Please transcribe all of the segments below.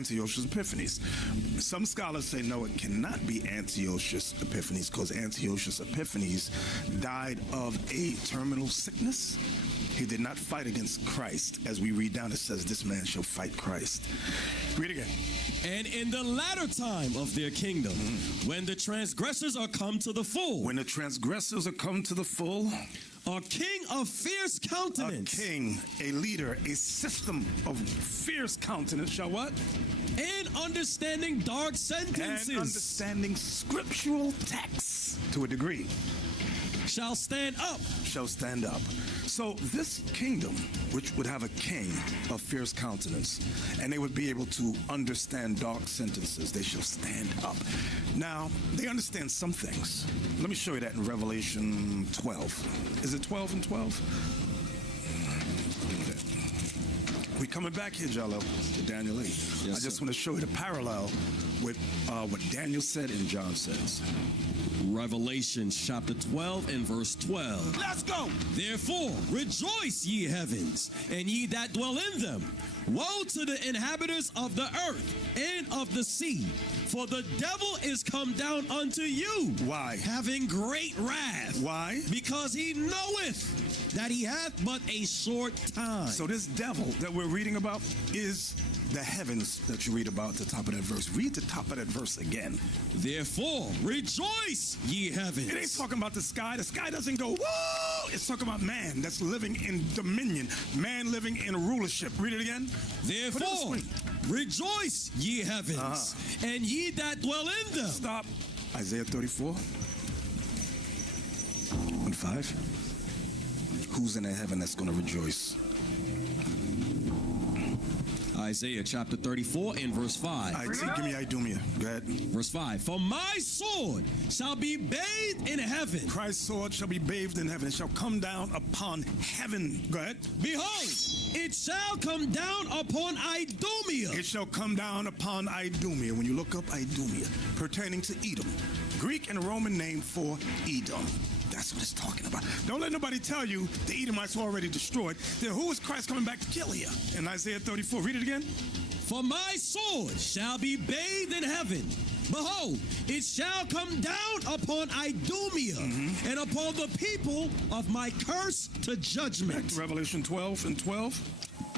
Antiochus Epiphanes. Some scholars say no, it cannot be Antiochus Epiphanes because Antiochus Epiphanes died of a terminal sickness. He did not fight against Christ. As we read down, it says, this man shall fight Christ. Read again. And in the latter time of their kingdom, when the transgressors are come to the full. When the transgressors are come to the full. A king of fierce countenance. A king, a leader, a system of fierce countenance shall what? And understanding dark sentences. And understanding scriptural texts to a degree. Shall stand up. Shall stand up. So this kingdom, which would have a king of fierce countenance, and they would be able to understand dark sentences, they shall stand up. Now, they understand some things. Let me show you that in Revelation 12. Is it 12 and 12? We coming back here, Jallo, to Daniel 8. Yes, I just want to show you the parallel with what Daniel said and John says. Revelation chapter 12 and verse 12. Let's go! Therefore, rejoice, ye heavens, and ye that dwell in them. Woe to the inhabitants of the earth and of the sea, for the devil is come down unto you. Why? Having great wrath. Why? Because he knoweth that he hath but a short time. So this devil that we're reading about is the heavens that you read about at the top of that verse. Read the top of that verse again. Therefore, rejoice, ye heavens. It ain't talking about the sky. The sky doesn't go, whoa! It's talking about man that's living in dominion. Man living in rulership. Read it again. Therefore, rejoice, ye heavens, and ye that dwell in them. Stop. Isaiah 34. 1:5. Who's in the heaven that's going to rejoice? Isaiah chapter 34 and verse 5. Give me Idumea. Go ahead. Verse 5. For my sword shall be bathed in heaven. Christ's sword shall be bathed in heaven. It shall come down upon heaven. Go ahead. Behold, it shall come down upon Idumea. It shall come down upon Idumea. When you look up Idumea, pertaining to Edom, Greek and Roman name for Edom. That's what it's talking about. Don't let nobody tell you the Edomites were already destroyed. Then who is Christ coming back to kill here? In Isaiah 34, read it again. For my sword shall be bathed in heaven. Behold, it shall come down upon Idumea and upon the people of my curse to judgment. Back to Revelation 12 and 12.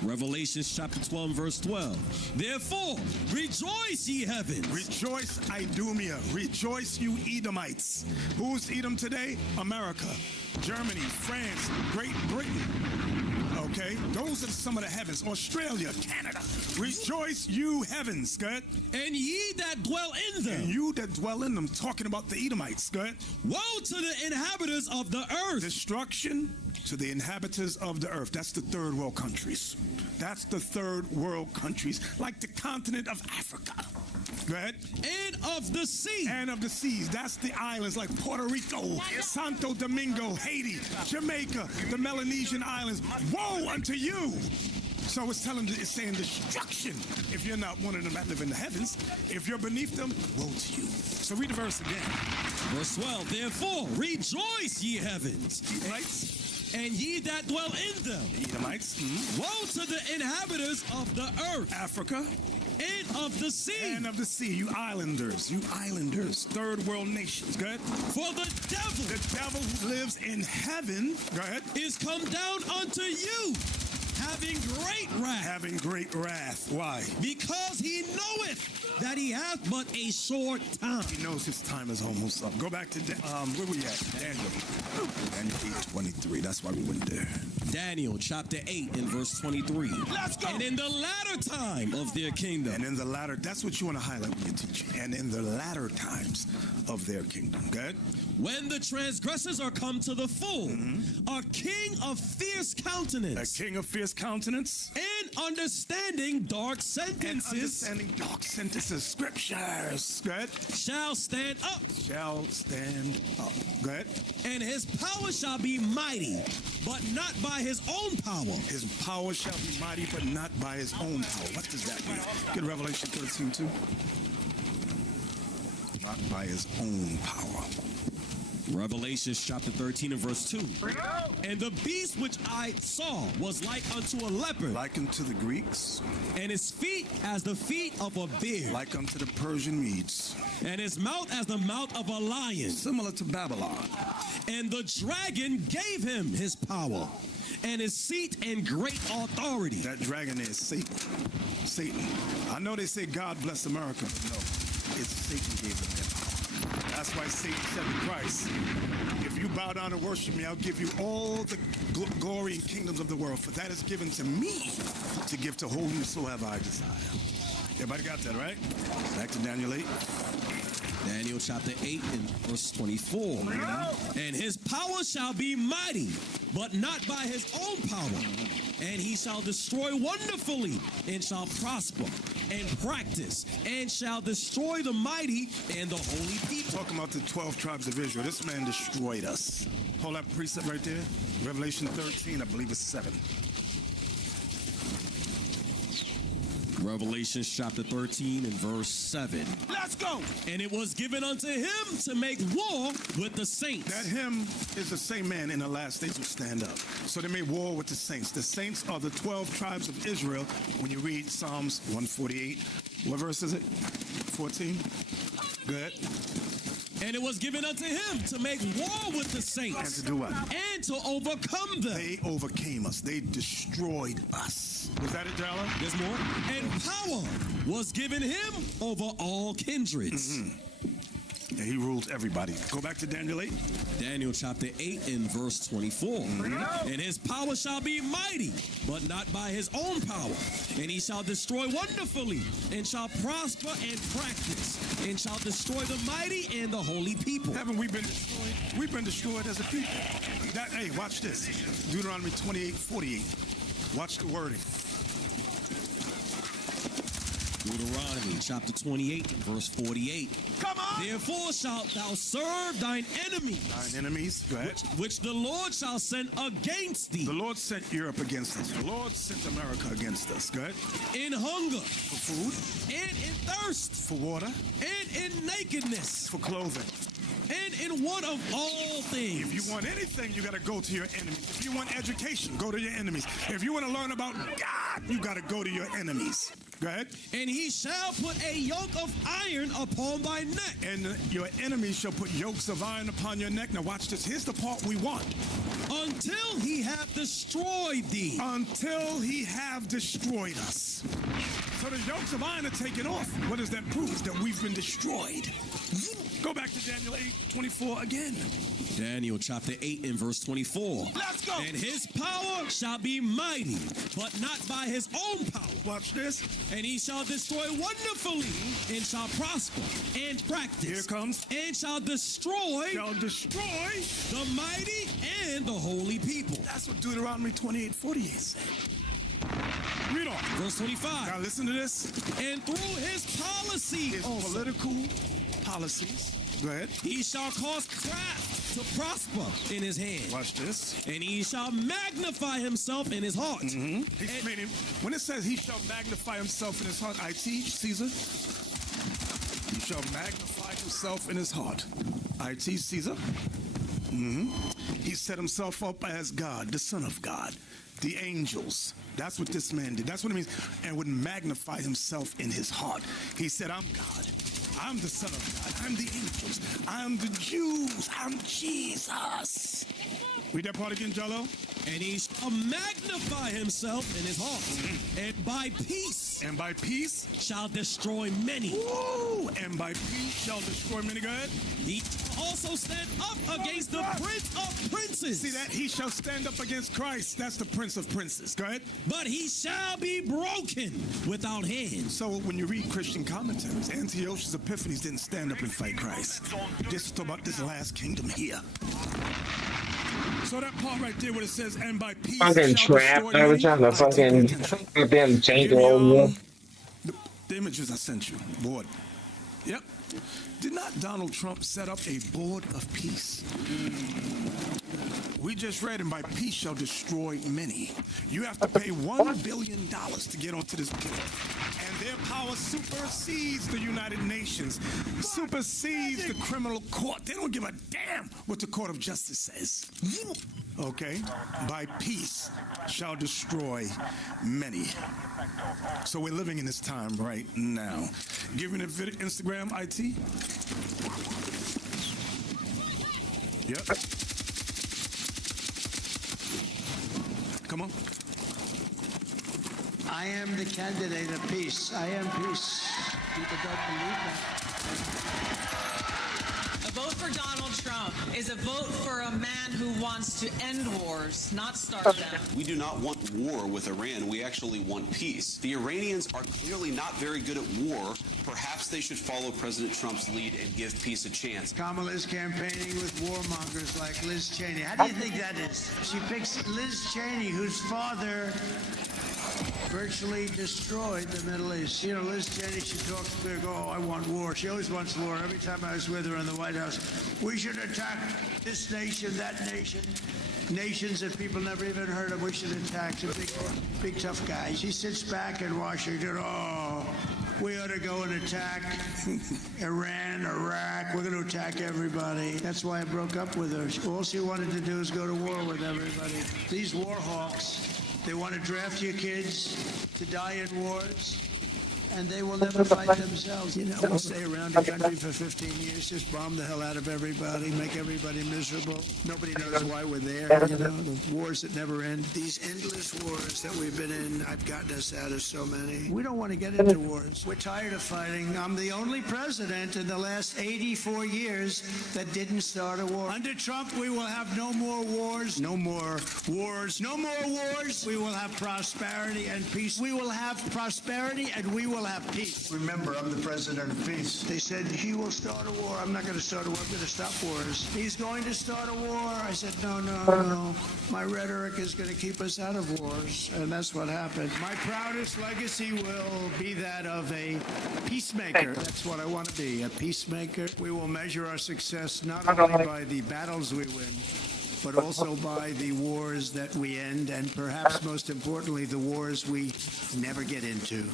Revelation chapter 12 verse 12. Therefore, rejoice, ye heavens. Rejoice, Idumea. Rejoice, you Edomites. Who's Edom today? America, Germany, France, Great Britain. Okay, those are some of the heavens. Australia, Canada. Rejoice, you heavens. Good. And ye that dwell in them. And you that dwell in them. Talking about the Edomites. Good. Woe to the inhabitants of the earth. Destruction to the inhabitants of the earth. That's the third world countries. That's the third world countries, like the continent of Africa. Go ahead. And of the sea. And of the seas. That's the islands like Puerto Rico, Santo Domingo, Haiti, Jamaica, the Melanesian Islands. Woe unto you! So it's saying destruction if you're not one of them that live in the heavens. If you're beneath them, woe to you. So read the verse again. Verse 12. Therefore, rejoice, ye heavens. Edomites. And ye that dwell in them. Edomites. Woe to the inhabitants of the earth. Africa. And of the sea. And of the sea. You islanders. Third world nations. Go ahead. For the devil who lives in heaven. Go ahead. Is come down unto you. Having great wrath. Having great wrath. Why? Because he knoweth that he hath but a short time. He knows his time is almost up. Go back to, where we at? Daniel 8:23. That's why we went there. Daniel chapter 8 and verse 23. Let's go. And in the latter time of their kingdom. And in the latter, that's what you want to highlight when you're teaching. And in the latter times of their kingdom. Good. When the transgressors are come to the full, a king of fierce countenance. A king of fierce countenance. And understanding dark sentences. Scriptures. Good. Shall stand up. Go ahead. And his power shall be mighty, but not by his own power. His power shall be mighty, but not by his own power. What does that mean? Get Revelation 13 too. Not by his own power. Revelation chapter 13 and verse 2. And the beast which I saw was like unto a leopard, Like unto the Greeks, and his feet as the feet of a bear, like unto the Persian Medes, and his mouth as the mouth of a lion. similar to Babylon. And the dragon gave him his power, and his seat and great authority. That dragon is Satan. Satan. I know they say God bless America. No, it's Satan gave them that power. That's why Satan said to Christ, if you bow down and worship me, I'll give you all the glory and kingdoms of the world, for that is given to me to give to whomsoever I desire. Everybody got that, right? Back to Daniel 8. Daniel chapter 8 and verse 24. And his power shall be mighty, but not by his own power. And he shall destroy wonderfully, and shall prosper, and practice, and shall destroy the mighty and the holy people. Talking about the 12 tribes of Israel. This man destroyed us. Hold that precept right there. Revelation 13, I believe it's 7. Revelation chapter 13 and verse 7. Let's go. And it was given unto him to make war with the saints. That him is the same man in the last days will stand up. So they made war with the saints. The saints are the 12 tribes of Israel. When you read Psalms 148, what verse is it? 14? Good. And it was given unto him to make war with the saints. And to do what? And to overcome them. They overcame us. They destroyed us. Was that it, Jala? There's more. And power was given him over all kindreds. And he rules everybody. Go back to Daniel 8. Daniel chapter 8 and verse 24. And his power shall be mighty, but not by his own power. And he shall destroy wonderfully, and shall prosper and practice, and shall destroy the mighty and the holy people. Haven't we been destroyed? We've been destroyed as a people. Hey, watch this. Deuteronomy 28:48. Watch the wording. Deuteronomy chapter 28 and verse 48. Come on! Therefore shalt thou serve thine enemies. Thine enemies, go ahead. Which the Lord shall send against thee. The Lord sent Europe against us. The Lord sent America against us. Go ahead. In hunger. For food. And in thirst. For water. And in nakedness. For clothing. And in want of all things. If you want anything, you got to go to your enemies. If you want education, go to your enemies. If you want to learn about God, you got to go to your enemies. Go ahead. And he shall put a yoke of iron upon thy neck. And your enemies shall put yokes of iron upon your neck. Now watch this. Here's the part we want. Until he have destroyed thee. Until he have destroyed us. So the yokes of iron are taken off. What does that prove? That we've been destroyed. Go back to Daniel 8:24 again. Daniel chapter 8 and verse 24. Let's go. And his power shall be mighty, but not by his own power. Watch this. And he shall destroy wonderfully, and shall prosper, and practice. Here comes. And shall destroy the mighty and the holy people. That's what Deuteronomy 28:48 said. Read on. Verse 25. Now listen to this. And through his policies, His political policies. Go ahead. he shall cause craft to prosper in his hand. Watch this. And he shall magnify himself in his heart. Meaning, when it says he shall magnify himself in his heart, I teach, Caesar. He shall magnify himself in his heart. I teach, Caesar. He set himself up as God, the Son of God. The angels. That's what this man did. That's what it means. And would magnify himself in his heart. He said, I'm God. I'm the Son of God. I'm the angels. I'm the Jews. I'm Jesus. Read that part again, Jello. And he shall magnify himself in his heart. And by peace. And by peace. Shall destroy many. Woo! And by peace shall destroy many. Go ahead. He shall also stand up against the Prince of Princes. See that? He shall stand up against Christ. That's the Prince of Princes. Go ahead. But he shall be broken without hands. So when you read Christian commentaries, Antiochus Epiphanes didn't stand up and fight Christ. This is about this last kingdom here. So that part right there where it says, and by peace Fucking shall trap. destroy I was many. trying to fucking them change Give the me, whole world. the images I sent you. Board. Yep. Did not Donald Trump set up a board of peace? We just read, and by peace shall destroy many. You have to pay $1 billion to get onto this board. And Their power supersedes the United Nations, supersedes the criminal court. They don't give a damn what the court of justice says. Okay? By peace shall destroy many. So we're living in this time right now. Give me the Instagram, IT. Yep. Come on. I am the candidate of peace. I am peace. People don't believe that. A vote for Donald Trump is a vote for a man who wants to end wars, not start them. We do not want war with Iran. We actually want peace. The Iranians are clearly not very good at war. Perhaps they should follow President Trump's lead and give peace a chance. Kamala's campaigning with warmongers like Liz Cheney. How do you think that is? She picks Liz Cheney, whose father virtually destroyed the Middle East. You know, Liz Cheney, she talks big, oh, I want war. She always wants war. Every time I was with her in the White House, we should attack this nation, that nation. Nations that people never even heard of, we should attack. She's a big tough guy. She sits back in Washington, oh, we ought to go and attack Iran, Iraq. We're going to attack everybody. That's why I broke up with her. All she wanted to do is go to war with everybody. These war hawks, they want to draft your kids to die in wars, and they will never fight themselves. You know, we'll stay around the country for 15 years, just bomb the hell out of everybody, make everybody miserable. Nobody knows why we're there, you know, the wars that never end. These endless wars that we've been in, I've gotten us out of so many. We don't want to get into wars. We're tired of fighting. I'm the only president in the last 84 years that didn't start a war. Under Trump, we will have no more wars, no more wars, no more wars. We will have prosperity and peace. We will have prosperity and we will have peace. Remember, I'm the president of peace. They said, he will start a war. I'm not going to start a war. I'm going to stop wars. He's going to start a war. I said, no. My rhetoric is going to keep us out of wars. And that's what happened. My proudest legacy will be that of a peacemaker. That's what I want to be, a peacemaker. We will measure our success not only by the battles we win, but also by the wars that we end, and perhaps most importantly, the wars we never get into.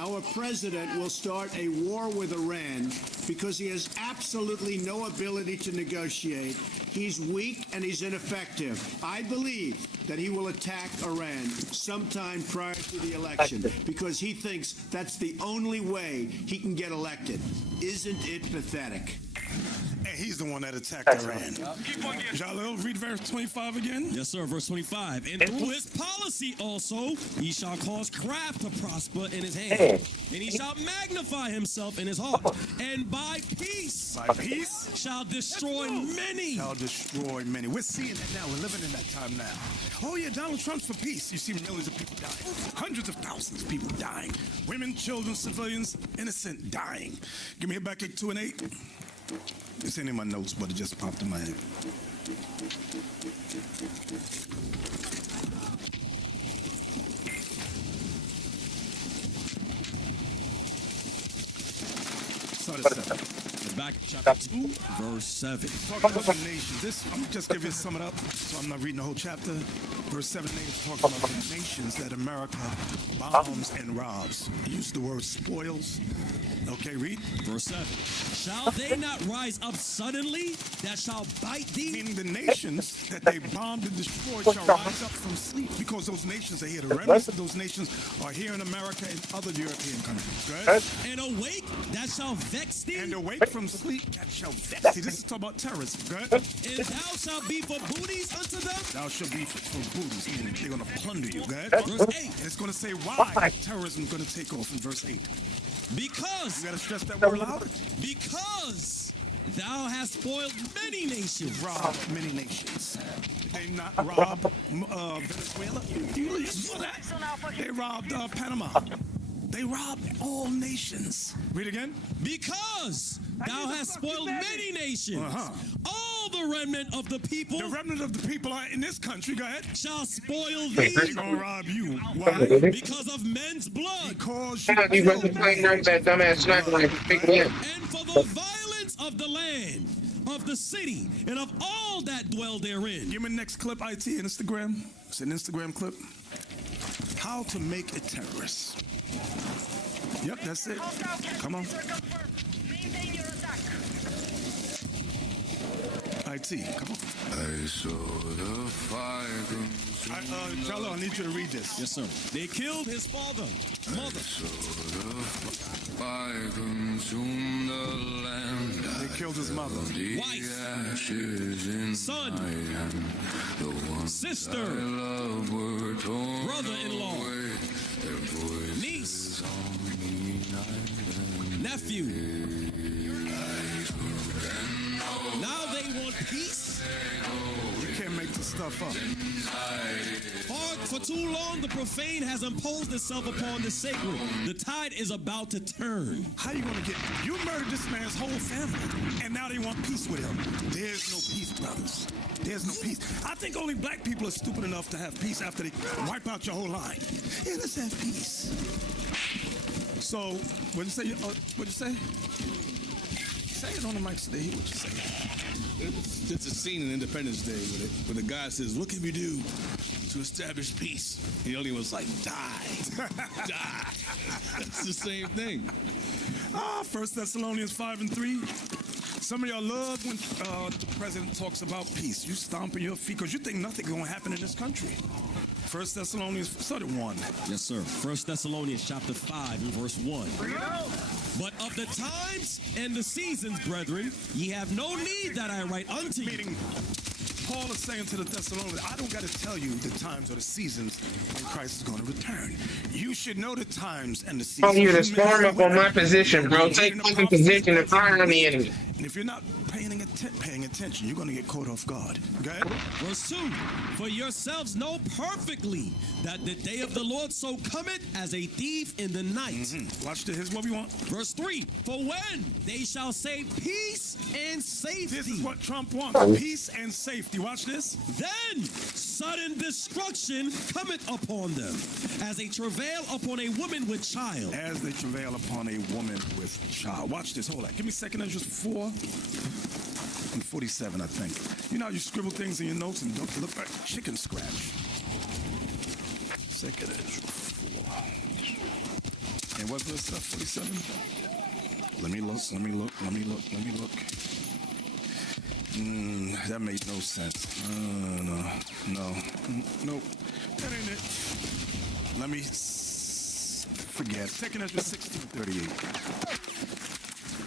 Our president will start a war with Iran because he has absolutely no ability to negotiate. He's weak and he's ineffective. I believe that he will attack Iran sometime prior to the election because he thinks that's the only way he can get elected. Isn't it pathetic? And he's the one that attacked Iran. Jalil, read verse 25 again. Yes, sir. Verse 25. And through his policy also, he shall cause craft to prosper in his hand. And he shall magnify himself in his heart. And by peace shall destroy many. Shall destroy many. We're seeing it now. We're living in that time now. Oh, yeah, Donald Trump's for peace. You see millions of people dying. Hundreds of thousands of people dying. Women, children, civilians, innocent, dying. Give me Habakkuk 2 and 8. It's ain't in my notes, but it just popped in my head. Start at 7. Habakkuk chapter 2, verse 7. Talking about the nations. I'm just giving sum it up, so I'm not reading the whole chapter. Verse 7 is talking about the nations that America bombs and robs. He used the word spoils. Okay, read. Verse 7. Shall they not rise up suddenly that shall bite thee? Meaning the nations that they bombed and destroyed shall rise up from sleep, because those nations are here. The remnants of those nations are here in America and other European countries. Right? And awake that shall vex thee? And awake from sleep that shall vex thee. This is talking about terrorism. Right? And thou shalt be for booties unto them? Thou shalt be for booties, meaning they're going to plunder you. Right? Verse 8. And it's going to say why terrorism is going to take off in verse 8. Because. You got to stress that word louder. Because thou hast spoiled many nations. Robbed many nations. Did they not rob Venezuela? You saw that? They robbed Panama. They robbed all nations. Read again. Because thou hast spoiled many nations. All the remnant of the people. The remnant of the people are in this country. Go ahead. Shall spoil thee. They're going to rob you. Why? Because of men's blood. Because You wasn't playing that dumbass sniper like a big win. And for the violence of the land, of the city and of all that dwell therein. Give me the next clip, IT, Instagram. It's an Instagram clip. How to make a terrorist. Yep, that's it. Come on. IT, come on. I saw the fire. Charlo, I need you to read this. Yes, sir. They killed his father, mother. Fire consumed the land. They killed his mother. Wife, Ashes in son, my hand. The ones sister, I love were torn brother-in-law, away. Their voices niece, on me night and nephew. Now they want peace. You can't make this stuff up. For too long, the profane has imposed itself upon the sacred. The tide is about to turn. How you gonna get? You murdered this man's whole family, and now they want peace with him. There's no peace, brothers. There's no peace. I think only black people are stupid enough to have peace after they wipe out your whole line. Yeah, let's have peace. So, what'd you say? What'd you say? Say it on the mic so they hear what you say. It's a scene in Independence Day where the guy says, "What can we do to establish peace?" And the alien was like, "Die, die." It's the same thing. 1 Thessalonians 5:3. Some of y'all love when the president talks about peace. You stomping your feet because you think nothing's going to happen in this country. 1 Thessalonians, start at 1. Yes, sir. 1 Thessalonians chapter 5 and verse 1. But of the times and the seasons, brethren, ye have no need that I write unto you. Meaning, Paul is saying to the Thessalonians, I don't got to tell you the times or the seasons when Christ is going to return. You should know the times and the seasons. You to storm up on my position, bro. Take fucking position and fire on the enemy. And if you're not paying attention, you're going to get caught off guard. Okay? Verse 2. For yourselves know perfectly that the day of the Lord so cometh as a thief in the night. Watch this. Here's what we want. Verse 3. For when they shall say peace and safety. This is what Trump wants. Peace and safety. Watch this. Then sudden destruction cometh upon them, as a travail upon a woman with child. As they travail upon a woman with child. Watch this. Hold on. Give me 2 Ezra 4 and 47, I think. You know how you scribble things in your notes and don't look like chicken scratch. 2 Ezra 4. And what verse 47? Let me look. That made no sense. Nope. That ain't it. Let me forget. 2 Ezra 16:38.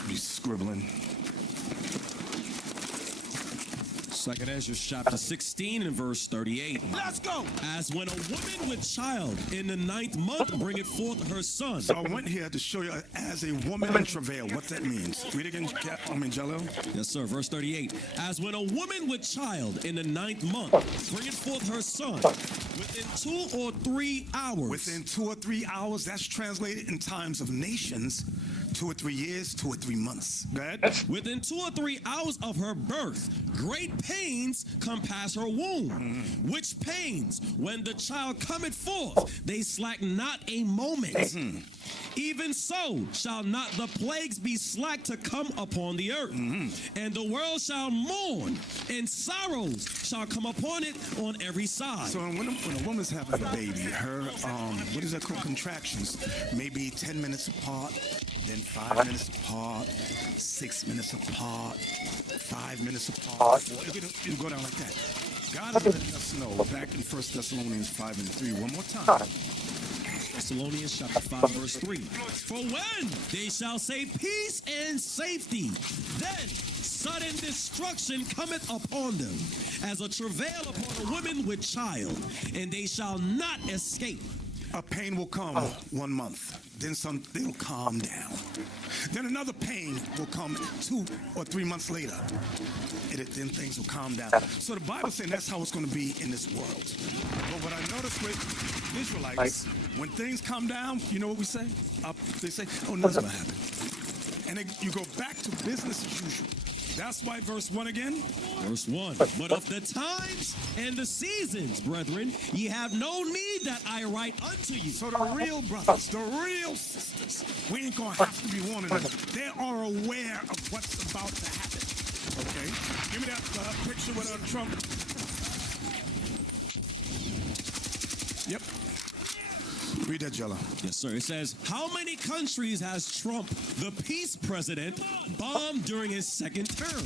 Be scribbling. 2 Ezra chapter 16 and verse 38. Let's go. As when a woman with child in the 9th month bringeth forth her son. So I went here to show you as a woman in travail, what that means. Read again, Jello. Yes, sir. Verse 38. As when a woman with child in the 9th month bringeth forth her son within 2 or 3 hours. Within 2 or 3 hours, that's translated in times of nations. 2 or 3 years, 2 or 3 months. Go ahead. Within 2 or 3 hours of her birth, great pains compass her womb. Which pains, when the child cometh forth, they slack not a moment. Even so shall not the plagues be slack to come upon the earth. And the world shall mourn, and sorrows shall come upon it on every side. So when a woman's having a baby, her, what is that called, contractions, maybe 10 minutes apart, then 5 minutes apart, 6 minutes apart, 5 minutes apart. It'll go down like that. God is letting us know back in 1 Thessalonians 5 and 3, one more time. Thessalonians chapter 5 verse 3. For when they shall say peace and safety, then sudden destruction cometh upon them, as a travail upon a woman with child, and they shall not escape. A pain will come 1 month. Then they'll calm down. Then another pain will come 2 or 3 months later. Then things will calm down. So the Bible's saying that's how it's going to be in this world. But what I noticed with Israelites, when things calm down, you know what we say? They say, oh, nothing's going to happen. And then you go back to business as usual. That's why verse 1 again. Verse 1. But of the times and the seasons, brethren, ye have no need that I write unto you. So the real brothers, the real sisters, we ain't going to have to be warning them. They are aware of what's about to happen. Okay. Give me that picture with Trump. Yep. Read that, Jello. Yes, sir. It says, how many countries has Trump, the peace president, bombed during his second term?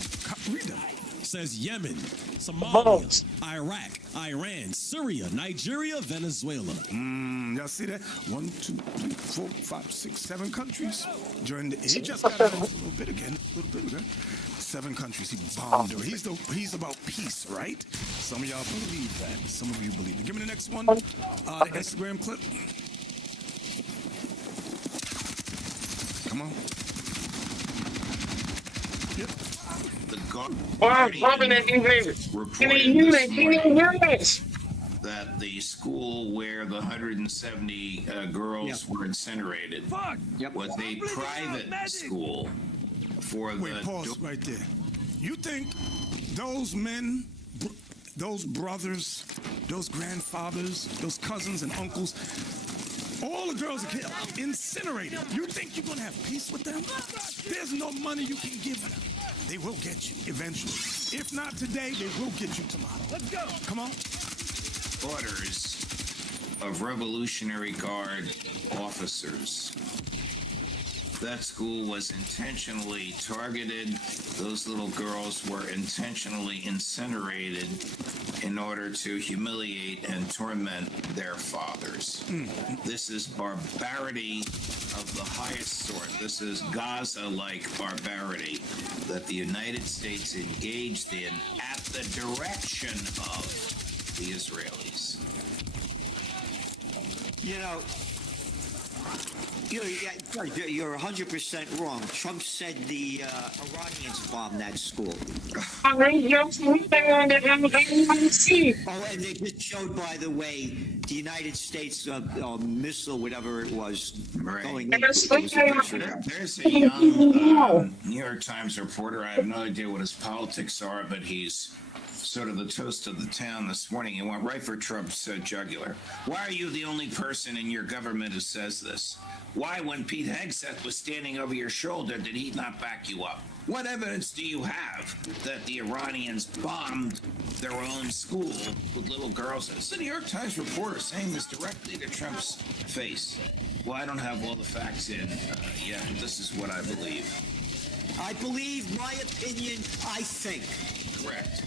Read them. It says Yemen, Somalia, Iraq, Iran, Syria, Nigeria, Venezuela. Y'all see that? 1, 2, 3, 4, 5, 6, 7 countries. During the he just got out a little bit again. 7 countries he bombed. He's about peace, right? Some of y'all believe that. Some of you believe it. Give me the next one. The Instagram clip. Come on. Yep. The that the school where the 170 girls were incinerated was a private school for the... Wait, pause right there. You think those men, those brothers, those grandfathers, those cousins and uncles, all the girls are killed, incinerated. You think you're going to have peace with them? There's no money you can give them. They will get you eventually. If not today, they will get you tomorrow. Let's go. Come on. Orders of Revolutionary Guard officers. That school was intentionally targeted. Those little girls were intentionally incinerated in order to humiliate and torment their fathers. This is barbarity of the highest sort. This is Gaza-like barbarity that the United States engaged in at the direction of the Israelis. You know, you're 100% wrong. Trump said the Iranians bombed that school. Oh, and they just showed, by the way, the United States missile, whatever it was, going in. There's a young New York Times reporter. I have no idea what his politics are, but he's sort of the toast of the town this morning. He went right for Trump's jugular. Why are you the only person in your government who says this? Why, when Pete Hegseth was standing over your shoulder, did he not back you up? What evidence do you have that the Iranians bombed their own school with little girls? It's the New York Times reporter saying this directly to Trump's face. Well, I don't have all the facts in yet. This is what I believe. I believe, my opinion, I think. Correct.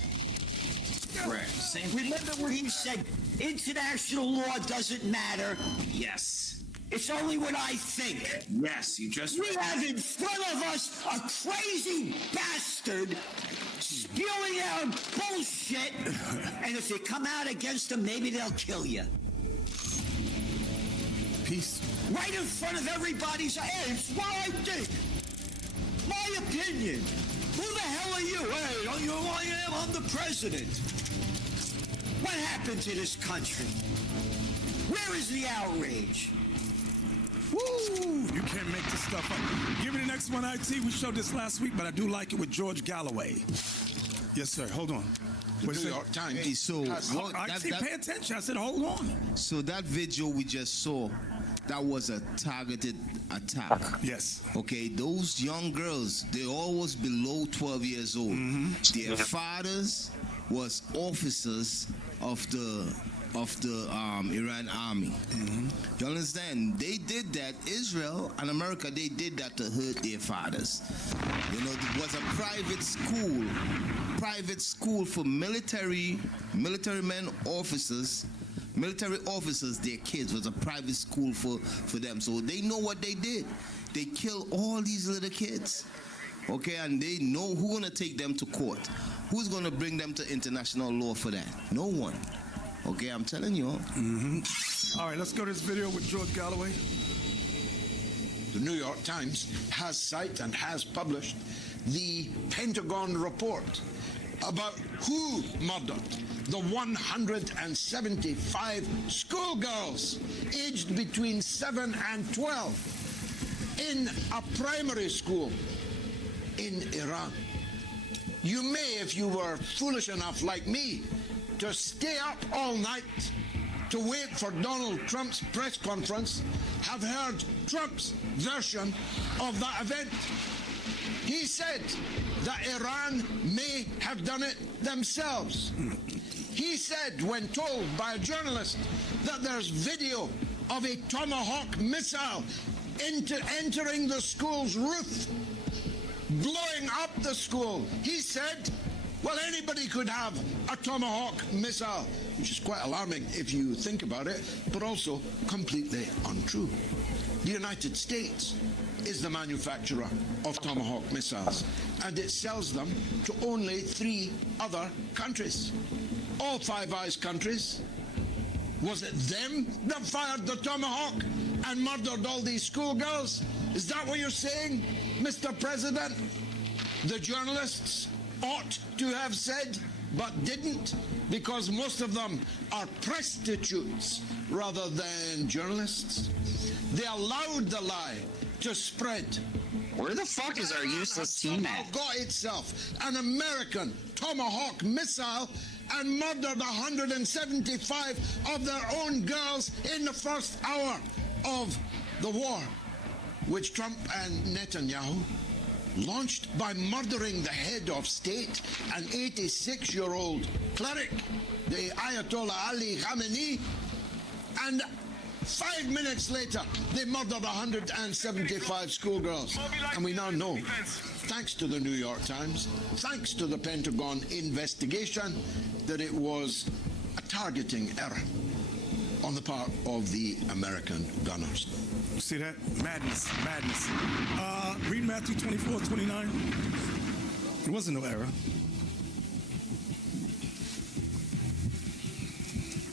Correct. Same. Remember where he said international law doesn't matter? Yes. It's only what I think. Yes, you just... We have in front of us a crazy bastard spewing out bullshit, and if you come out against him, maybe they'll kill you. Peace. Right in front of everybody's eyes. It's what I think. My opinion. Who the hell are you? Hey, don't you know who I am? I'm the president. What happened to this country? Where is the outrage? Woo! You can't make this stuff up. Give me the next one, IT. We showed this last week, but I do like it with George Galloway. Yes, sir. Hold on. The New York Times. Hey, so Pay attention. I said, hold on. So that video we just saw, that was a targeted attack. Yes. Okay, those young girls, they all was below 12 years old. Their fathers was officers of the Iran army. You understand? They did that. Israel and America, they did that to hurt their fathers. You know, it was a private school for military men, officers. Military officers, their kids, was a private school for them. So they know what they did. They killed all these little kids. Okay, and they know who's going to take them to court. Who's going to bring them to international law for that? No one. Okay, I'm telling you. All right, let's go to this video with George Galloway. The New York Times has cited and has published the Pentagon report about who murdered the 175 schoolgirls aged between 7 and 12 in a primary school in Iran. You may, if you were foolish enough like me, to stay up all night to wait for Donald Trump's press conference, have heard Trump's version of that event. He said that Iran may have done it themselves. He said, when told by a journalist that there's video of a Tomahawk missile entering the school's roof, blowing up the school, he said, well, anybody could have a Tomahawk missile, which is quite alarming if you think about it, but also completely untrue. The United States is the manufacturer of Tomahawk missiles, and it sells them to only 3 other countries. All Five Eyes countries. Was it them that fired the Tomahawk and murdered all these schoolgirls? Is that what you're saying, Mr. President? The journalists ought to have said, but didn't, because most of them are prostitutes rather than journalists. They allowed the lie to spread. Where the fuck is our useless team at? Got itself an American Tomahawk missile and murdered 175 of their own girls in the first hour of the war, which Trump and Netanyahu launched by murdering the head of state, an 86-year-old cleric, the Ayatollah Ali Khamenei, and 5 minutes later, they murdered 175 schoolgirls. And we now know, thanks to the New York Times, thanks to the Pentagon investigation, that it was a targeting error on the part of the American gunners. See that? Madness, madness. Read Matthew 24:29. It wasn't no error.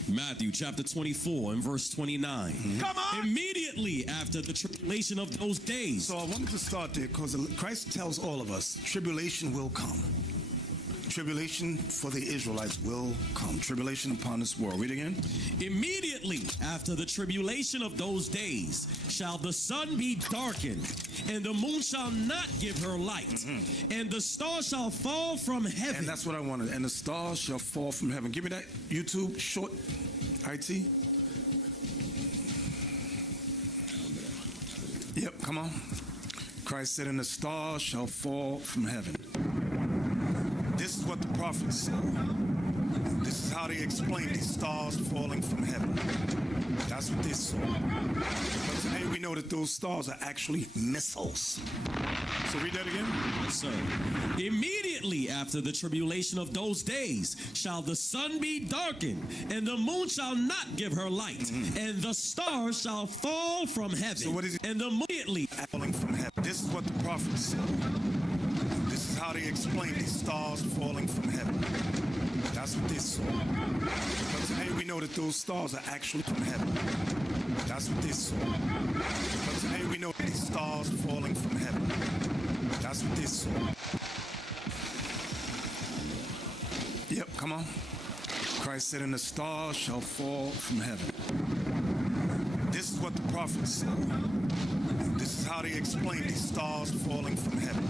Matthew chapter 24 and verse 29. Come on! Immediately after the tribulation of those days. So I wanted to start there because Christ tells all of us, tribulation will come. Tribulation for the Israelites will come. Tribulation upon this world. Read again. Immediately after the tribulation of those days shall the sun be darkened, and the moon shall not give her light, and the stars shall fall from heaven. And that's what I wanted. And the stars shall fall from heaven. Give me that YouTube short IT. Yep, come on. Christ said, and the stars shall fall from heaven. This is what the prophets said. This is how they explain these stars falling from heaven. That's what they saw. But today we know that those stars are actually missiles. So read that again. Yes, sir. Immediately after the tribulation of those days shall the sun be darkened, and the moon shall not give her light, and the stars shall fall from heaven. So what is it? And immediately falling from heaven. This is what the prophets said. This is how they explain these stars falling from heaven. That's what they saw. But today we know that those stars are actually from heaven. That's what they saw. But today we know that these stars falling from heaven. That's what they saw. Yep, come on. Christ said, and the stars shall fall from heaven. This is what the prophets said. This is how they explain these stars falling from heaven.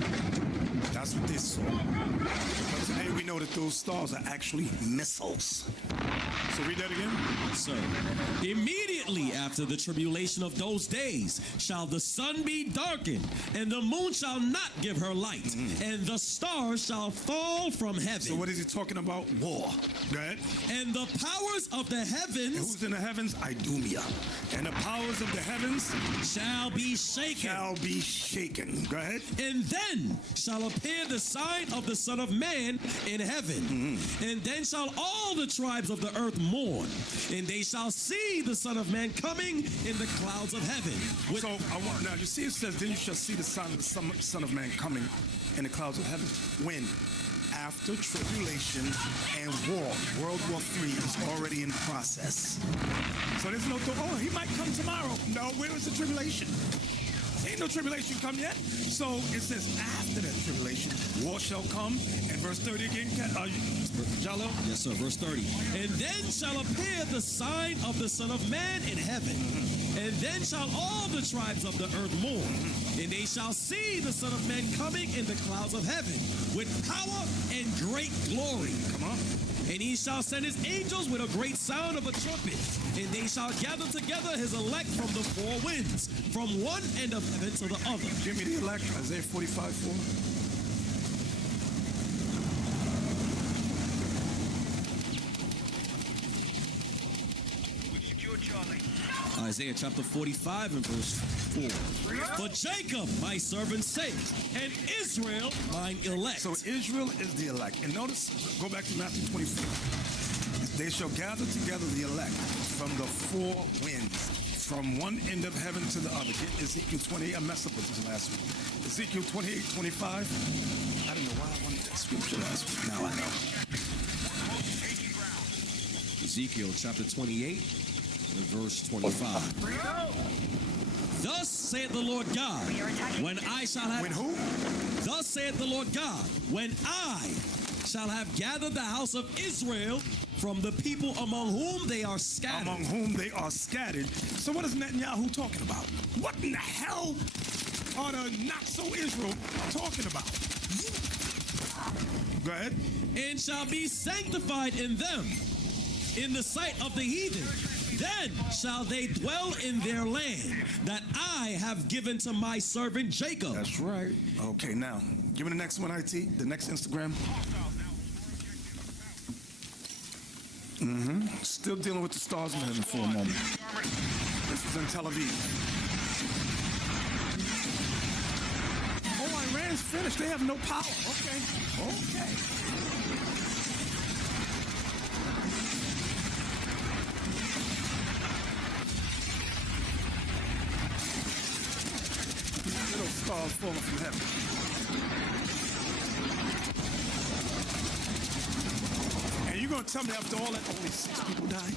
That's what they saw. But today we know that those stars are actually missiles. So read that again. Yes, sir. Immediately after the tribulation of those days shall the sun be darkened, and the moon shall not give her light, and the stars shall fall from heaven. So what is he talking about? War. Go ahead. And the powers of the heavens. And who's in the heavens? Idumea. And the powers of the heavens shall be shaken. Shall be shaken. Go ahead. And then shall appear the sign of the Son of Man in heaven. And then shall all the tribes of the earth mourn, and they shall see the Son of Man coming in the clouds of heaven. So I want now. You see, it says, "Then you shall see the Son of Man coming in the clouds of heaven." When? After tribulation and war. World War III is already in process. So there's no thought, oh, he might come tomorrow. No, where is the tribulation? Ain't no tribulation come yet. So it says after that tribulation, war shall come. And verse 30 again, Jallo? Yes, sir, verse 30. And then shall appear the sign of the Son of Man in heaven. And then shall all the tribes of the earth mourn. And they shall see the Son of Man coming in the clouds of heaven with power and great glory. Come on. And he shall send his angels with a great sound of a trumpet, and they shall gather together his elect from the four winds, from one end of heaven to the other. Give me the elect, Isaiah 45:4. Isaiah chapter 45 and verse 4. For Jacob, my servant's sake, and Israel, mine elect. So Israel is the elect. And notice, go back to Matthew 24. They shall gather together the elect from the four winds, from one end of heaven to the other. Get Ezekiel 28. I messed up with this last week. Ezekiel 28:25. I didn't know why I wanted that scripture last week. Now I know. Ezekiel chapter 28 and verse 25. Thus saith the Lord God, when I shall have... When who? Thus saith the Lord God, when I shall have gathered the house of Israel from the people among whom they are scattered. Among whom they are scattered. So what is Netanyahu talking about? What in the hell are the not-so-Israel talking about? Go ahead. And shall be sanctified in them, in the sight of the heathen. Then shall they dwell in their land that I have given to my servant Jacob. That's right. Okay, now, give me the next one, IT. The next Instagram. Still dealing with the stars of heaven for a moment. This is in Tel Aviv. Oh, Iran's finished. They have no power. Okay. Little stars falling from heaven. And you're going to tell me after all that only 6 people died?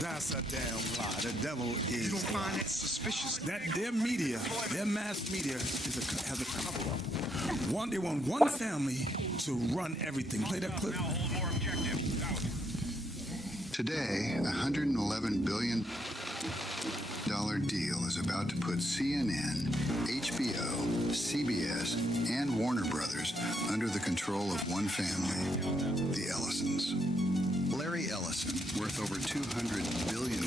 That's a damn lie. The devil is. You don't find that suspicious? That their media, their mass media, has a cover-up. They want one family to run everything. Play that clip. Today, $111 billion deal is about to put CNN, HBO, CBS, and Warner Brothers under the control of one family, the Ellisons. Larry Ellison, worth over $200 billion,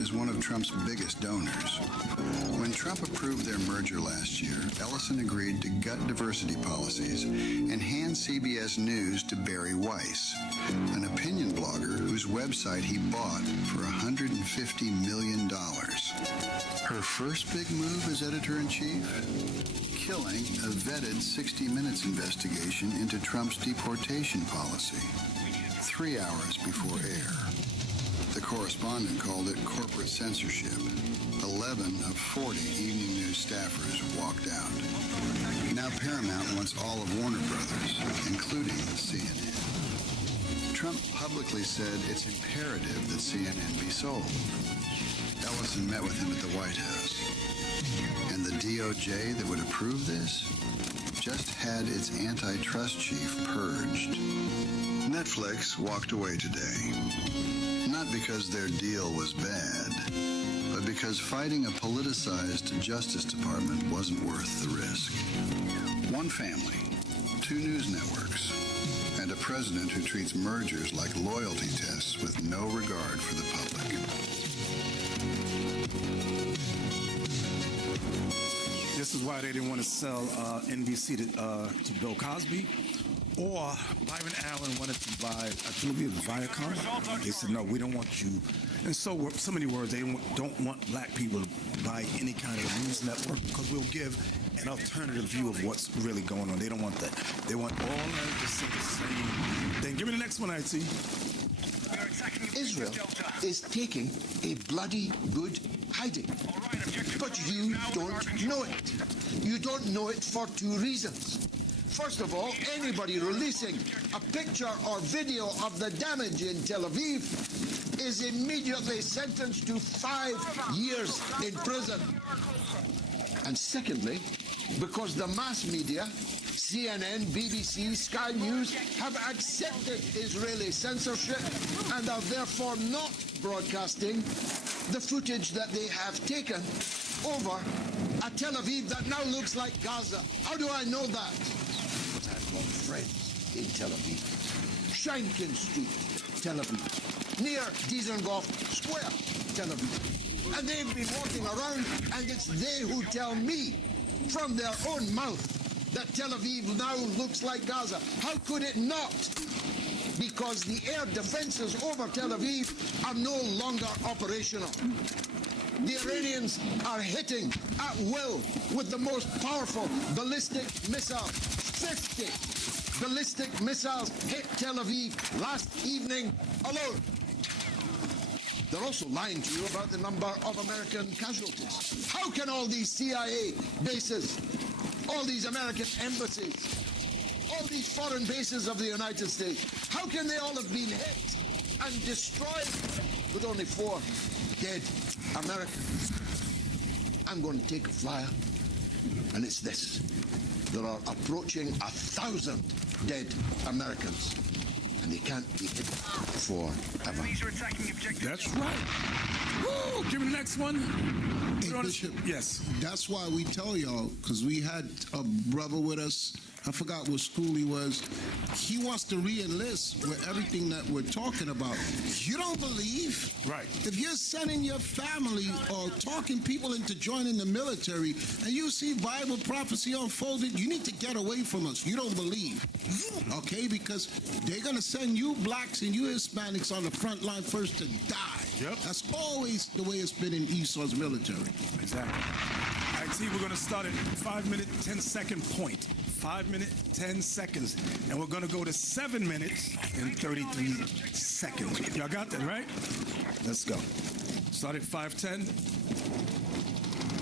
is one of Trump's biggest donors. When Trump approved their merger last year, Ellison agreed to gut diversity policies and hand CBS News to Barry Weiss, an opinion blogger whose website he bought for $150 million. Her first big move as editor-in-chief? Killing a vetted 60 Minutes investigation into Trump's deportation policy. 3 hours before air. The correspondent called it corporate censorship. 11 of 40 evening news staffers walked out. Now Paramount wants all of Warner Brothers, including CNN. Trump publicly said it's imperative that CNN be sold. Ellison met with him at the White House. And the DOJ that would approve this just had its antitrust chief purged. Netflix walked away today. Not because their deal was bad, but because fighting a politicized Justice Department wasn't worth the risk. One family, 2 news networks, and a president who treats mergers like loyalty tests with no regard for the public. This is why they didn't want to sell NBC to Bill Cosby, or Byron Allen wanted to buy, I believe it was Viacom. They said, no, we don't want you. And so many words, they don't want black people to buy any kind of news network because we'll give an alternative view of what's really going on. They don't want that. They want all of them to say the same thing. Give me the next one, IT. Israel is taking a bloody good hiding. But you don't know it. You don't know it for 2 reasons. First of all, anybody releasing a picture or video of the damage in Tel Aviv is immediately sentenced to 5 years in prison. And secondly, because the mass media, CNN, BBC, Sky News, have accepted Israeli censorship and are therefore not broadcasting the footage that they have taken over a Tel Aviv that now looks like Gaza. How do I know that? Because I've got friends in Tel Aviv. Shankin Street, Tel Aviv. Near Dizengoff Square, Tel Aviv. And they've been walking around, and it's they who tell me from their own mouth that Tel Aviv now looks like Gaza. How could it not? Because the air defenses over Tel Aviv are no longer operational. The Iranians are hitting at will with the most powerful ballistic missiles. 50 ballistic missiles hit Tel Aviv last evening alone. They're also lying to you about the number of American casualties. How can all these CIA bases, all these American embassies, all these foreign bases of the United States, how can they all have been hit and destroyed with only 4 dead Americans? I'm going to take a flyer, and it's this. There are approaching 1,000 dead Americans, and they can't be hit forever. That's right. Woo! Give me the next one. Hey, Bishop, yes. That's why we tell y'all, because we had a brother with us, I forgot what school he was. He wants to re-enlist with everything that we're talking about. You don't believe? Right. If you're sending your family or talking people into joining the military and you see Bible prophecy unfolded, you need to get away from us. You don't believe. Okay? Because they're going to send you blacks and you Hispanics on the front line first to die. Yep. That's always the way it's been in Esau's military. Exactly. All right, T, we're going to start at 5-minute, 10-second point. 5 minutes, 10 seconds. And we're going to go to 7 minutes and 33 seconds. Y'all got that, right? Let's go. Start at 5:10.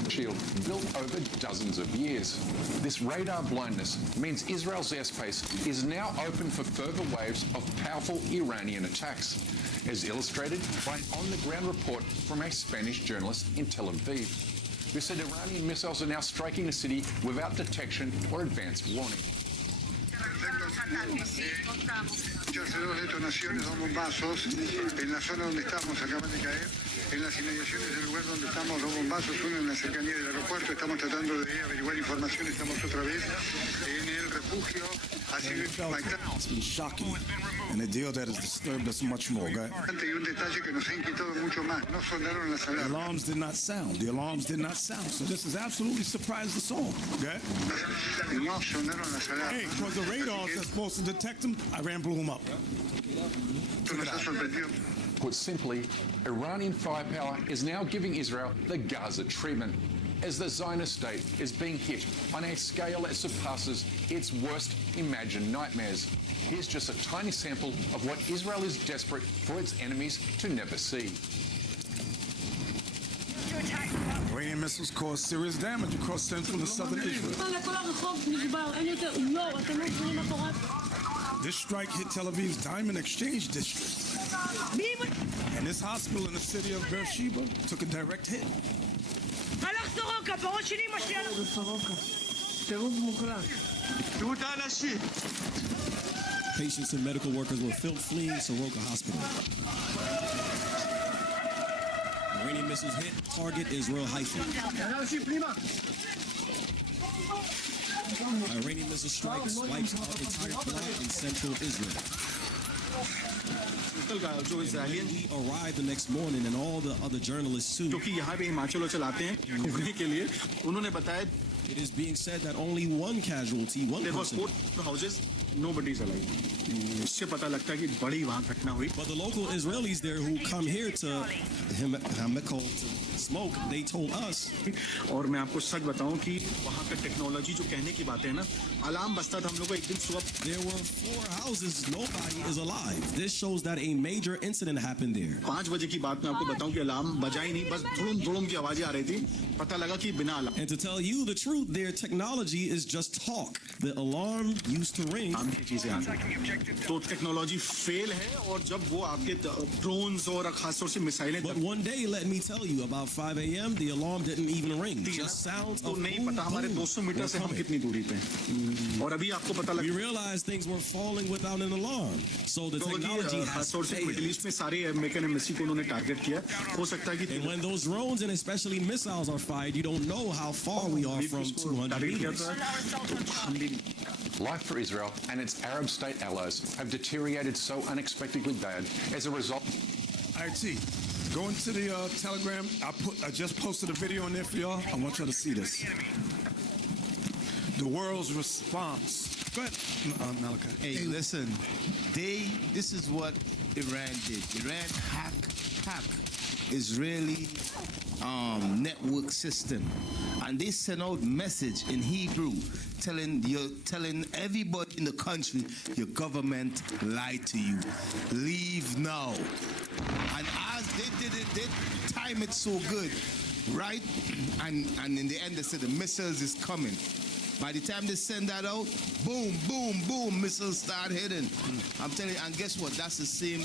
Shield built over dozens of years. This radar blindness means Israel's airspace is now open for further waves of powerful Iranian attacks, as illustrated by an on-the-ground report from a Spanish journalist in Tel Aviv, who said Iranian missiles are now striking the city without detection or advance warning. Muchas detonaciones o bombazos en la zona donde estamos acaban de caer. En las inmediaciones del lugar donde estamos, 2 bombazos, uno en la cercanía del aeropuerto. Estamos tratando de averiguar información. Estamos otra vez en el refugio. It's been shocking, and a deal that has disturbed us much more. Okay? Y un detalle que nos ha inquietado mucho más. No sonaron las The alarmas. alarms did not sound. The alarms did not sound. So this has absolutely surprised us all. Okay? No sonaron las alarmas. Hey, because the radars that's supposed to detect them, Iran blew them up. Nos ha sorprendido. Put simply, Iranian firepower is now giving Israel the Gaza treatment, as the Zionist state is being hit on a scale that surpasses its worst imagined nightmares. Here's just a tiny sample of what Israel is desperate for its enemies to never see. Iranian missiles caused serious damage across central and southern Israel. This strike hit Tel Aviv's Diamond Exchange district. And this hospital in the city of Beersheba took a direct hit. Patients and medical workers were fleeing Soroka Hospital. Iranian missiles hit target Israel Haifa. Iranian missile strike wipes out entire block in central Israel. When we arrived the next morning, and all the other journalists too, it is being said that only one casualty, one person. Nobody's alive. But the local Israelis there who come here to smoke, they told us. और मैं आपको सच बताऊं कि वहाँ का technology जो कहने की बात है ना, अलार्म बजता था हम लोग को एक दिन सुबह. There were 4 houses, nobody is alive. This shows that a major incident happened there. 5 बजे की बात मैं आपको बताऊं कि अलार्म बजा ही नहीं, बस धुरुम धुरुम की आवाजें आ रही थी. पता लगा कि बिना alarm. And to tell you the truth, their technology is just talk. The alarm used to ring. तो टेक्नोलॉजी फेल है और जब वो आपके ड्रोन्स और खासतौर से मिसाइलें. But one day, let me tell you, about 5 a.m., the alarm didn't even ring. Just sounds of नहीं पता हमारे 200 मीटर से हम कितनी दूरी पे हैं। और अभी आपको पता लगा we realized things were falling without an alarm. So the technology has failed. Middle east में सारे अमेरिकन एम्बेसी को उन्होंने टारगेट किया। हो सकता है कि and when those drones and especially missiles are fired, you don't know how far we are from 200 meters. Life for Israel and its Arab state allies have deteriorated so unexpectedly bad as a result. All right, T, go into the Telegram. I just posted a video on there for y'all. I want y'all to see this. The world's response. Go ahead, Malachi. Hey, listen. This is what Iran did. Iran hack Israeli network system, and they sent out message in Hebrew telling everybody in the country your government lied to you. Leave now. And as they did it, they timed it so good, right? And in the end they said the missiles is coming. By the time they send that out, boom, boom, boom, missiles start hitting. I'm telling you, and guess what? That's the same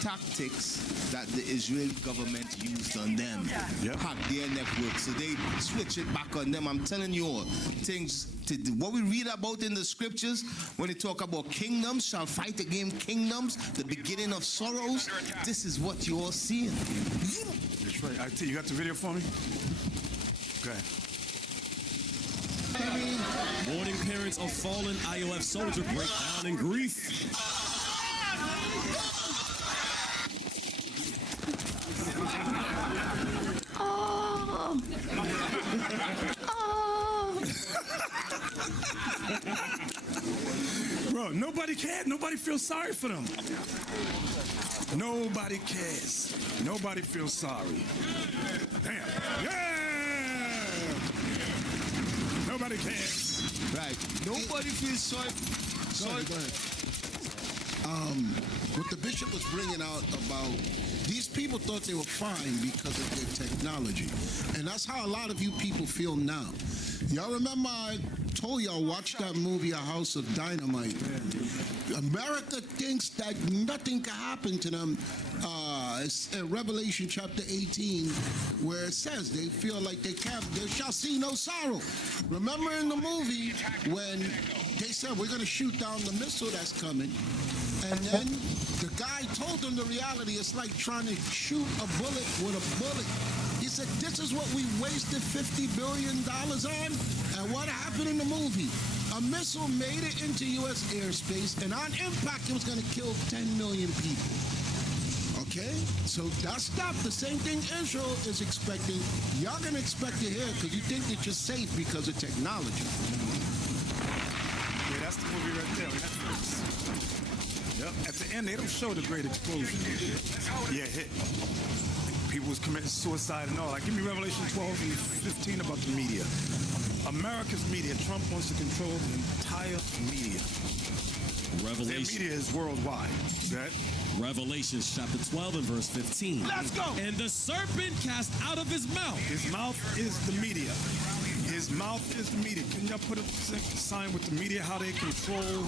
tactics that the Israeli government used on them. Hack their network. So they switch it back on them. I'm telling you all, things what we read about in the scriptures, when they talk about kingdoms shall fight against kingdoms, the beginning of sorrows, this is what you're all seeing. That's right. I tell you, got the video for me? Go ahead. Mourning parents of fallen IOF soldier break down in grief. Oh. Bro, nobody cared. Nobody feels sorry for them. Nobody cares. Nobody feels sorry. Damn. Yeah! Nobody cares. Right. Nobody feels sorry. Go ahead. What the bishop was bringing out about these people thought they were fine because of their technology. And that's how a lot of you people feel now. Y'all remember I told y'all, watch that movie, A House of Dynamite. America thinks that nothing can happen to them. It's in Revelation chapter 18, where it says they feel like they shall see no sorrow. Remember in the movie when they said, we're going to shoot down the missile that's coming. And then the guy told them the reality. It's like trying to shoot a bullet with a bullet. He said, this is what we wasted $50 billion on. And what happened in the movie? A missile made it into U.S. airspace, and on impact, it was going to kill 10 million people. Okay? So that's not the same thing Israel is expecting. Y'all going to expect it here because you think that you're safe because of technology. Yeah, that's the movie right there. Netflix. Yep. At the end, they don't show the great explosion. Yeah, hit. People was committing suicide and all. Like, give me Revelation 12 and 15 about the media. America's media. Trump wants to control the entire media. Revelation. Their media is worldwide. Right? Revelations chapter 12 and verse 15. Let's go. And the serpent cast out of his mouth. His mouth is the media. His mouth is the media. Can y'all put a sign with the media, how they control?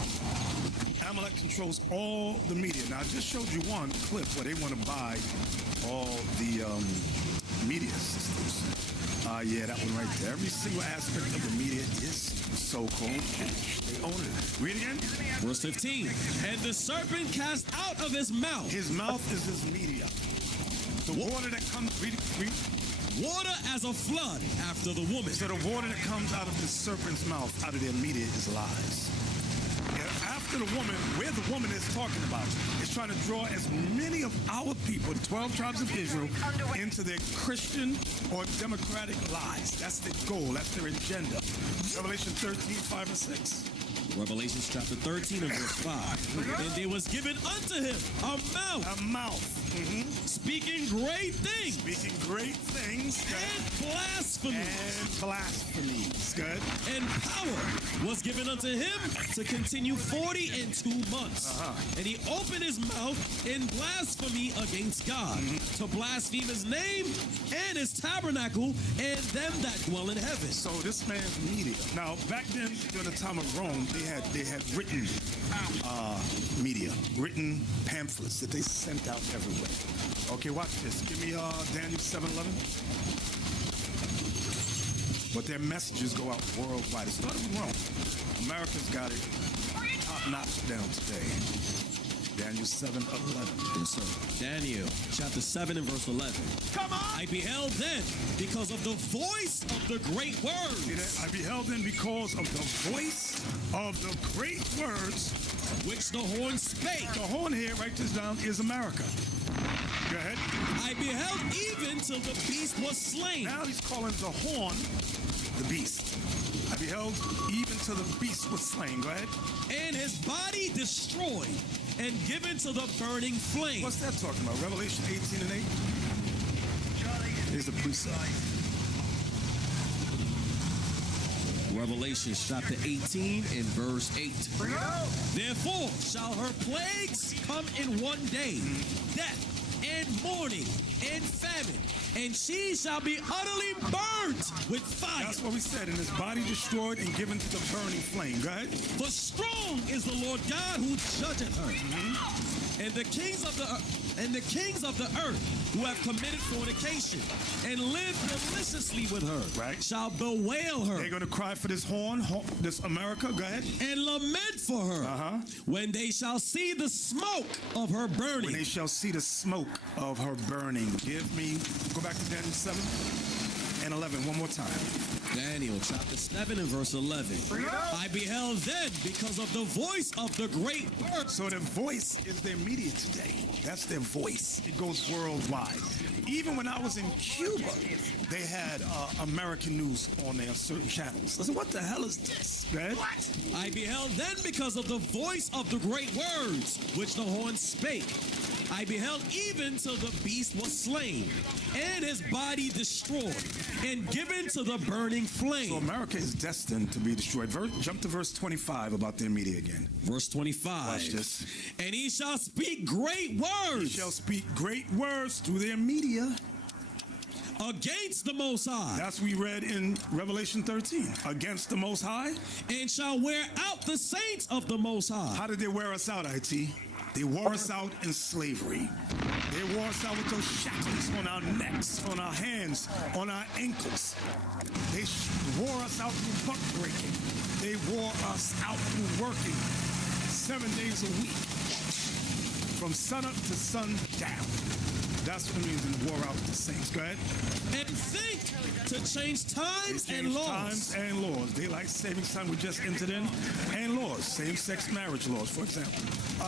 Amalek controls all the media. Now, I just showed you one clip where they want to buy all the media systems. Yeah, that one right there. Every single aspect of the media is so-called cash. They own it. Read again. Verse 15. And the serpent cast out of his mouth. His mouth is his media. The water that comes, read. Water as a flood after the woman. So the water that comes out of the serpent's mouth, out of their media, is lies. After the woman, where the woman is talking about, is trying to draw as many of our people, the 12 tribes of Israel, into their Christian or democratic lies. That's their goal. That's their agenda. Revelation 13, 5 and 6. Revelation chapter 13 and verse 5. And there was given unto him a mouth. A mouth. Mm-hmm. Speaking great things. Speaking great things. And blasphemy. And blasphemies. Good. And power was given unto him to continue 40 and 2 months. And he opened his mouth in blasphemy against God, to blaspheme his name and his tabernacle and them that dwell in heaven. So this man's media. Now, back then, during the time of Rome, they had written media, written pamphlets that they sent out everywhere. Okay, watch this. Give me Daniel 7:11. But their messages go out worldwide. It started with Rome. America's got it top notch down today. Daniel 7:11. Yes, sir. Daniel chapter 7 and verse 11. Come on! I beheld then because of the voice of the great words. See that? I beheld then because of the voice of the great words which the horn spake. The horn here, write this down, is America. Go ahead. I beheld even till the beast was slain. Now he's calling the horn the beast. I beheld even till the beast was slain. Go ahead. And his body destroyed and given to the burning flame. What's that talking about? Revelation 18 and 8? Here's the precept. Revelation chapter 18 and verse 8. Therefore shall her plagues come in one day, death and mourning and famine, and she shall be utterly burnt with fire. That's what we said, and his body destroyed and given to the burning flame. Go ahead. For strong is the Lord God who judgeth her. And the kings of the earth who have committed fornication and lived deliciously with her shall bewail her. They're going to cry for this horn, this America. Go ahead. And lament for her when they shall see the smoke of her burning. When they shall see the smoke of her burning. Go back to Daniel 7 and 11 one more time. Daniel chapter 7 and verse 11. I beheld then because of the voice of the great word. So the voice is their media today. That's their voice. It goes worldwide. Even when I was in Cuba, they had American news on their certain channels. I said, what the hell is this, man? What? I beheld then because of the voice of the great words which the horn spake. I beheld even till the beast was slain, and his body destroyed, and given to the burning flame. So America is destined to be destroyed. Jump to verse 25 about their media again. Verse 25. Watch this. And he shall speak great words. He shall speak great words through their media. Against the Most High. That's we read in Revelation 13. Against the Most High. And shall wear out the saints of the Most High. How did they wear us out, IT? They wore us out in slavery. They wore us out with those shackles on our necks, on our hands, on our ankles. They wore us out through buck breaking. They wore us out through working 7 days a week, from sun up to sundown. That's what it means in the war out with the saints. Go ahead. And think to change times and laws. Times and laws. Daylight savings time we just entered in, and laws. Same-sex marriage laws, for example.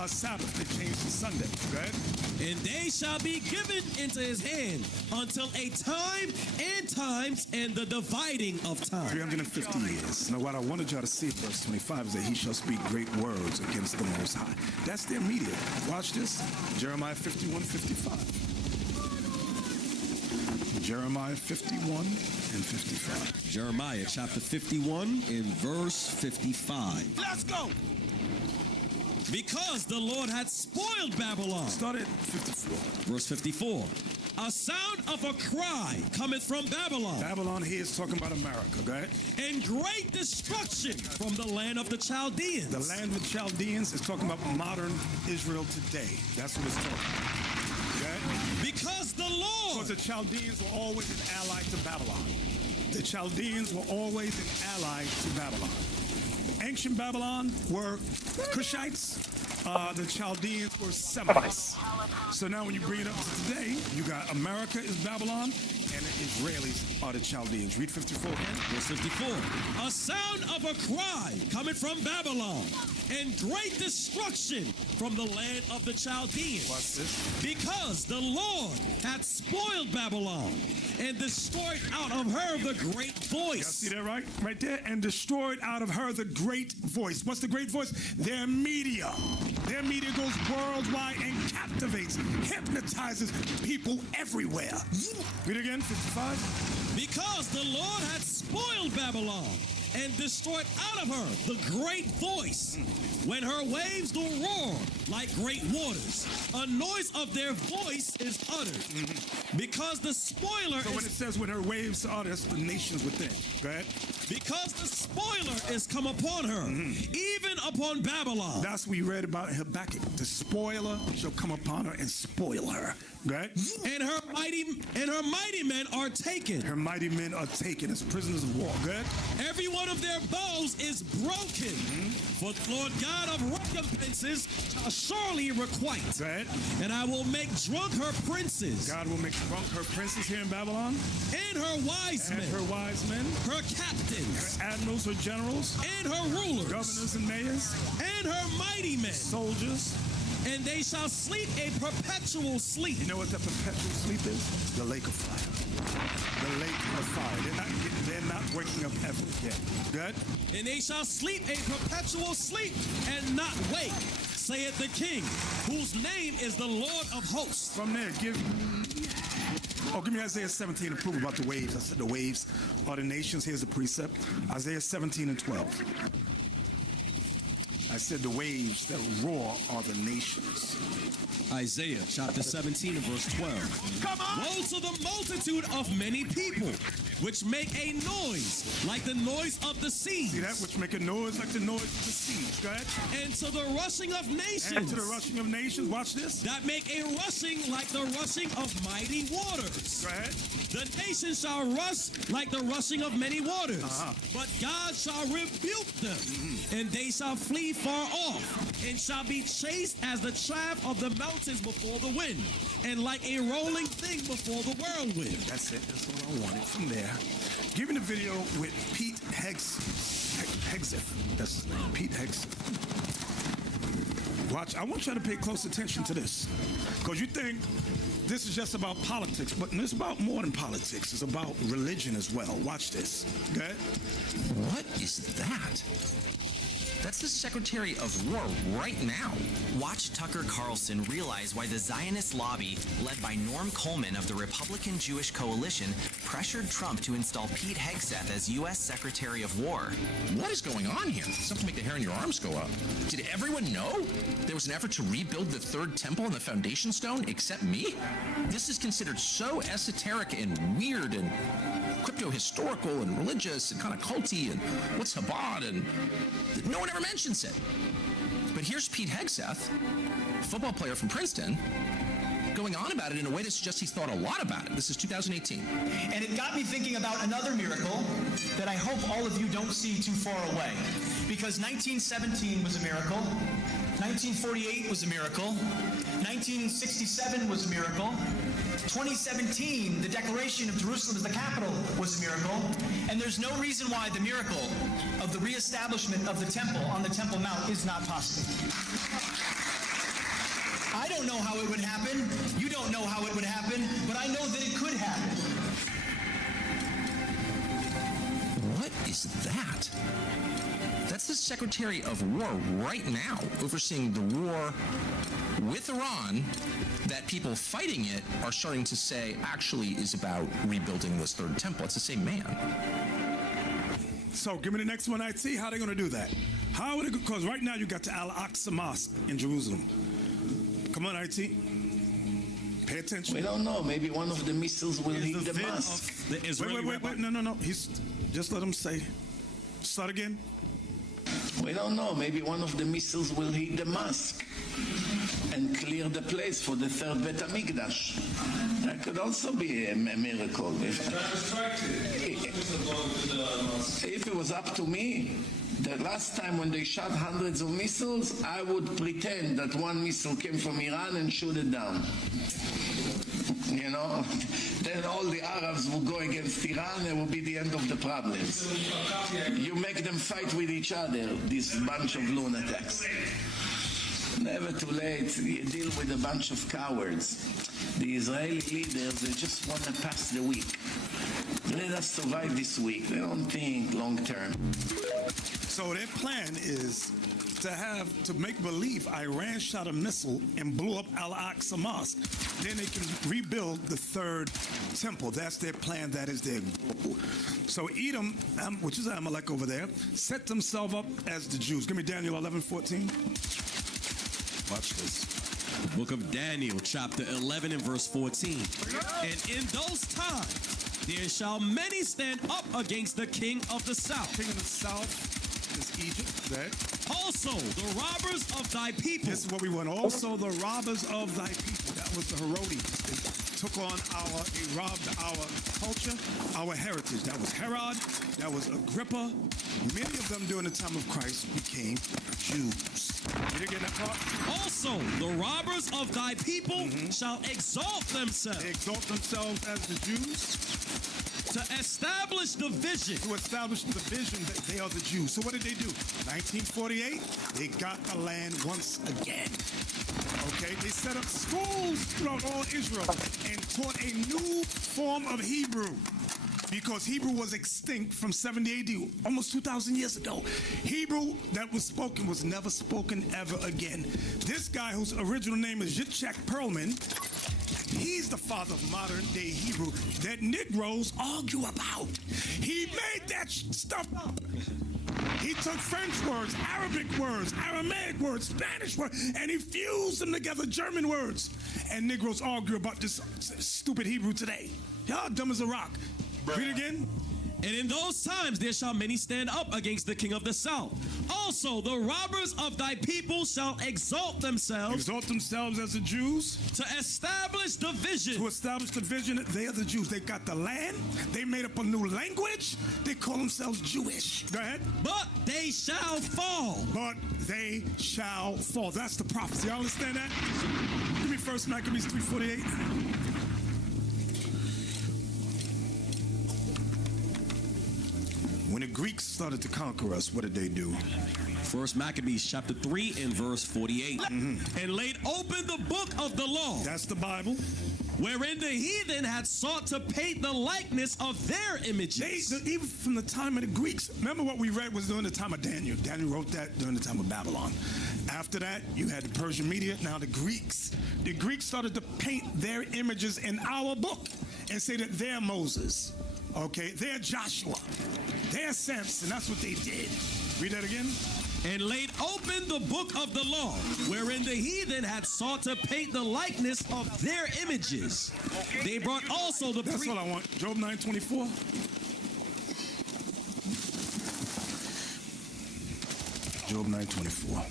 Sabbath, they changed to Sunday. Go ahead. And they shall be given into his hand until a time and times and the dividing of time. 350 years. Now, what I wanted y'all to see, verse 25, is that he shall speak great words against the Most High. That's their media. Watch this. Jeremiah 51:55. Jeremiah 51 and 55. Jeremiah chapter 51 in verse 55. Let's go. Because the Lord had spoiled Babylon. Start at 54. Verse 54. A sound of a cry cometh from Babylon. Babylon here is talking about America. Go ahead. And great destruction from the land of the Chaldeans. The land of the Chaldeans is talking about modern Israel today. That's what it's talking about. Because the Lord. Because the Chaldeans were always an ally to Babylon. The Chaldeans were always an ally to Babylon. Ancient Babylon were Cushites. The Chaldeans were Semites. So now when you bring it up to today, you got America is Babylon, and the Israelis are the Chaldeans. Read 54 again. Verse 54. A sound of a cry coming from Babylon, and great destruction from the land of the Chaldeans. What's this? Because the Lord hath spoiled Babylon, and destroyed out of her the great voice. Y'all see that right there? And destroyed out of her the great voice. What's the great voice? Their media. Their media goes worldwide and captivates, hypnotizes people everywhere. Read again, 55. Because the Lord hath spoiled Babylon, and destroyed out of her the great voice. When her waves do roar like great waters, a noise of their voice is uttered. Because the spoiler So when it says when her waves are, that's the nations within. Go ahead. Because the spoiler is come upon her, even upon Babylon. That's what we read about in Habakkuk. The spoiler shall come upon her and spoil her. Right? And her mighty men are taken. Her mighty men are taken as prisoners of war. Good. Every one of their bows is broken. For the Lord God of recompenses shall surely requite. Right. And I will make drunk her princes. God will make drunk her princes here in Babylon. And her wise men. Her wise men. Her captains. Her admirals, her generals. And her rulers. Governors and mayors. And her mighty men. Soldiers. And they shall sleep a perpetual sleep. You know what that perpetual sleep is? The lake of fire. The lake of fire. They're not waking up ever again. Good? And they shall sleep a perpetual sleep and not wake, saith the King, whose name is the Lord of hosts. From there, give me Isaiah 17 and prove about the waves. I said the waves are the nations. Here's the precept. Isaiah 17 and 12. I said the waves that roar are the nations. Isaiah chapter 17 and verse 12. Come on! Woe to the multitude of many people, which make a noise like the noise of the sea. See that? Which make a noise like the noise of the sea. Go ahead. And to the rushing of nations. And to the rushing of nations. Watch this. That make a rushing like the rushing of mighty waters. Go ahead. The nations shall rush like the rushing of many waters. But God shall rebuke them, and they shall flee far off, and shall be chased as the chaff of the mountains before the wind, and like a rolling thing before the whirlwind. That's it. That's what I wanted from there. Give me the video with Pete Hegseth. That's his name. Pete Hegseth. Watch. I want you to pay close attention to this, because you think this is just about politics, but it's about more than politics. It's about religion as well. Watch this. Okay? What is that? That's the Secretary of War right now. Watch Tucker Carlson realize why the Zionist lobby, led by Norm Coleman of the Republican Jewish Coalition, pressured Trump to install Pete Hegseth as U.S. Secretary of War. What is going on here? Something to make the hair on your arms go up. Did everyone know there was an effort to rebuild the third temple and the foundation stone except me? This is considered so esoteric and weird and crypto-historical and religious and kind of culty and what's Chabad, and no one ever mentions it. But here's Pete Hegseth, football player from Princeton, going on about it in a way that suggests he's thought a lot about it. This is 2018. And it got me thinking about another miracle that I hope all of you don't see too far away. Because 1917 was a miracle, 1948 was a miracle, 1967 was a miracle, 2017, the declaration of Jerusalem as the capital was a miracle, and there's no reason why the miracle of the reestablishment of the temple on the Temple Mount is not possible. I don't know how it would happen, you don't know how it would happen, but I know that it could happen. What is that? That's the Secretary of War right now, overseeing the war with Iran that people fighting it are starting to say actually is about rebuilding this third temple. It's the same man. So give me the next one, IT. How are they going to do that? How would it go? Because right now you got the Al-Aqsa Mosque in Jerusalem. Come on, IT. Pay attention. We don't know. Maybe one of the missiles will hit the mosque. Wait. No. Just let him say. Start again. We don't know. Maybe one of the missiles will hit the mosque and clear the place for the third Bet HaMikdash. That could also be a miracle. If it was up to me, the last time when they shot hundreds of missiles, I would pretend that one missile came from Iran and shoot it down. You know, then all the Arabs will go against Iran and it will be the end of the problems. You make them fight with each other, this bunch of lunatics. Never too late. You deal with a bunch of cowards. The Israeli leaders, they just want to pass the week. Let us survive this week. They don't think long term. So their plan is to make believe Iran shot a missile and blew up Al-Aqsa Mosque. Then they can rebuild the third temple. That's their plan. That is their goal. So Edom, which is Amalek over there, set themselves up as the Jews. Give me Daniel 11:14. Watch this. Book of Daniel, chapter 11 and verse 14. And in those times there shall many stand up against the king of the south. King of the south is Egypt. Right? Also, the robbers of thy people. This is what we want. Also, the robbers of thy people. That was the Herodians. They took on they robbed our culture, our heritage. That was Herod. That was Agrippa. Many of them during the time of Christ became Jews. Did you get that part? Also, the robbers of thy people shall exalt themselves. They exalt themselves as the Jews. To establish the vision. To establish the vision that they are the Jews. So what did they do? 1948, they got the land once again. Okay, they set up schools throughout all Israel and taught a new form of Hebrew. Because Hebrew was extinct from 70 AD, almost 2,000 years ago. Hebrew that was spoken was never spoken ever again. This guy whose original name is Yitzhak Perlman, he's the father of modern day Hebrew that Negroes argue about. He made that stuff up. He took French words, Arabic words, Aramaic words, Spanish words, and he fused them together, German words. And Negroes argue about this stupid Hebrew today. Y'all dumb as a rock. Read again. And in those times there shall many stand up against the king of the south. Also, the robbers of thy people shall exalt themselves. Exalt themselves as the Jews. To establish the vision. To establish the vision. They are the Jews. They got the land. They made up a new language. They call themselves Jewish. Go ahead. But they shall fall. But they shall fall. That's the prophecy. You understand that? Give me first Maccabees 3:48. When the Greeks started to conquer us, what did they do? First Maccabees chapter 3 and verse 48. And laid open the book of the law. That's the Bible. Wherein the heathen had sought to paint the likeness of their images. Even from the time of the Greeks. Remember what we read was during the time of Daniel. Daniel wrote that during the time of Babylon. After that, you had the Persian media. Now the Greeks. The Greeks started to paint their images in our book and say that they're Moses. Okay, they're Joshua. They're Samson. That's what they did. Read that again. And laid open the book of the law, wherein the heathen had sought to paint the likeness of their images. They brought also the... That's what I want. Job 9:24. Job 9:24.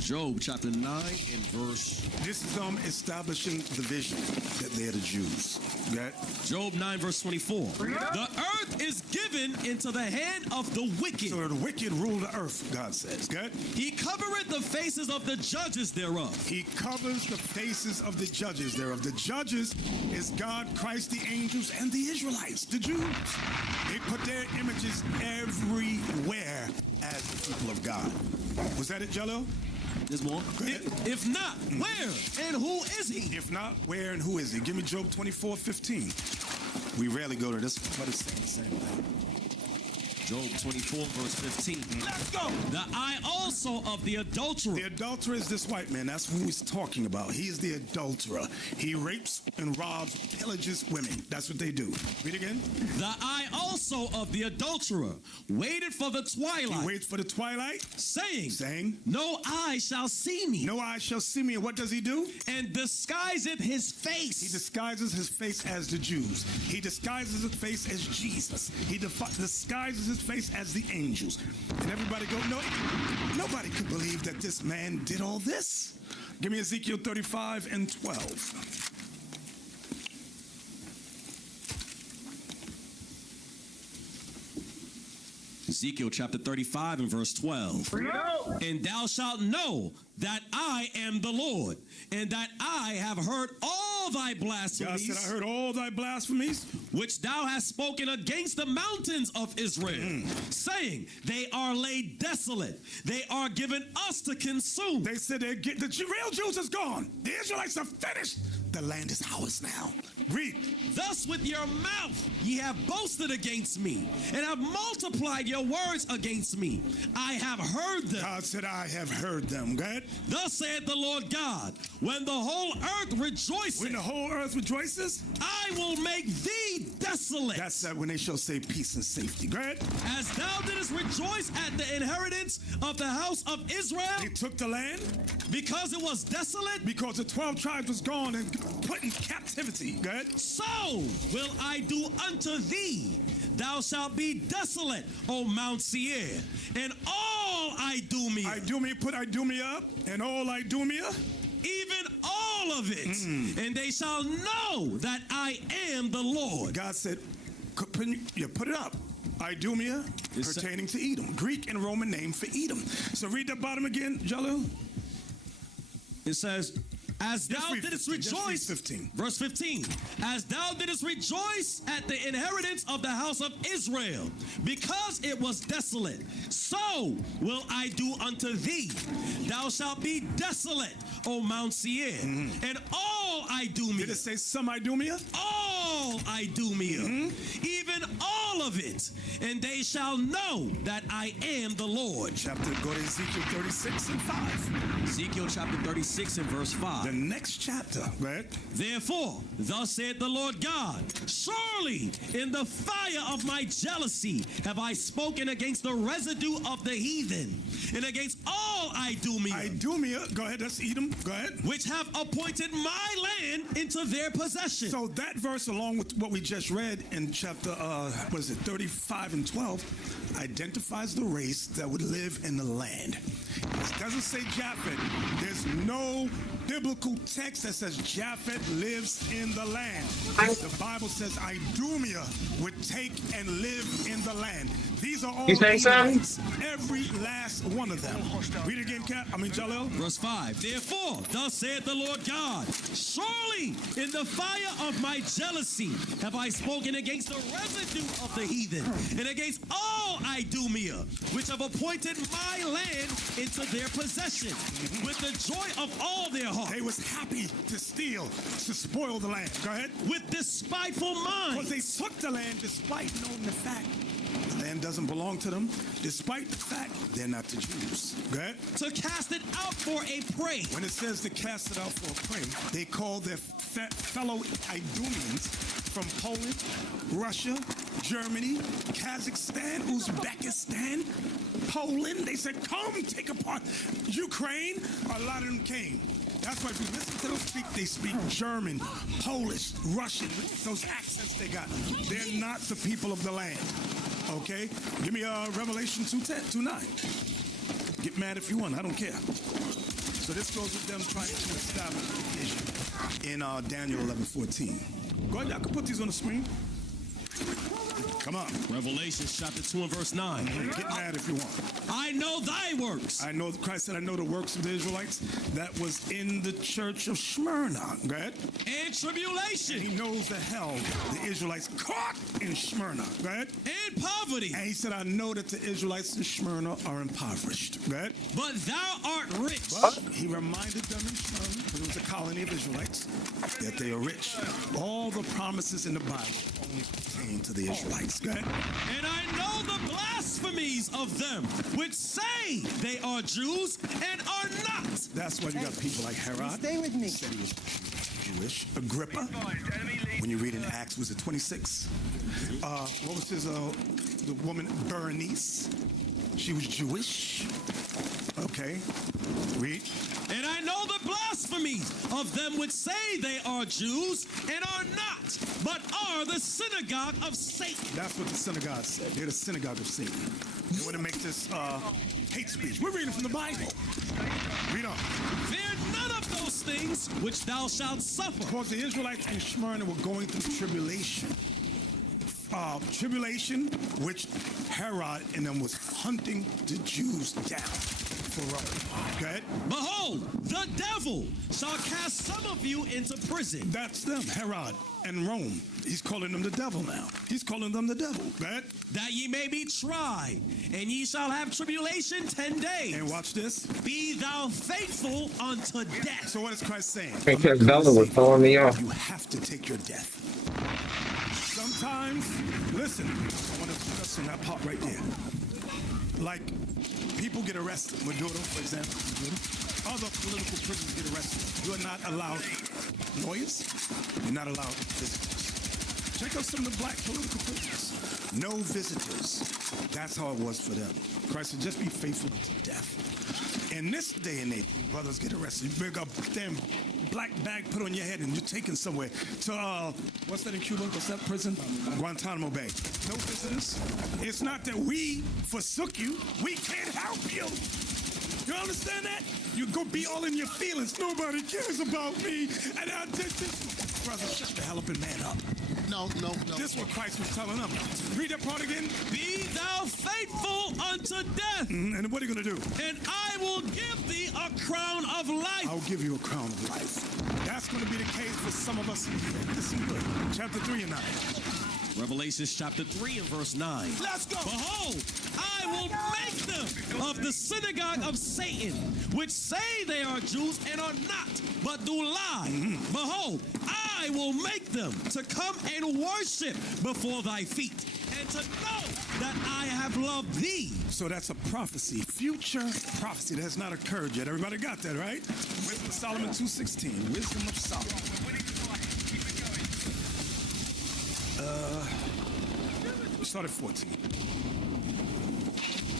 Job chapter 9 and verse... This is establishing the vision that they're the Jews. Okay? Job 9 verse 24. The earth is given into the hand of the wicked. So the wicked rule the earth, God says. Good? He covereth the faces of the judges thereof. He covers the faces of the judges thereof. The judges is God, Christ, the angels, and the Israelites, the Jews. They put their images everywhere as the people of God. Was that it, Jello? There's more. If not, where and who is he? If not, where and who is he? Give me Job 24:15. We rarely go to this one, but it's the same thing. Job 24 verse 15. Let's go. The eye also of the adulterer. The adulterer is this white man. That's who he's talking about. He is the adulterer. He rapes and robs, pillages women. That's what they do. Read again. The eye also of the adulterer waited for the twilight. He waits for the twilight. Saying, no eye shall see me. No eye shall see me. And what does he do? And disguiseth his face. He disguises his face as the Jews. He disguises his face as Jesus. He disguises his face as the angels. And everybody go, no, nobody could believe that this man did all this. Give me Ezekiel 35 and 12. Ezekiel chapter 35 and verse 12. And thou shalt know that I am the Lord, and that I have heard all thy blasphemies. God said, I heard all thy blasphemies, which thou hast spoken against the mountains of Israel, saying, they are laid desolate. They are given us to consume. They said the real Jews is gone. The Israelites are finished. The land is ours now. Read. Thus with your mouth ye have boasted against me, and have multiplied your words against me. I have heard them. God said, I have heard them. Go ahead. Thus saith the Lord God, when the whole earth rejoices. When the whole earth rejoices, I will make thee desolate. That's that when they shall say peace and safety. Go ahead. As thou didst rejoice at the inheritance of the house of Israel. They took the land. Because it was desolate. Because the 12 tribes was gone and put in captivity. Go ahead. So will I do unto thee. Thou shalt be desolate, O Mount Seir, and all Idumea. Idumea, put Idumea up, and all Idumea. Even all all of it, and they shall know that I am the Lord. God said, put it up. Idumea, pertaining to Edom. Greek and Roman name for Edom. So read the bottom again, Jalil. It says, as thou didst rejoice, verse 15, as thou didst rejoice at the inheritance of the house of Israel, because it was desolate, so will I do unto thee. Thou shalt be desolate, O Mount Seir, and all Idumea. Did it say some Idumea? All Idumea, even all of it, and they shall know that I am the Lord. Go to Ezekiel 36 and 5. Ezekiel chapter 36 and verse 5. The next chapter, right? Therefore, thus saith the Lord God, surely in the fire of my jealousy have I spoken against the residue of the heathen, and against all Idumea. Idumea, go ahead, that's Edom, go ahead. Which have appointed my land into their possession. So that verse, along with what we just read in chapter, 35 and 12, identifies the race that would live in the land. It doesn't say Japheth. There's no biblical text that says Japheth lives in the land. The Bible says Idumea would take and live in the land. These are all Edomites, every last one of them. Read again, Jalil. Verse 5. Therefore, thus saith the Lord God, surely in the fire of my jealousy have I spoken against the residue of the heathen, and against all Idumea, which have appointed my land into their possession, with the joy of all their heart. They was happy to steal, to spoil the land. Go ahead. With despiteful minds. Because they took the land despite knowing the fact the land doesn't belong to them, despite the fact they're not the Jews. Go ahead. To cast it out for a prey. When it says to cast it out for a prey, they call their fellow Idumeans from Poland, Russia, Germany, Kazakhstan, Uzbekistan, Poland. They said, come take apart Ukraine. A lot of them came. That's why if you listen to them they speak German, Polish, Russian, those accents they got. They're not the people of the land. Okay? Give me Revelation 2:9. Get mad if you want. I don't care. So this goes with them trying to establish a vision in Daniel 11:14. Go ahead, y'all can put these on the screen. Come on. Revelation chapter 2 and verse 9. Get mad if you want. I know thy works. I know, Christ said, I know the works of the Israelites that was in the church of Smyrna. Go ahead. And tribulation. And he knows the hell the Israelites caught in Smyrna. Go ahead. And poverty. And he said, I know that the Israelites in Smyrna are impoverished. Go ahead. But thou art rich. But he reminded them in Smyrna, because it was a colony of Israelites, that they are rich. All the promises in the Bible only pertain to the Israelites. Go ahead. And I know the blasphemies of them which say they are Jews and are not. That's why you got people like Herod. Stay with me. Said he was Jewish. Agrippa. When you read in Acts, was it 26? What was his, the woman Berenice? She was Jewish. Okay. Read. And I know the blasphemies of them which say they are Jews and are not, but are the synagogue of Satan. That's what the synagogue said. They're the synagogue of Satan. They want to make this hate speech. We're reading from the Bible. Read on. Fear none of those things which thou shalt suffer. Because the Israelites in Smyrna were going through tribulation. Tribulation, which Herod and them was hunting the Jews down for Rome. Go ahead. Behold, the devil shall cast some of you into prison. That's them, Herod and Rome. He's calling them the devil now. He's calling them the devil. Go ahead. That ye may be tried, and ye shall have tribulation 10 days. And watch this. Be thou faithful unto death. So what is Christ saying? Because Bella was throwing me off. You have to take your death. Sometimes, listen, I want to discuss on that part right there. Like, people get arrested. Maduro, for example. Other political prisoners get arrested. You are not allowed lawyers. You're not allowed visitors. Check out some of the black political prisoners. No visitors. That's how it was for them. Christ said, just be faithful to death. In this day and age, brothers get arrested. You bring a damn black bag put on your head and you're taken somewhere to, what's that in Cuba? What's that prison? Guantanamo Bay. No visitors. It's not that we forsook you. We can't help you. You understand that? You go be all in your feelings. Nobody cares about me. And I did this. Brother, shut the hell up and man up. No. This is what Christ was telling them. Read that part again. Be thou faithful unto death. And what are you going to do? And I will give thee a crown of life. I'll give you a crown of life. That's going to be the case for some of us. Listen good. Chapter 3 and 9. Revelation chapter 3 and verse 9. Let's go. Behold, I will make them of the synagogue of Satan, which say they are Jews and are not, but do lie. Behold, I will make them to come and worship before thy feet, and to know that I have loved thee. So that's a prophecy, future prophecy that has not occurred yet. Everybody got that, right? Wisdom of Solomon 2:16. Wisdom of Solomon. Start at 14.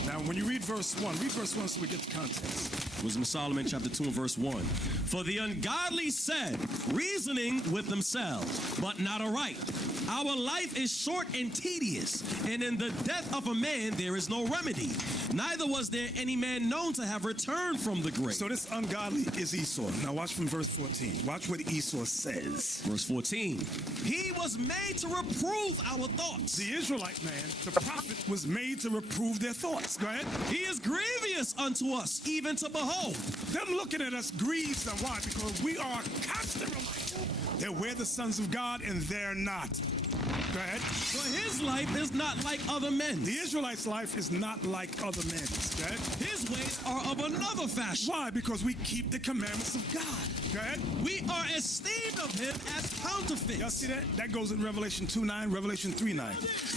Now, when you read verse 1 so we get the context. Wisdom of Solomon chapter 2 and verse 1. For the ungodly said, reasoning with themselves, but not aright. Our life is short and tedious, and in the death of a man there is no remedy. Neither was there any man known to have returned from the grave. So this ungodly is Esau. Now watch from verse 14. Watch what Esau says. Verse 14. He was made to reprove our thoughts. The Israelite man, the prophet, was made to reprove their thoughts. Go ahead. He is grievous unto us, even to behold. Them looking at us grieves them. Why? Because we are constant reminders that we're the sons of God and they're not. Go ahead. For his life is not like other men's. The Israelites' life is not like other men's. Go ahead. His ways are of another fashion. Why? Because we keep the commandments of God. Go ahead. We are esteemed of him as counterfeits. Y'all see that? That goes in Revelation 2:9, Revelation 3:9.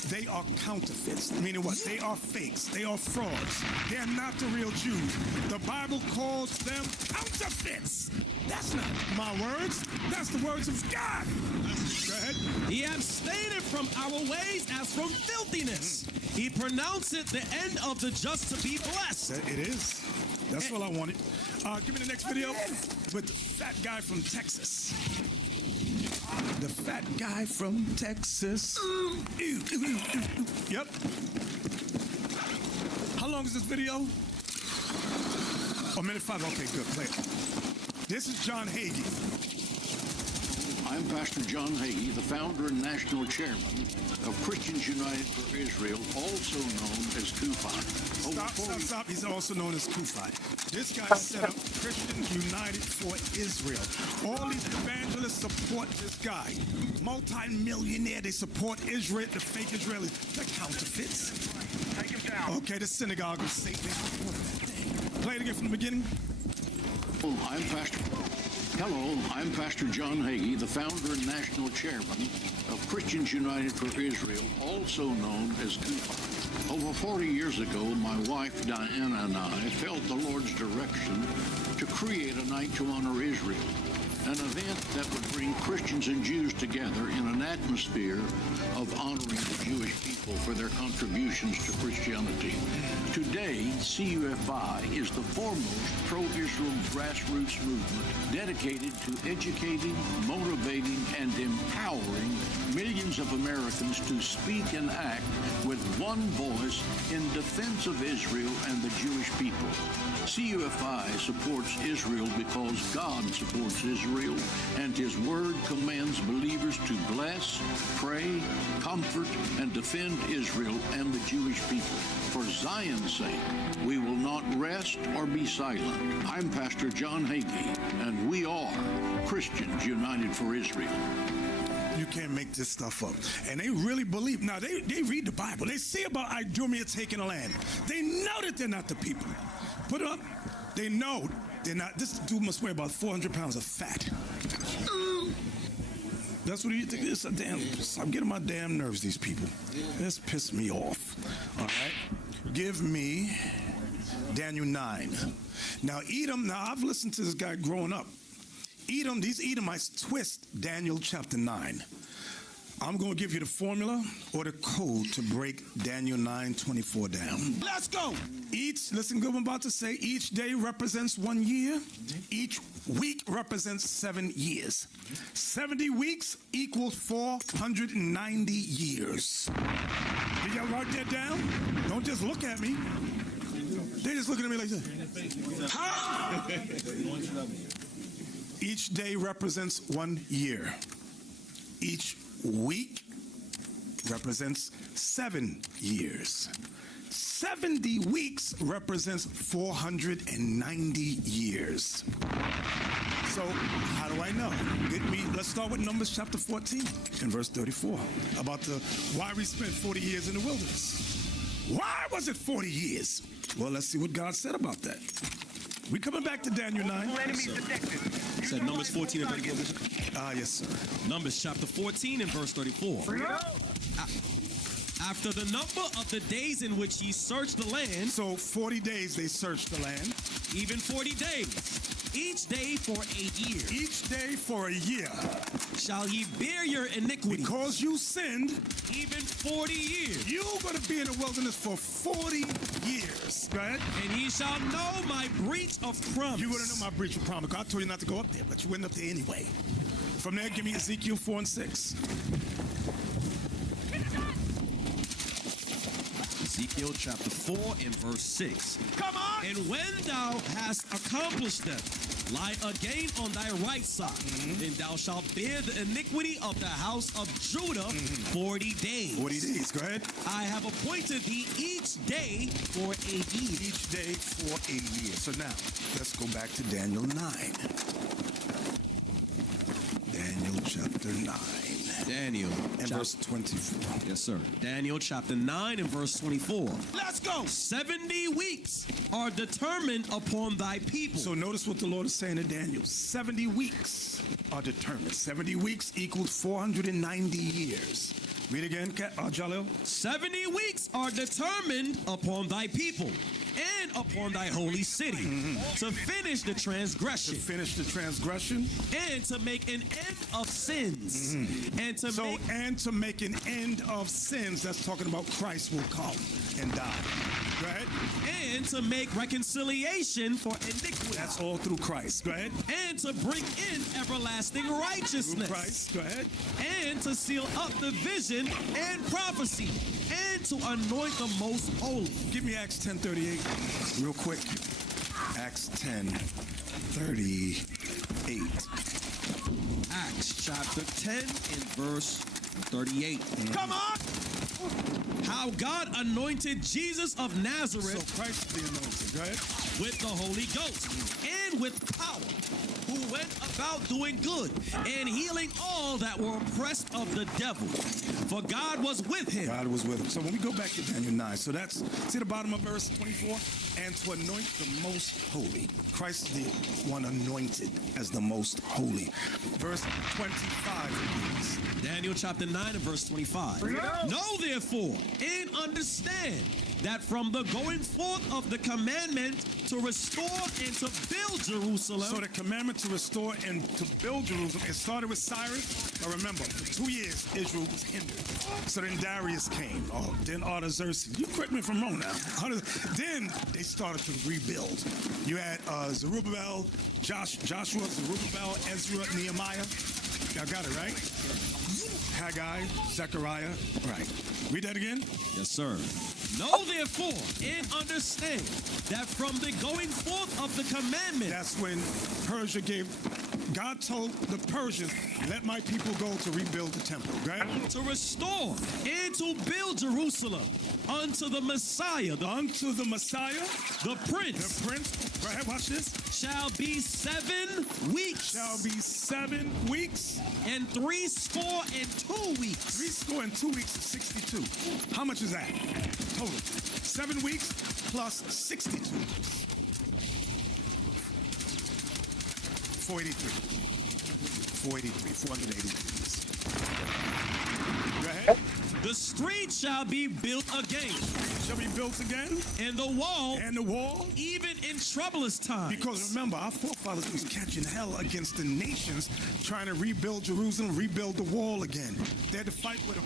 They are counterfeits. Meaning what? They are fakes. They are frauds. They are not the real Jews. The Bible calls them counterfeits. That's not my words. That's the words of God. Go ahead. He abstained from our ways as from filthiness. He pronounced it the end of the just to be blessed. It is. That's all I wanted. Give me the next video with the fat guy from Texas. The fat guy from Texas. Yep. How long is this video? Oh, minute 5. Okay, good. Play it. This is John Hagee. I'm Pastor John Hagee, the founder and national chairman of Christians United for Israel, also known as CUFI. Stop. He's also known as CUFI. This guy set up Christians United for Israel. All these evangelists support this guy. Multi-millionaire, they support Israel, the fake Israelis. They're counterfeits. Take him down. Okay, the synagogue of Satan. Play it again from the beginning. Hello, I'm Pastor John Hagee, the founder and national chairman of Christians United for Israel, also known as CUFI. Over 40 years ago, my wife Diana and I felt the Lord's direction to create a night to honor Israel, an event that would bring Christians and Jews together in an atmosphere of honoring the Jewish people for their contributions to Christianity. Today, CUFI is the foremost pro-Israel grassroots movement dedicated to educating, motivating, and empowering millions of Americans to speak and act with one voice in defense of Israel and the Jewish people. CUFI supports Israel because God supports Israel, and His Word commands believers to bless, pray, comfort, and defend Israel and the Jewish people. For Zion's sake, we will not rest or be silent. I'm Pastor John Hagee, and we are Christians United for Israel. You can't make this stuff up. And they really believe. Now, they read the Bible. They see about Idumea taking a land. They know that they're not the people. Put it up. They know they're not. This dude must weigh about 400 pounds of fat. That's what you think. It's a damn. I'm getting my damn nerves, these people. This pissed me off. All right. Give me Daniel 9. Now, Edom. Now, I've listened to this guy growing up. Edom, these Edomites twist Daniel chapter 9. I'm going to give you the formula or the code to break Daniel 9:24 down. Let's go. Listen good what I'm about to say. Each day represents 1 year. Each week represents 7 years. 70 weeks equals 490 years. Did y'all write that down? Don't just look at me. They just Everybody's looking at me like this. Huh? Each day represents 1 year. Each week represents 7 years. 70 weeks represents 490 years. So how do I know? Let's start with Numbers chapter 14 and verse 34 about why we spent 40 years in the wilderness. Why was it 40 years? Well, let's see what God said about that. We coming back to Daniel 9. Said Numbers 14 and 34. Yes, sir. Numbers chapter 14 and verse 34. After the number of the days in which ye searched the land. So 40 days they searched the land. Even 40 days. Each day for a year. Each day for a year. Shall ye bear your iniquity. Because you sinned. Even 40 years. You're going to be in the wilderness for 40 years. Go ahead. And ye shall know my breach of promise. You're going to know my breach of promise. God told you not to go up there, but you went up there anyway. From there, give me Ezekiel 4 and 6. Ezekiel chapter 4 and verse 6. Come on! And when thou hast accomplished them, lie again on thy right side, then thou shalt bear the iniquity of the house of Judah 40 days. 40 days, go ahead. I have appointed thee each day for a year. Each day for a year. So now, let's go back to Daniel 9. Daniel chapter 9. Daniel. And verse 24. Yes, sir. Daniel chapter 9 and verse 24. Let's go. 70 weeks are determined upon thy people. So notice what the Lord is saying to Daniel. 70 weeks are determined. 70 weeks equals 490 years. Read again, Jalil. 70 weeks are determined upon thy people and upon thy holy city to finish the transgression. To finish the transgression. And to make an end of sins. And to make an end of sins. That's talking about Christ will come and die. Go ahead. And to make reconciliation for iniquity. That's all through Christ. Go ahead. And to bring in everlasting righteousness. Through Christ. Go ahead. And to seal up the vision and prophecy. And to anoint the most holy. Give me Acts 10:38 real quick. Acts 10:38. Acts chapter 10 and verse 38. Come on! How God anointed Jesus of Nazareth. So Christ is the anointed, right? With the Holy Ghost and with power, who went about doing good and healing all that were oppressed of the devil. For God was with him. God was with him. So when we go back to Daniel 9, so that's, see the bottom of verse 24? And to anoint the most holy. Christ is the one anointed as the most holy. Verse 25, please. Daniel chapter 9 and verse 25. Know therefore and understand that from the going forth of the commandment to restore and to build Jerusalem. So the commandment to restore and to build Jerusalem, it started with Cyrus. But remember, for 2 years, Israel was hindered. So then Darius came. Then Artaxerxes. You correct me if I'm wrong now. Then they started to rebuild. You had Zerubbabel, Joshua, Zerubbabel, Ezra, Nehemiah. Y'all got it, right? Haggai, Zechariah. All right. Read that again. Yes, sir. Know therefore and understand that from the going forth of the commandment. That's when Persia God told the Persians, let my people go to rebuild the temple, right? To restore and to build Jerusalem unto the Messiah. Unto the Messiah. The Prince. The Prince. Go ahead, watch this. Shall be 7 weeks. Shall be 7 weeks. And 62 weeks. 62 weeks is 62. How much is that? Total. 7 weeks plus 62 weeks. 483. 483 days. Go ahead. The street shall be built again. Shall be built again. And the wall. And the wall. Even in troublous times. Because remember, our forefathers was catching hell against the nations, trying to rebuild Jerusalem, rebuild the wall again. They had to fight with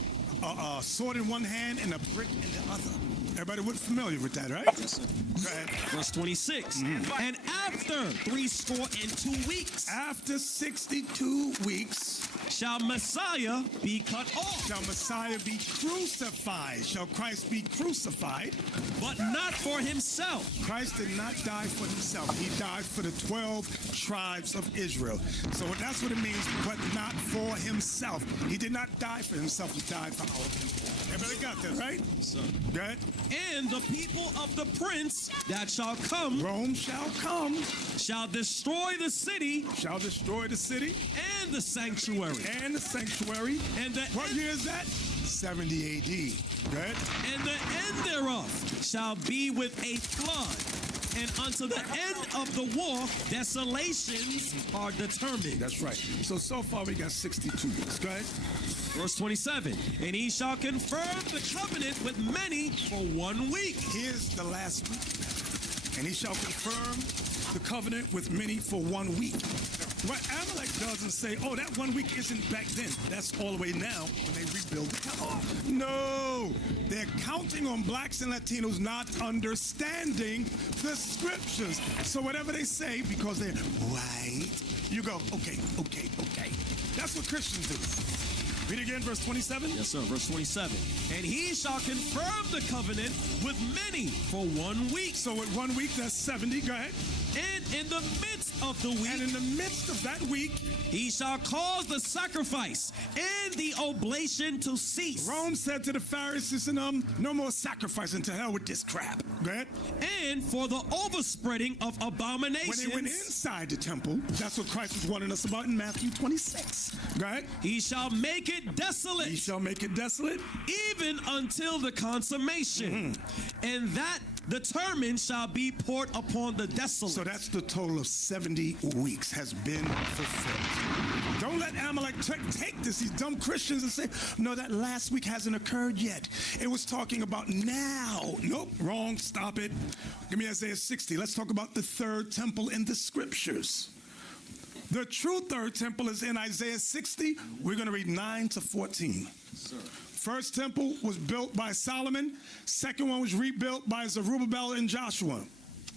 a sword in one hand and a brick in the other. Everybody was familiar with that, right? Yes, sir. Go ahead. Verse 26. And after 62 weeks. After 62 weeks. Shall Messiah be cut off. Shall Messiah be crucified. Shall Christ be crucified. But not for himself. Christ did not die for himself. He died for the 12 tribes of Israel. So that's what it means, but not for himself. He did not die for himself. He died for our people. Everybody got that, right? So, good. And the people of the prince that shall come. Rome shall come. Shall destroy the city. Shall destroy the city. And the sanctuary. And the sanctuary. And the what year is that? 70 AD. Good. And the end thereof shall be with a flood. And unto the end of the war, desolations are determined. That's right. So far we got 62 weeks. Go ahead. Verse 27. And he shall confirm the covenant with many for 1 week. Here's the last week. And he shall confirm the covenant with many for 1 week. What Amalek doesn't say, oh, that 1 week isn't back then. That's all the way now when they rebuild the temple. No, they're counting on blacks and Latinos not understanding the scriptures. So whatever they say, because they're white, you go, okay. That's what Christians do. Read again, verse 27. Yes, sir, verse 27. And he shall confirm the covenant with many for 1 week. So with 1 week, that's 70. Go ahead. And in the midst of the week. And in the midst of that week. He shall cause the sacrifice and the oblation to cease. Rome said to the Pharisees and no more sacrificing, to hell with this crap. Go ahead. And for the overspreading of abominations. When they went inside the temple, that's what Christ was warning us about in Matthew 26. Go ahead. He shall make it desolate. He shall make it desolate. Even until the consummation. And that determined shall be poured upon the desolate. So that's the total of 70 weeks has been fulfilled. Don't let Amalek take this, these dumb Christians, and say, no, that last week hasn't occurred yet. It was talking about now. Nope, wrong, stop it. Give me Isaiah 60. Let's talk about the third temple in the scriptures. The true third temple is in Isaiah 60. We're going to read 9 to 14. Sir. First temple was built by Solomon. Second one was rebuilt by Zerubbabel and Joshua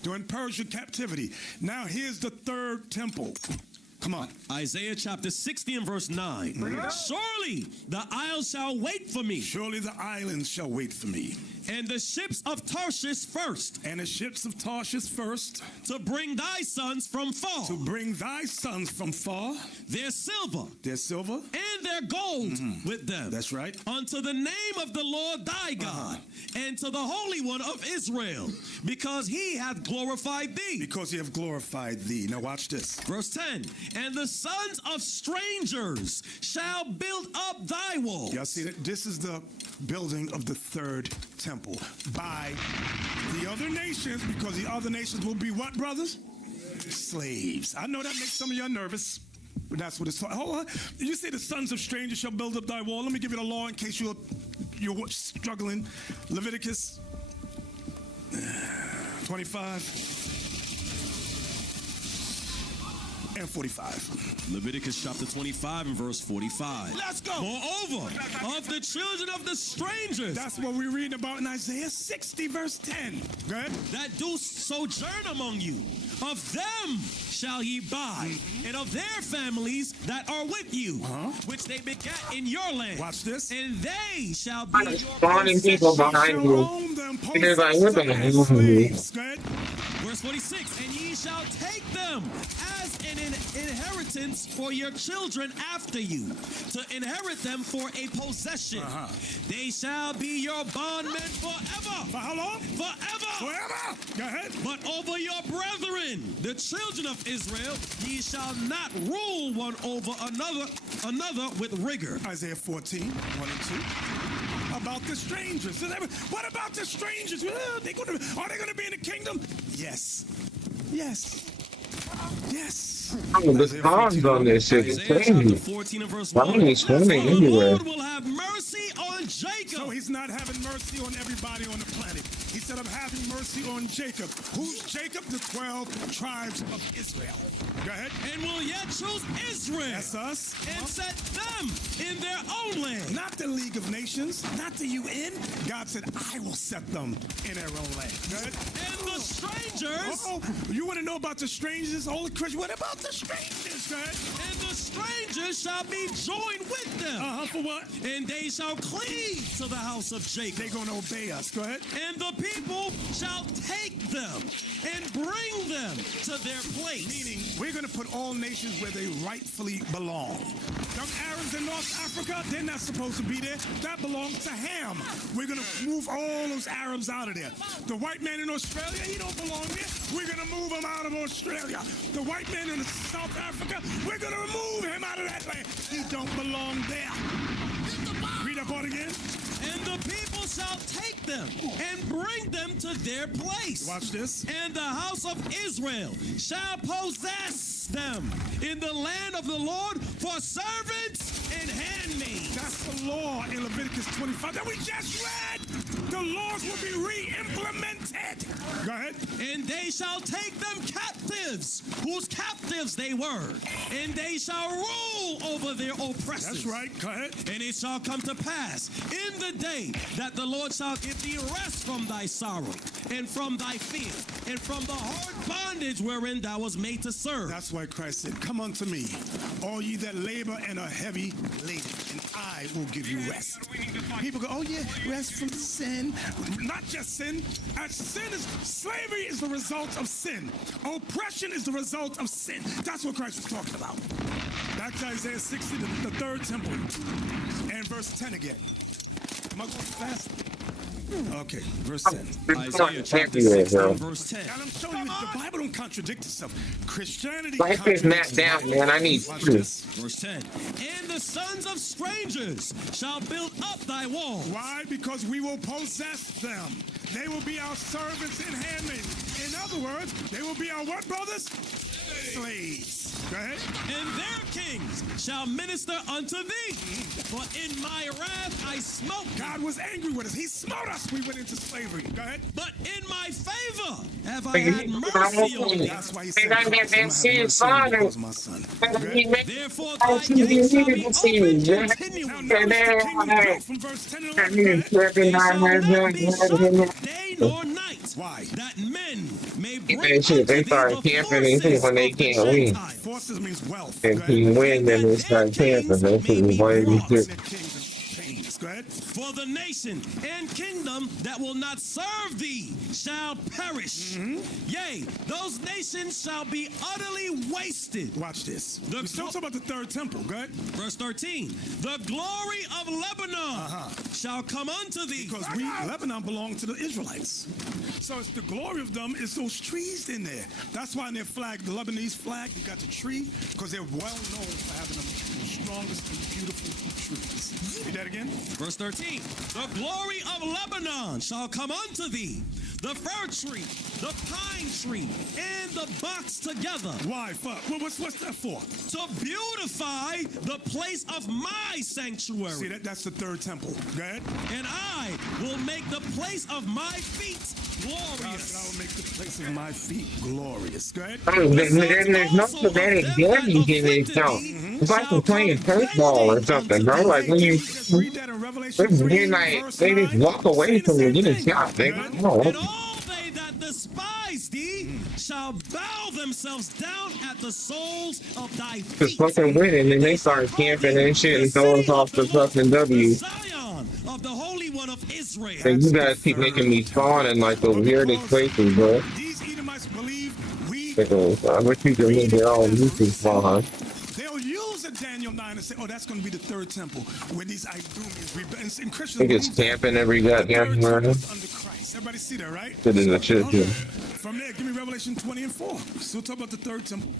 during Persian captivity. Now here's the third temple. Come on. Isaiah chapter 60 and verse 9. Surely the isles shall wait for me. Surely the islands shall wait for me. And the ships of Tarshish first. And the ships of Tarshish first. To bring thy sons from far. To bring thy sons from far. Their silver. Their silver. And their gold with them. That's right. Unto the name of the Lord thy God. And to the Holy One of Israel. Because he hath glorified thee. Because he hath glorified thee. Now watch this. Verse 10. And the sons of strangers shall build up thy walls. Y'all see that? This is the building of the third temple by the other nations, because the other nations will be what, brothers? Slaves. I know that makes some of y'all nervous, but that's what it's talking. Hold on. You say the sons of strangers shall build up thy wall. Let me give you the law in case you're struggling. Leviticus 25 and 45. Leviticus chapter 25 and verse 45. Let's go. Moreover, of the children of the strangers. That's what we're reading about in Isaiah 60 verse 10. Go ahead. That do sojourn among you. Of them shall ye buy, and of their families that are with you, which they begat in your land. Watch this. And they shall be your spawning people behind you. Because I live in a slaves. Go ahead. Verse 46, and ye shall take them as an inheritance for your children after you, to inherit them for a possession. They shall be your bondmen forever. For how long? Forever. Forever. Go ahead. But over your brethren, the children of Israel, ye shall not rule one over another with rigor. Isaiah 14, 1 and 2. About the strangers. What about the strangers? Are they going to be in the kingdom? Yes. Yes. Yes. Oh, the cons on this shit is crazy. 14 and verse Why 1. are you swimming anywhere? Lord will have mercy on Jacob. So he's not having mercy on everybody on the planet. He said, I'm having mercy on Jacob. Who's Jacob? The 12 tribes of Israel. Go ahead. And will yet choose Israel. That's us. And set them in their own land. Not the League of Nations, not the UN. God said, I will set them in their own land. Go ahead. And the strangers. Oh, you want to know about the strangers? Holy Christian, what about the strangers? Go ahead. And the strangers shall be joined with them. For what? And they shall cleave to the house of Jacob. They're going to obey us. Go ahead. And the people shall take them and bring them to their place. Meaning, we're going to put all nations where they rightfully belong. Them Arabs in North Africa, they're not supposed to be there. That belongs to Ham. We're going to move all those Arabs out of there. The white man in Australia, he don't belong there. We're going to move him out of Australia. The white man in South Africa, we're going to remove him out of that land. He don't belong there. Read that part again. And the people shall take them and bring them to their place. Watch this. And the house of Israel shall possess them in the land of the Lord for servants and handmaids. That's the law in Leviticus 25 that we just read. The laws will be re-implemented. Go ahead. And they shall take them captives, whose captives they were. And they shall rule over their oppressors. That's right. Go ahead. And it shall come to pass in the day that the Lord shall give thee rest from thy sorrow and from thy fear and from the hard bondage wherein thou was made to serve. That's why Christ said, come unto me, all ye that labor and are heavy laden, and I will give you rest. People go, oh yeah, rest from sin. Not just sin. Slavery is the result of sin. Oppression is the result of sin. That's what Christ was talking about. Back to Isaiah 60, the third temple, and verse 10 again. Am I going fast? Okay, verse 10. Isaiah chapter 16, verse 10. And I'm showing you the Bible don't contradict itself. Christianity Life is not down, man. I need Verse 10. And the sons of strangers shall build up thy walls. Why? Because we will possess them. They will be our servants and handmaids. In other words, they will be our what, brothers? Slaves. Go ahead. And their kings shall minister unto thee. For in my wrath I smote. God was angry with us. He smote us. We went into slavery. Go ahead. But in my favor have I had mercy on thee. That's why he said, my son. Therefore thy gates shall be open continually. From verse 10 and 11. Day nor night. Why? That men may bring they start camping when they can't win. Forces means wealth. If you win, then they start camping. That's what we want to do. For the nation and kingdom that will not serve thee shall perish. Yea, those nations shall be utterly wasted. Watch this. We're still talking about the third temple. Go ahead. Verse 13. The glory of Lebanon shall come unto thee. Because Lebanon belonged to the Israelites. So it's the glory of them is those trees in there. That's why in their flag, the Lebanese flag, they got the tree, because they're well known for having the strongest and beautiful trees. Read that again. Verse 13. The glory of Lebanon shall come unto thee, the fir tree, the pine tree, and the box together. Why? What's that for? To beautify the place of my sanctuary. See, that's the third temple. Go ahead. And I will make the place of my feet glorious. I will make the place of my feet glorious. Go ahead. There's no pathetic damage in this show. It's like we're playing baseball or something, bro. Like when you, they just walk away from you, getting shot. And all they that despise thee shall bow themselves down at the soles of thy feet. Just fucking winning, and they start camping and shit and throw us off the fucking W. Zion of the Holy One of Israel. And you guys keep making me spawn in like the weirdest places, bro. These Edomites believe I wish you could make their own YouTube spawn. They'll use a Daniel 9 and say, oh, that's going to be the third temple where these Idumeans rebel. And Christians I think it's camping every goddamn morning. under Christ. Everybody see that, right? It is a shit too. From there, give me Revelation 20 and 4. Still talk about the third temple.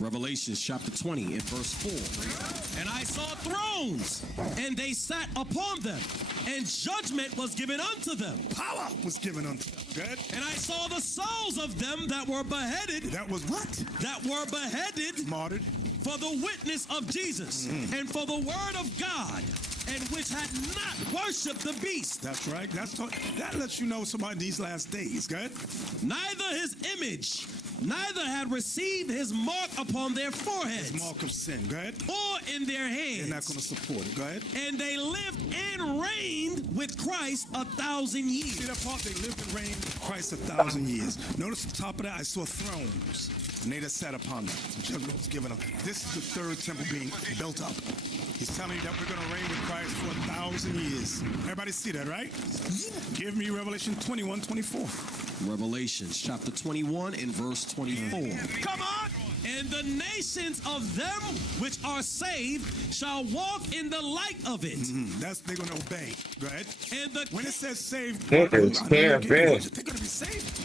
Revelation chapter 20 and verse 4. And I saw thrones, and they sat upon them, and judgment was given unto them. Power was given unto them. Good. And I saw the souls of them that were beheaded. That was what? That were beheaded. Martyred. For the witness of Jesus and for the word of God, and which had not worshipped the beast. That's right. That lets you know somebody in these last days. Good. Neither his image, neither had received his mark upon their foreheads. His mark of sin. Go ahead. Or in their hands. They're not going to support it. Go ahead. And they lived and reigned with Christ 1,000 years. See that part? They lived and reigned with Christ 1,000 years. Notice the top of that, I saw thrones, and they that sat upon them. Judgment was given up. This is the third temple being built up. He's telling you that we're going to reign with Christ for 1,000 years. Everybody see that, right? Give me Revelation 21:24. Revelation chapter 21 and verse 24. Come on! And the nations of them which are saved shall walk in the light of it. They're going to obey. Go ahead. And when it says saved, they're going to be saved.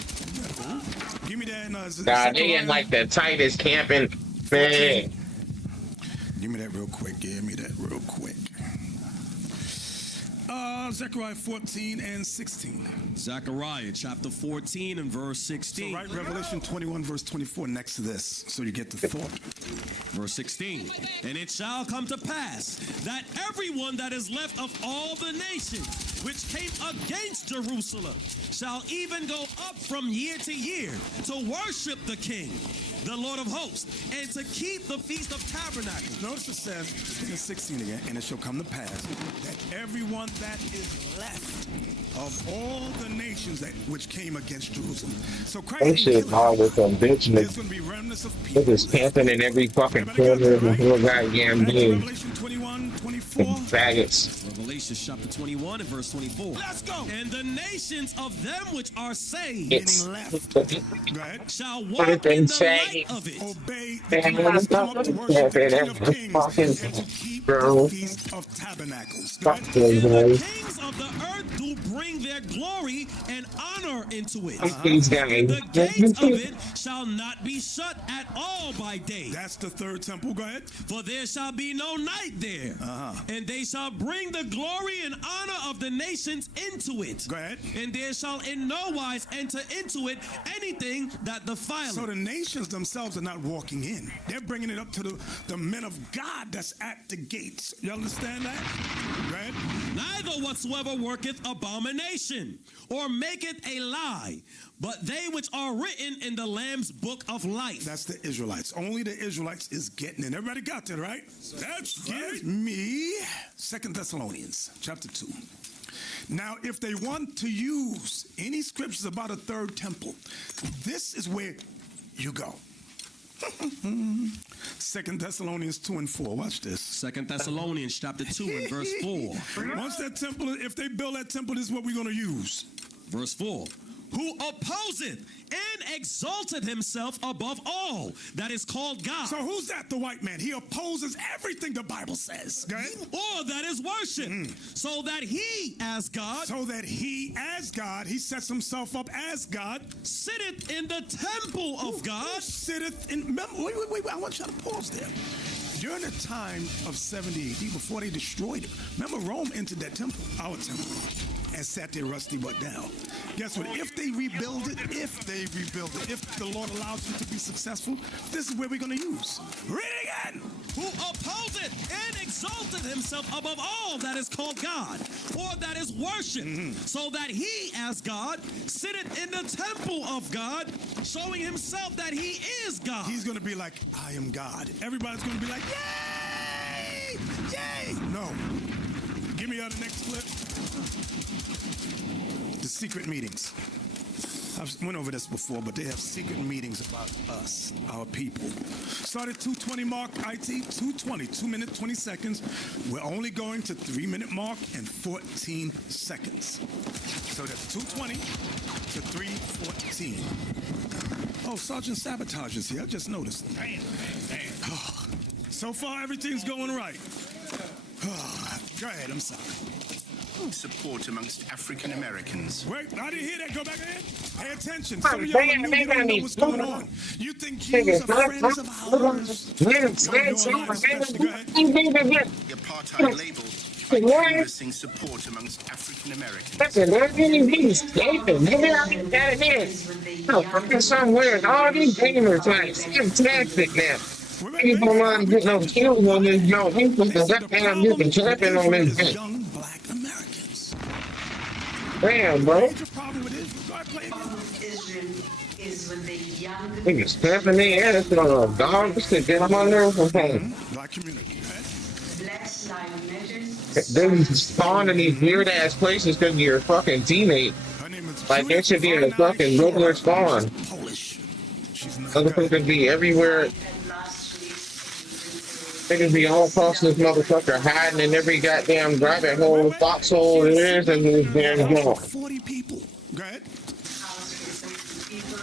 Give me that. Nah, they in like the tightest camping thing. Give me that real quick. Zechariah 14 and 16. Zechariah chapter 14 and verse 16. So write Revelation 21 verse 24 next to this, so you get the thought. Verse 16. And it shall come to pass that everyone that is left of all the nations which came against Jerusalem shall even go up from year to year to worship the King, the Lord of hosts, and to keep the Feast of Tabernacles. Notice it says in 16 again, and it shall come to pass that everyone that is left of all the nations which came against Jerusalem. So Christ that shit hard with some bitch there's going to be remnants of people. They're just camping in every fucking corner of the whole goddamn game. Revelation 21:24. Faggots. Revelation chapter 21 and verse 24. Let's go. And the nations of them which are saved shall walk in the light of it. Obey the King, come up to worship the King of Kings, and to keep the Feast of Tabernacles. The kings of the earth do bring their glory and honor into it. The gates of it shall not be shut at all by day. That's the third temple. Go ahead. For there shall be no night there. And they shall bring the glory and honor of the nations into it. Go ahead. And there shall in no wise enter into it anything that defileth. So the nations themselves are not walking in. They're bringing it up to the men of God that's at the gates. You understand that? Go ahead. Neither whatsoever worketh abomination, or maketh a lie, but they which are written in the Lamb's book of life. That's the Israelites. Only the Israelites is getting in. Everybody got that, right? That's right. Give me 2 Thessalonians chapter 2. Now, if they want to use any scriptures about a third temple, this is where you go. 2 Thessalonians 2 and 4. Watch this. 2 Thessalonians chapter 2 and verse 4. Once that temple, if they build that temple, this is what we're going to use. Verse 4. Who opposeth and exalted himself above all that is called God. So who's that? The white man. He opposes everything the Bible says. Okay? Or that is worship. So that he as God. So that he as God. He sets himself up as God. Sitteth in the temple of God. Who sitteth in. Remember, wait. I want you to pause there. During the time of 70 AD, before they destroyed it, remember Rome entered that temple, our temple, and sat their rusty butt down. Guess what? If they rebuild it, if the Lord allows you to be successful, this is where we're going to use. Read it again. Who opposeth and exalted himself above all that is called God, or that is worship, so that he as God sitteth in the temple of God, showing himself that he is God. He's going to be like, I am God. Everybody's going to be like, yay! Yay! No. Give me the next clip. The secret meetings. I've went over this before, but they have secret meetings about us, our people. Started 2:20 mark, IT, 2:20, 2 minutes, 20 seconds. We're only going to 3 minute mark and 14 seconds. So that's 2:20 to 3:14. Oh, Sergeant Sabotage is here. I just noticed. Damn. So far, everything's going right. Go ahead, I'm sorry. support amongst African Americans. Wait, I didn't hear that. Go back ahead. Pay attention. Some of y'all are new. You don't know what's going on. You think Jews are friends of ours? Apartheid label expressing support amongst African Americans. Listen, there's any things escaping. Maybe I can get it in. No, fucking somewhere. All these gamers like fantastic now. People want to get no kills on this joint. He put the goddamn nigga trapping on this thing. Young black Americans. Damn, bro. Major problem with Israel is when the young Niggas stamping their ass on a dog. This shit get on my nerves sometimes. Black community. Black Lives Matter. Then you spawn in these weird ass places because you're a fucking teammate. Like there should be a fucking regular spawn. Other people could be everywhere. They could be all across this motherfucker hiding in every goddamn rabbit hole, foxhole there is, and this damn joint. 40 people. Go ahead. People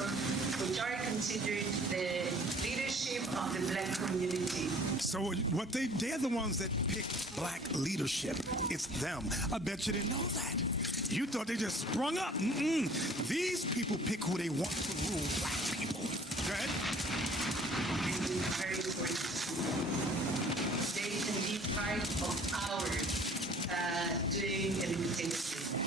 which are considered the leadership of the black community. So what they're the ones that pick black leadership. It's them. I bet you didn't know that. You thought they just sprung up. These people pick who they want to rule black people. Go ahead. They can be part of our doing and existing.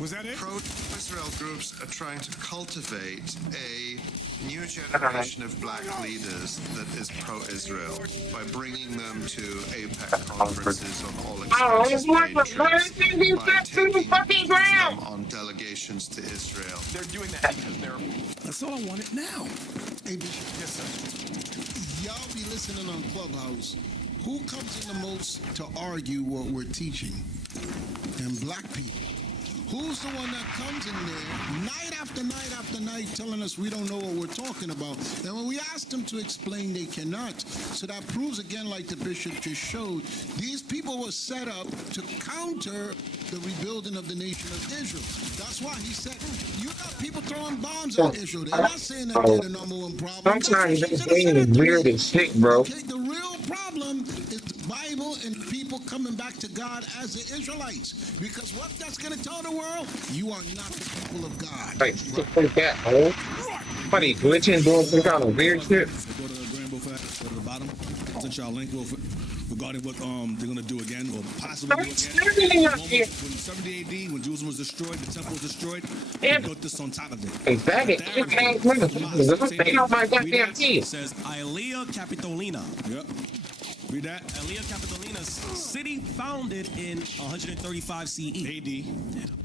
Was that it? Pro-Israel groups are trying to cultivate a new generation of black leaders that is pro-Israel by bringing them to APEC conferences on all expenses paid trips, by taking them on delegations to Israel. They're doing that because they're... That's all I wanted now. Hey, Bishop. Yes, sir. Y'all be listening on Clubhouse. Who comes in the most to argue what we're teaching? And black people. Who's the one that comes in there night after night after night telling us we don't know what we're talking about? And when we ask them to explain, they cannot. So that proves again, like the bishop just showed, these people were set up to counter the rebuilding of the nation of Israel. That's why he said, you got people throwing bombs at Israel. They're not saying that they're the number one problem. Sometimes this thing is weird as shit, bro. Okay, the real problem is the Bible and people coming back to God as the Israelites. Because what that's going to tell the world, you are not the people of God. Like, like that, oh. Somebody glitching, doing some kind of weird shit. Go to the Granville Fest, go to the bottom. Send y'all a link regarding what they're going to do again, or possibly do again. When 70 AD, when Jerusalem was destroyed, the temple was destroyed, they built this on top of it. It says Aelia Capitolina. Yep. Read that. Aelia Capitolina, city founded in 135 CE. AD.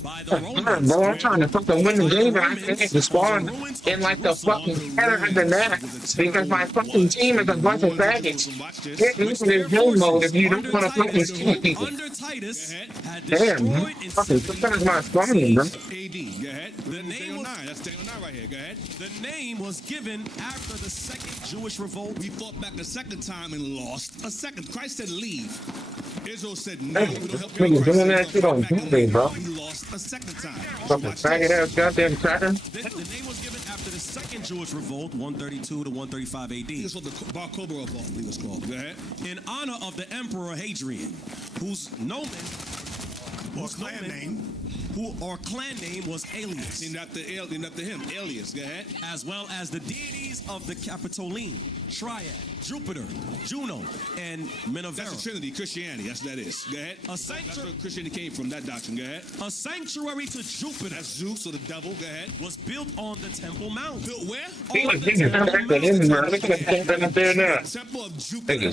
By the Romans. Bro, I'm trying to fucking win the game, and I can't get spawn in like the fucking center of the net because my fucking team is a bunch of faggots. Get into this game mode if you don't want to fucking kill people. Under Titus had Damn, man. Fucking percentage my spawning, bro. AD. Go ahead. The name was 9. That's Daniel 9 right here. Go ahead. The name was given after the second Jewish revolt. We fought back a second time and lost a second. Christ said leave. Israel said no. We don't help you. Niggas doing that shit on TV, bro. We lost a second time. Fucking faggot ass goddamn cracker. The name was given after the second Jewish revolt, 132 to 135 AD. This was the Bar Kokhba revolt, I think it's called. Go ahead. In honor of the Emperor Hadrian, whose clan name was Alias. Named after him, Alias. Go ahead. As well as the deities of the Capitoline, Triad, Jupiter, Juno, and Minerva. That's the Trinity, Christianity. That's what that is. Go ahead. That's where Christianity came from, that doctrine. Go ahead. A sanctuary to Jupiter. That's Zeus or the devil. Go ahead. Was built on the Temple Mount. Built where? Temple of Jupiter.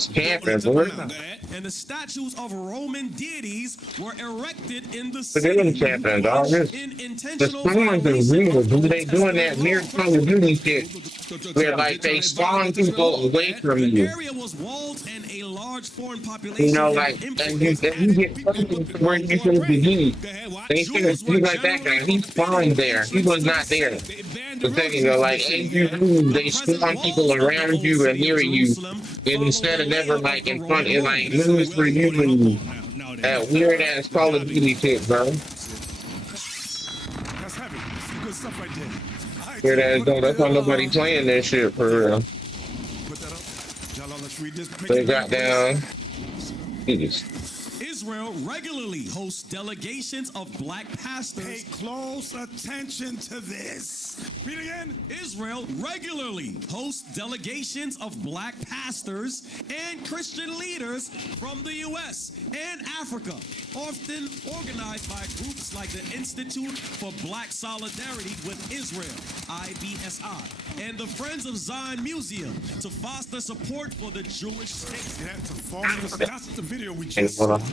And the statues of Roman deities were erected in the But they didn't champion, dog. The spawns is real. They doing that near Call of Duty shit where like they spawn people away from you. area was walled and a large foreign population. You know, like, and you get something where you supposed to be. They should have been like that guy. He spawned there. He was not there. The thing, you know, like, they spawn people around you and near you. And instead of never, like, in front, it, like, moves for you and that weird ass Call of Duty shit, bro. That's heavy. Some good stuff right there. Weird ass, though. That's why nobody playing that shit for real. Put that up. Y'all, let's read this. They got down. Jesus. Israel regularly hosts delegations of black pastors. Pay close attention to this. Read again. Israel regularly hosts delegations of black pastors and Christian leaders from the U.S. and Africa, often organized by groups like the Institute for Black Solidarity with Israel, IBSI, and the Friends of Zion Museum to foster support for the Jewish state. That's the video we just saw. Go ahead.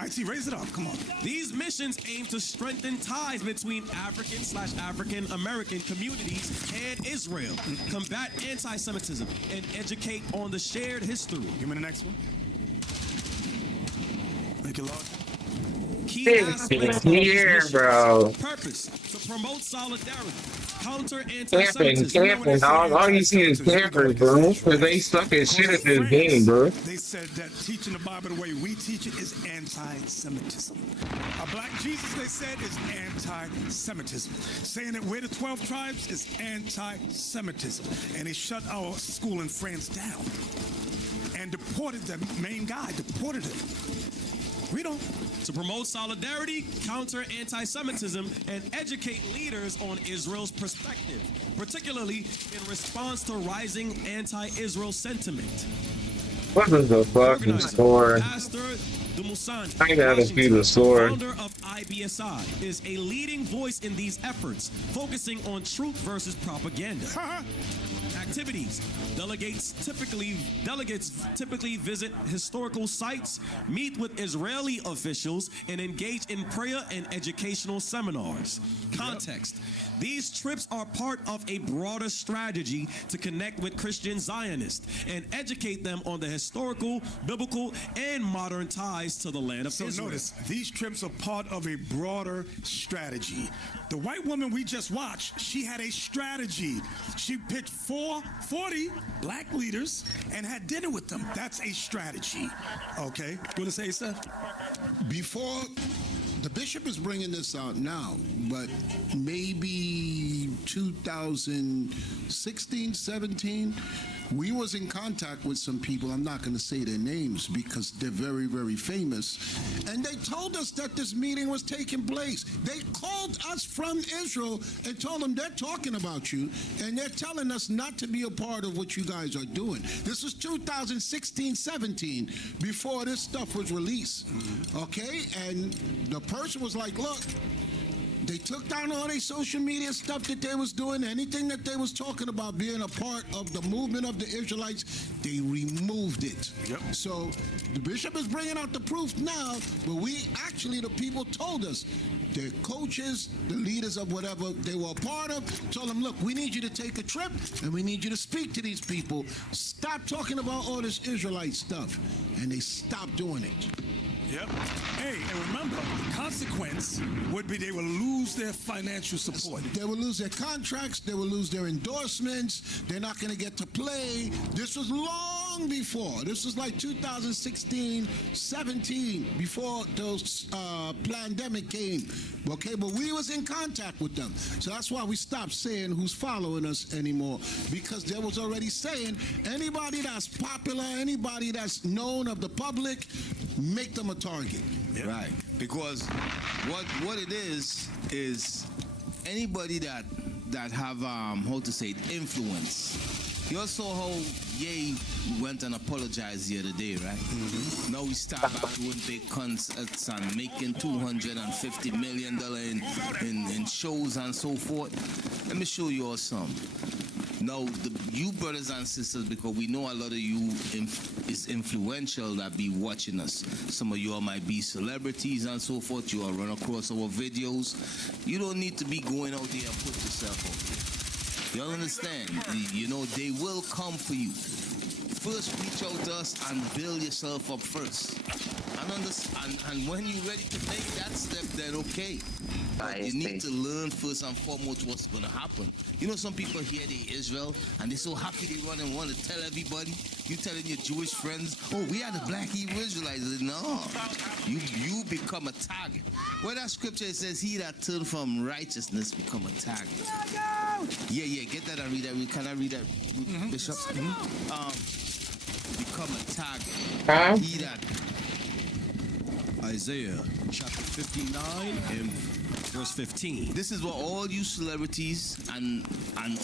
IT, raise it up. Come on. These missions aim to strengthen ties between African/African American communities and Israel, combat anti-Semitism, and educate on the shared history. Give me the next one. Make it large. Key aspects here, bro. Purpose to promote solidarity, counter Camping, anti-Semitism. dog. All you see is campers, bro. Because they suck as shit at this game, bro. They said that teaching the Bible the way we teach it is anti-Semitism. A black Jesus, they said, is anti-Semitism. Saying that we're the 12 tribes is anti-Semitism. And they shut our school in France down and deported the main guy, deported him. We don't. To promote solidarity, counter anti-Semitism, and educate leaders on Israel's perspective, particularly in response to rising anti-Israel sentiment. What is the fucking score? Pastor Dumusani, I gotta see the score. founder of IBSI, is a leading voice in these efforts, focusing on truth versus propaganda. Activities. Delegates typically visit historical sites, meet with Israeli officials, and engage in prayer and educational seminars. Context. These trips are part of a broader strategy to connect with Christian Zionists and educate them on the historical, biblical, and modern ties to the land of Israel. So notice, these trips are part of a broader strategy. The white woman we just watched, she had a strategy. She picked 40 black leaders and had dinner with them. That's a strategy. Okay, you want to say, Seth? Before, the bishop is bringing this out now, but maybe 2016, 17, we was in contact with some people. I'm not going to say their names because they're very, very famous. And they told us that this meeting was taking place. They called us from Israel and told them they're talking about you and they're telling us not to be a part of what you guys are doing. This was 2016, 17, before this stuff was released. Okay? And the person was like, look, they took down all their social media stuff that they was doing. Anything that they was talking about being a part of the movement of the Israelites, they removed it. Yep. So the bishop is bringing out the proof now, but we actually, the people told us, the coaches, the leaders of whatever they were a part of, told them, look, we need you to take a trip and we need you to speak to these people. Stop talking about all this Israelite stuff. And they stopped doing it. Yep. Hey, and remember, the consequence would be they will lose their financial support. They will lose their contracts. They will lose their endorsements. They're not going to get to play. This was long before. This was like 2016, 17, before those pandemic came. Okay, but we was in contact with them. So that's why we stopped saying who's following us anymore, because they was already saying anybody that's popular, anybody that's known of the public, make them a target. Yeah. Right. Because what it is anybody that have how to say it, influence. You all saw how Ye went and apologized the other day, right? Mm-hmm. Now we start back doing big concerts and making $250 million in shows and so forth. Let me show you all some. Now, you brothers and sisters, because we know a lot of you is influential that be watching us. Some of you all might be celebrities and so forth. You all run across our videos. You don't need to be going out there and put yourself out there. You all understand? You know, they will come for you. First, reach out to us and build yourself up first. And when you're ready to make that step, then okay. You need to learn first and foremost what's going to happen. You know, some people hear they Israel and they're so happy they run and want to tell everybody. You telling your Jewish friends, oh, we are the black Hebrew Israelites. No, you become a target. Where that scripture it says, he that turned from righteousness become a target. Yeah, get that and read that. Can I read that, Bishop? Become a target. He that Isaiah chapter 59 and verse 15. This is what all you celebrities and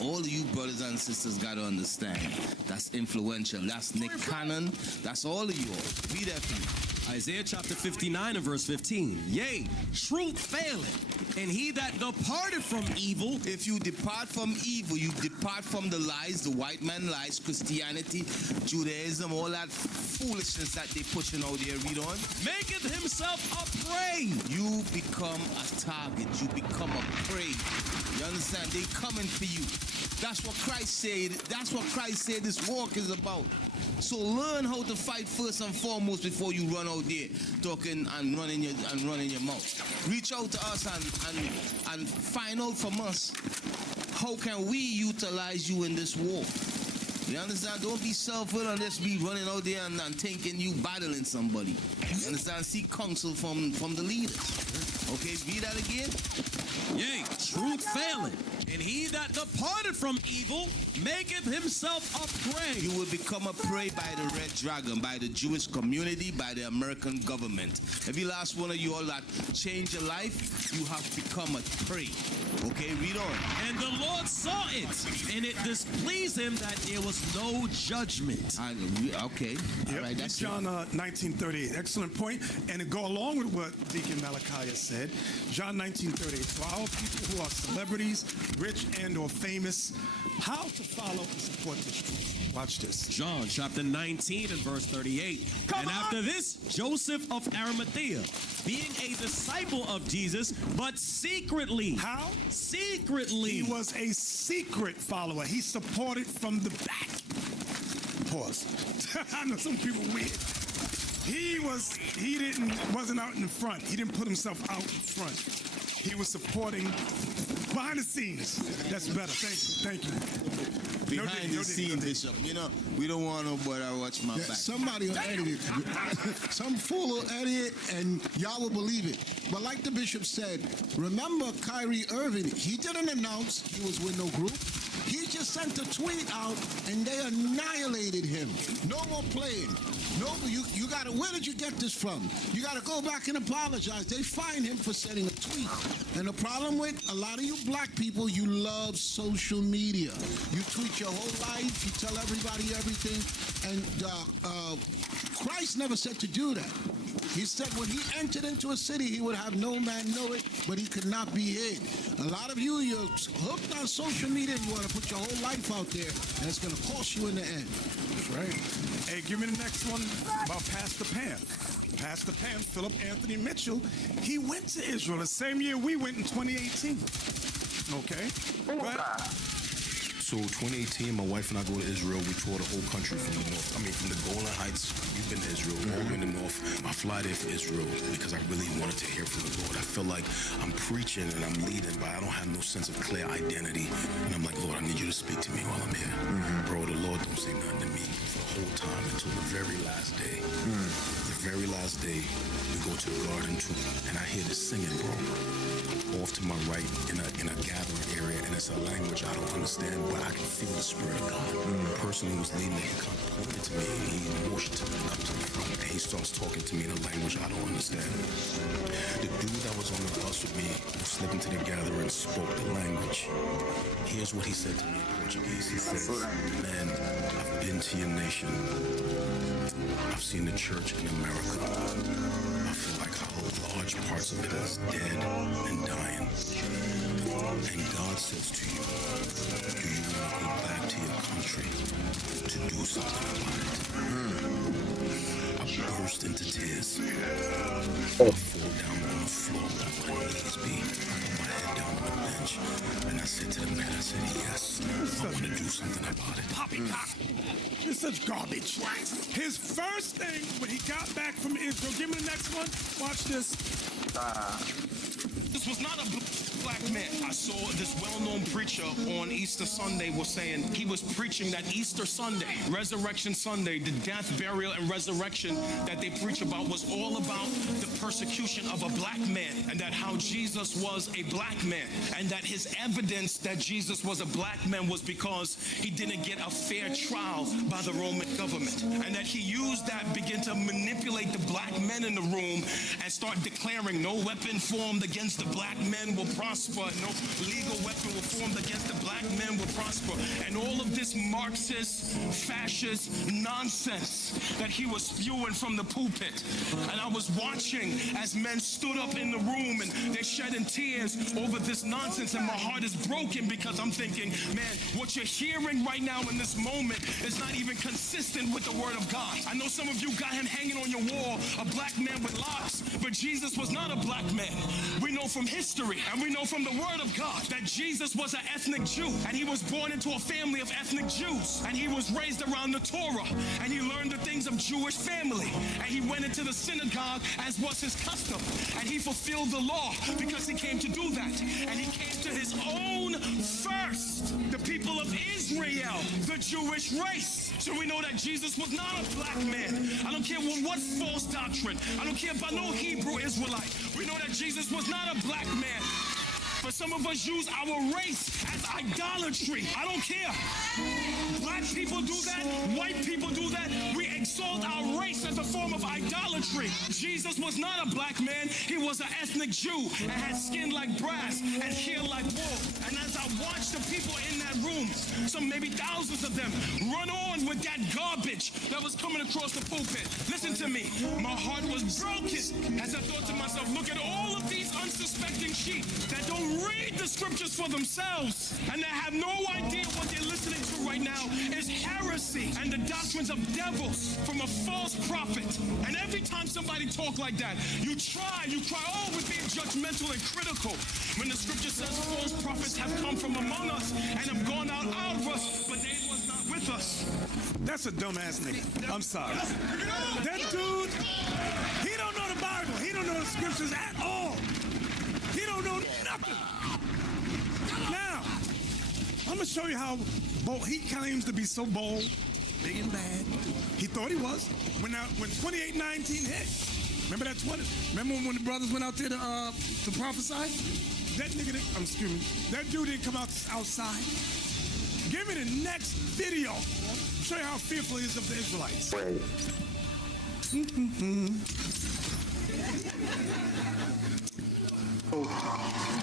all of you brothers and sisters got to understand. That's influential. That's Nick Cannon. That's all of you all. Be there for you. Isaiah chapter 59 and verse 15. Yea, truth faileth, and he that departed from evil. If you depart from evil, you depart from the lies, the white man lies, Christianity, Judaism, all that foolishness that they pushing out there. Read on. Maketh himself a prey. You become a target. You become a prey. You understand? They coming for you. That's what Christ said. That's what Christ said this walk is about. So learn how to fight first and foremost before you run out there talking and running your mouth. Reach out to us and find out from us how can we utilize you in this war. You understand? Don't be self-will and just be running out there and thinking you battling somebody. You understand? Seek counsel from the leaders. Okay, read that again. Yea, truth faileth, and he that departed from evil maketh himself a prey. You will become a prey by the red dragon, by the Jewish community, by the American government. Every last one of you all that change your life, you have become a prey. Okay, read on. And the Lord saw it, and it displeased him that there was no judgment. Okay. Yep. All right, that's John 19:38. Excellent point. And to go along with what Deacon Malachi said, John 19:38. So our people who are celebrities, rich and or famous, how to follow and support this truth. Watch this. John chapter 19 and verse 38. And after this, Joseph of Arimathea, being a disciple of Jesus, but secretly. How? Secretly. He was a secret follower. He supported from the back. Pause. I know some people weird. He wasn't out in the front. He didn't put himself out in front. He was supporting behind the scenes. That's better. Thank you. Behind the scenes, Bishop. You know, we don't want nobody to watch my back. Somebody will edit it. Some fool will edit it, and y'all will believe it. But like the bishop said, remember Kyrie Irving, he didn't announce he was with no group. He just sent a tweet out, and they annihilated him. No more playing. No, you gotta, where did you get this from? You gotta go back and apologize. They fined him for sending a tweet. And the problem with a lot of you black people, you love social media. You tweet your whole life, you tell everybody everything. And Christ never said to do that. He said when he entered into a city, he would have no man know it, but he could not be hid. A lot of you, you're hooked on social media, and you want to put your whole life out there, and it's going to cost you in the end. That's right. Hey, give me the next one about Pastor Pam. Pastor Pam, Philip Anthony Mitchell, he went to Israel the same year we went in 2018. Okay? Go ahead. So 2018, my wife and I go to Israel. We tour the whole country from the north. I mean, from the Golan Heights, we've been to Israel, all the way in the north. I fly there for Israel because I really wanted to hear from the Lord. I feel like I'm preaching and I'm leading, but I don't have no sense of clear identity. And I'm like, Lord, I need you to speak to me while I'm here. Bro, the Lord don't say nothing to me for the whole time until the very last day. The very last day, we go to the garden too, and I hear this singing, bro. Off to my right in a gathering area, and it's a language I don't understand, but I can feel the Spirit of God. The person who was leading it, he kind of pointed to me, and he motioned to me to come to the front, and he starts talking to me in a language I don't understand. The dude that was on the bus with me, who slipped into the gathering and spoke the language, here's what he said to me in Portuguese. He says, man, I've been to your nation. I've seen the church in America. I feel like how large parts of it is dead and dying. And God says to you, do you want to go back to your country to do something about it? I burst into tears. I fall down on the floor where my knees be. I put my head down on the bench. And I said to the man, I said, yes, I want to do something about it. Poppycock. It's such garbage. His first thing when he got back from Israel, give me the next one. Watch this. This was not a black man. I saw this well-known preacher on Easter Sunday was saying, he was preaching that Easter Sunday, Resurrection Sunday, the death, burial, and resurrection that they preach about was all about the persecution of a black man, and that how Jesus was a black man, and that his evidence that Jesus was a black man was because he didn't get a fair trial by the Roman government, and that he used that, begin to manipulate the black men in the room and start declaring no weapon formed against the black men will prosper, no legal weapon will formed against the black men will prosper, and all of this Marxist, fascist nonsense that he was spewing from the pulpit. And I was watching as men stood up in the room and they're shedding tears over this nonsense, and my heart is broken because I'm thinking, man, what you're hearing right now in this moment is not even consistent with the word of God. I know some of you got him hanging on your wall, a black man with locks, but Jesus was not a black man. We know from history and we know from the word of God that Jesus was an ethnic Jew, and he was born into a family of ethnic Jews, and he was raised around the Torah, and he learned the things of Jewish family, and he went into the synagogue as was his custom, and he fulfilled the law because he came to do that, and he came to his own first, the people of Israel, the Jewish race. So we know that Jesus was not a black man. I don't care what false doctrine. I don't care about no Hebrew Israelite. We know that Jesus was not a black man. But some of us use our race as idolatry. I don't care. Black people do that. White people do that. We exalt our race as a form of idolatry. Jesus was not a black man. He was an ethnic Jew and had skin like brass and hair like wool. And as I watched the people in that room, some maybe thousands of them, run on with that garbage that was coming across the pulpit. Listen to me. My heart was broken as I thought to myself, look at all of these unsuspecting sheep that don't read the scriptures for themselves, and they have no idea what they're listening to right now is heresy and the doctrines of devils from a false prophet. And every time somebody talk like that, you cry, oh, we're being judgmental and critical. When the scripture says false prophets have come from among us and have gone out of us, but they was not with us. That's a dumbass nigga. I'm sorry. That dude, he don't know the Bible. He don't know the scriptures at all. He don't know nothing. Now, I'm going to show you how bold he claims to be so bold, big and bad. He thought he was. When 28:19 hit, remember that 20? Remember when the brothers went out there to prophesy? That nigga, that dude didn't come outside. Give me the next video. Show you how fearful he is of the Israelites.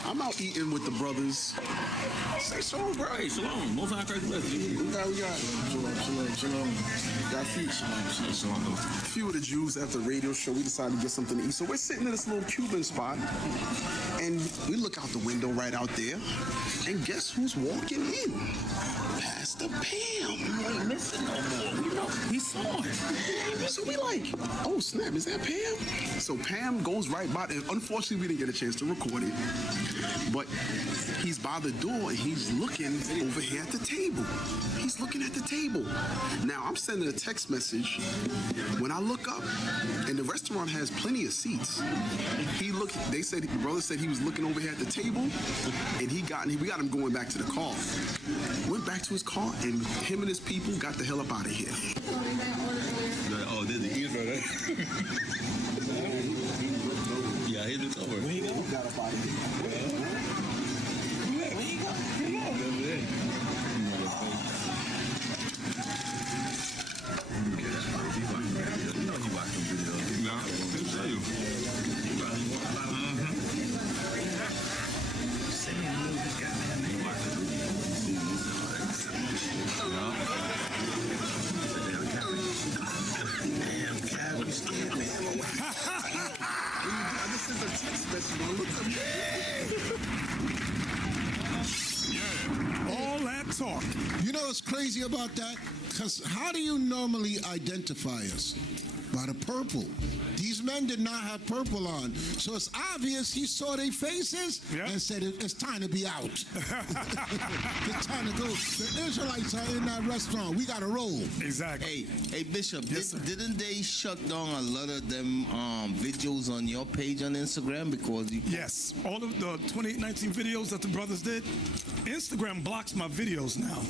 I'm out eating with the brothers. Say shalom, bro. Hey, shalom. Most high Christ bless you. We got shalom. Got feet. Shalom. A few of the Jews after the radio show, we decided to get something to eat. So we're sitting in this little Cuban spot, and we look out the window right out there, and guess who's walking in? Pastor Pam. You ain't missing no more. We know. We saw it. So we like, oh snap, is that Pam? So Pam goes right by, and unfortunately we didn't get a chance to record it, but he's by the door and he's looking over here at the table. He's looking at the table. Now I'm sending a text message. When I look up, and the restaurant has plenty of seats, the brother said he was looking over here at the table, and we got him going back to the car. Went back to his car, and him and his people got the hell up out of here. Oh, there's the ears right there. Yeah, he looks over. Where you go? Got up out of here. Where you go? No, I'll show you. This is a text message. Look at me. Yeah. All that talk. You know what's crazy about that? Because how do you normally identify us? By the purple. These men did not have purple on. So it's obvious he saw their faces and said, it's time to be out. It's time to go. The Israelites are in that restaurant. We got to roll. Exactly. Hey, Bishop, didn't they shut down a lot of them videos on your page on Instagram because you... Yes, all of the 2819 videos that the brothers did, Instagram blocks my videos now.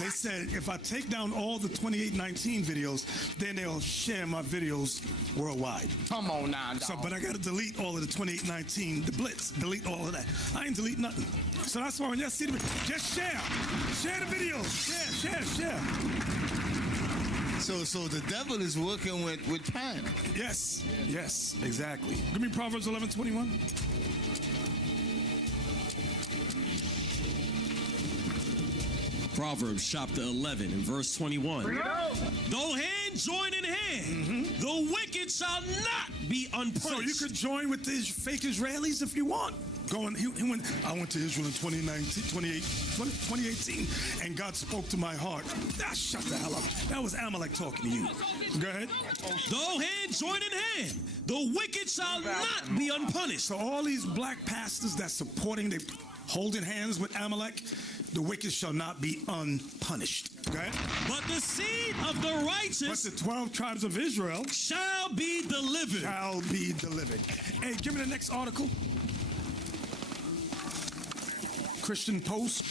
They said if I take down all the 2819 videos, then they'll share my videos worldwide. Come on now, dog. So, but I got to delete all of the 2819, the Blitz, delete all of that. I ain't delete nothing. So that's why when y'all see the just share the videos, share. So the devil is working with time. Yes, exactly. Give me Proverbs 11:21. Proverbs chapter 11 and verse 21. Though hand join in hand, the wicked shall not be unpunished. So you could join with these fake Israelis if you want. I went to Israel in 2018, and God spoke to my heart. Shut the hell up. That was Amalek talking to you. Go ahead. Though hand join in hand, the wicked shall not be unpunished. So all these black pastors that supporting, they holding hands with Amalek, the wicked shall not be unpunished. Okay? But the seed of the righteous, but the 12 tribes of Israel shall be delivered. Hey, give me the next article. Christian Post.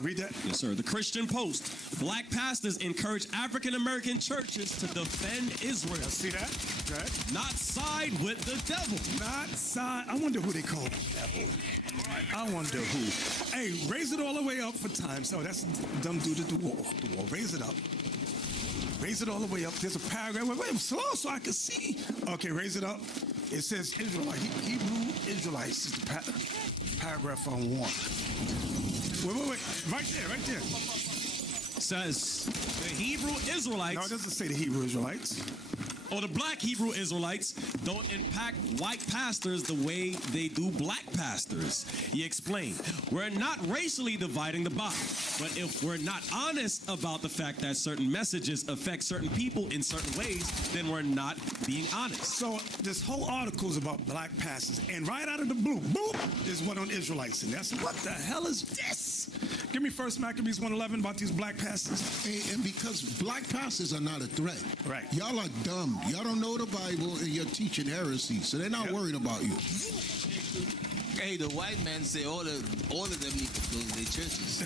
Read that. Yes, sir. The Christian Post. Black pastors encourage African American churches to defend Israel. See that? Okay. Not side with the devil. Not side. I wonder who they call the devil. I wonder who. Hey, raise it all the way up for time. So that's dumb dude at the wall. Raise it up. Raise it all the way up. There's a paragraph. Wait, slow so I can see. Okay, raise it up. It says Israelite. Hebrew Israelites is the paragraph on 1. Wait. Right there. Says the Hebrew Israelites. No, it doesn't say the Hebrew Israelites. Or the black Hebrew Israelites don't impact white pastors the way they do black pastors. He explained, we're not racially dividing the body, but if we're not honest about the fact that certain messages affect certain people in certain ways, then we're not being honest. So this whole article is about black pastors, and right out of the blue, boop, there's one on Israelites, and that's what the hell is this? Give me 1 Maccabees 1:11 about these black pastors. Hey, and because black pastors are not a threat. Right. Y'all are dumb. Y'all don't know the Bible and you're teaching heresy, so they're not worried about you. Hey, the white man say all of them need to close their churches.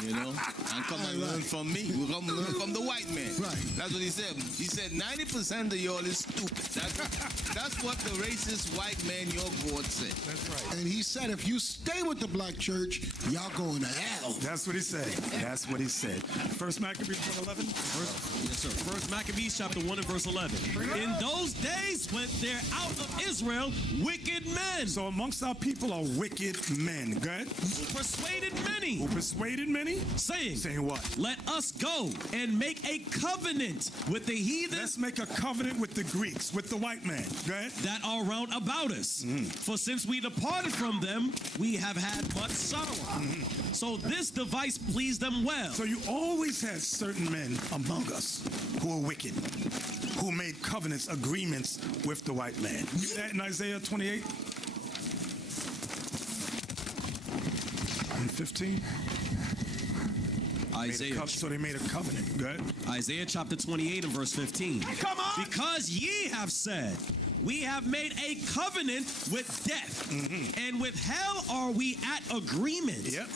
You know? And come and learn from me. We come learn from the white man. Right. That's what he said. He said 90% of y'all is stupid. That's what the racist white man your God said. That's right. And he said if you stay with the black church, y'all going to hell. That's what he said. 1 Maccabees 1:11. Yes, sir. 1 Maccabees chapter 1 and verse 11. In those days went there out of Israel wicked men. So amongst our people are wicked men. Go ahead. Who persuaded many. Saying what? Let us go and make a covenant with the heathen. Let's make a covenant with the Greeks, with the white man. Go ahead. That are round about us. For since we departed from them, we have had much sorrow. So this device pleased them well. So you always had certain men among us who are wicked, who made covenants, agreements with the white man. You see that in Isaiah 28? 15. Isaiah. So they made a covenant. Go ahead. Isaiah chapter 28 and verse 15. Come on. Because ye have said, we have made a covenant with death, and with hell are we at agreement. Yep.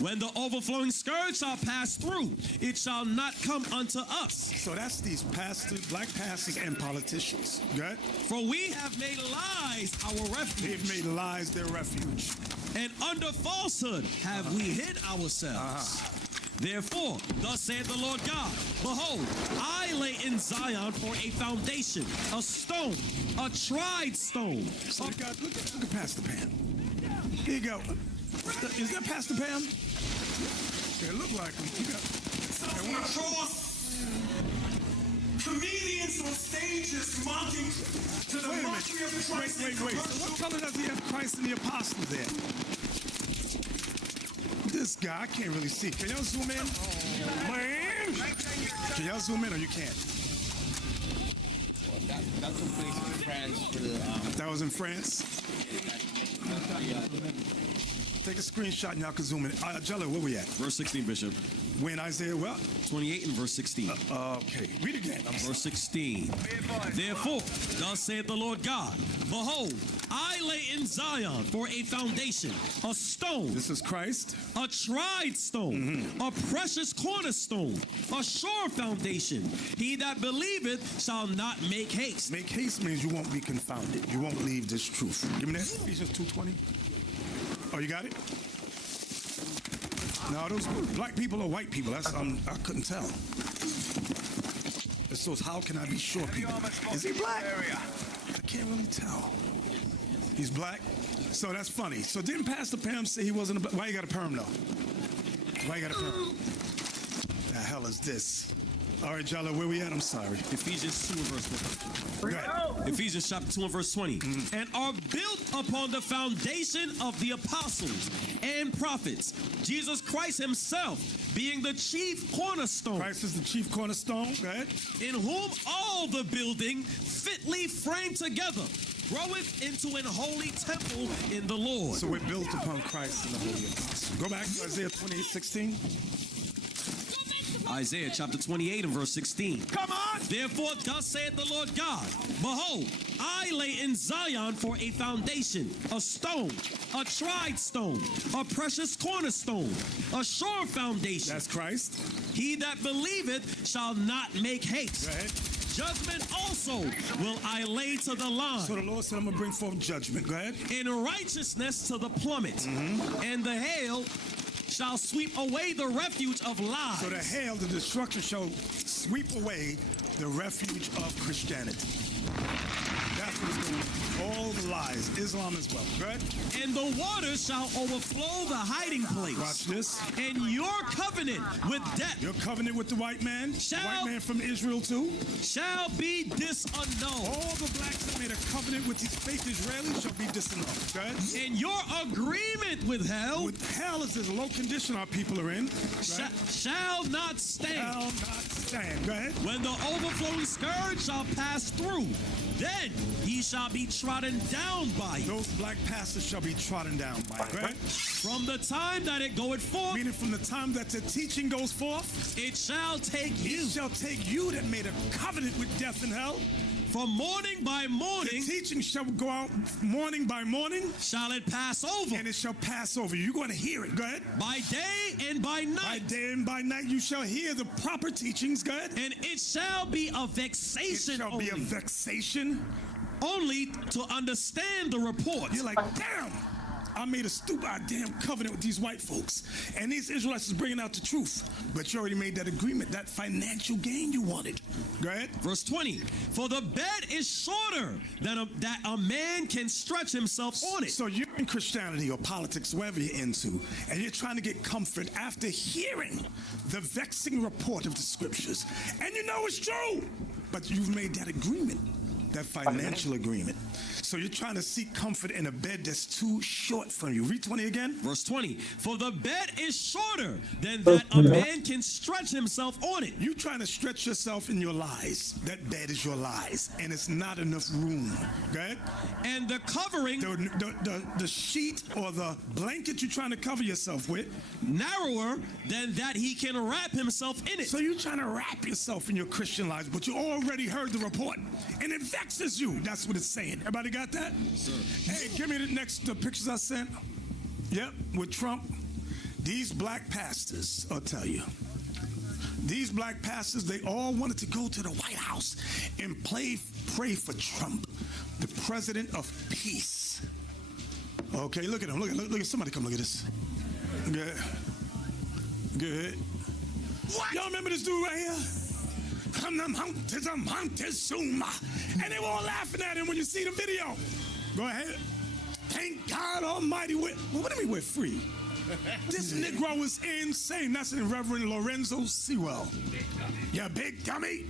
When the overflowing scourge shall pass through, it shall not come unto us. So that's these pastors, black pastors and politicians. Go ahead. For we have made lies our refuge. They've made lies their refuge. And under falsehood have we hid ourselves. Therefore, thus saith the Lord God, behold, I lay in Zion for a foundation, a stone, a tried stone. So look at Pastor Pam. Here you go. Is that Pastor Pam? Yeah, look like him. Comedians on stages mocking to the mockery of Christ. Wait. So what color does he have Christ and the apostles there? This guy. I can't really see. Can y'all zoom in? Man! Can y'all zoom in or you can't? That took place in France for the. That was in France? Take a screenshot and y'all can zoom in. Jello, where we at? Verse 16, Bishop. When Isaiah, what? 28 and verse 16. Okay, read again. Verse 16. Therefore, thus saith the Lord God, behold, I lay in Zion for a foundation, a stone. This is Christ. A tried stone, a precious cornerstone, a sure foundation. He that believeth shall not make haste. Make haste means you won't be confounded. You won't leave this truth. Give me that. Ephesians 2:20. Oh, you got it? No, those black people or white people. That's I couldn't tell. So how can I be sure? People? Is he black? I can't really tell. He's black. So that's funny. So didn't Pastor Pam say he wasn't a black? Why you got a perm though? Why you got a perm? The hell is this? All right, Jala, where we at? I'm sorry. Ephesians 2 and verse 20. Ephesians chapter 2 and verse 20. And are built upon the foundation of the apostles and prophets, Jesus Christ himself being the chief cornerstone. Christ is the chief cornerstone. Go ahead. In whom all the building fitly framed together groweth into an holy temple in the Lord. So we're built upon Christ and the holy apostles. Go back to Isaiah 28:16. Isaiah chapter 28 and verse 16. Come on! Therefore, thus saith the Lord God, behold, I lay in Zion for a foundation, a stone, a tried stone, a precious cornerstone, a sure foundation. That's Christ. He that believeth shall not make haste. Go ahead. Judgment also will I lay to the line. So the Lord said, I'm going to bring forth judgment. Go ahead. In righteousness to the plummet, and the hail shall sweep away the refuge of lies. So the hail, the destruction shall sweep away the refuge of Christianity. That's what it's doing. All the lies. Islam as well. Right? And the waters shall overflow the hiding place. Watch this. And your covenant with death. Your covenant with the white man. The white man from Israel too. Shall be disannulled. All the blacks that made a covenant with these fake Israelis shall be disannulled. Right? And your agreement with hell. With hell is this low condition our people are in. Right? Shall not stand. Shall not stand. Go ahead. When the overflowing scourge shall pass through, then he shall be trodden down by you. Those black pastors shall be trodden down by you. Right? From the time that it goeth forth. Meaning from the time that the teaching goes forth. It shall take you. It shall take you that made a covenant with death and hell. From morning by morning. The teaching shall go out morning by morning. Shall it pass over. And it shall pass over. You're going to hear it. Go ahead. By day and by night. By day and by night you shall hear the proper teachings. Go ahead. And it shall be a vexation. It shall be a vexation. Only to understand the report. You're like, damn. I made a damn covenant with these white folks. And these Israelites is bringing out the truth. But you already made that agreement, that financial gain you wanted. Go ahead. Verse 20. For the bed is shorter than that a man can stretch himself on it. So you're in Christianity or politics, wherever you're into, and you're trying to get comfort after hearing the vexing report of the scriptures. And you know it's true. But you've made that agreement. That financial agreement. So you're trying to seek comfort in a bed that's too short for you. Read 20 again. Verse 20. For the bed is shorter than that a man can stretch himself on it. You're trying to stretch yourself in your lies. That bed is your lies. And it's not enough room. Go ahead. And the covering. The sheet or the blanket you're trying to cover yourself with. Narrower than that he can wrap himself in it. So you're trying to wrap yourself in your Christian lies, but you already heard the report. And it vexes you. That's what it's saying. Everybody got that? Sir. Hey, give me the next pictures I sent. Yep, with Trump. These black pastors, I'll tell you. These black pastors, they all wanted to go to the White House and pray for Trump, the president of peace. Okay, look at him. Look at somebody come look at this. Good. Good. What? Y'all remember this dude right here? And they were all laughing at him when you see the video. Go ahead. Thank God Almighty. What do you mean we're free? This Negro is insane. That's in Reverend Lorenzo Sewell. You big dummy.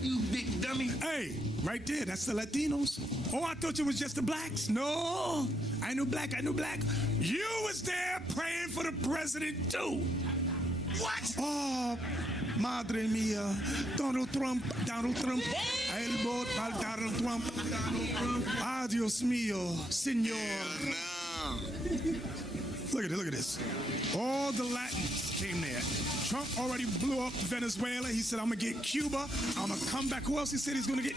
You big dummy. Hey, right there, that's the Latinos. Oh, I thought it was just the blacks. No, I know black. You was there praying for the president too. What? Oh, madre mia. Donald Trump. El vote para Donald Trump. Adios mio, senor. Look at this. All the Latins came there. Trump already blew up Venezuela. He said, I'm going to get Cuba. I'm going to come back. Who else he said he's going to get?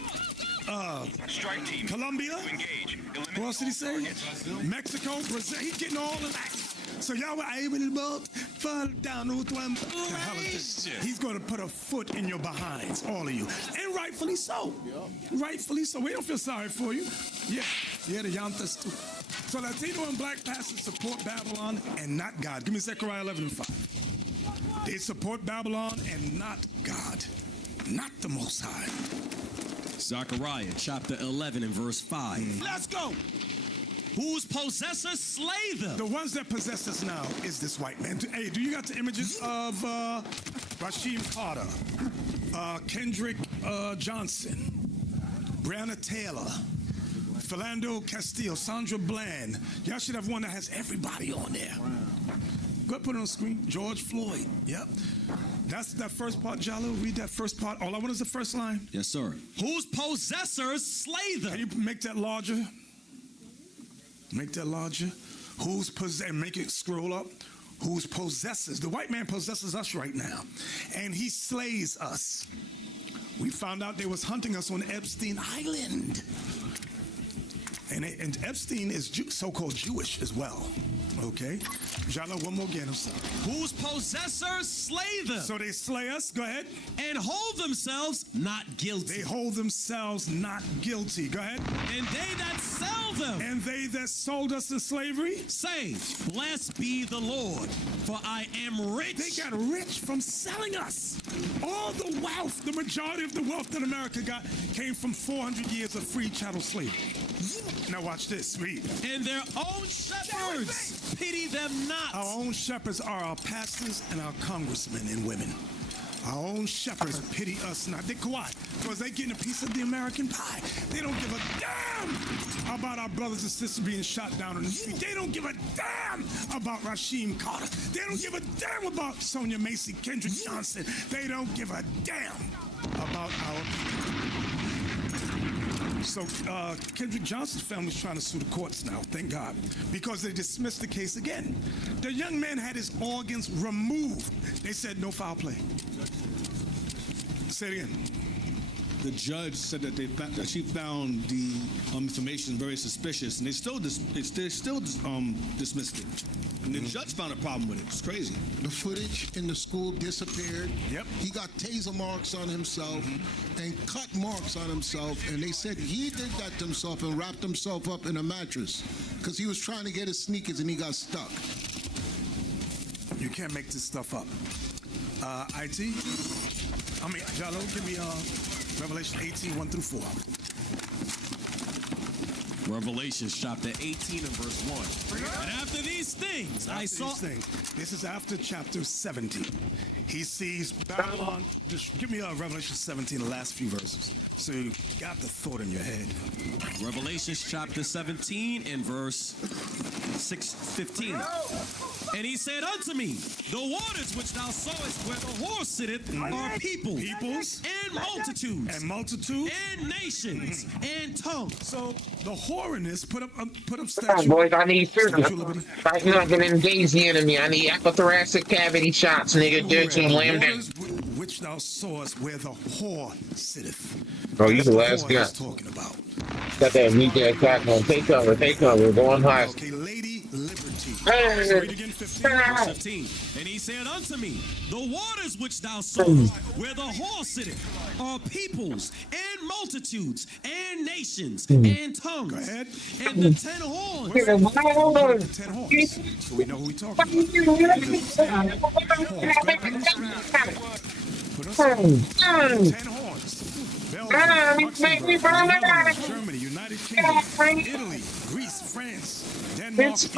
Strike team. Colombia. Engage. Who else did he say? Mexico, Brazil. He's getting all of that. So y'all were able to fall down. He's going to put a foot in your behinds, all of you. And rightfully so. Rightfully so. We don't feel sorry for you. Yeah, the Yantas too. So Latino and black pastors support Babylon and not God. Give me Zechariah 11:5. They support Babylon and not God, not the Most High. Zechariah chapter 11 and verse 5. Let's go. Whose possessors slay them. The ones that possess us now is this white man. Hey, do you got the images of Rasheem Carter, Kendrick Johnson, Breonna Taylor, Philando Castillo, Sandra Bland? Y'all should have one that has everybody on there. Go ahead, put it on the screen. George Floyd. Yep. That's that first part, Jallo. Read that first part. All I want is the first line. Yes, sir. Whose possessors slay them. Can you make that larger? Make that larger. Whose and make it scroll up. Whose possesses. The white man possesses us right now. And he slays us. We found out they was hunting us on Epstein Island. And Epstein is so-called Jewish as well. Okay? Jallo, one more again, I'm sorry. Whose possessors slay them. So they slay us, go ahead. And hold themselves not guilty. They hold themselves not guilty. Go ahead. And they that sell them. And they that sold us in slavery. Say, blessed be the Lord, for I am rich. They got rich from selling us. All the wealth, the majority of the wealth that America got came from 400 years of free chattel slavery. Now watch this, read. And their own shepherds pity them not. Our own shepherds are our pastors and our congressmen and women. Our own shepherds pity us not. They quiet because they getting a piece of the American pie. They don't give a damn about our brothers and sisters being shot down on the street. They don't give a damn about Rasheem Carter. They don't give a damn about Sonia Macy, Kendrick Johnson. They don't give a damn about our people. So Kendrick Johnson's family's trying to sue the courts now, thank God, because they dismissed the case again. The young man had his organs removed. They said no foul play. Say it again. The judge said that she found the information very suspicious, and they still dismissed it. And the judge found a problem with it. It's crazy. The footage in the school disappeared. Yep. He got taser marks on himself and cut marks on himself, and they said he did that to himself and wrapped himself up in a mattress because he was trying to get his sneakers and he got stuck. You can't make this stuff up. Jallo, give me Revelation 18, 1 through 4. Revelation chapter 18 and verse 1. And after these things, I saw. This is after chapter 17. He sees Babylon. Just give me Revelation 17, the last few verses. So you got the thought in your head. Revelation chapter 17 and verse 15. And he said unto me, the waters which thou sawest where the horse sitteth are peoples and multitudes and nations and tongues. So the whoriness put up Come on, boys, I need food. If you're not gonna engage the enemy, I need apothoracic cavity shots, nigga. Get you lamb down. Which thou sawest where the whore sitteth. Bro, you the last guy. Talking about. Got that meat attack on. Take cover, going high. Okay, Lady Liberty. Hey. So read again 15. And he said unto me, the waters which thou sawest where the whore sitteth are peoples and multitudes and nations and tongues. Go ahead. And the 10 horns. The 10 horns. So we know who we talking about. Put us 10 horns. Belgium, Luxembourg, Germany, United Kingdom, Italy, Greece, France, And Denmark, the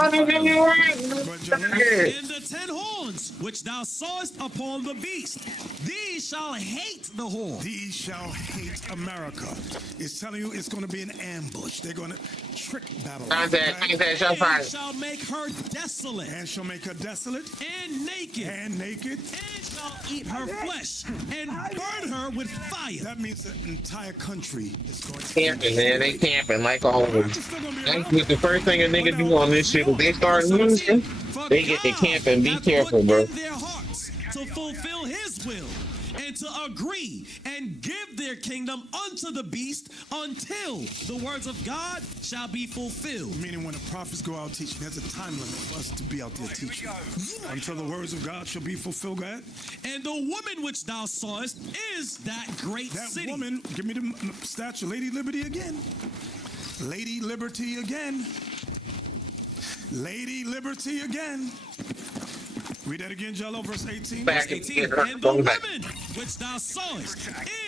10 horns which thou sawest upon the beast, these shall hate the whore. These shall hate America. It's telling you it's going to be an ambush. They're going to trick Babylon. And shall make her desolate. And shall make her desolate. And naked. And naked. And shall eat her flesh. And burn her with fire. That means the entire country is going to camping, man. They camping like always. That's the first thing a nigga do on this shit. If they start losing, they get to camping. Be careful, bro. Their hearts to fulfill his will and to agree and give their kingdom unto the beast until the words of God shall be fulfilled. Meaning when the prophets go out teaching, there's a time limit for us to be out there teaching. Until the words of God shall be fulfilled, God. And the woman which thou sawest is that great city. That woman, give me the statue, Lady Liberty again. Lady Liberty again. Lady Liberty again. Read that again, Jello, verse 18. Back 18. And the woman which thou sawest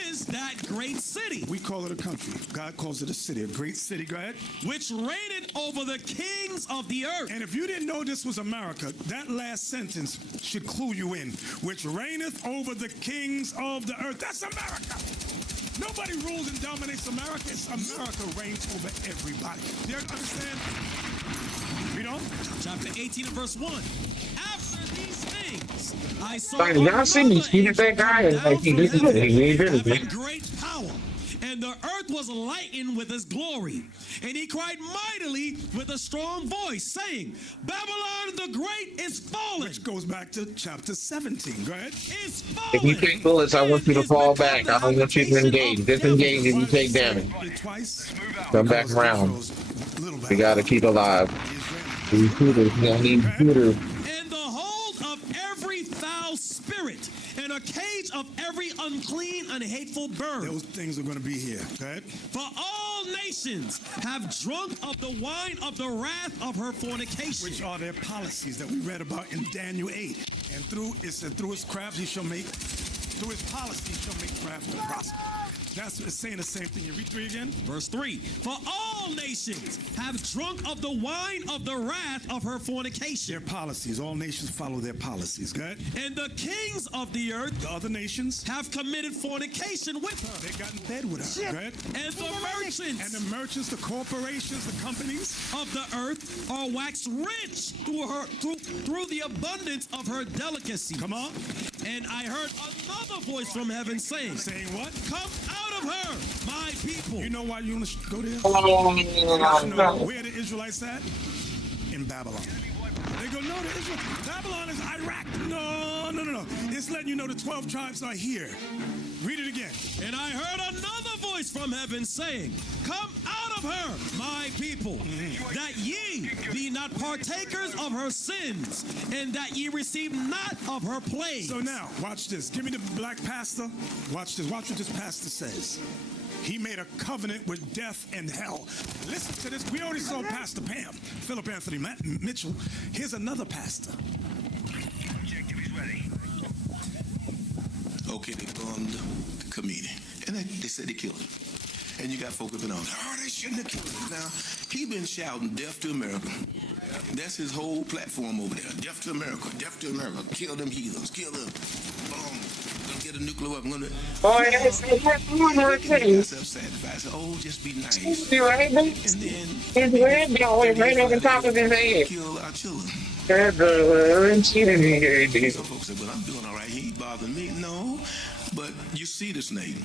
is that great city. We call it a country. God calls it a city, a great city. Go ahead. Which reigneth over the kings of the earth. And if you didn't know this was America, that last sentence should clue you in. Which reigneth over the kings of the earth. That's America. Nobody rules and dominates America. It's America reigns over everybody. Do you understand? Read on. Chapter 18 and verse 1. After these things, I saw Y'all see me speaking that guy and like he did it. Great power, and the earth was lightened with his glory. And he cried mightily with a strong voice, saying, Babylon the Great is fallen. Which goes back to chapter 17. Go ahead. Is fallen. If you take bullets, I want you to fall back. I don't want you to engage. Disengage if you take damage. Come back around. We gotta keep alive. Recruiters, we don't need recruiters. And the hold of every foul spirit, and a cage of every unclean and hateful bird. Those things are going to be here. Go ahead. For all nations have drunk of the wine of the wrath of her fornication. Which are their policies that we read about in Daniel 8. And through his craft he shall make, through his policy he shall make craft to prosper. That's saying the same thing. You read 3 again. Verse 3. For all nations have drunk of the wine of the wrath of her fornication. Their policies. All nations follow their policies. Go ahead. And the kings of the earth, the other nations, have committed fornication with her. They got in bed with her. Go ahead. And the merchants. And the merchants, the corporations, the companies of the earth are waxed rich through the abundance of her delicacy. Come on. And I heard another voice from heaven saying, what? Come out of her, my people. You know why you want to go there? Where the Israelites at? In Babylon. They go, no, Babylon is Iraq. No. It's letting you know the 12 tribes are here. Read it again. And I heard another voice from heaven saying, Come out of her, my people, that ye be not partakers of her sins, and that ye receive not of her plagues. So now, watch this. Give me the black pastor. Watch this. Watch what this pastor says. He made a covenant with death and hell. Listen to this. We already saw Pastor Pam, Philip Anthony Mitchell. Here's another pastor. Objective is ready. Okay, they bombed the comedian. And they said they killed him. And you got folk up in on, they shouldn't have killed him. Now, he been shouting death to America. That's his whole platform over there. Death to America, death to America. Kill them heathens, kill them. Gonna get a nuclear weapon. Gonna self-satisfied. So, just be nice. And then his red dog is right over top of his head. Kill our children. So folks say, well, I'm doing all right. He ain't bothering me. No, but you see the snake.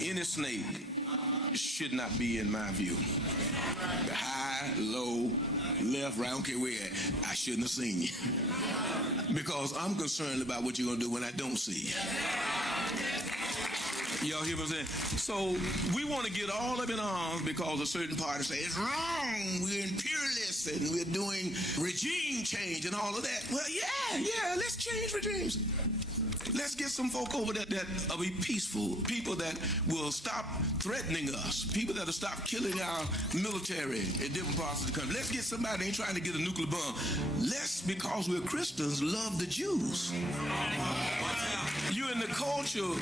Any snake should not be in my view. The high, low, left, right, I don't care where you're at. I shouldn't have seen you. Because I'm concerned about what you're going to do when I don't see you. Y'all hear what I'm saying? So we want to get all up in arms because a certain party say it's wrong. We're imperialists and we're doing regime change and all of that. Well, yeah, let's change regimes. Let's get some folk over there that will be peaceful, people that will stop threatening us, people that will stop killing our military in different parts of the country. Let's get somebody that ain't trying to get a nuclear bomb. Let's, because we're Christians, love the Jews. You're in the culture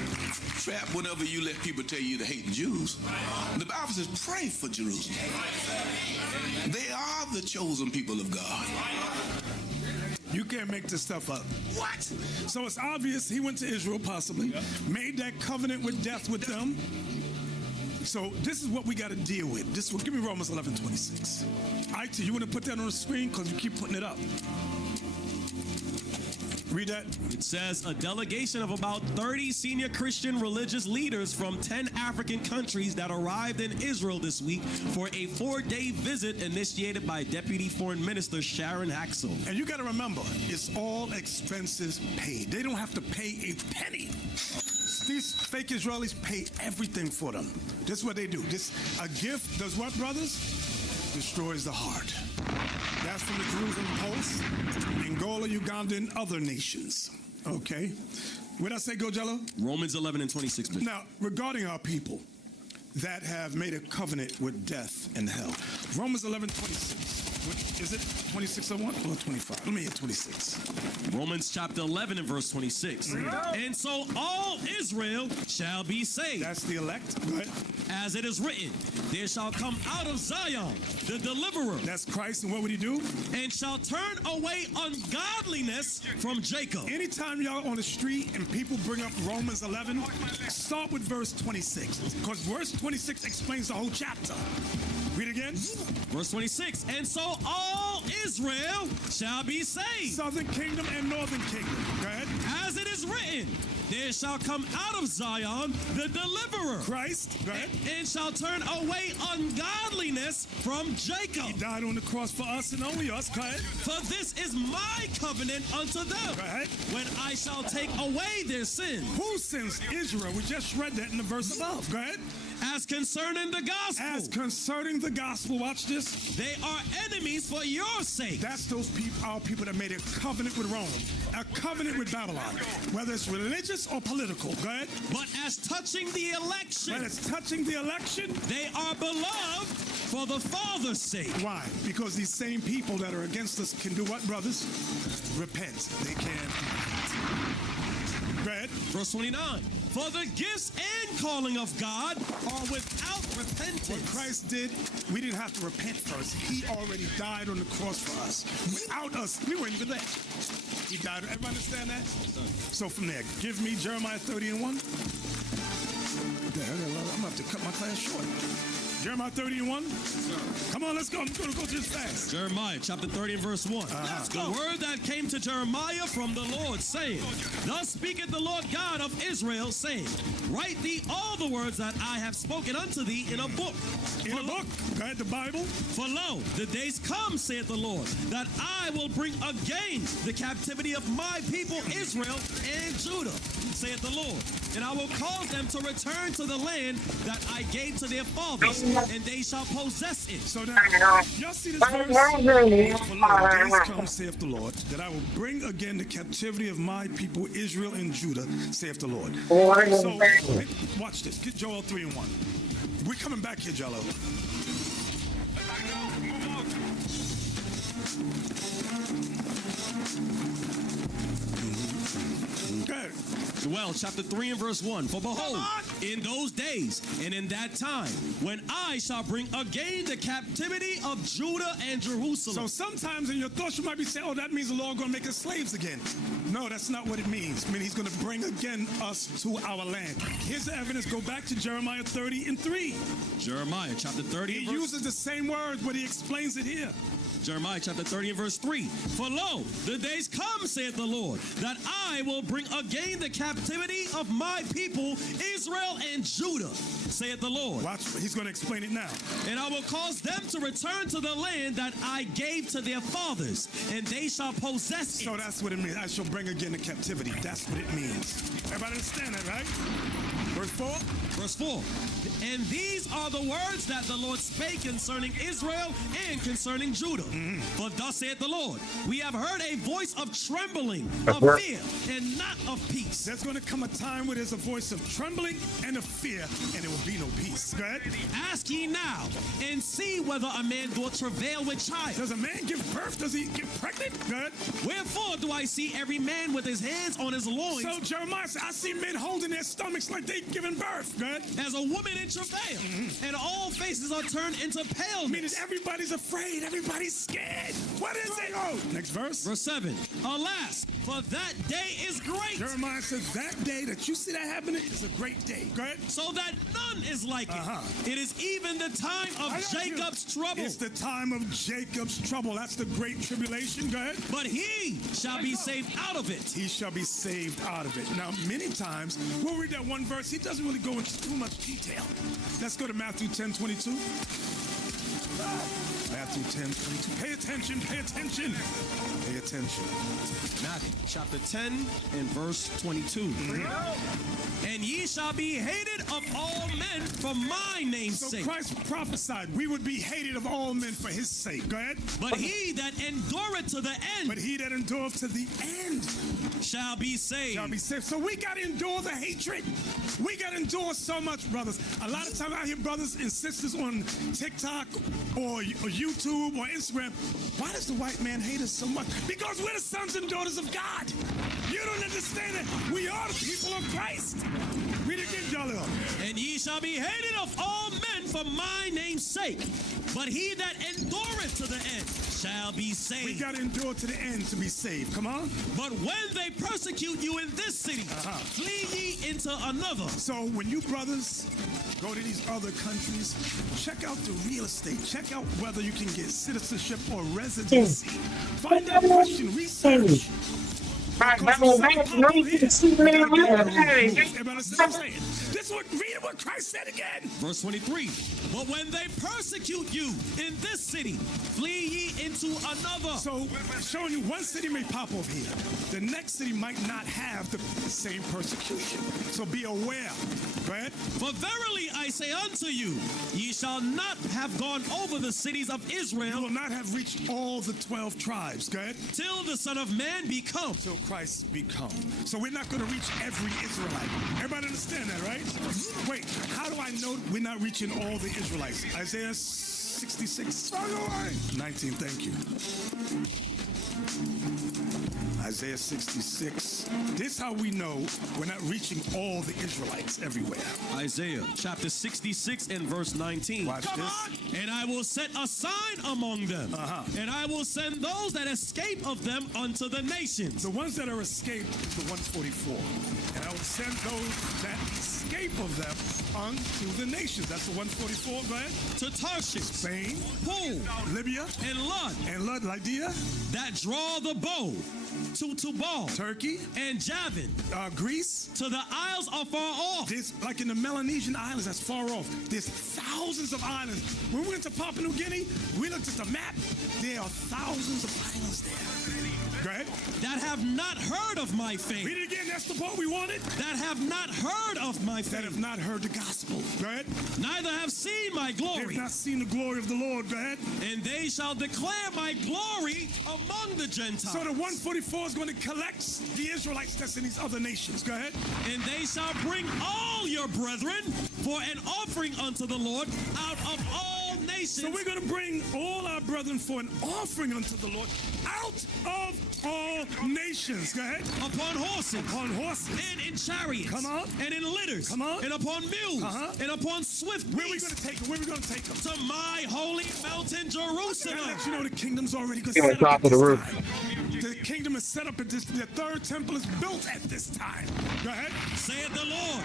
trap whenever you let people tell you to hate the Jews. The Bible says pray for Jerusalem. They are the chosen people of God. You can't make this stuff up. What? So it's obvious he went to Israel, possibly, made that covenant with death with them. So this is what we got to deal with. This will give me Romans 11:26. IT, you want to put that on the screen because you keep putting it up. Read that. It says a delegation of about 30 senior Christian religious leaders from 10 African countries that arrived in Israel this week for a 4-day visit initiated by Deputy Foreign Minister Sharon Haxel. And you got to remember, it's all expenses paid. They don't have to pay a penny. These fake Israelis pay everything for them. This is what they do. A gift does what, brothers? Destroys the heart. That's from the Jerusalem Post, Angola, Uganda, and other nations. Okay? What did I say, Gojello? Romans 11:26. Now, regarding our people that have made a covenant with death and hell, Romans 11:26. Is it 26 or 1 or 25? Let me hit 26. Romans chapter 11 and verse 26. And so all Israel shall be saved. That's the elect. Go ahead. As it is written, there shall come out of Zion the deliverer. That's Christ. And what would he do? And shall turn away ungodliness from Jacob. Anytime y'all on the street and people bring up Romans 11, start with verse 26. Because verse 26 explains the whole chapter. Read again. Verse 26. And so all Israel shall be saved. Southern kingdom and northern kingdom. Go ahead. As it is written, there shall come out of Zion the deliverer. Christ. Go ahead. And shall turn away ungodliness from Jacob. He died on the cross for us and only us. Go ahead. For this is my covenant unto them. Go ahead. When I shall take away their sin. Whose sins? Israel. We just read that in the verse above. Go ahead. As concerning the gospel. As concerning the gospel. Watch this. They are enemies for your sake. That's those people, our people that made a covenant with Rome. A covenant with Babylon. Whether it's religious or political. Go ahead. But as touching the election. But as touching the election. They are beloved for the Father's sake. Why? Because these same people that are against us can do what, brothers? Repent. They can. Go ahead. Verse 29. For the gifts and calling of God are without repentance. What Christ did, we didn't have to repent first. He already died on the cross for us. Without us, we weren't even there. He died. Everybody understand that? So from there, give me Jeremiah 30 and 1. I'm going to have to cut my class short. Jeremiah 30 and 1. Come on, let's go. I'm going to go through this fast. Jeremiah chapter 30 and verse 1. The word that came to Jeremiah from the Lord, saying, Thus speaketh the Lord God of Israel, saying, Write thee all the words that I have spoken unto thee in a book. In a book? Go ahead, the Bible. For lo, the days come, saith the Lord, that I will bring again the captivity of my people Israel and Judah, saith the Lord. And I will cause them to return to the land that I gave to their fathers, and they shall possess it. So now, y'all see this verse? For lo, days come, saith the Lord, that I will bring again the captivity of my people Israel and Judah, saith the Lord. So, watch this. Get Joel 3 and 1. We're coming back here, Jello. Okay. Joel chapter 3 and verse 1. For behold, in those days and in that time, when I shall bring again the captivity of Judah and Jerusalem. So sometimes in your thoughts you might be saying, oh, that means the Lord going to make us slaves again. No, that's not what it means. I mean, he's going to bring again us to our land. Here's the evidence. Go back to Jeremiah 30 and 3. Jeremiah chapter 30 He uses the same word, but he explains it here. Jeremiah chapter 30 and verse 3. For lo, the days come, saith the Lord, that I will bring again the captivity of my people, Israel and Judah, saith the Lord. Watch, he's going to explain it now. And I will cause them to return to the land that I gave to their fathers, and they shall possess it. So that's what it means. I shall bring again the captivity. That's what it means. Everybody understand that, right? Verse 4. Verse 4. And these are the words that the Lord spake concerning Israel and concerning Judah. For thus saith the Lord, we have heard a voice of trembling, of fear, and not of peace. There's going to come a time where there's a voice of trembling and of fear, and there will be no peace. Go ahead. Ask ye now, and see whether a man doth travail with child. Does a man give birth? Does he get pregnant? Go ahead. Wherefore do I see every man with his hands on his loins? So Jeremiah said, I see men holding their stomachs like they giving birth. Go ahead. As a woman in travail, and all faces are turned into paleness. Meaning everybody's afraid, everybody's scared. What is it? Oh, next verse. Verse 7. Alas, for that day is great. Jeremiah says that day that you see that happening is a great day. Go ahead. So that none is like it. It is even the time of Jacob's trouble. It's the time of Jacob's trouble. That's the great tribulation. Go ahead. But he shall be saved out of it. He shall be saved out of it. Now, many times, we'll read that one verse. He doesn't really go into too much detail. Let's go to Matthew 10:22. Matthew 10:22. Pay attention, pay attention, pay attention. Matthew chapter 10 and verse 22. And ye shall be hated of all men for my name's sake. So Christ prophesied we would be hated of all men for his sake. Go ahead. But he that endureth to the end. But he that endureth to the end shall be saved. Shall be saved. So we got to endure the hatred. We got to endure so much, brothers. A lot of times I hear brothers and sisters on TikTok or YouTube or Instagram. Why does the white man hate us so much? Because we're the sons and daughters of God. You don't understand that. We are the people of Christ. Read it again, Jolly. And ye shall be hated of all men for my name's sake. But he that endureth to the end shall be saved. We got to endure to the end to be saved. Come on. But when they persecute you in this city, flee ye into another. So when you brothers go to these other countries, check out the real estate. Check out whether you can get citizenship or residency. Find out Christian research. Read what Christ said again. Verse 23. But when they persecute you in this city, flee ye into another. So showing you one city may pop over here. The next city might not have the same persecution. So be aware. Go ahead. For verily I say unto you, ye shall not have gone over the cities of Israel. You will not have reached all the 12 tribes. Go ahead. Till the Son of Man be come. Till Christ be come. So we're not going to reach every Israelite. Everybody understand that, right? Wait, how do I know we're not reaching all the Israelites? Isaiah 66, 19, thank you. Isaiah 66. This is how we know we're not reaching all the Israelites everywhere. Isaiah chapter 66 and verse 19. Watch this. And I will set a sign among them. And I will send those that escape of them unto the nations. The ones that are escaped is the 144. And I will send those that escape of them unto the nations. That's the 144. Go ahead. To Tarshish, Spain, Pool, Libya, and Lud. And Lud, Lydia. That draw the bow to Tubal, Turkey, and Javan, Greece, to the isles afar off. There's like in the Melanesian islands, that's far off. There's thousands of islands. When we went to Papua New Guinea, we looked at the map. There are thousands of islands there. Go ahead. That have not heard of my fame. Read it again. That's the part we wanted. That have not heard of my fame. That have not heard the gospel. Go ahead. Neither have seen my glory. They've not seen the glory of the Lord. Go ahead. And they shall declare my glory among the Gentiles. So the 144 is going to collect the Israelites that's in these other nations. Go ahead. And they shall bring all your brethren for an offering unto the Lord out of all nations. So we're going to bring all our brethren for an offering unto the Lord out of all nations. Go ahead. Upon horses. Upon horses. And in chariots. Come on. And in litters. Come on. And upon mules. And upon swift beasts. Where are we going to take them? Where are we going to take them? To my holy mountain, Jerusalem. Let you know the kingdom's already going to set up at this time. The kingdom is set up at this. The third temple is built at this time. Go ahead. Saith the Lord,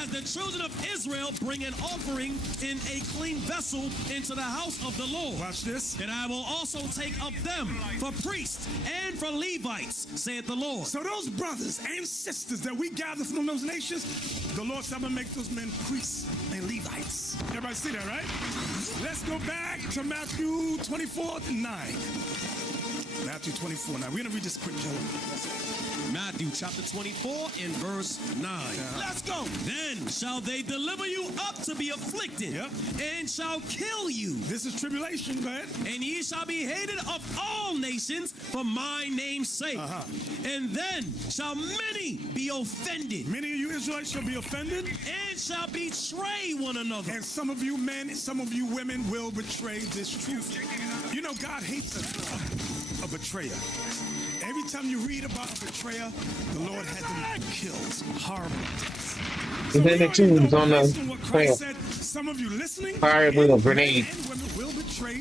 as the children of Israel bring an offering in a clean vessel into the house of the Lord. Watch this. And I will also take of them for priests and for Levites, saith the Lord. So those brothers and sisters that we gather from those nations, the Lord said, I'm going to make those men priests and Levites. Everybody see that, right? Let's go back to Matthew 24:9. Matthew 24:9. We're going to read this quick, Joe. Matthew chapter 24 and verse 9. Let's go. Then shall they deliver you up to be afflicted, and shall kill you. This is tribulation, man. And ye shall be hated of all nations for my name's sake. And then shall many be offended. Many of you Israelites shall be offended. And shall betray one another. And some of you men, some of you women will betray this truth. You know, God hates a betrayer. Every time you read about a betrayer, the Lord had them killed. Horrible deaths. And then the tunes on the trail. Some of you listening, Fire with a grenade.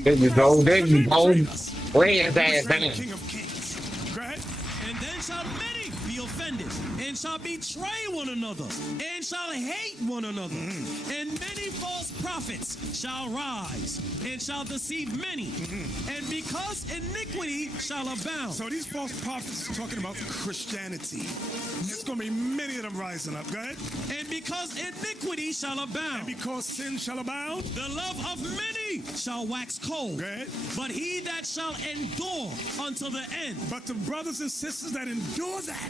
There you go. There you go. Lay his ass down. And then shall many be offended, and shall betray one another, and shall hate one another. And many false prophets shall rise, and shall deceive many. And because iniquity shall abound. So these false prophets are talking about Christianity. There's going to be many of them rising up. Go ahead. And because iniquity shall abound. And because sin shall abound. The love of many shall wax cold. Go ahead. But he that shall endure until the end. But the brothers and sisters that endure that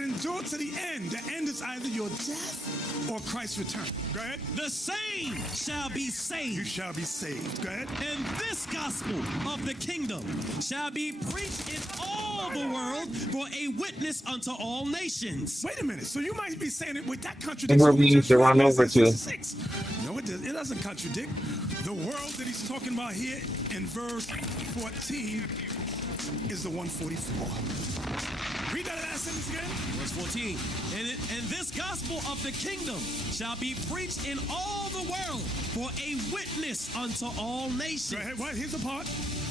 endure to the end is either your death or Christ's return. Go ahead. The same shall be saved. You shall be saved. Go ahead. And this gospel of the kingdom shall be preached in all the world for a witness unto all nations. Wait a minute. So you might be saying it with that And contradiction. where we used to run over to. No, it doesn't contradict. The world that he's talking about here in verse 14 is the 144. Read that last sentence again. Verse 14. And this gospel of the kingdom shall be preached in all the world for a witness unto all nations. Go ahead. What? Here's the part.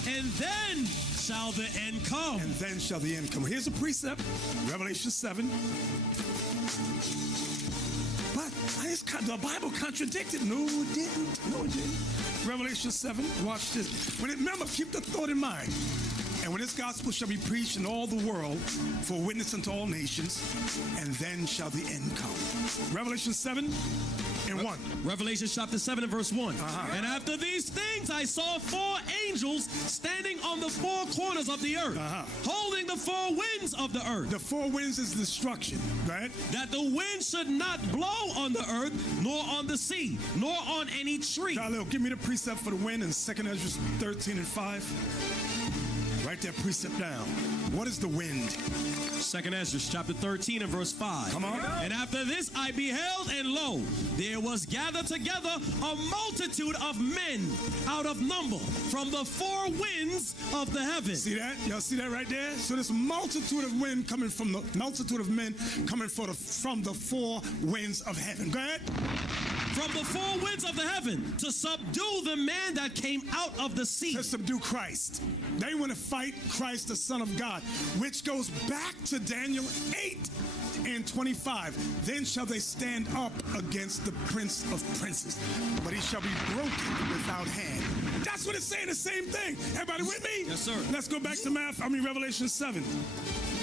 And then shall the end come. And then shall the end come. Here's a precept. Revelation 7. But the Bible contradicted. No, it didn't. No, it didn't. Revelation 7. Watch this. Remember, keep the thought in mind. And when this gospel shall be preached in all the world for witness unto all nations, and then shall the end come. Revelation 7 and 1. Revelation chapter 7 and verse 1. And after these things I saw 4 angels standing on the 4 corners of the earth, holding the 4 winds of the earth. The 4 winds is destruction, right? That the wind should not blow on the earth, nor on the sea, nor on any tree. Jalil, give me the precept for the wind in 2nd Ezra 13 and 5. Write that precept down. What is the wind? 2nd Ezra chapter 13 and verse 5. Come on. And after this I beheld, and lo, there was gathered together a multitude of men out of number from the 4 winds of the heaven. See that? Y'all see that right there? So this multitude of wind coming from the multitude of men coming from the 4 winds of heaven. Go ahead. From the 4 winds of the heaven to subdue the man that came out of the sea. To subdue Christ. They want to fight Christ, the Son of God, which goes back to Daniel 8 and 25. Then shall they stand up against the Prince of Princes, but he shall be broken without hand. That's what it's saying, the same thing. Everybody with me? Yes, sir. Let's go back to Revelation 7.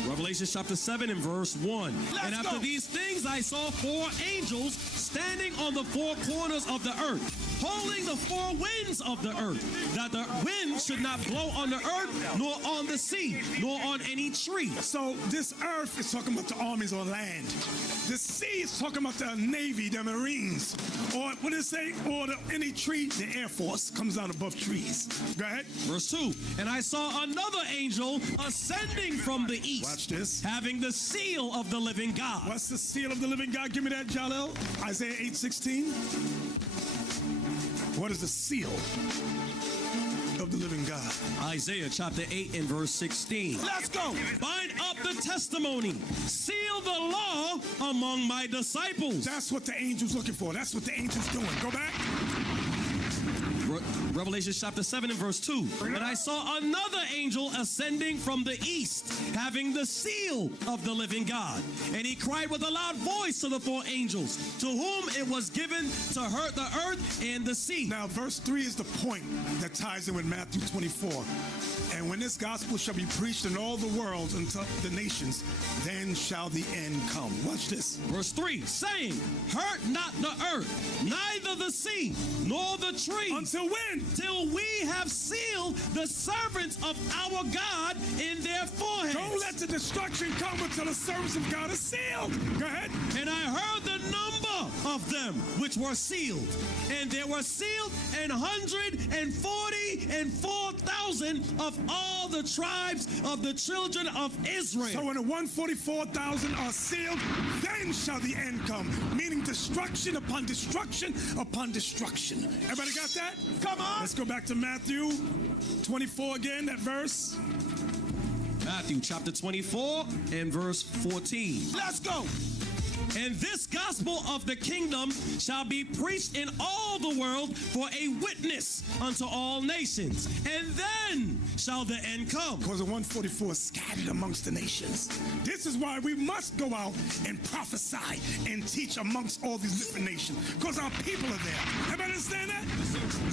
Revelation chapter 7 and verse 1. And after these things I saw 4 angels standing on the 4 corners of the earth, holding the 4 winds of the earth, that the wind should not blow on the earth, nor on the sea, nor on any tree. So this earth is talking about the armies on land. The sea is talking about the Navy, the Marines, or what does it say? Or any tree, the Air Force comes down above trees. Go ahead. Verse 2. And I saw another angel ascending from the east. Watch this. Having the seal of the living God. What's the seal of the living God? Give me that, Jalil. Isaiah 8:16. What is the seal of the living God? Isaiah chapter 8 and verse 16. Let's go. Bind up the testimony. Seal the law among my disciples. That's what the angel's looking for. That's what the angel's doing. Go back. Revelation chapter 7 and verse 2. And I saw another angel ascending from the east, having the seal of the living God. And he cried with a loud voice to the 4 angels, to whom it was given to hurt the earth and the sea. Now, verse 3 is the point that ties in with Matthew 24. And when this gospel shall be preached in all the world unto the nations, then shall the end come. Watch this. Verse 3, saying, hurt not the earth, neither the the sea, nor the tree. Until when? Till we have sealed the servants of our God in their foreheads. Don't let the destruction come until the servants of God is sealed. Go ahead. And I heard the number of them which were sealed, and there were sealed 144,000 of all the tribes of the children of Israel. So when the 144,000 are sealed, then shall the end come. Meaning destruction upon destruction upon destruction. Everybody got that? Come on. Let's go back to Matthew 24 again, that verse. Matthew chapter 24 and verse 14. Let's go. And this gospel of the kingdom shall be preached in all the world for a witness unto all nations. And then shall the end come. Because the 144 is scattered amongst the nations. This is why we must go out and prophesy and teach amongst all these different nations. Because our people are there. Everybody understand that?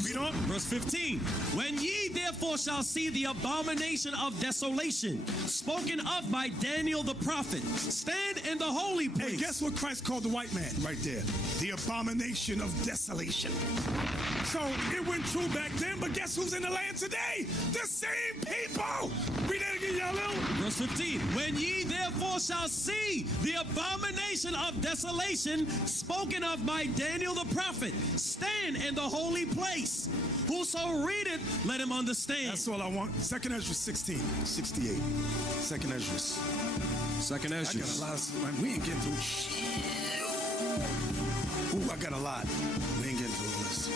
Read on. Verse 15. When ye therefore shall see the abomination of desolation spoken of by Daniel the prophet, stand in the holy place. Hey, guess what Christ called the white man right there? The abomination of desolation. So it went true back then, but guess who's in the land today? The same people. Read that again, y'all little. Verse 15. When ye therefore shall see the abomination of desolation spoken of by Daniel the prophet, stand in the holy place. Whoso readeth, let him understand. That's all I want. 2nd Ezra 16, 68. 2nd Ezra. 2nd Ezra. I got a lot of stuff. We ain't getting through shit. Ooh, I got a lot. We ain't getting through this.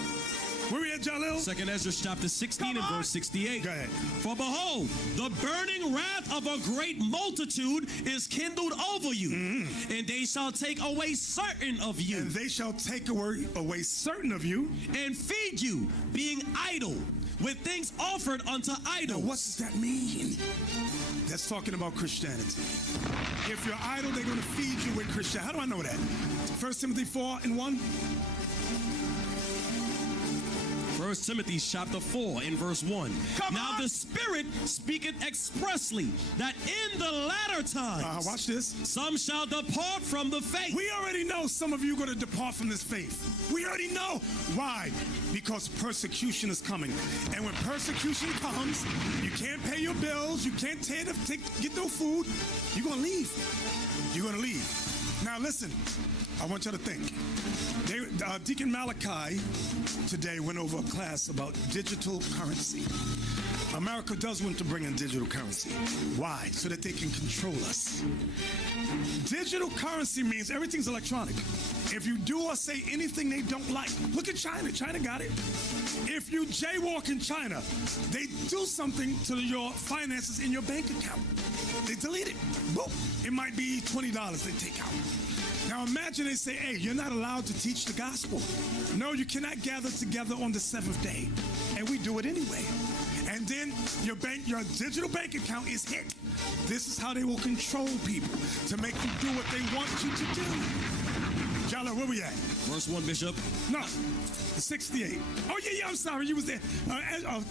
Where we at, Jalil? 2nd Ezra chapter 16 and verse 68. Go ahead. For behold, the burning wrath of a great multitude is kindled over you, and they shall take away certain of you. And they shall take away certain of you. And feed you, being idle, with things offered unto idols. Now, what does that mean? That's talking about Christianity. If you're idle, they're going to feed you with Christianity. How do I know that? 1 Timothy 4 and 1. 1 Timothy chapter 4 in verse 1. Now the Spirit speaketh expressly that in the latter times, watch this, some shall depart from the faith. We already know some of you are going to depart from this faith. We already know. Why? Because persecution is coming. And when persecution comes, you can't pay your bills, you can't get no food, you're going to leave. You're going to leave. Now listen, I want you to think. Deacon Malachi today went over a class about digital currency. America does want to bring in digital currency. Why? So that they can control us. Digital currency means everything's electronic. If you do or say anything they don't like, look at China. China got it. If you jaywalk in China, they do something to your finances in your bank account. They delete it. Boom. It might be $20 they take out. Now imagine they say, hey, you're not allowed to teach the gospel. No, you cannot gather together on the 7th day. And we do it anyway. And then your digital bank account is hit. This is how they will control people to make you do what they want you to do. Jala, where we at? Verse 1, Bishop. No, 68. Oh, yeah, I'm sorry. You was there.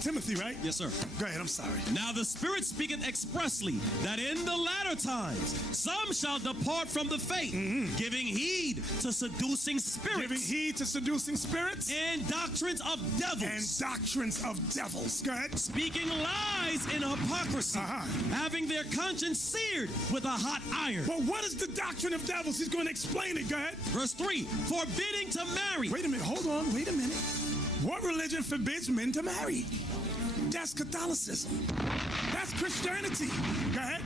Timothy, right? Yes, sir. Go ahead, I'm sorry. Now the Spirit speaketh expressly that in the latter times some shall depart from the faith, giving heed to seducing spirits. Giving heed to seducing spirits. And doctrines of devils. And doctrines of devils. Go ahead. Speaking lies in hypocrisy. Having their conscience seared with a hot iron. But what is the doctrine of devils? He's going to explain it. Go ahead. Verse 3, forbidding to marry. Wait a minute, hold on, wait a minute. What religion forbids men to marry? That's Catholicism. That's Christianity. Go ahead.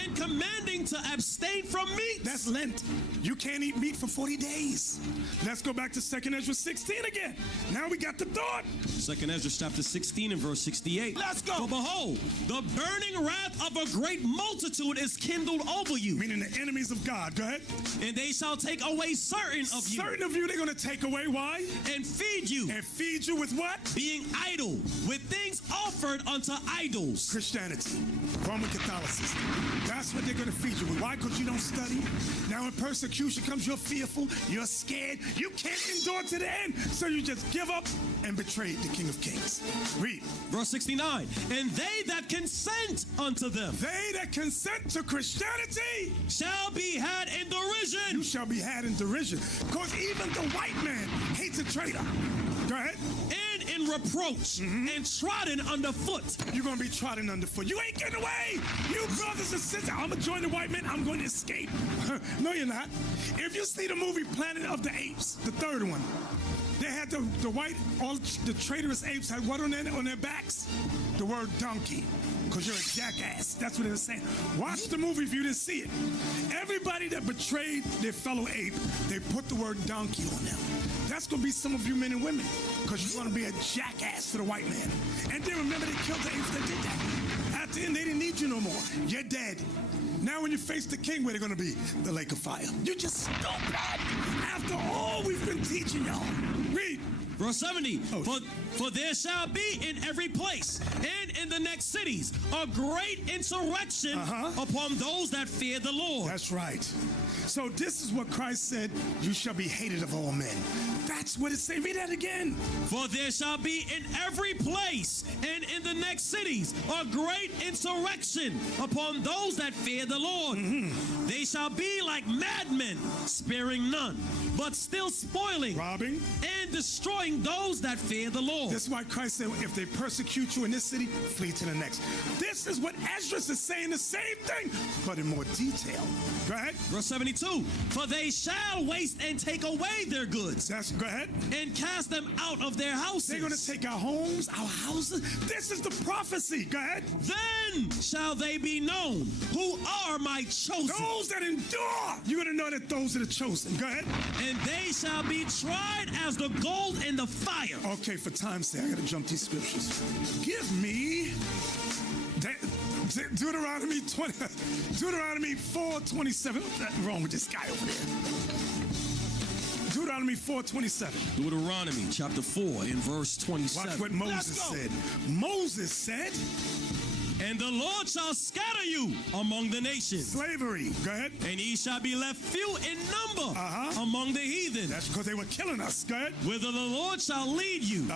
And commanding to abstain from meat. That's Lent. You can't eat meat for 40 days. Let's go back to 2nd Ezra 16 again. Now we got the thought. 2nd Ezra chapter 16 and verse 68. Let's go. For behold, the burning wrath of a great multitude is kindled over you. Meaning the enemies of God. Go ahead. And they shall take away certain of you. Certain of you they're going to take away. Why? And feed you. And feed you with what? Being idle, with things offered unto idols. Christianity. Roman Catholicism. That's what they're going to feed feed you with. Why? Because you don't study. Now when persecution comes, you're fearful, you're scared, you can't endure to the end. So you just give up and betray the King of Kings. Read. Verse 69. And they that consent unto them. They that consent to Christianity shall be had in derision. You shall be had in derision. Because even the white man hates a traitor. Go ahead. And in reproach and trodden underfoot. You're going to be trodden underfoot. You ain't getting away. You brothers and sisters, I'm going to join the white man. I'm going to escape. No, you're not. If you see the movie Planet of the Apes, the third one, they had the white, all the traitorous apes had what on their backs? The word donkey. Because you're a jackass. That's what they were saying. Watch the movie if you didn't see it. Everybody that betrayed their fellow ape, they put the word donkey on them. That's going to be some of you men and women. Because you're going to be a jackass to the white man. And then remember, they killed the apes that did that. At the end, they didn't need you no more. You're dead. Now when you face the king, where they're going to be? The lake of fire. You're just stupid. After all we've been teaching y'all. Read. Verse 70, for there shall be in every place and in the next cities a great insurrection upon those that fear the Lord. That's right. So this is what Christ said, you shall be hated of all men. That's what it's saying. Read that again. For there shall be in every place and in the next cities a great insurrection upon those that fear the Lord. They shall be like madmen, sparing none, but still spoiling, robbing, and destroying those that fear the Lord. That's why Christ said, if they persecute you in this city, flee to the next. This is what Ezra is saying, the same thing, but in more detail. Go ahead. Verse 72, for they shall waste and take away their goods. Go ahead. And cast them out of their houses. They're going to take our homes, our houses. This is the prophecy. Go ahead. Then shall they be known who are my chosen. Those that endure. You're going to know that those are the chosen. Go ahead. And they shall be tried as the gold in the fire. Okay, for time's sake, I got to jump these scriptures. Give me Deuteronomy 4:27. What's wrong with this guy over there? Deuteronomy 4:27. Deuteronomy chapter 4 in verse 27. Watch what Moses said. Moses said, and the Lord shall scatter you among the nations. Slavery. Go ahead. And ye shall be left few in number among the heathen. That's because they were killing us. Go ahead. Whither the Lord shall lead you.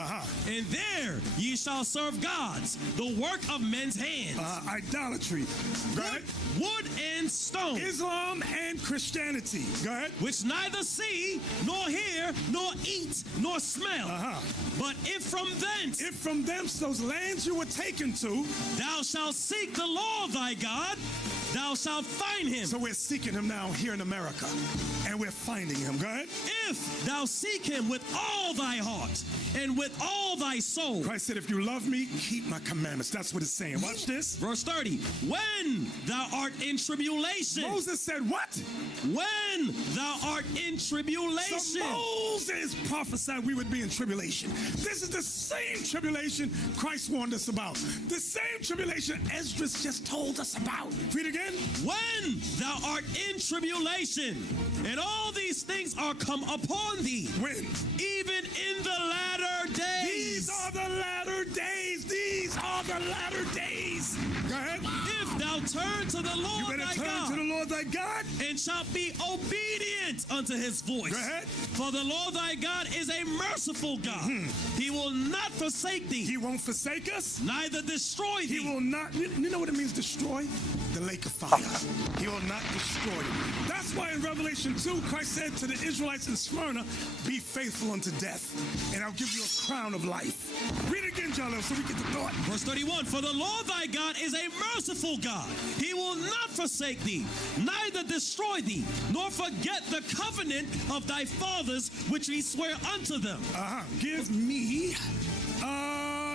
And there ye shall serve gods, the work of men's hands. Idolatry. Go ahead. Wood and stone. Islam and Christianity. Go ahead. Which neither see, nor hear, nor eat, nor smell. But if from thence those lands you were taken to, thou shalt seek the Lord thy God, thou shalt find him. So we're seeking him now here in America, and we're finding him. Go ahead. If thou seek him with all thy heart and with all thy soul. Christ said, if you love me, keep my commandments. That's what it's saying. Watch this. Verse 30. When thou art in tribulation. Moses said what? When thou art in tribulation. So Moses prophesied we would be in tribulation. This is the same tribulation Christ warned us about. The same tribulation Ezra just told us about. Read again. When thou art in tribulation, and all these things are come upon thee. When? Even in the latter days. These are the latter days. These are the latter days. Go ahead. If thou turn to the Lord you better turn to the Lord thy God, and shalt be obedient unto his voice. Go ahead. For the Lord thy God is a merciful God. He will not forsake thee. He won't forsake us. Neither destroy thee. He will not. You know what it means, destroy? The lake of fire. He will not destroy you. That's why in Revelation 2, Christ said to the Israelites in Smyrna, be faithful unto death, and I'll give you a crown of life. Read again, John, so we get the thought. Verse 31, for the Lord thy God is a merciful God. He will not forsake thee, neither destroy thee, nor forget the covenant of thy fathers, which he sware unto them. Give me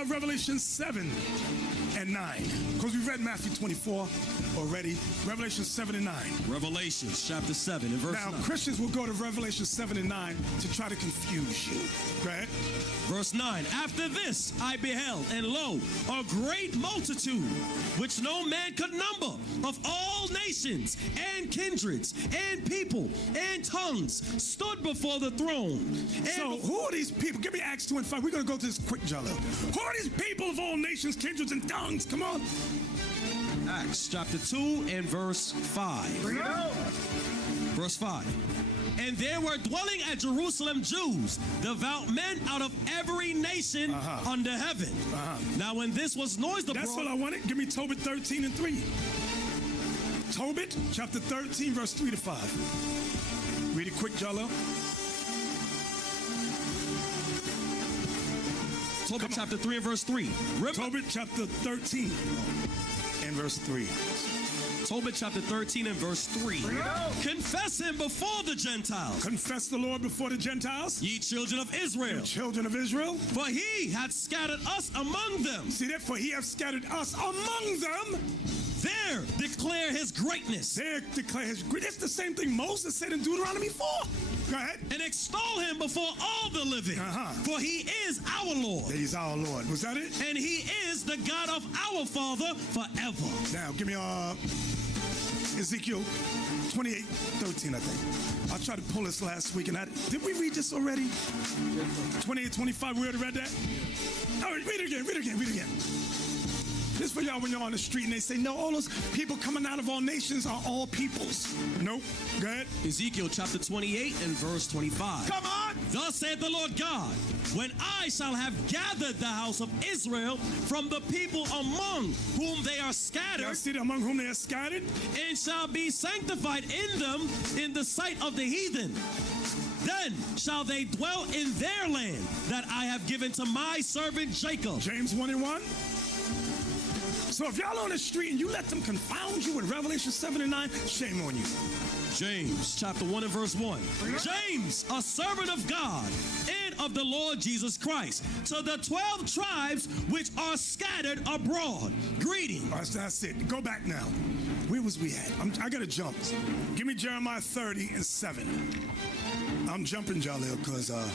Revelation 7 and 9. Because we read Matthew 24 already. Revelation 7 and 9. Revelation chapter 7 and verse 9. Now, Christians will go to Revelation 7 and 9 to try to confuse you. Go ahead. Verse 9. After this I beheld, and lo, a great multitude, which no man could number, of all nations and kindreds and people and tongues, stood before the throne. So who are these people? Give me Acts 2 and 5. We're going to go to this quick, Jello. Who are these people of all nations, kindreds, and tongues? Come on. Acts chapter 2 and verse 5. Bring it out. Verse 5. And there were dwelling at Jerusalem Jews, devout men out of every nation under heaven. Now when this was noised abroad... That's what I wanted. Give me Tobit 13 and 3. Tobit chapter 13, verse 3 to 5. Read it quick, Jello. Tobit chapter 3 and verse 3. Tobit chapter 13 and verse 3. Tobit chapter 13 and verse 3. Confess him before the Gentiles. Confess the Lord before the Gentiles. Ye children of Israel. Ye children of Israel. For he hath scattered us among them. See that? For he hath scattered us among them. There declare his greatness. There declare his greatness. It's the same thing Moses said in Deuteronomy 4. Go ahead. And extol him before all the living. For he is our Lord. He's our Lord. Was that it? And he is the God of our Father forever. Now, give me Ezekiel 28:13, I think. I tried to pull this last week, and did we read this already? 28:25, we already read that? All right, read it again. This for y'all when you're on the street and they say, no, all those people coming out of all nations are all peoples. Nope. Go ahead. Ezekiel chapter 28 and verse 25. Come on. Thus saith the Lord God, when I shall have gathered the house of Israel from the people among whom they are scattered. Y'all see among whom they are scattered? And shall be sanctified in them in the sight of the heathen. Then shall they dwell in their land that I have given to my servant Jacob. James 1 and 1. So if y'all on the street and you let them confound you with Revelation 7 and 9, shame on you. James chapter 1 and verse 1. James, a servant of God and of the Lord Jesus Christ, to the 12 tribes which are scattered abroad. Greeting. All right, so that's it. Go back now. Where was we at? I got to jump. Give me Jeremiah 30 and 7. I'm jumping, Jalil, because I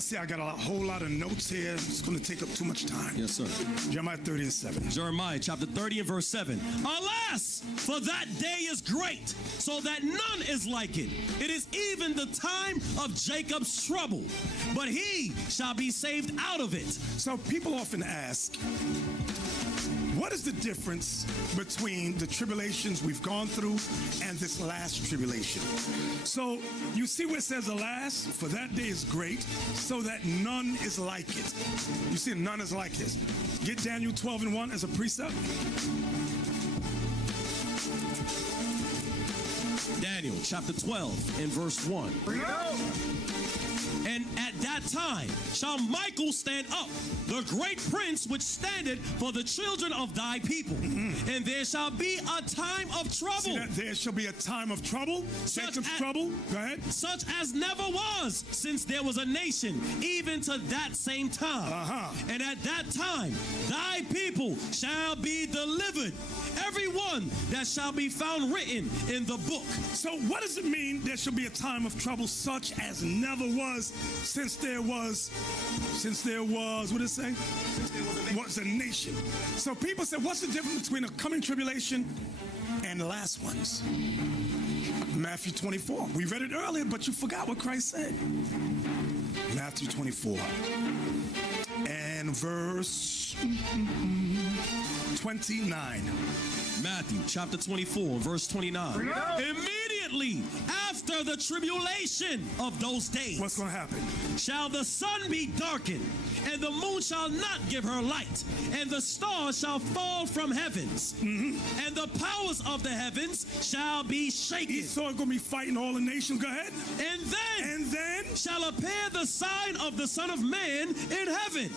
see I got a whole lot of notes here. It's going to take up too much time. Yes, sir. Jeremiah 30 and 7. Jeremiah chapter 30 and verse 7. Alas, for that day is great, so that none is like it. It is even the time of Jacob's trouble, but he shall be saved out of it. So people often ask, what is the difference between the tribulations we've gone through and this last tribulation? So you see where it says alas, for that day is great, so that none is like it. You see, none is like this. Get Daniel 12 and 1 as a precept. Daniel chapter 12 and verse 1. And at that time shall Michael stand up, the great prince which standeth for the children of thy people. And there shall be a time of trouble. See that? There shall be a time of trouble. Jacob's trouble. Go ahead. Such as never was since there was a nation, even to that same time. And at that time thy people shall be delivered, every one that shall be found written in the book. So what does it mean there shall be a time of trouble such as never was since there was, what did it say? Was a nation. So people say, what's the difference between a coming tribulation and the last ones? Matthew 24. We read it earlier, but you forgot what Christ said. Matthew 24 and verse 29. Matthew chapter 24, verse 29. Immediately after the tribulation of those days, what's going to happen? Shall the sun be darkened, and the moon shall not give her light, and the stars shall fall from heavens, and the powers of the heavens shall be shaken. Esau's going to be fighting all the nations. Go ahead. And then shall appear the sign of the Son of Man in heaven.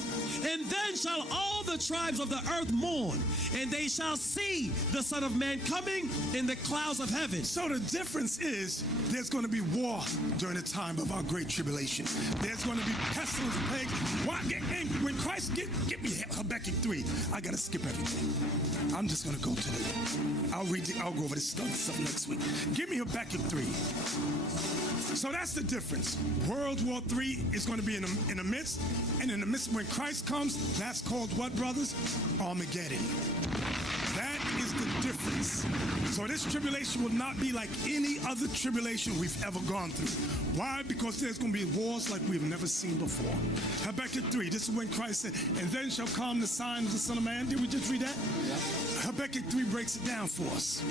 And then shall all the tribes of the earth mourn, and they shall see the Son of Man coming in the clouds of heaven. So the difference is there's going to be war during the time of our great tribulation. There's going to be pestilence, plague. When Christ get me Habakkuk 3, I got to skip everything. I'm just going to go to it. I'll go over this stuff next week. Give me Habakkuk 3. So that's the difference. World War III is going to be in the midst, and in the midst when Christ comes, that's called what, brothers? Armageddon. That is the difference. So this tribulation will not be like any other tribulation we've ever gone through. Why? Because there's going to be wars like we've never seen before. Habakkuk 3, this is when Christ said, and then shall come the sign of the Son of Man. Did we just read that? Yeah. Habakkuk 3 breaks it down for us.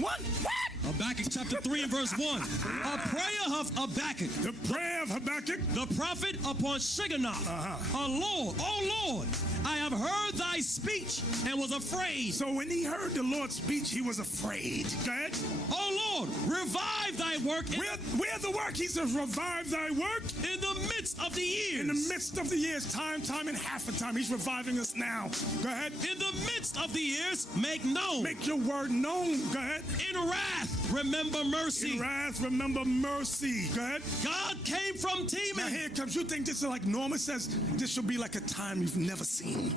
What? Habakkuk chapter 3 and verse 1. A prayer of Habakkuk. The prayer of Habakkuk. The prophet upon Shigionoth. Lord, oh Lord, I have heard thy speech and was afraid. So when he heard the Lord's speech, he was afraid. Go ahead. Oh Lord, revive thy work. Where the work? He says, revive thy work. In the midst of the years. In the midst of the years. Time and half a time. He's reviving us now. Go ahead. In the midst of the years, make known. Make your word known. Go ahead. In wrath, remember mercy. In wrath, remember mercy. Go ahead. God came from Teman. Now here it comes. You think this is like Norma says, this shall be like a time you've never seen.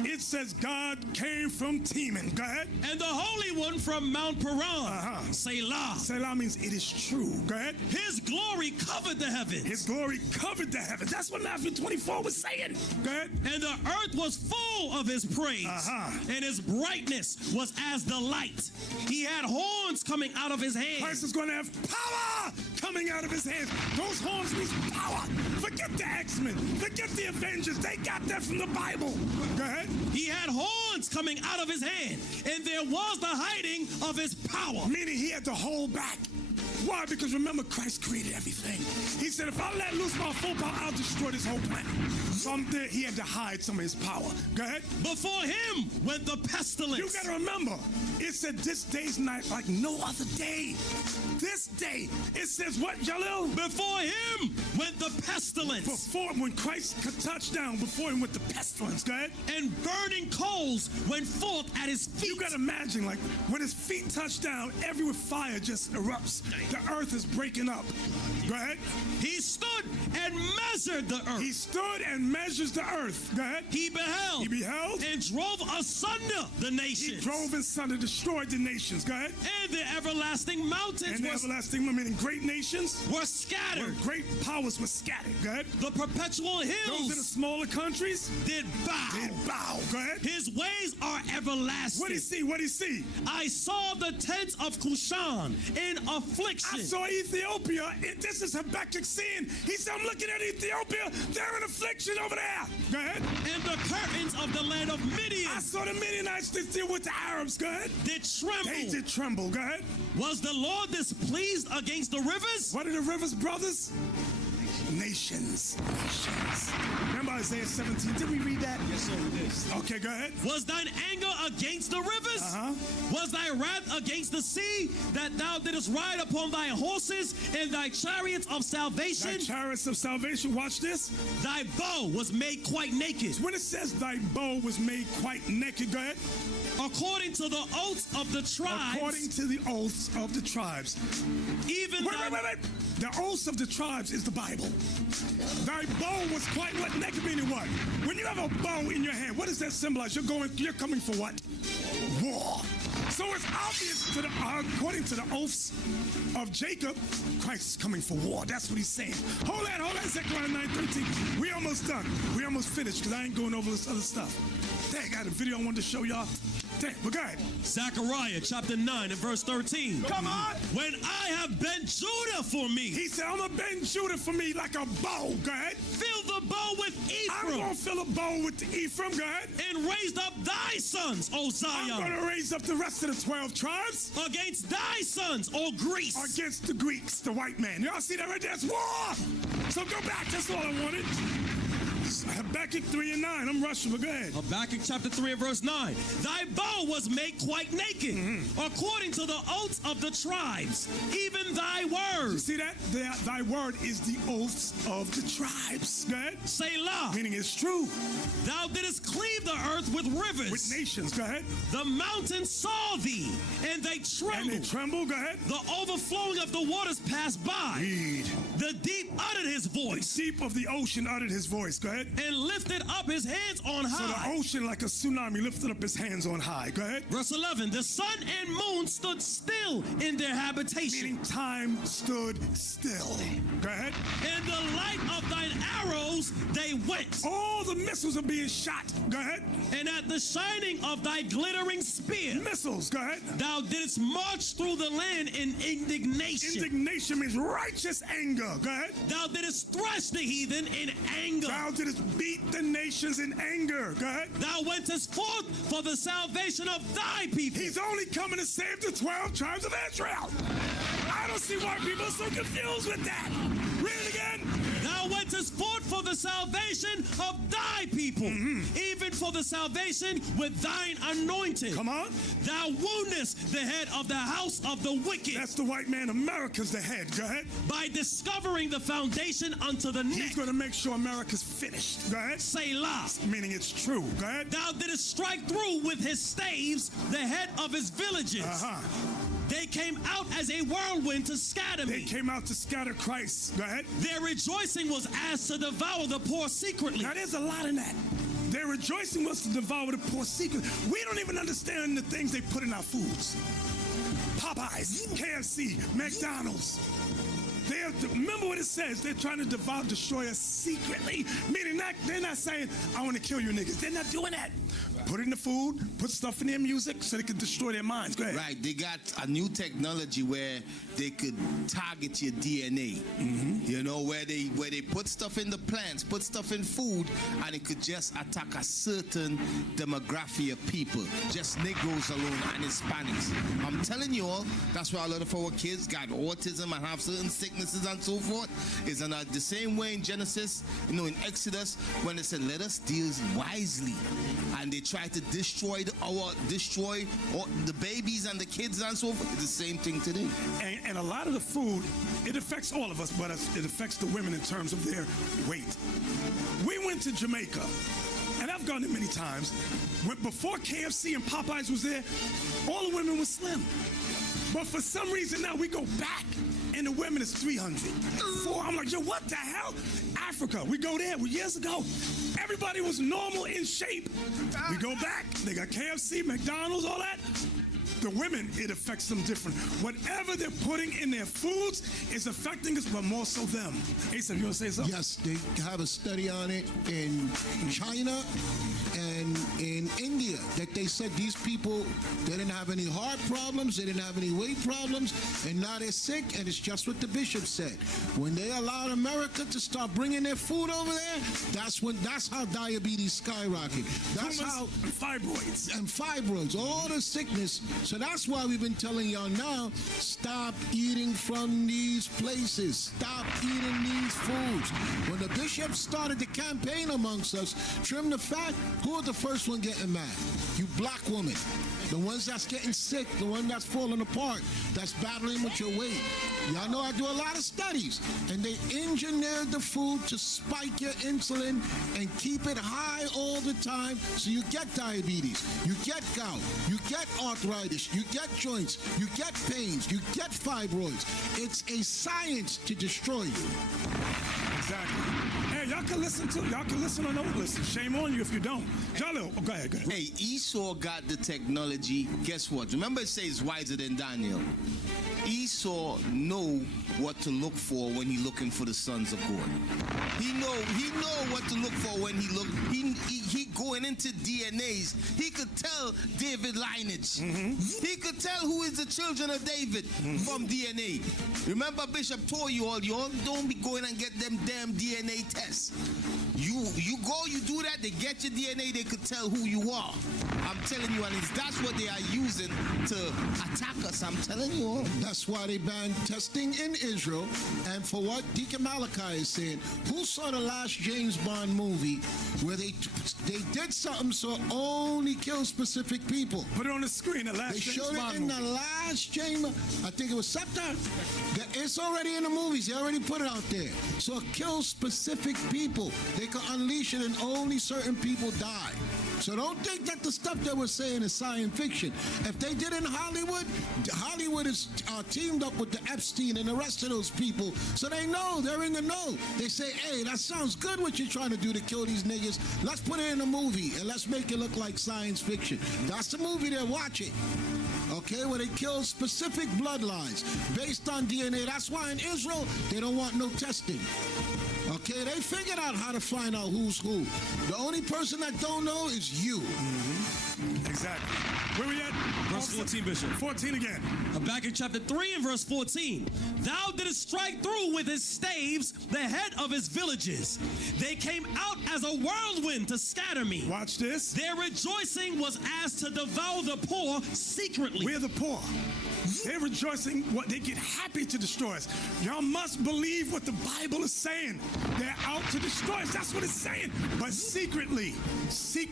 It says God came from Teman. Go ahead. And the Holy One from Mount Paran. Selah. Selah means it is true. Go ahead. His glory covered the heavens. His glory covered the heavens. That's what Matthew 24 was saying. Go ahead. And the earth was full of his praise. And his brightness was as the light. He had horns coming out of his hands. Christ is going to have power coming out of his hands. Those horns mean power. Forget the X-Men. Forget the Avengers. They got that from the Bible. Go ahead. He had horns coming out of his hand, and there was the hiding of his power. Meaning he had to hold back. Why? Because remember, Christ created everything. He said, if I let loose my full power, I'll destroy this whole planet. So he had to hide some of his power. Go ahead. Before him went the pestilence. You got to remember, it said this day's night like no other day. This day, it says what, Jalil? Before him went the pestilence. Before, when Christ could touch down, before him went the pestilence. Go ahead. And burning coals went forth at his feet. You got to imagine, like, when his feet touch down, everywhere fire just erupts. The earth is breaking up. Go ahead. He stood and measured the earth. He stood and measures the earth. Go ahead. He beheld. He beheld. And drove asunder the nations. He drove asunder, destroyed the nations. Go ahead. And the everlasting mountains. And the everlasting, meaning great nations. Were scattered. Where great powers were scattered. Go ahead. The perpetual hills. Those in the smaller countries. Did bow. Did bow. Go ahead. His ways are everlasting. What did he see? What did he see? I saw the tents of Cushan in affliction. I saw Ethiopia. This is Habakkuk seeing. He said, I'm looking at Ethiopia. They're in affliction over there. Go ahead. And the curtains of the land of Midian. I saw the Midianites that deal with the Arabs. Go ahead. Did tremble. They did tremble. Go ahead. Was the Lord displeased against the rivers? What are the rivers, brothers? Nations. Remember Isaiah 17? Did we read that? Yes, sir, we did. Okay, go ahead. Was thine anger against the rivers? Was thy wrath against the sea, that thou didst ride upon thy horses and thy chariots of salvation? Thy chariots of salvation, watch this. Thy bow was made quite naked. When it says thy bow was made quite naked, go ahead. According to the oaths of the tribes. According to the oaths of the tribes. Even wait. The oaths of the tribes is the Bible. Thy bow was quite what? Naked meaning what? When you have a bow in your hand, what does that symbolize? You're coming for what? War. So it's obvious according to the oaths of Jacob, Christ is coming for war. That's what he's saying. Hold on, Zechariah 9:13. We almost done. We almost finished because I ain't going over this other stuff. Dang, I got a video I wanted to show y'all. Dang, but go ahead. Zechariah chapter 9 and verse 13. Come on. When I have bent Judah for me. He said, I'm going to bend Judah for me like a bow. Go ahead. Fill the bow with Ephraim. I'm going to fill a bow with Ephraim. Go ahead. And raised up thy sons, O Zion. I'm going to raise up the rest of the 12 tribes. Against thy sons, O Greece. Against the Greeks, the white man. Y'all see that right there? It's war. So go back. That's all I wanted. Habakkuk 3 and 9. I'm rushing, but go ahead. Habakkuk chapter 3 and verse 9. Thy bow was made quite naked, according to the oaths of the tribes, even thy word. You see that? Thy word is the oaths of the tribes. Go ahead. Selah. Meaning it's true. Thou didst cleave the earth with rivers. With nations. Go ahead. The mountains saw thee, and they trembled. And they trembled. Go ahead. The overflowing of the waters passed by. Read. The deep uttered his voice. The deep of the ocean uttered his voice. Go ahead. And lifted up his hands on high. So the ocean, like a tsunami, lifted up his hands on high. Go ahead. Verse 11. The sun and moon stood still in their habitation. Meaning time stood still. Go ahead. And the light of thine arrows missiles, they went. All the missiles are being shot. Go ahead. And at the shining of thy glittering spear, missiles, go ahead. Thou didst march through the land in indignation. Indignation means righteous anger. Go ahead. Thou didst thresh the heathen in anger. Thou didst beat the nations in anger. Go ahead. Thou wentest forth for the salvation of thy people. He's only coming to save the 12 tribes of Israel. I don't see why people are so confused with that. Read it again. Thou wentest forth for the salvation of thy people, even for the salvation with thine anointed. Come on. Thou woundest the head of the house of the wicked. That's the white man. America's the head. Go ahead. By discovering the foundation unto the neck. He's going to make sure America's finished. Go ahead. Selah. Meaning it's true. Go ahead. Thou didst strike through with his staves the head of his villages. They came out as a whirlwind to scatter me. They came out to scatter Christ. Go ahead. Their rejoicing was as to devour the poor secretly. Now there's a lot in that. Their rejoicing was to devour the poor secretly. We don't even understand the things they put in our foods. Popeyes, KFC, McDonald's. Remember what it says. They're trying to destroy us secretly. Meaning they're not saying, I want to kill you niggas. They're not doing that. Put it in the food, put stuff in their music so they can destroy their minds. Go ahead. Right. They got a new technology where they could target your DNA. You know, where they put stuff in the plants, put stuff in food, and it could just attack a certain demographic of people. Just Negroes alone and Hispanics. I'm telling you all, that's why a lot of our kids got autism and have certain sicknesses and so forth. It's the same way in Genesis, you know, in Exodus, when they said, let us deal wisely. And they try to destroy the babies and the kids and so forth. It's the same thing today. And a lot of the food, it affects all of us, but it affects the women in terms of their weight. We went to Jamaica, and I've gone there many times. Before KFC and Popeyes was there, all the women were slim. But for some reason now we go back, and the women is 300. I'm like, yo, what the hell? Africa, we go there years ago. Everybody was normal in shape. We go back, they got KFC, McDonald's, all that. The women, it affects them different. Whatever they're putting in their foods is affecting us, but more so them. Asa, you want to say something? Yes, they have a study on it in China and in India that they said these people, they didn't have any heart problems, they didn't have any weight problems, and now they're sick, and it's just what the bishop said. When they allowed America to start bringing their food over there, that's how diabetes skyrocketed. That's how fibroids, all the sickness. So that's why we've been telling y'all now, stop eating from these places. Stop eating these foods. When the bishop started the campaign amongst us, trim the fat, who was the first one getting mad? You black women. The ones that's getting sick, the one that's falling apart, that's battling with your weight. Y'all know I do a lot of studies, and they engineered the food to spike your insulin and keep it high all the time, so you get diabetes, you get gout, you get arthritis, you get joints, you get pains, you get fibroids. It's a science to destroy you. Exactly. Hey, y'all can listen or don't listen. Shame on you if you don't. Jalil, go ahead. Hey, Esau got the technology. Guess what? Remember it says wiser than Daniel. Esau know what to look for when he looking for the sons of God. He know what to look for when he going into DNAs. He could tell David lineage. He could tell who is the children of David from DNA. Remember Bishop told you all don't be going and get them damn DNA tests. You go, you do that, they get your DNA, they could tell who you are. I'm telling you, and that's what they are using to attack us. I'm telling you all. That's why they banned testing in Israel. And for what Deacon Malachi is saying, who saw the last James Bond movie where they did something so only kill specific people? Put it on the screen, the last James Bond movie. They showed it in the last chamber. I think it was September. It's already in the movies. They already put it out there. So it kills specific people. They can unleash it and only certain people die. So don't think that the stuff that we're saying is science fiction. If they did in Hollywood, Hollywood is teamed up with the Epstein and the rest of those people, so they know, they're in the know. They say, hey, that sounds good what you're trying to do to kill these niggas. Let's put it in a movie and let's make it look like science fiction. That's the movie they're watching. Okay, where they kill specific bloodlines based on DNA. That's why in Israel, they don't want no testing. Okay, they figured out how to find out who's who. The only person that don't know is you. Exactly. Where we at? Verse 14, Bishop. 14 again. Habakkuk chapter 3 and verse 14. Thou didst strike through with his staves the head of his villages. They came out as a whirlwind to scatter me. Watch this. Their rejoicing was as to devour the poor secretly. We're the poor. They're rejoicing. What they get happy to destroy us. Y'all must believe what the Bible is saying. They're out to destroy us. That's what it's saying. But secretly,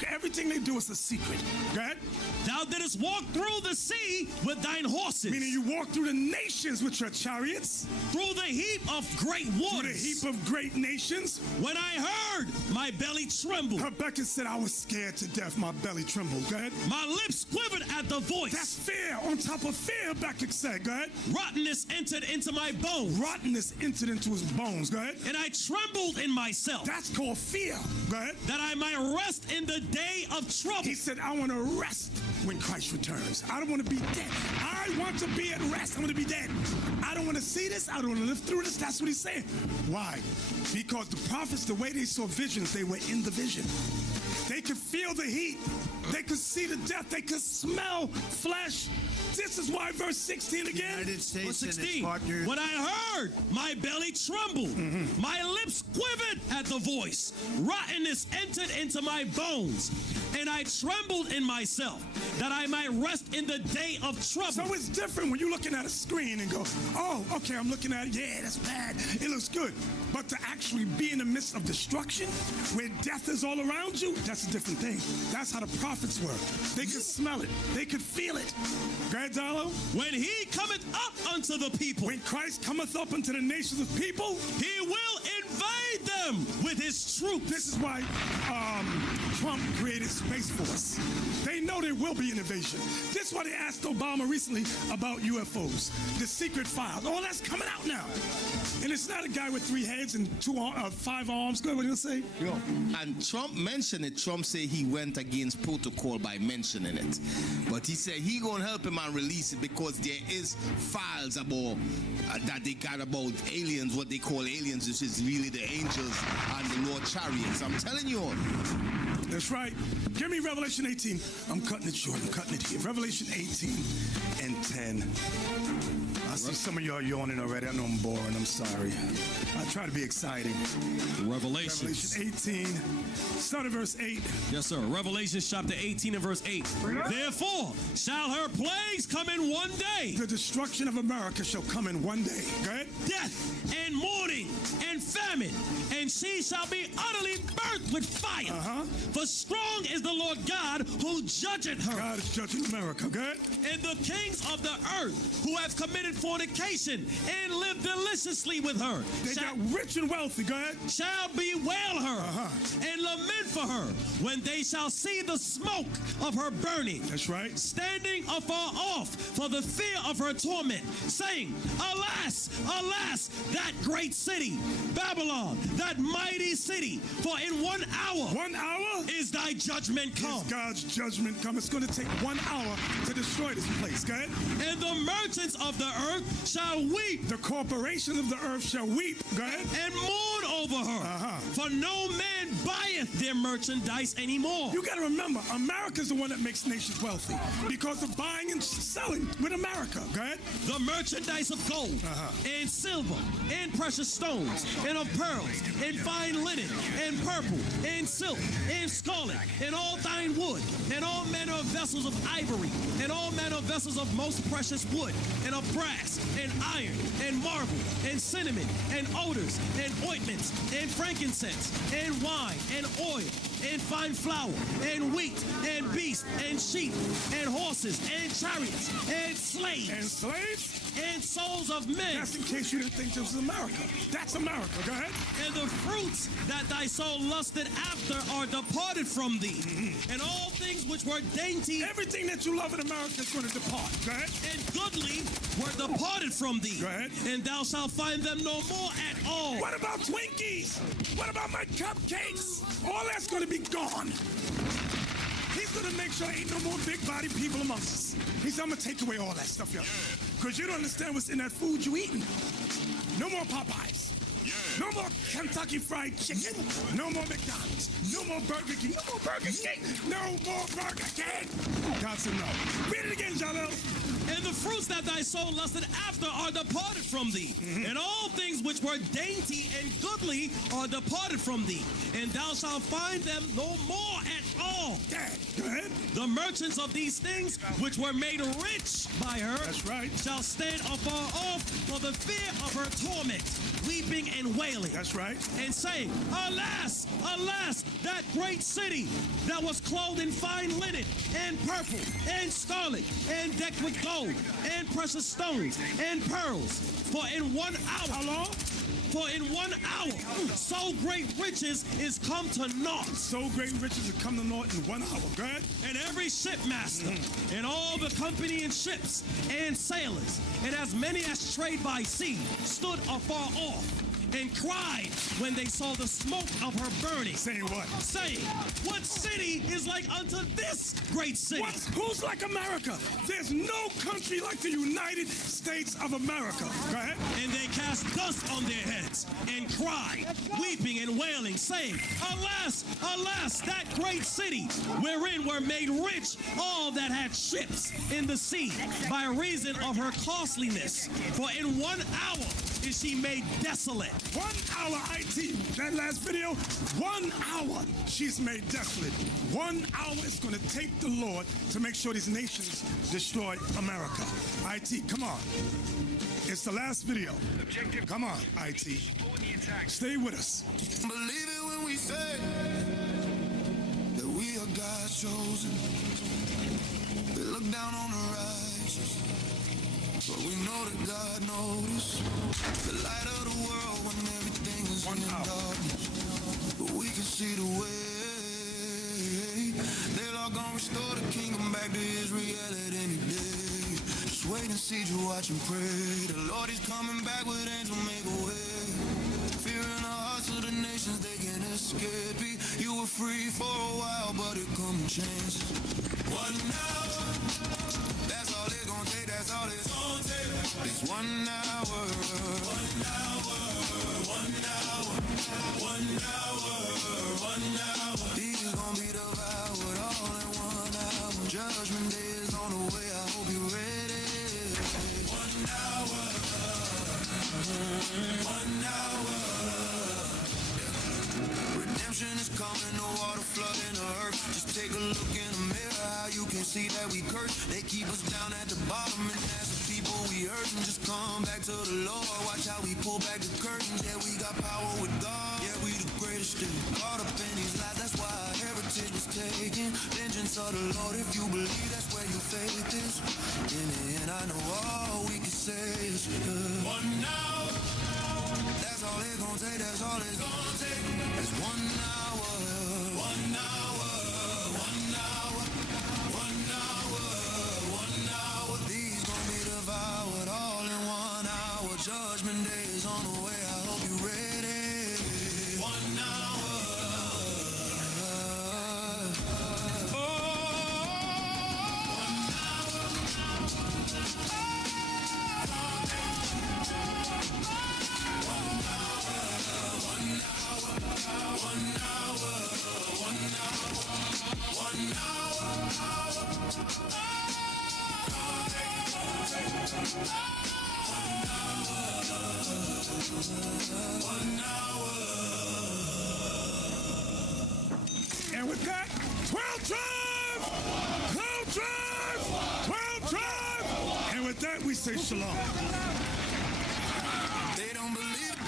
everything they do is a secret. Go ahead. Thou didst walk through the sea with thine horses. Meaning you walk through the nations with your chariots. Through the heap of great waters. Through the heap of great nations. When I heard, my belly trembled. Habakkuk said, I was scared to death. My belly trembled. Go ahead. My lips quivered at the voice. That's fear on top of fear, Habakkuk said. Go ahead. Rottenness entered into my bones. Rottenness entered into his bones. Go ahead. And I trembled in myself. That's called fear. Go ahead. That I might rest in the day of trouble. He said, I want to rest when Christ returns. I don't want to be dead. I want to be at rest. I want to be dead. I don't want to see this. I don't want to live through this. That's what he's saying. Why? Because the prophets, the way they saw visions, they were in the vision. They could feel the heat. They could see the death. They could smell flesh. This is why verse 16 again. United States verse 16. and its partners. When I heard, my belly trembled. My lips quivered at the voice. Rottenness entered into my bones. And I trembled in myself, that I might rest in the day of trouble. So it's different when you're looking at a screen and go, oh, okay, I'm looking at it. Yeah, that's bad. It looks good. But to actually be in the midst of destruction, where death is all around you, that's a different thing. That's how the prophets were. They could smell it. They could feel it. Go ahead, Darlo. When he cometh up unto the people. When Christ cometh up unto the nations of people. He will invade them with his troops. This is why Trump created Space Force. They know there will be an invasion. This is why they asked Obama recently about UFOs. The secret files. All that's coming out now. And it's not a guy with 3 heads and 5 arms. Go ahead, what are you going to say? And Trump mentioned it. Trump said he went against protocol by mentioning it. But he said he going to help him and release it because there is files about that they got about aliens, what they call aliens, which is really the angels and the Lord chariots. I'm telling you all. That's right. Give me Revelation 18. I'm cutting it short. I'm cutting it here. Revelation 18 and 10. I see some of y'all yawning already. I know I'm boring. I'm sorry. I try to be exciting. Revelation 18. Start at verse 8. Yes, sir. Revelation chapter 18 and verse 8. Therefore shall her plagues come in one day. The destruction of America shall come in one day. Go ahead. Death and mourning and famine. And she shall be utterly burnt with fire. For strong is the Lord God who judgeth her. God is judging America. Go ahead. And the kings of the earth who have committed fornication and lived deliciously with her. They got rich and wealthy. Go ahead. Shall bewail her and lament for her when they shall see the smoke of her burning. That's right. Standing afar off for the fear of her torment, saying, Alas, alas, that great city, Babylon, that mighty city, for in 1 hour. 1 hour? Is thy judgment come. Is God's judgment come. It's going to take 1 hour to destroy this place. Go ahead. And the merchants of the earth shall weep. The corporations of the earth shall weep. Go ahead. And mourn over her. For no man buyeth their merchandise anymore. You got to remember, America's the one that makes nations wealthy because of buying and selling with America. Go ahead. The merchandise of gold and silver and precious stones and of pearls and fine linen and purple and silk and scarlet and all thine wood and all manner of vessels of ivory and all manner of vessels of most precious wood and of brass and iron and marble and cinnamon and odors and ointments and frankincense and wine and oil and fine flour and wheat and beasts and sheep and horses and chariots and slaves. And slaves? And souls of men. That's in case you didn't think this was America. That's America. Go ahead. And the fruits that thy soul lusted after are departed from thee. And all things which were dainty. Everything that you love in America is going to depart. Go ahead. And goodly were departed from thee. Go ahead. And thou shalt find them no more at all. What about Twinkies? What about my cupcakes? All that's going to be gone. He's going to make sure ain't no more big body people among us. He said, I'm going to take away all that stuff, y'all. Because you don't understand what's in that food you eating. No more Popeyes. No more Kentucky Fried Chicken. No more McDonald's. No more Burger King. No more Burger King. No more Burger King. God said no. Read it again, Jalil. And the fruits that thy soul lusted after are departed from thee. And all things which were dainty and goodly are departed from thee. And thou shalt find them no more at all. Go ahead. The merchants of these things which were made rich by her, that's right, shall stand afar off for the fear of her torment, weeping and wailing. That's right. And saying, Alas, alas, that great city that was clothed in fine linen and purple and scarlet and decked with gold and precious stones and pearls. For in 1 hour, how long? For in 1 hour, so great riches is come to naught. So great riches is come to naught in 1 hour. Go ahead. And every shipmaster, and all the company in ships, and sailors, and as many as trade by sea, stood afar off, and cried when they saw the smoke of her burning. Saying what? Saying, what city is like unto this great city? Who's like America? There's no country like the United States of America. Go ahead. And they cast dust on their heads and cried, weeping and wailing, saying, Alas, alas, that great city, wherein were made rich all that had ships in the sea, by reason of her costliness. For in 1 hour is she made desolate. 1 hour, IT. That last video, 1 hour she's made desolate. 1 hour it's going to take the Lord to make sure these nations destroy America. IT, come on. It's the last video. Come on, IT. Stay with us. Believe it when we say that we are God's chosen. We look down on the righteous, but we know that God knows the light of the world when everything is in darkness. But we can see the way. They're all gonna restore the kingdom back to Israel at any day. Just wait and see, you watch and pray. The Lord is coming back with angels, make a way. Fear in the hearts of the nations, they can't escape it. You were free for a while, but it come and change. 1 hour, that's all it's gonna take, that's all it's gonna take. It's 1 hour. 1 hour, 1 hour, 1 hour, 1 hour. These gonna be devoured all in 1 hour. Judgment day is on the way, I hope you're ready. 1 hour, 1 hour. Redemption is coming, the water flooding the earth. Just take a look in the mirror, how you can see that we cursed. They keep us down at the bottom, and as the people we hurt, and just come back to the Lord. Watch how we pull back the curtains. Yeah, we got power with God. Yeah, we the greatest thing. Caught up in these lies, that's why our heritage was taken. Vengeance of the Lord, if you believe, that's where your faith is. In the end, I know all we can say is 1 hour. That's all it's gonna take, that's all it's gonna take. It's 1 hour. 1 hour. 1 hour. 1 hour. 1 hour. These gonna be devoured all in 1 hour. Judgment day is on the way, I hope you're ready. 1 hour. And with that, 12 tribes! 12 tribes! 12 tribes! And with that, we say shalom. They don't believe.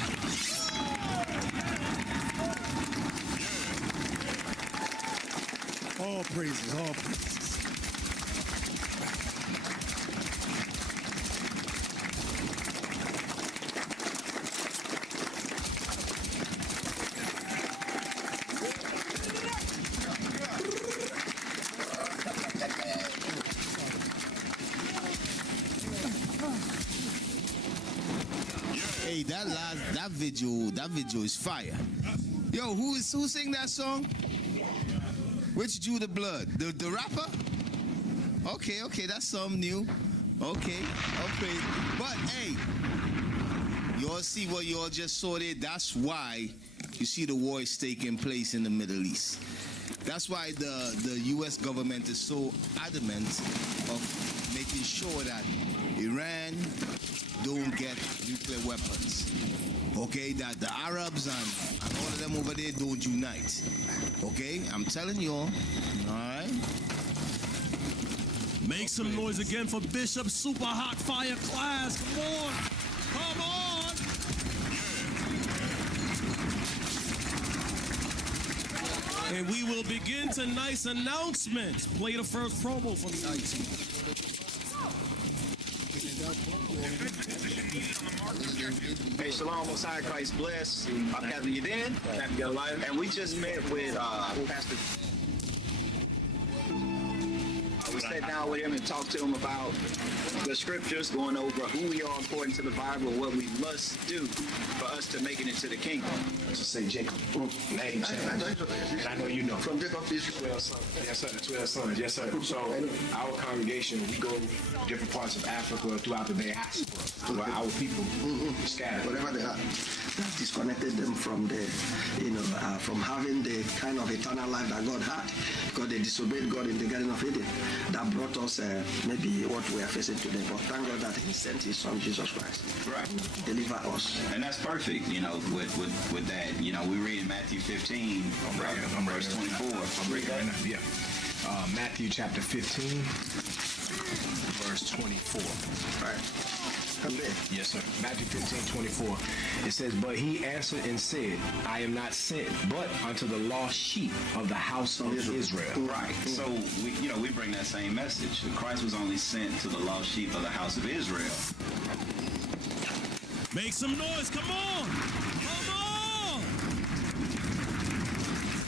All praises, all praises. Hey, that video is fire. Yo, who sing that song? Which Jew the Blood? The rapper? Okay, that's something new. Okay. But hey, You all see what you all just saw there? That's why you see the war is taking place in the Middle East. That's why the U.S. government is so adamant of making sure that Iran don't get nuclear weapons. Okay, that the Arabs and all of them over there don't unite. Okay, I'm telling you all right? Make some noise again for Bishop Super Hot Fire Class. Come on. Come on. And we will begin tonight's announcements. Play the first promo from the IT. Hey, Shalom, Most High, Christ bless. I'm Captain Yadin, and we just met with Pastor. We sat down with him and talked to him about the scriptures, going over who we are according to the Bible, what we must do for us to make it into the kingdom. Just say Jacob, name change. And I know you know. From Jacob is 12 sons. Yes, sir, 12 sons. Yes, sir. So our congregation, we go to different parts of Africa throughout the diaspora, where our people scattered. Whatever they are. That disconnected them from the, from having the kind of eternal life that God had, because they disobeyed God in the Garden of Eden. That brought us maybe what we are facing today. But thank God that He sent His Son Jesus Christ, right, to deliver us. And that's perfect, with that. We read in Matthew 15, verse 24. I'm reading right now. Yeah. Matthew chapter 15, verse 24. Right. Yes, sir. Matthew 15:24. It says, "But he answered and said, I am not sent, but unto the lost sheep of the house of Israel." Right. So we bring that same message. Christ was only sent to the lost sheep of the house of Israel. Make some noise. Come on. Come on.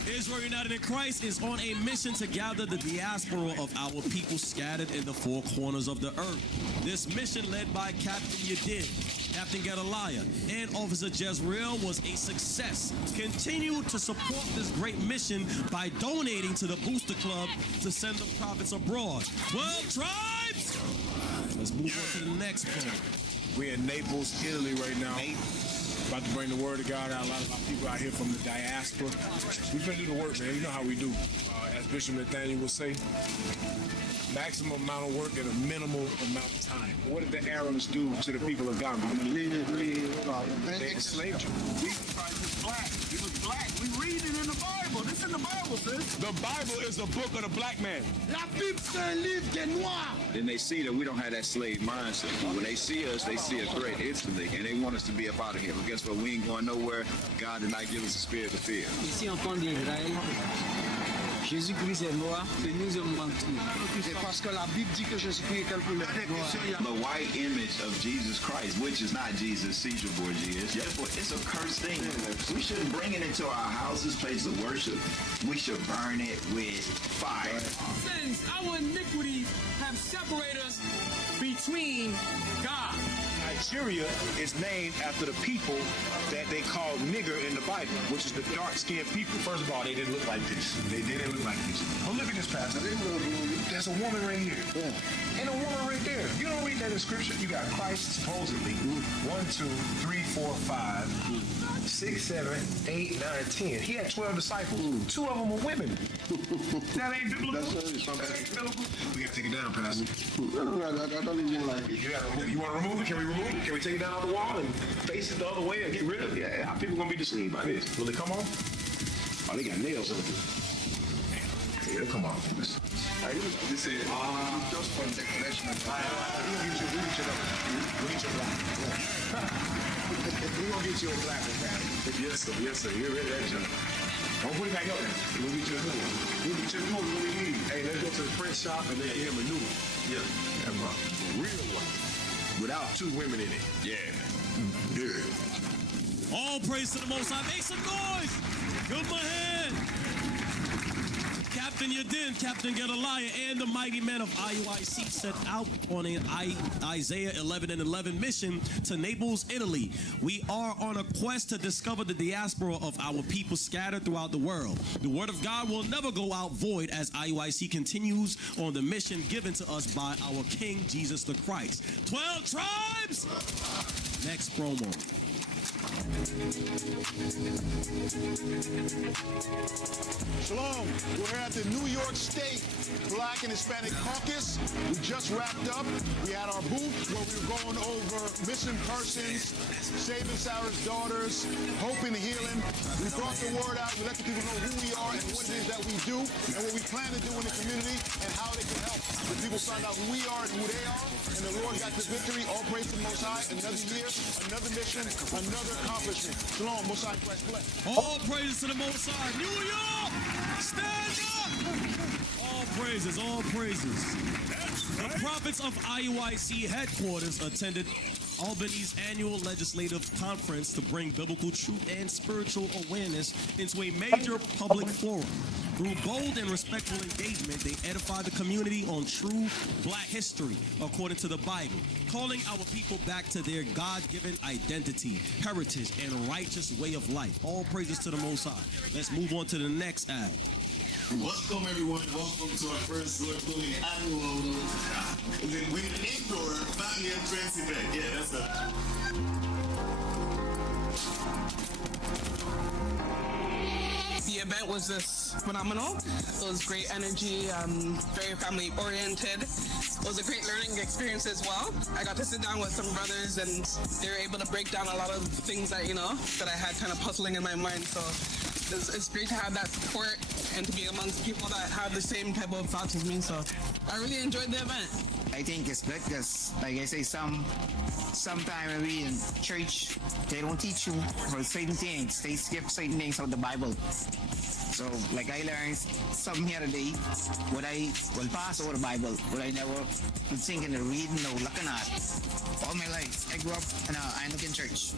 Israel United in Christ is on a mission to gather the diaspora of our people scattered in the four corners of the earth. This mission, led by Captain Yadin, Captain Gedaliah, and Officer Jezreel, was a success. Continue to support this great mission by donating to the Booster Club to send the prophets abroad. 12 tribes! Let's move on to the next point. We're in Naples, Italy right now. About to bring the word of God out. A lot of our people out here from the diaspora. We're going to do the work, man. You know how we do. As Bishop Nathaniel will say, maximum amount of work in a minimal amount of time. What did the Arabs do to the people of Ghana? They enslaved you. He was black. He was black. We read it in the Bible. This in the Bible, sis. The Bible is a book of the black man. La Bible, c'est un livre des Noirs. Then they see that we don't have that slave mindset. When they see us, they see a threat instantly, and they want us to be up out of here. But guess what? We ain't going nowhere. God did not give us a spirit of fear. Ici, enfant d'Israël, Jésus-Christ est noir, c'est nous sommes mentis. C'est parce que la Bible dit que Jésus-Christ est quelque chose. The white image of Jesus Christ, which is not Jesus, Caesar Borgia, it's a cursed thing. We shouldn't bring it into our houses, places of worship. We should burn it with fire. Since our iniquities have separated us between God. Nigeria is named after the people that they call nigger in the Bible, which is the dark-skinned people. First of all, they didn't look like this. They didn't look like this. Oh, look at this, Pastor. There's a woman right here. Yeah. And a woman right there. You don't read that in Scripture. You got Christ, supposedly. 1, 2, 3, 4, 5, 6, 7, 8, 9, 10. He had 12 disciples. 2 of them were women. That ain't biblical. That ain't biblical. We got to take it down, Pastor. I don't even like it. You want to remove it? Can we remove it? Can we take it down on the wall and face it the other way and get rid of it? Yeah, our people going to be deceived by this. Will it come on? Oh, they got nails in it. Yeah, it'll come on. This is just for decoration. We get your black. We're going to get you a black one, man. Yes, sir. Yes, sir. You're ready, that, John. Don't put it back up there. We'll get you a new one. We'll get you a new one when we need. Hey, let's go to the print shop and then get him a new one. Yeah. Have a real one. Without 2 women in it. Yeah. Yeah. All praise to the Most High. Make some noise. Give my hand. Captain Yadin, Captain Gedaliah, and the mighty men of IUIC set out on an Isaiah 11:11 mission to Naples, Italy. We are on a quest to discover the diaspora of our people scattered throughout the world. The word of God will never go out void as IUIC continues on the mission given to us by our King Jesus the Christ. 12 tribes! Next promo. Shalom. We're here at the New York State Black and Hispanic Caucus. We just wrapped up. We had our booth where we were going over missing persons, saving Sarah's daughters, hope and healing. We brought the word out. We let the people know who we are and what it is that we do and what we plan to do in the community and how they can help. The people find out who we are and who they are, and the Lord got the victory. All praise to the Most High. Another year, another mission, another accomplishment. Shalom. Most High Christ bless. All praises to the Most High. New York, stand up. All praises, all praises. The prophets of IUIC headquarters attended Albany's annual legislative conference to bring biblical truth and spiritual awareness into a major public forum. Through bold and respectful engagement, they edify the community on true black history according to the Bible, calling our people back to their God-given identity, heritage, and righteous way of life. All praises to the Most High. Let's move on to the next ad. Welcome everyone, welcome to our first Lord Willing annual with an indoor family and friends event. Yeah, that's it. The event was just phenomenal. It was great energy, very family oriented. It was a great learning experience as well. I got to sit down with some brothers and they were able to break down a lot of things that, that I had kind of puzzling in my mind. So it's great to have that support and to be amongst people that have the same type of thoughts as me. So I really enjoyed the event. I think it's good because, like I say, sometimes when we in church, they don't teach you for certain things. They skip certain things of the Bible. So, like I learned something here today, what I will pass over the Bible, what I never been thinking of reading or looking at. All my life, I grew up in an Anglican church.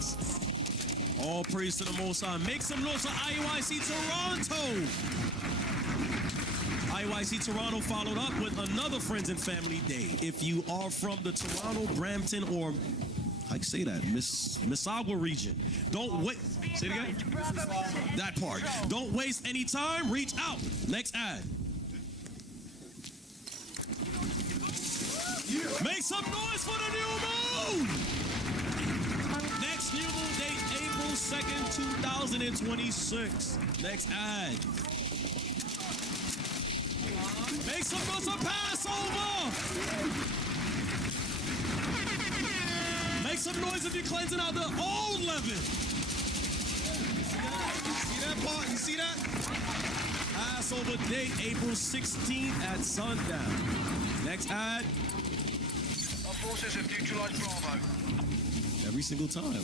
All praise to the Most High. Make some noise for IUIC Toronto. IUIC Toronto followed up with another Friends and Family Day. If you are from the Toronto, Brampton, or I can say that, Mississauga region, don't wait. Say it again. That part. Don't waste any time. Reach out. Next ad. Make some noise for the new moon. Next new moon date, April 2nd, 2026. Next ad. Make some noise for Passover. Make some noise if you're cleansing out the old leaven. See that part? You see that? Passover date, April 16th at sundown. Next ad. Our forces have neutralized Bravo. Every single time.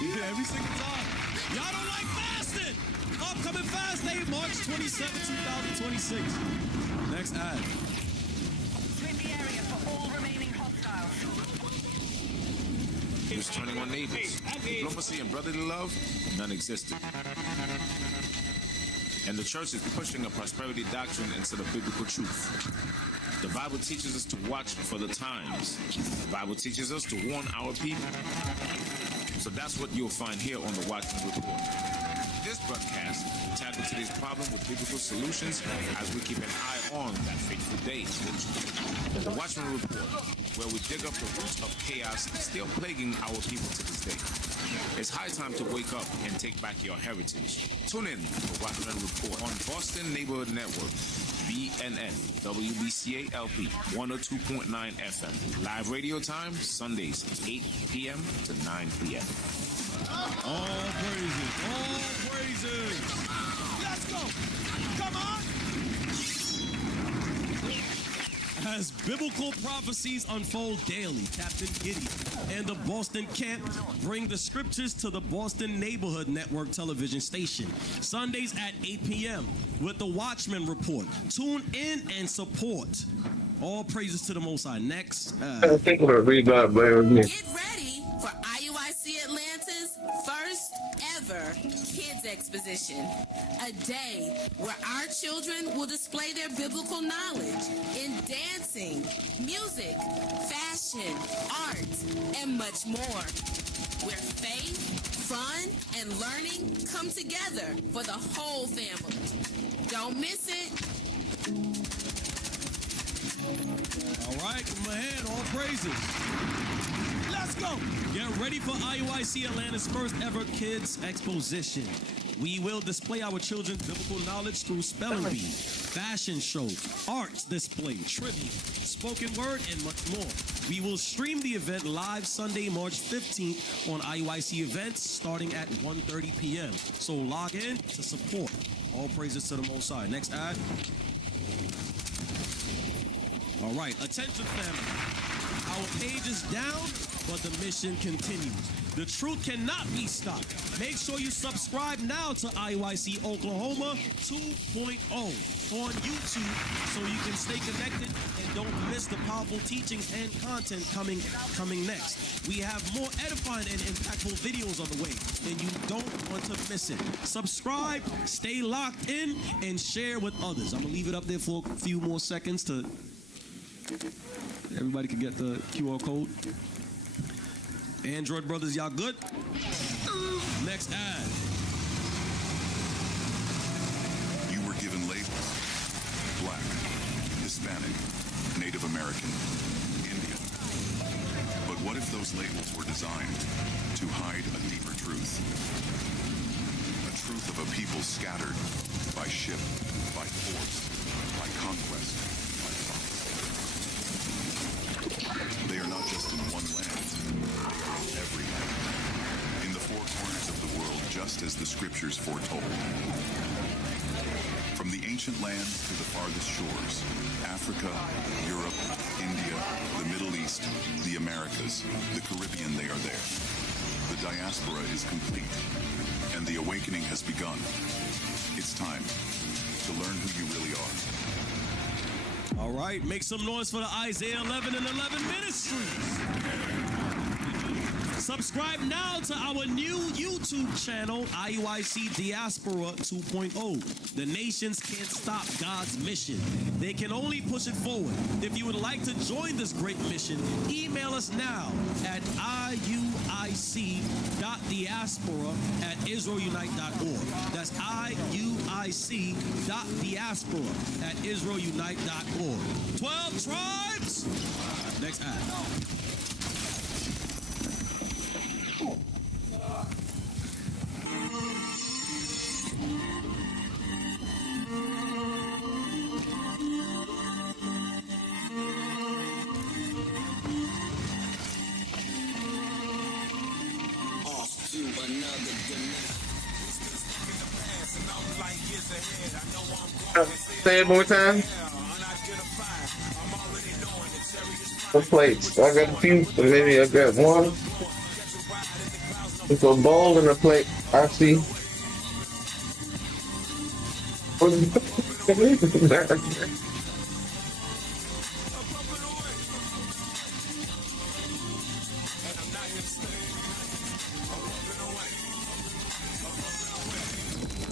Yeah, every single time. Y'all don't like fasting. Upcoming fast day, March 27, 2026. Next ad. Split the area for all remaining hostiles. He was turning on neighbors. Diplomacy and brotherly love, non-existent. And the church is pushing a prosperity doctrine instead of biblical truth. The Bible teaches us to watch for the times. The Bible teaches us to warn our people. So that's what you'll find here on the Watchman Report. This broadcast will tackle today's problem with biblical solutions as we keep an eye on that fateful day. The Watchman Report, where we dig up the roots of chaos still plaguing our people to this day. It's high time to wake up and take back your heritage. Tune in for Watchman Report on Boston Neighborhood Network, BNN, WBCA-LP, 102.9 FM. Live radio time, Sundays, 8 p.m. to 9 p.m. All praises, all praises. Let's go. Come on. As biblical prophecies unfold daily, Captain Gideon and the Boston Camp bring the scriptures to the Boston Neighborhood Network television station. Sundays at 8 p.m. with the Watchman Report. Tune in and support. All praises to the Most High. Next. Get ready for IUIC Atlanta's first ever Kids Exposition. A day where our children will display their biblical knowledge in dancing, music, fashion, art, and much more. Where faith, fun, and learning come together for the whole family. Don't miss it. All right, come ahead, all praises. Let's go. Get ready for IUIC Atlanta's first ever kids exposition. We will display our children's biblical knowledge through spelling bee, fashion shows, arts display, trivia, spoken word, and much more. We will stream the event live Sunday, March 15th on IUIC events starting at 1:30 p.m. So log in to support. All praises to the Most High. Next ad. All right, attention family. Our page is down, but the mission continues. The truth cannot be stopped. Make sure you subscribe now to IUIC Oklahoma 2.0 on YouTube so you can stay connected and don't miss the powerful teachings and content coming next. We have more edifying and impactful videos on the way, and you don't want to miss it. Subscribe, stay locked in, and share with others. I'm going to leave it up there for a few more seconds to everybody can get the QR code. Android brothers, y'all good? Next ad. You were given labels. Black, Hispanic, Native American, Indian. But what if those labels were designed to hide a deeper truth? A truth of a people scattered by ship, by force, by conquest, by prophecy. They are not just in one land. Every land, in the four corners of the world, just as the scriptures foretold. From the ancient land to the farthest shores, Africa, Europe, India, the Middle East, the Americas, the Caribbean, they are there. The diaspora is complete, and the awakening has begun. It's time to learn who you really are. All right, make some noise for the Isaiah 11 and 11 ministries. Subscribe now to our new YouTube channel, IUIC Diaspora 2.0. The nations can't stop God's mission. They can only push it forward. If you would like to join this great mission, email us now at iuic.diaspora@israelunite.org. That's iuic.diaspora@israelunite.org. 12 tribes. Next ad. Say it more time. What plates? I got a few, but maybe I got one. It's a bowl and a plate. I see.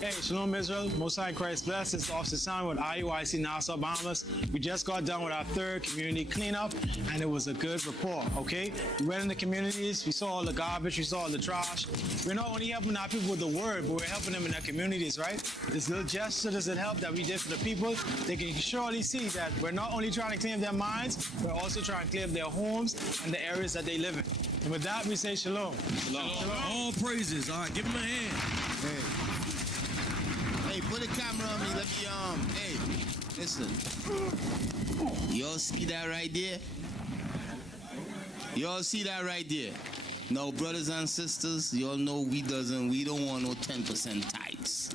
Hey, Shalom Israel, Most High Christ bless. It's Officer Simon with IUIC Nassau Bahamas. We just got done with our third community cleanup, and it was a good report, okay? We went in the communities, we saw all the garbage, we saw all the trash. We're not only helping our people with the word, but we're helping them in their communities, right? This little gesture, this little help that we did for the people, they can surely see that we're not only trying to clean their minds, we're also trying to clean their homes and the areas that they live in. And with that, we say shalom. Shalom. All praises. All right, give him a hand. Hey. Hey, put a camera on me. Let me, hey, listen. Y'all see that right there? Y'all see that right there? Now, brothers and sisters, y'all know we don't want no 10% tithes.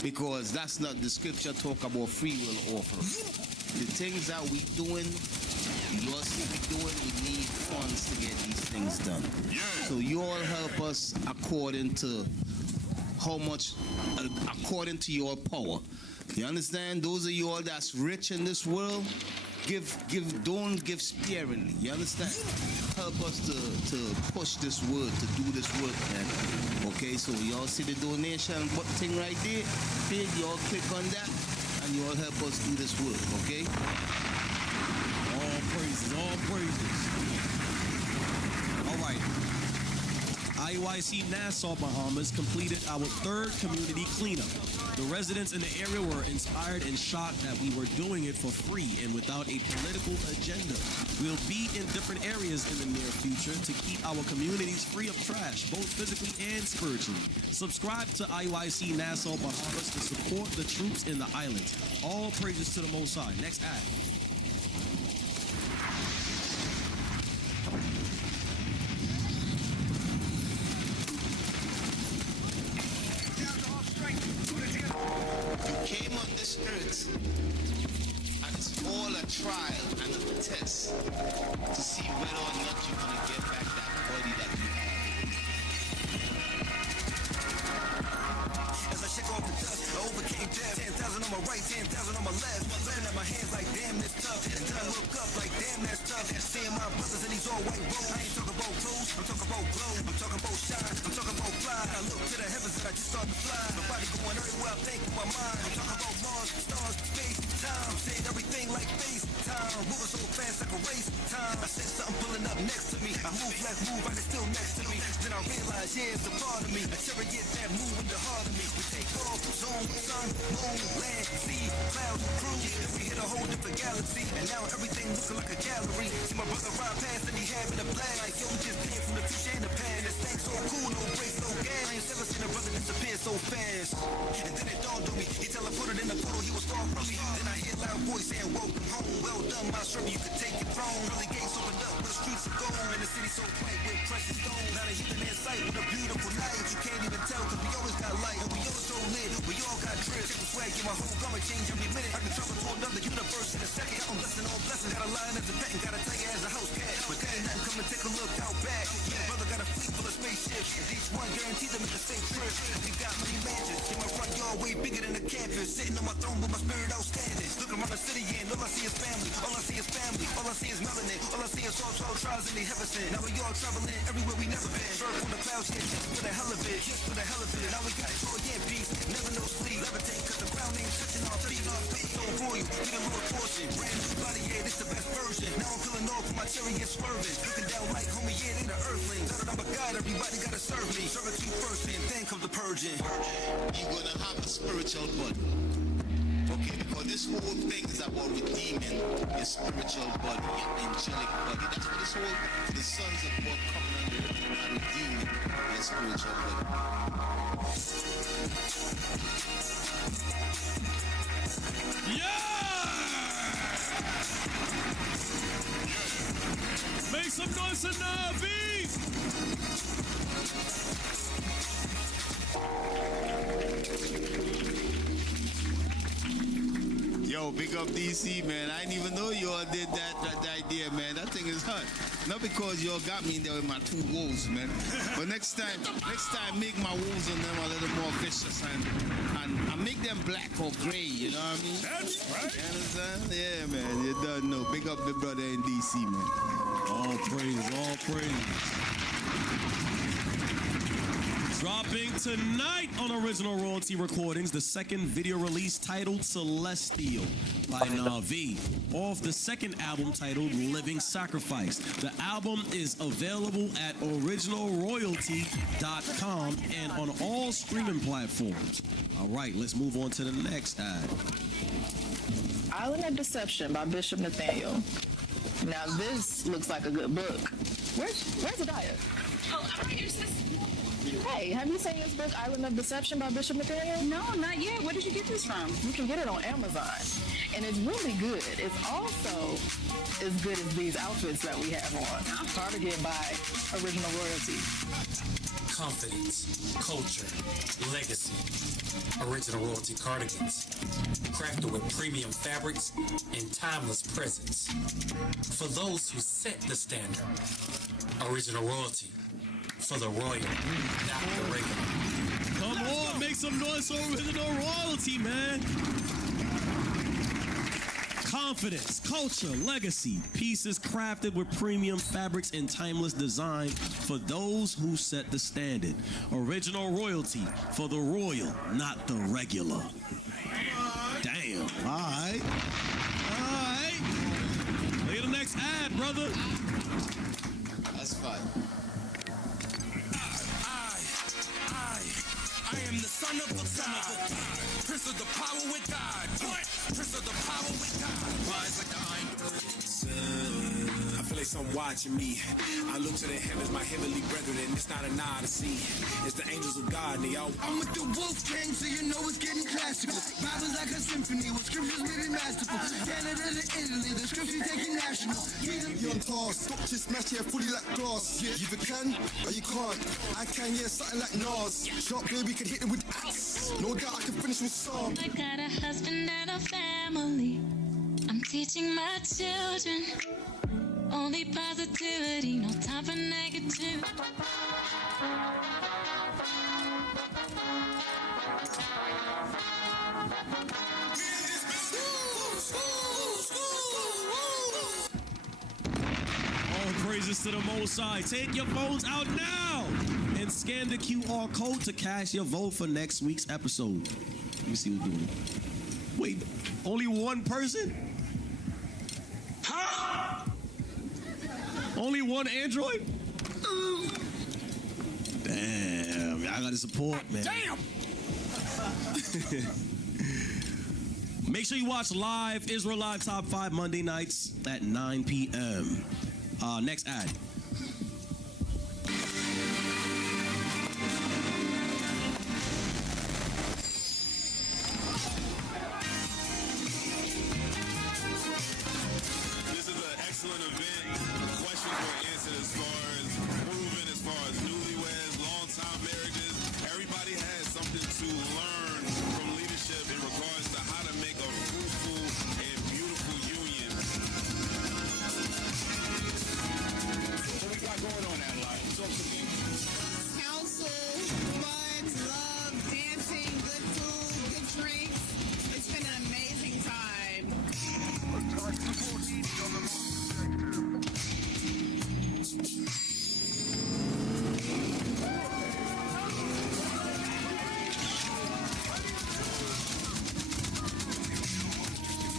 Because that's not the scripture talk about free will offering. The things that we doing, y'all see we doing, we need funds to get these things done. Yeah. So you all help us according to how much, according to your power. You understand? Those of you all that's rich in this world, don't give sparingly. You understand? Help us to push this word, to do this work, man. Okay, so y'all see the donation thing right there? Big, y'all click on that, and y'all help us do this work, okay? All praises, all praises. All right. IUIC Nassau, Bahamas completed our third community cleanup. The residents in the area were inspired and shocked that we were doing it for free and without a political agenda. We'll be in different areas in the near future to keep our communities free of trash, both physically and spiritually. Subscribe to IUIC Nassau, Bahamas to support the troops in the islands. All praises to the Most High. Next ad. You came on this earth, and it's all a trial and a test to see whether or not you're going to get back that body that you had. As I shake off the dust, I overcame death. 10,000 on my right, 10,000 on my left. Looking at my hands like, damn, this tough. And then I look up like, damn, that's tough. Seeing my brothers in these all white robes. I ain't talking about clothes, I'm talking about glow. I'm talking about shine, I'm talking about fly. I look to the heavens and I just start to fly. My body going everywhere I think with my mind. I'm talking about Mars, stars, space, time. Saying everything like face time. Moving so fast like a race time. I sense something pulling up next to me. I move left, move right, it's still next to me. Then I realize, yeah, it's a part of me. A chariot that move in the heart of me. We take off, zoom, sun, moon, land, sea, clouds, cruise. We hit a whole different galaxy. And now everything looking like a gallery. See my brother ride past and he having a blast. Like, yo, we just came from the future and the past. This thing so cool, no brakes, no gas. I ain't never seen a brother disappear so fast. And then it dawned on me. He teleported in the portal, he was far from me. Then I hear a loud voice saying, welcome home. Well done, my servant, you can take your throne. Early gates opened up with streets of gold. And the city so bright with precious stones. Not a human in sight with a beautiful night. You can't even tell, cause we always got light. And we always so lit, we all got drip. Take the swag, get my whole garment change every minute. I can travel to another universe in a second. I'm blessing on blessing. Got a line as a pet and got a tiger as a house cat. But there ain't nothing, come and take a look out back. Yeah, brother got a fleet full of spaceships. Each one guaranteed to make the same trip. We got many mansions. In my front yard, way bigger than the campus. Sitting on my throne with my spirit outstanding. Look around the city and all I see is family. All I see is family. All I see is melanin. All I see is all 12 tribes in the heaven sent. Now we all traveling everywhere we never been. Birth on the clouds, yeah, just for the hell of it. Just for the hell of it. Now we got joy and peace. Never no sleep. Levitate, cause the ground ain't touching our feet. So royal, we the Lord portion. Brand new body, yeah, this the best version. Now I'm feeling off with my chariot swerving. Looking down like, homie, yeah, they the earthlings. Now that I'm a god, everybody gotta serve me. Serve you first, and then comes the purging. You're going to have a spiritual body. Okay, because this whole thing is about redeeming your spiritual body, your angelic body. That's what this whole, the sons of God coming under and redeeming your spiritual body. Make some noise in Navi! Yo, big up DC, man. I didn't even know you all did that idea, man. That thing is hot. Not because you all got me in there with my two wolves, man. But next time, make my wolves on them a little more vicious and make them black or gray, you know what I mean? That's right. You understand? Yeah, man. You don't know. Big up the brother in DC, man. All praise, all praise. Dropping tonight on Original Royalty Recordings, the second video release titled Celestial by Navi, off the second album titled Living Sacrifice. The album is available at originalroyalty.com and on all streaming platforms. All right, let's move on to the next ad. Island of Deception by Bishop Nathaniel. Now this looks like a good book. Where's the diet? Oh, I'm right here, sis. Hey, have you seen this book, Island of Deception by Bishop Nathaniel? No, not yet. Where did you get this from? You can get it on Amazon. And it's really good. It's also as good as these outfits that we have on. Hard to get by Original Royalty. Confidence, culture, legacy. Original Royalty cardigans. Crafted with premium fabrics and timeless presence. For those who set the standard. Original Royalty. For the royal, not the regular. Come on, make some noise for Original Royalty, man. Confidence, culture, legacy. Pieces crafted with premium fabrics and timeless design for those who set the standard. Original Royalty for the royal, not the regular. Damn. All right. Look at the next ad, brother. That's fine. son of a God. Prince of the power with God. Prince of the power with God. Rise like the iron. I feel like some watching me. I look to the heavens, my heavenly brethren. It's not an odyssey. It's the angels of God, and y'all. I'm with the Wolf Gang, so you know it's getting classical. Bible's like a symphony with scriptures maybe masterful. Canada to Italy, the scriptures taking national. You're on task, stop just smash, yeah, fully like glass. You either can, or you can't. I can, yeah, something like Nas. Sharp baby can hit it with axe. No doubt I can finish with Psalm. I got a husband and a family. I'm teaching my children only positivity, no time for negative. All praises to the Most High. Take your phones out now and scan the QR code to cast your vote for next week's episode. Let me see who's doing it. Wait, only one person? Huh? Only one Android? Damn, I gotta support, man. Damn! Make sure you watch live Israel Live Top 5 Monday nights at 9 p.m. Next ad. This is an excellent event. Questions were answered as far as proven, as far as newlyweds, long-time marriages. Everybody has something to learn from leadership in regards to how to make a fruitful and beautiful union. What we got going on that line? Talk to me. Counsel, fun, love, dancing, good food, good drinks. It's been an amazing time.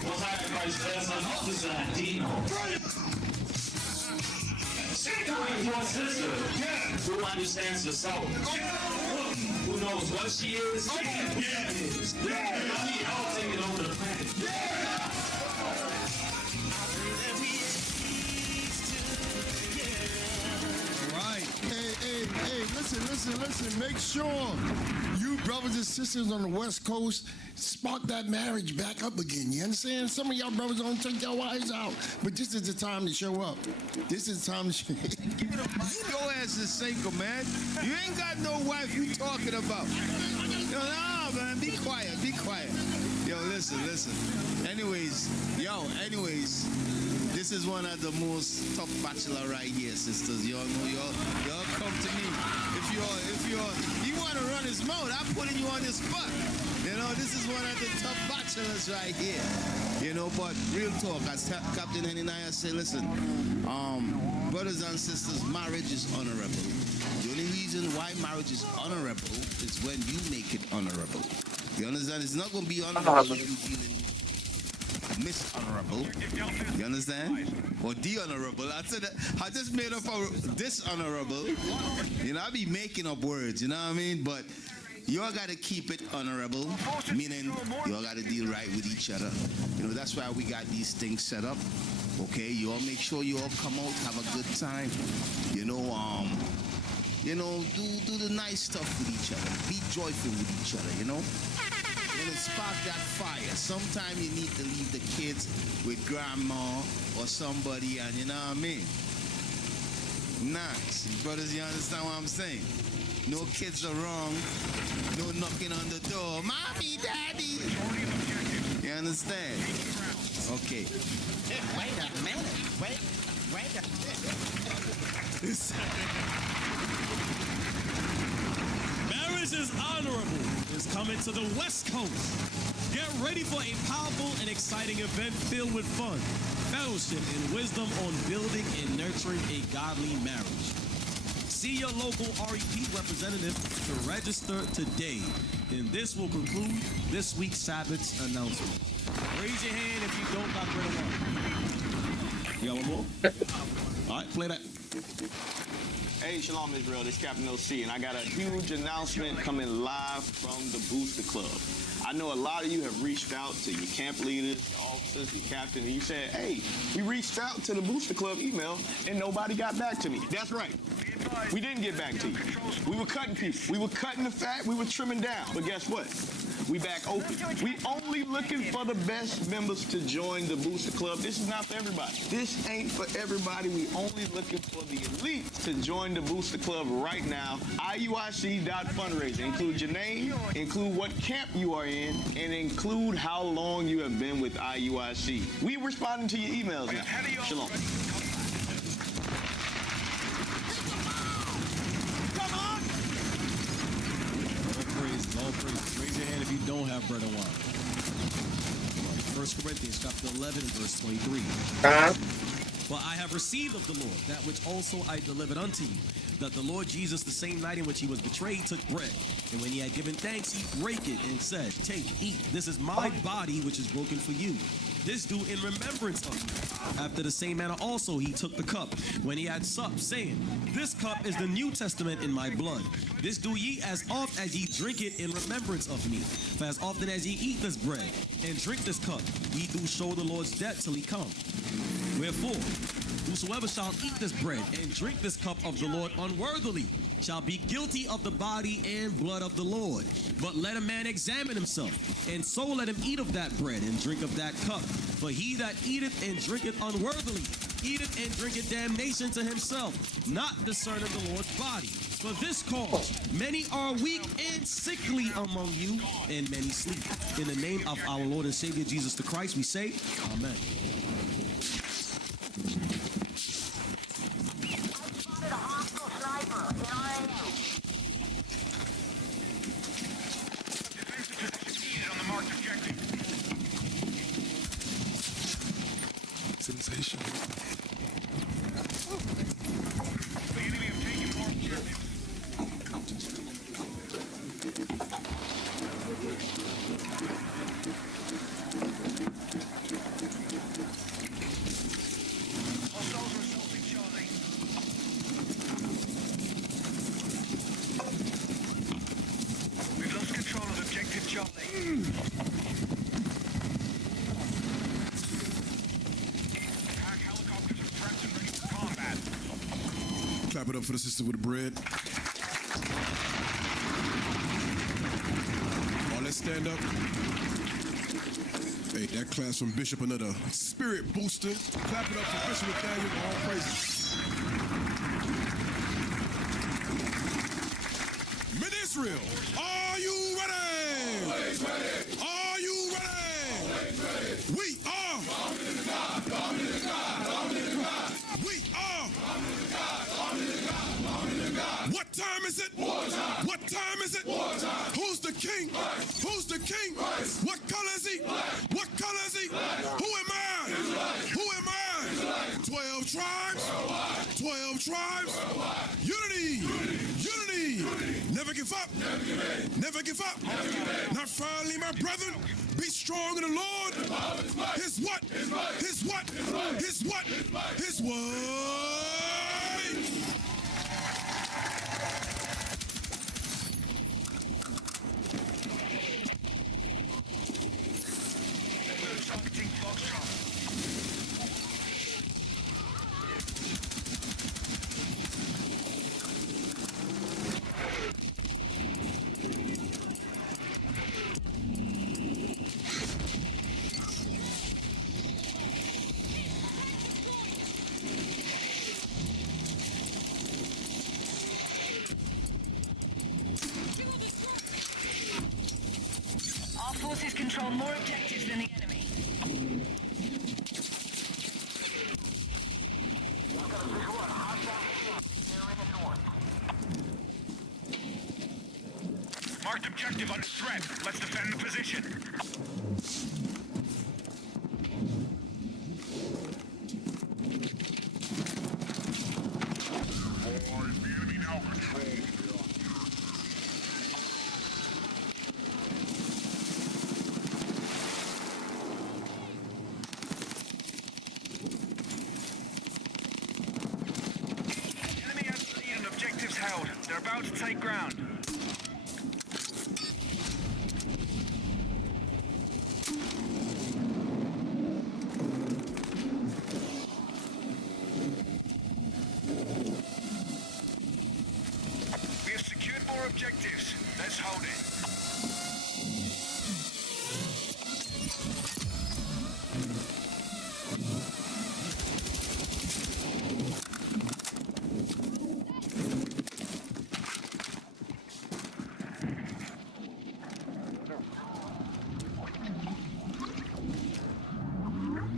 Most High Christ as an officer at Dino. Sit down with your sister. Who understands the soul. Who knows what she is? We all taking over the planet. Right. Hey, listen. Make sure you brothers and sisters on the West Coast spark that marriage back up again. You understand? Some of y'all brothers don't take your wives out, but this is the time to show up. This is the time to show Your ass is single, man. You ain't got no wife you talking about. No, man, be quiet. Yo, listen. Anyways, this is one of the most top bachelor right here, sisters. Y'all know, y'all come to me. If you want to run his mouth, I'm putting you on the spot. You know, this is one of the top bachelors right here. You know, but real talk, as Captain Henny and I say, listen, brothers and sisters, marriage is honorable. The only reason why marriage is honorable is when you make it honorable. You understand? It's not going to be honorable if you're dealing mishonorable. You understand? Or de-honorable. I just made up a dishonorable. You know, I be making up words, you know what I mean? But you all got to keep it honorable, meaning you all got to deal right with each other. You know, that's why we got these things set up. Okay, you all make sure you all come out, have a good time. You know, do the nice stuff with each other. Be joyful with each other, you know? And spark that fire. Sometimes you need to leave the kids with grandma or somebody, and you know what I mean? Nice. Brothers, you understand what I'm saying? No kids are wrong. No knocking on the door. Mommy, daddy. You understand? Okay. Wait a minute. Wait a Marriage is honorable is coming to the West Coast. Get ready for a powerful and exciting event filled with fun, fellowship, and wisdom on building and nurturing a godly marriage. See your local REP representative to register today. And this will conclude this week's Sabbath's announcement. Raise your hand if you don't got rid of one. You got one more? All right, play that. Hey, Shalom Israel, this is Captain OC, and I got a huge announcement coming live from the Booster Club. I know a lot of you have reached out to your camp leaders, your officers, your captain, and you said, hey, we reached out to the Booster Club email and nobody got back to me. That's right. We didn't get back to you. We were cutting people. We were cutting the fat. We were trimming down. But guess what? We back open. We only looking for the best members to join the Booster Club. This is not for everybody. This ain't for everybody. We only looking for the elite to join the Booster Club right now. IUIC.fundraiser. Include your name, include what camp you are in, and include how long you have been with IUIC. We responding to your emails now. Shalom. All praises. Raise your hand if you don't have bread and wine. 1 Corinthians chapter 11 and verse 23. For I have received of the Lord that which also I delivered unto you, that the Lord Jesus, the same night in which he was betrayed, took bread. And when he had given thanks, he brake it and said, take, eat. This is my body which is broken for you. This do in remembrance of me. After the same manner also he took the cup when he had supped, saying, this cup is the New Testament in my blood. This do ye as oft as ye drink it in remembrance of me. For as often as ye eat this bread and drink this cup, ye do show the Lord's death till he come. Wherefore, whosoever shall eat this bread and drink this cup of the Lord unworthily shall be guilty of the body and blood of the Lord. But let a man examine himself, and so let him eat of that bread and drink of that cup. For he that eateth and drinketh unworthily eateth and drinketh damnation to himself, not discerning the Lord's body. For this cause many are weak and sickly among you, and many sleep. In the name of our Lord and Savior Jesus the Christ, we say, Amen. Sensation. We've lost control of objective Charlie. Clap it up for the sister with the bread. Oh, let's stand up. Hey, that class from Bishop, another spirit booster. Clap it up for Bishop Nathaniel. All praises. Men Israel, are you ready? Always ready. Are you ready? Always ready. We are. We are. What time is it? War time. What time is it? War time. Who's the king? Christ. Who's the king? Christ. What color is he? Black. What color is he? Black. Who am I? Who am I? 12 tribes. 12 tribes. Unity. Unity. Never give up. Never give up. Now finally, my brethren, be strong in the Lord. His what? His what? His what? His what? Our forces control more objectives than the enemy. Marked objective under threat. Let's defend the position. The enemy now controls. about to take ground. We have secured more objectives. Let's hold it.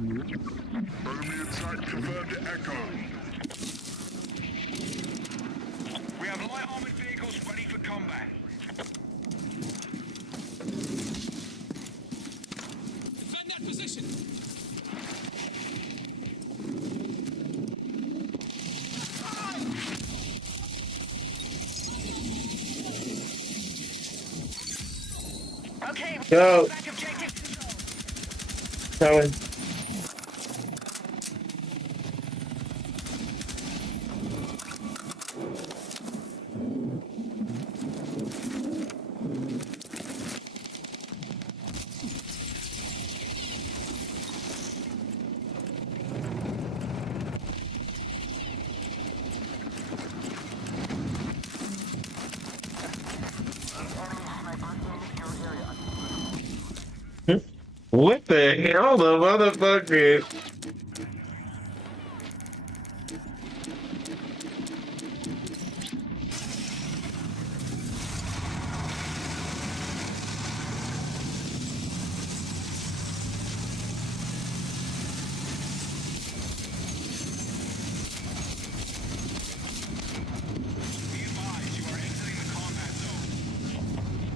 Enemy attack confirmed at Echo. We have light armored vehicles ready for combat. Defend that position. Okay, Go. back objective control. Coming. What the hell, the motherfucker? Be advised, you are entering the combat zone.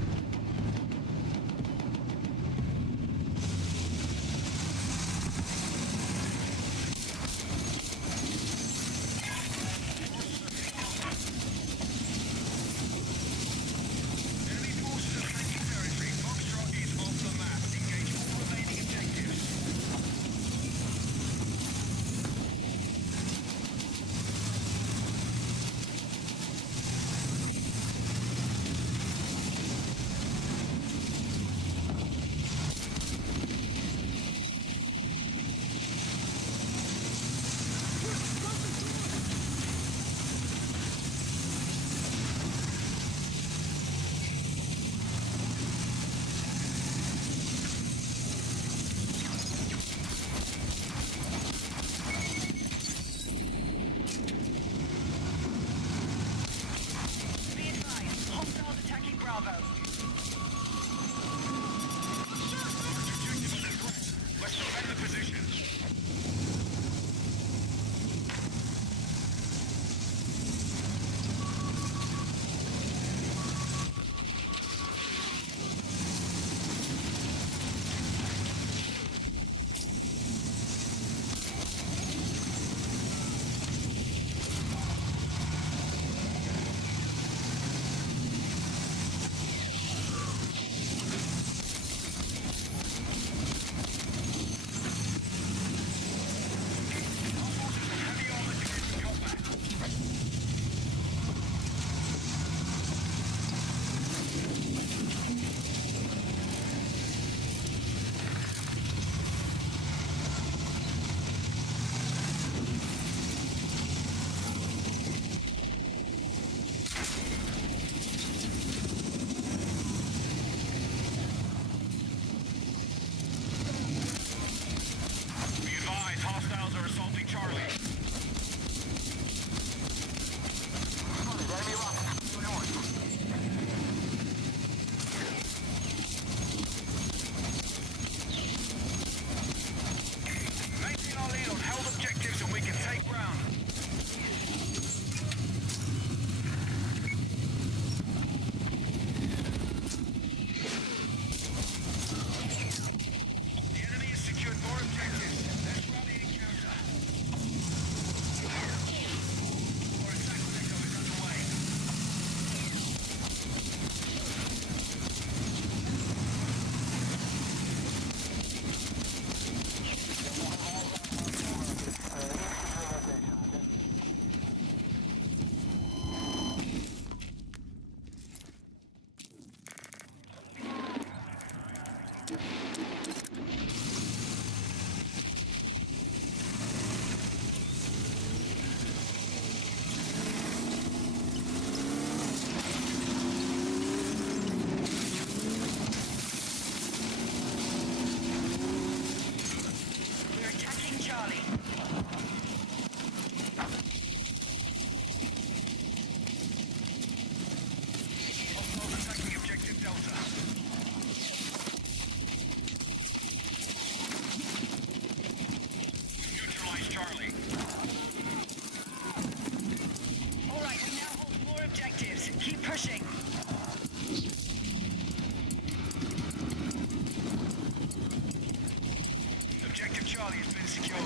Charlie has been secured.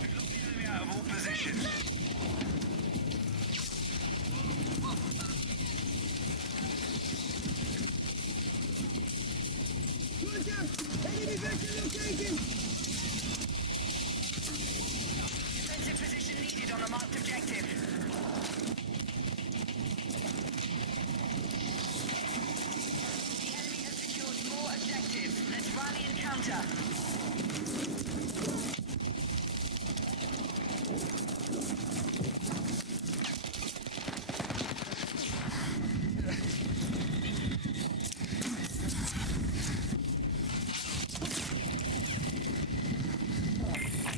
We've locked the enemy out of all positions. Defensive position needed on the marked objective. The enemy has secured more objectives. Let's rally and counter.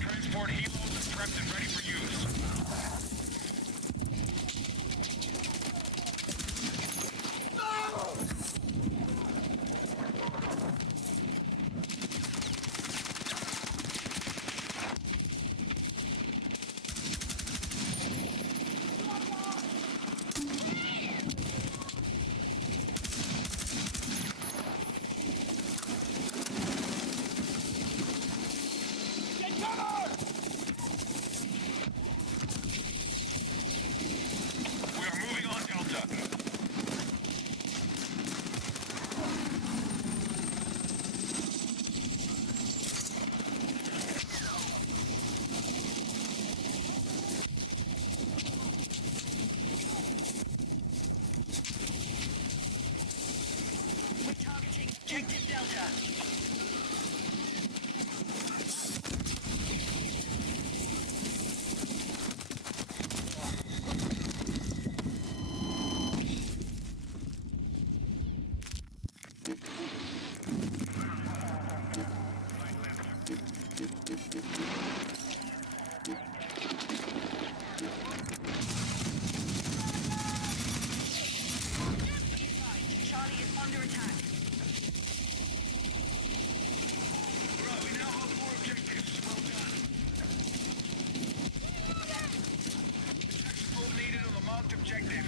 Transport helos are prepped and ready for use. We are moving on Delta. We're targeting objective Delta. Charlie is under attack. Right, we now have 4 objectives. Well done. Attack support needed on the marked objective.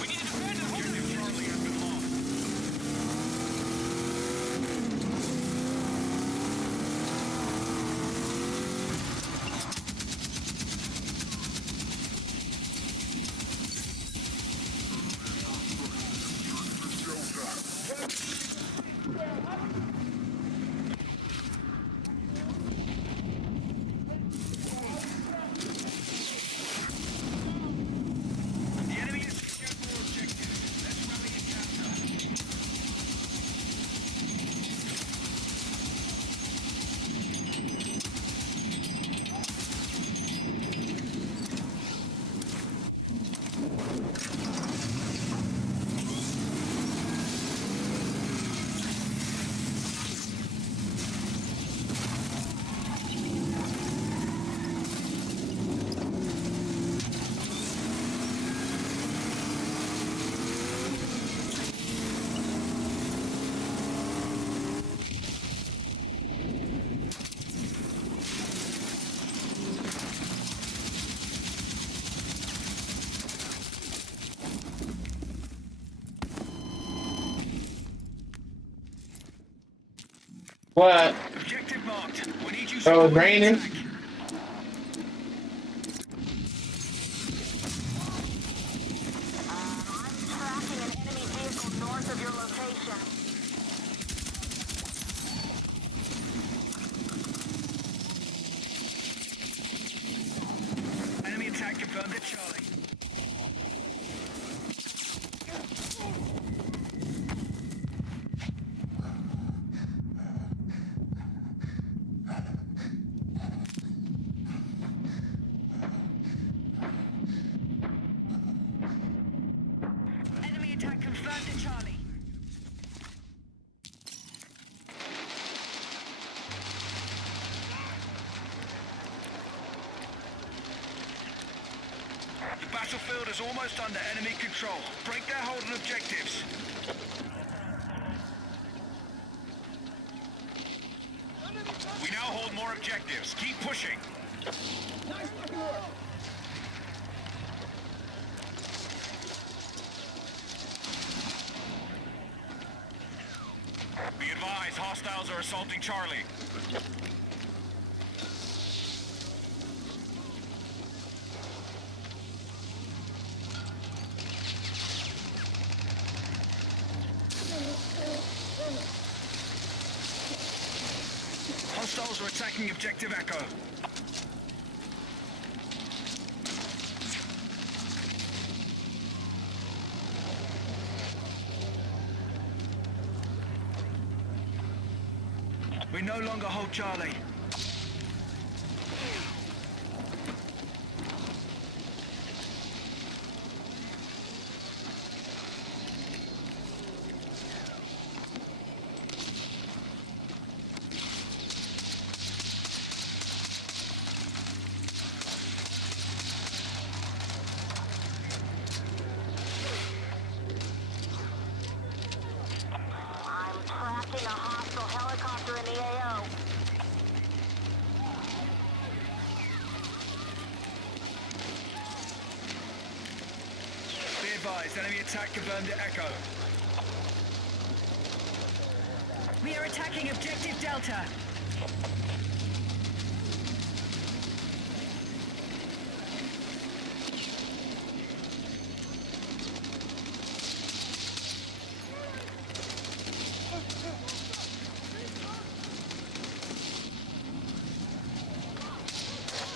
We need to defend objective Charlie has been lost. The enemy has secured more objectives. Let's rally and counter. What? Objective marked. We need you Oh, it's raining? North of your location. Enemy attack confirmed at Charlie. Delta's almost under enemy control. Break their hold on objectives. We now hold more objectives. Keep pushing. Be advised, hostiles are assaulting Charlie. Hostiles are attacking objective Echo. We no longer hold Charlie. I'm tracking a hostile helicopter in the AO. Be advised, enemy attack confirmed at Echo. We are attacking objective Delta.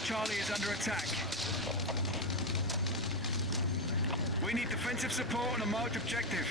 Charlie is under attack. We need defensive support on a marked objective.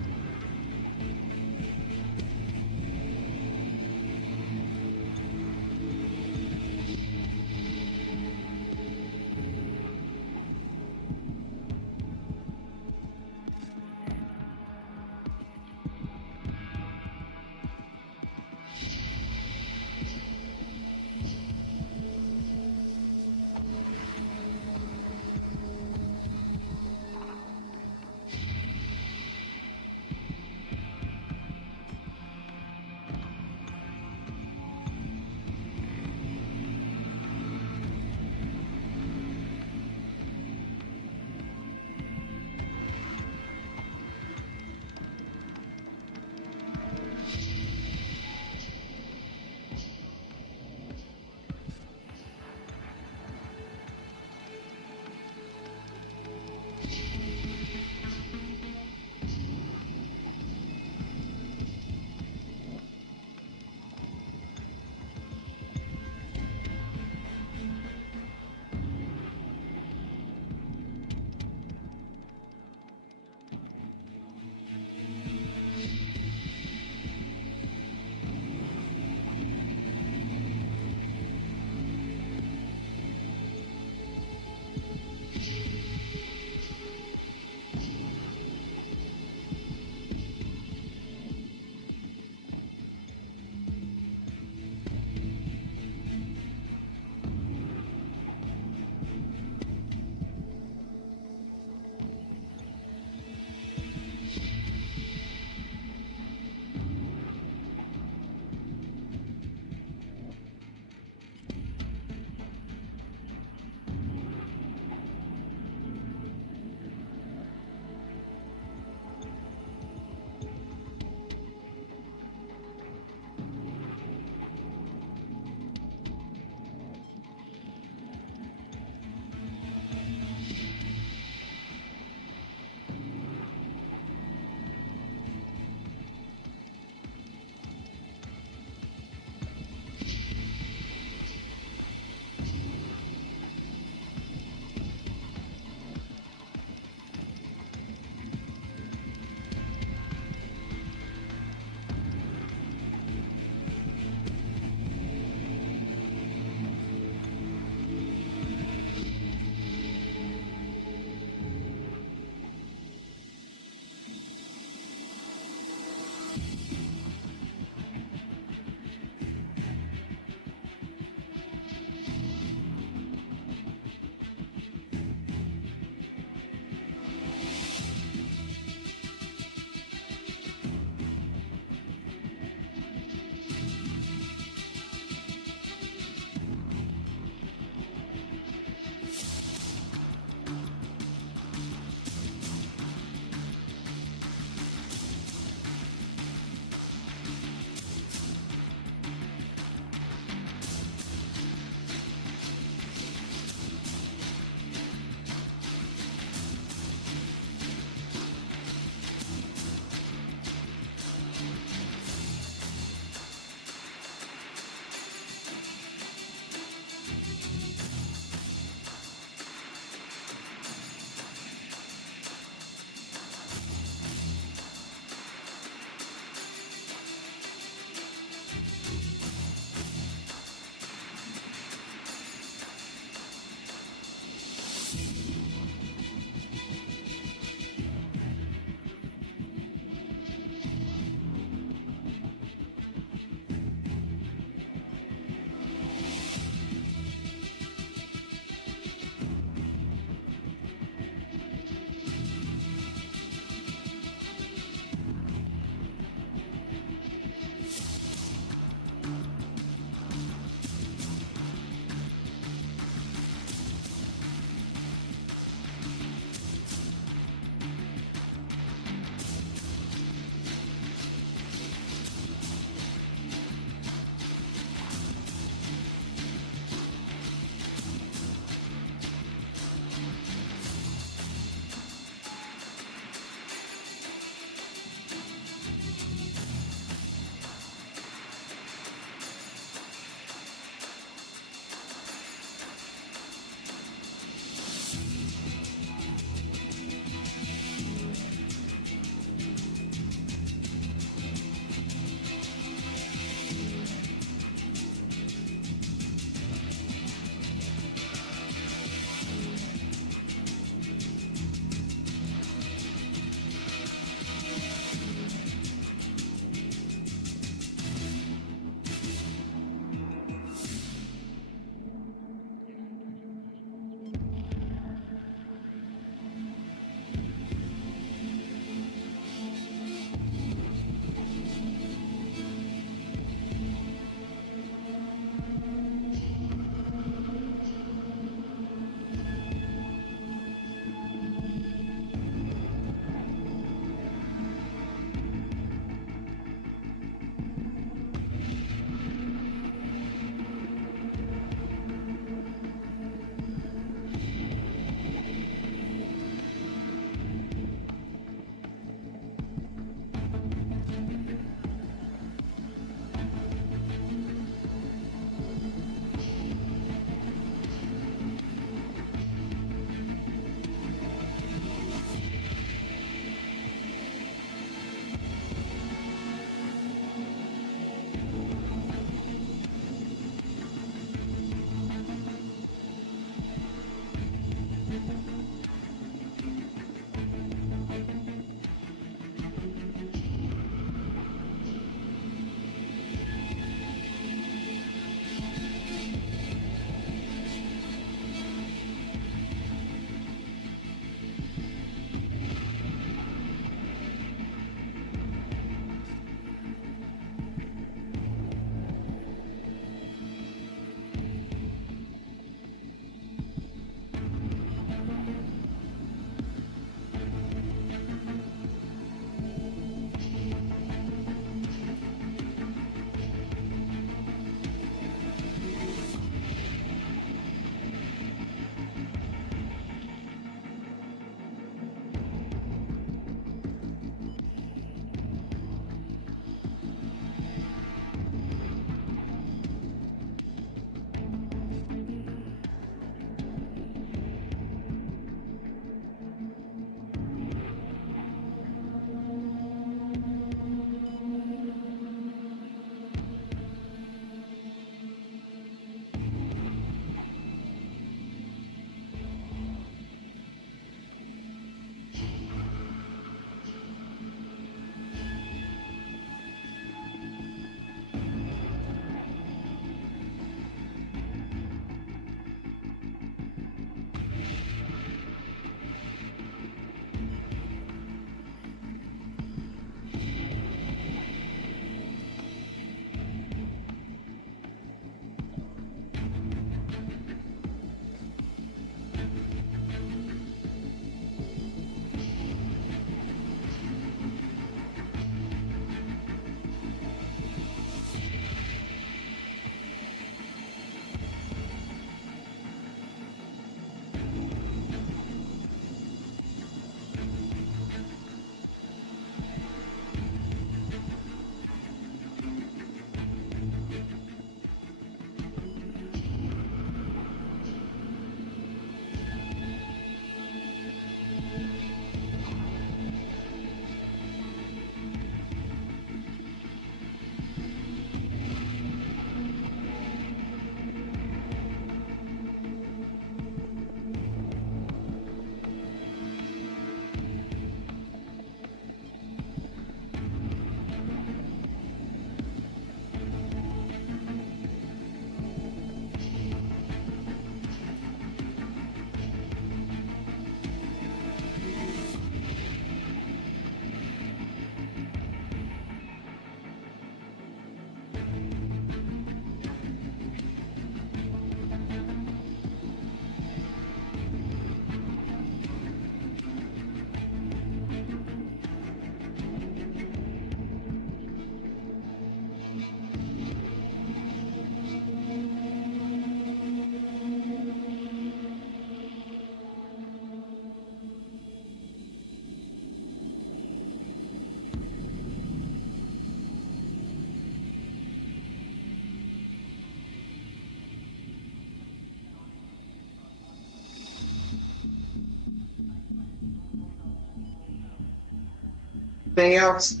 Anything else?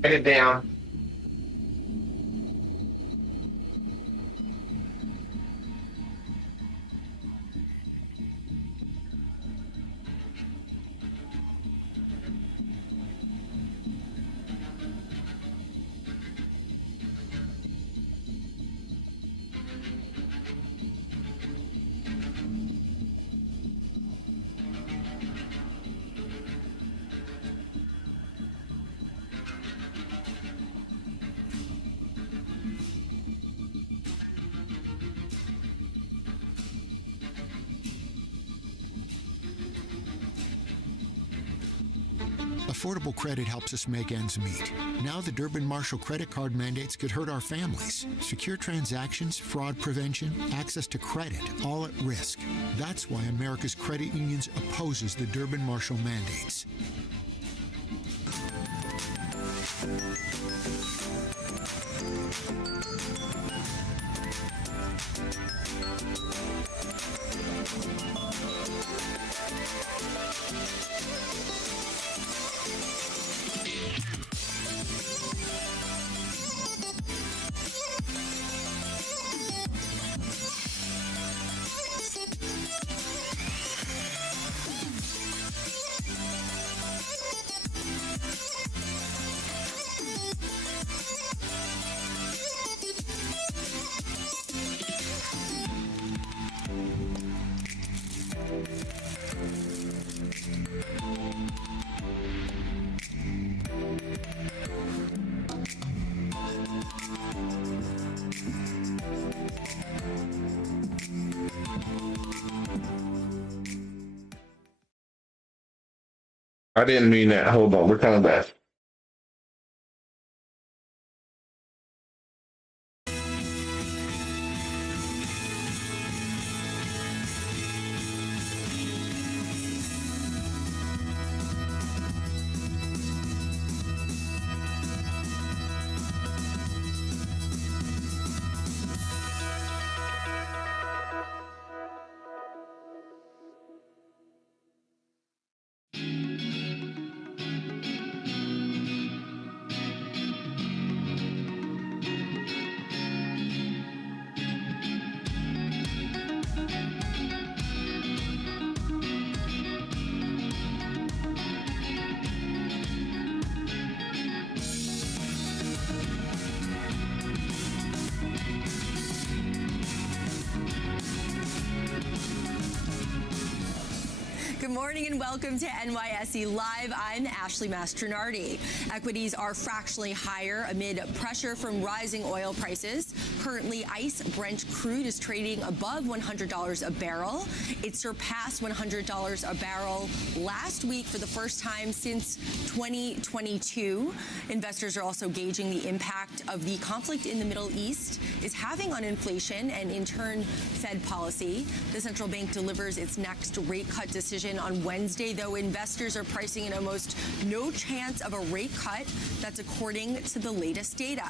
Write it down. Affordable credit helps us make ends meet. Now the Durbin-Marshall credit card mandates could hurt our families. Secure transactions, fraud prevention, access to credit, all at risk. That's why America's credit unions opposes the Durbin-Marshall mandates. I didn't mean that. Hold on, we're coming back. Good morning and welcome to NYSE Live. I'm Ashley Mastronardi. Equities are fractionally higher amid pressure from rising oil prices. Currently, ICE Brent crude is trading above $100 a barrel. It surpassed $100 a barrel last week for the first time since 2022. Investors are also gauging the impact of the conflict in the Middle East is having on inflation and, in turn, Fed policy. The central bank delivers its next rate cut decision on Wednesday, though investors are pricing in almost no chance of a rate cut. That's according to the latest data.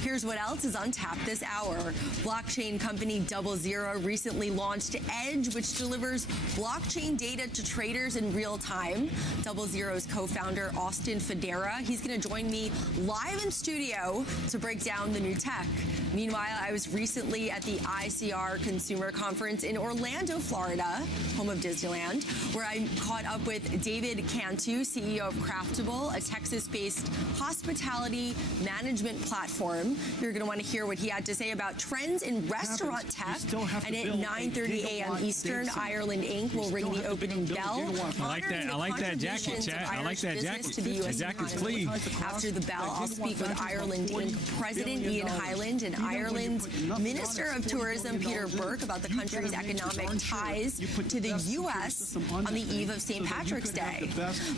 Here's what else is on tap this hour. Blockchain company 00 recently launched Edge, which delivers blockchain data to traders in real time. 00's co-founder Austin Federa, he's going to join me live in studio to break down the new tech. Meanwhile, I was recently at the ICR Consumer Conference in Orlando, Florida, home of Disneyland, where I caught up with David Cantu, CEO of Craftable, a Texas-based hospitality management platform. You're going to want to hear what he had to say about trends in restaurant tech. And at 9:30 a.m. Eastern, Ireland Inc. will ring the opening bell. I like that jacket, Chad. I like that jacket. The jacket's clean. After the bell, I'll speak with Ireland Inc. President Ian Hyland and Ireland's Minister of Tourism Peter Burke about the country's economic ties to the U.S. on the eve of St. Patrick's Day.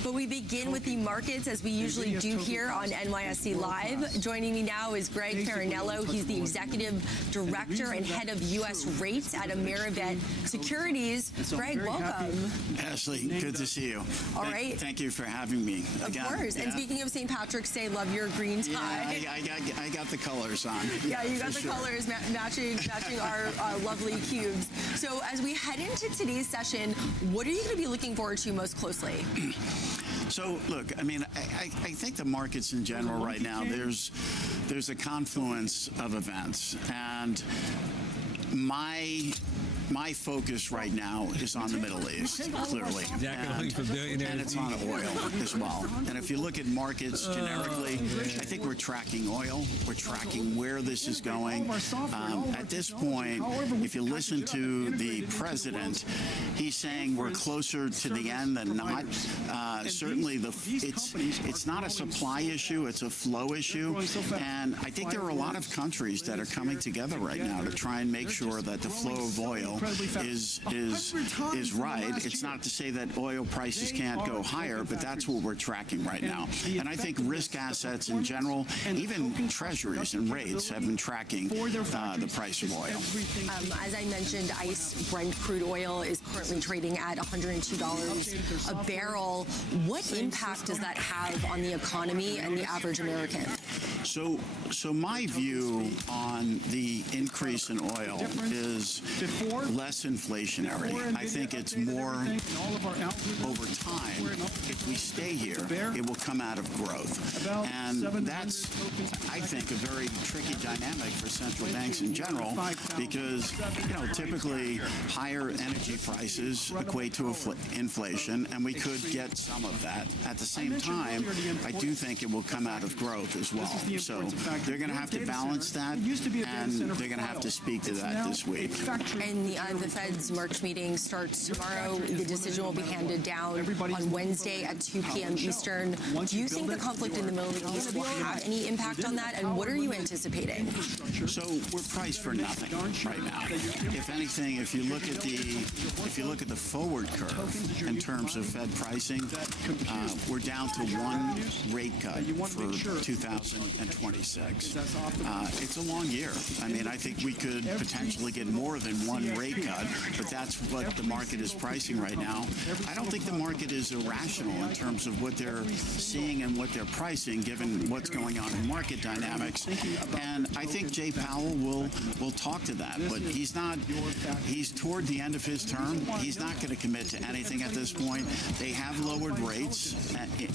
But we begin with the markets as we usually do here on NYSE Live. Joining me now is Greg Farinello. He's the Executive Director and Head of U.S. Rates at Amerivet Securities. Greg, welcome. Ashley, good to see you. All right. Thank you for having me. Of course. And speaking of St. Patrick's Day, love your green tie. Yeah, I got the colors on. Yeah, you got the colors matching our lovely cubes. So as we head into today's session, what are you going to be looking forward to most closely? So, look, I mean, I think the markets in general right now, there's a confluence of events. And my focus right now is on the Middle East, clearly. And it's on oil as well. And if you look at markets generically, I think we're tracking oil. We're tracking where this is going. At this point, if you listen to the president, he's saying we're closer to the end than not. Certainly, it's not a supply issue, it's a flow issue. And I think there are a lot of countries that are coming together right now to try and make sure that the flow of oil is right. It's not to say that oil prices can't go higher, but that's what we're tracking right now. And I think risk assets in general, even treasuries and rates, have been tracking the price of oil. As I mentioned, ICE Brent crude oil is currently trading at $102 a barrel. What impact does that have on the economy and the average American? So my view on the increase in oil is less inflationary. I think it's more over time. If we stay here, it will come out of growth. And that's, I think, a very tricky dynamic for central banks in general because, typically higher energy prices equate to inflation, and we could get some of that. At the same time, I do think it will come out of growth as well. So they're going to have to balance that, and they're going to have to speak to that this week. And the Fed's March meeting starts tomorrow. The decision will be handed down on Wednesday at 2 p.m. Eastern. Do you think the conflict in the Middle East will have any impact on that, and what are you anticipating? So we're priced for nothing right now. If anything, if you look at the forward curve in terms of Fed pricing, we're down to one rate cut for 2026. It's a long year. I mean, I think we could potentially get more than one rate cut, but that's what the market is pricing right now. I don't think the market is irrational in terms of what they're seeing and what they're pricing, given what's going on in market dynamics. And I think Jay Powell will talk to that, but he's toward the end of his term. He's not going to commit to anything at this point. They have lowered rates.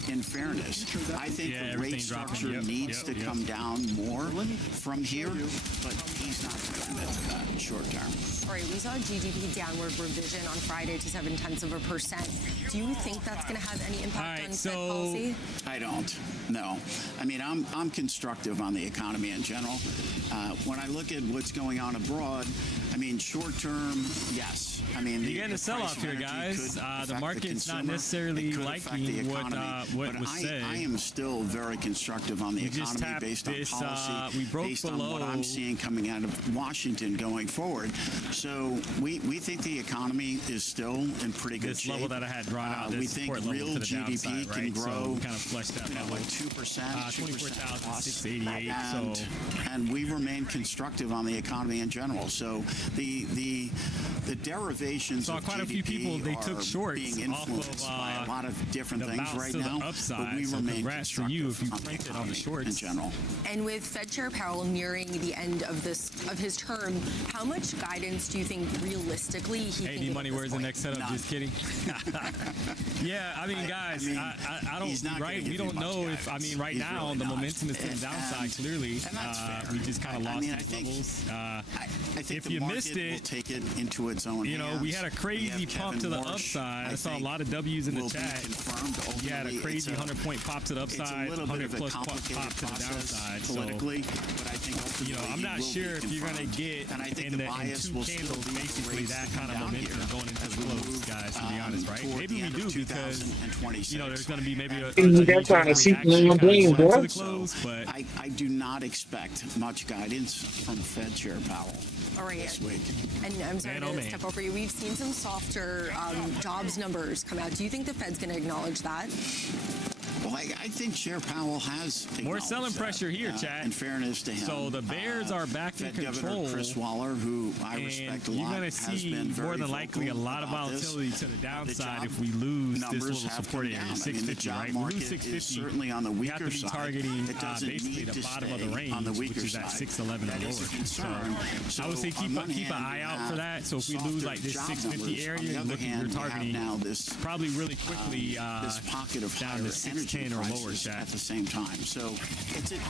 In fairness, I think the rate structure needs to come down more from here, but he's not going to commit to that short term. All right, we saw a GDP downward revision on Friday to 0.7%. Do you think that's going to have any impact on Fed policy? I don't. No. I mean, I'm constructive on the economy in general. When I look at what's going on abroad, I mean, short term, yes. I mean, you're getting a sell-off here, guys. The market's not necessarily liking what was said. I am still very constructive on the economy based on policy, based on what I'm seeing coming out of Washington going forward. So we think the economy is still in pretty good shape. This level that I had drawn out, we think real GDP can grow kind of fleshed out that like 2%, 24,688. And we remain constructive on the economy in general. So the derivations of quite GDP a few people they took shorts being influenced by a lot of different things right now. Upside, but we remain constructive to you if you printed on the shorts in general. And with Fed Chair Powell nearing the end of his term, how much guidance do you think realistically he can give? Money, where's the next setup? Just kidding. Yeah, I mean, guys, I don't. Right, we don't know if. I mean, right now the momentum is to the downside. Clearly, we just kind of lost these levels. I think if you missed it, will take it into its own hands. We had a crazy pump to the upside. I saw a lot of W's in the chat. You had a crazy 100-point pop to the upside, 100-plus pop to the downside. Politically, but I think I'm not sure if you're going to get in two candles, basically that kind of momentum going into the close, guys. To be honest, right? Maybe we do because there's going to be maybe a but I do not expect much guidance from Fed Chair Powell. All right. This week. And I'm sorry to step over you. We've seen some softer jobs numbers come out. Do you think the Fed's going to acknowledge that? Well, I think Chair Powell has more selling pressure here, Chad. In fairness to him. So the Bears are back in control. Governor Chris Waller, who I respect a lot, you're going to see more than likely a lot of volatility to the downside if we lose this little support area, 650, right? We lose 650. Certainly on the weaker side. You have to be targeting basically the bottom of the range, which is at 611 or lower. So I would say keep an eye out for that. So if we lose like this 650 area, you're targeting probably really quickly this pocket of down to 610 or lower, Chad. At the same time. So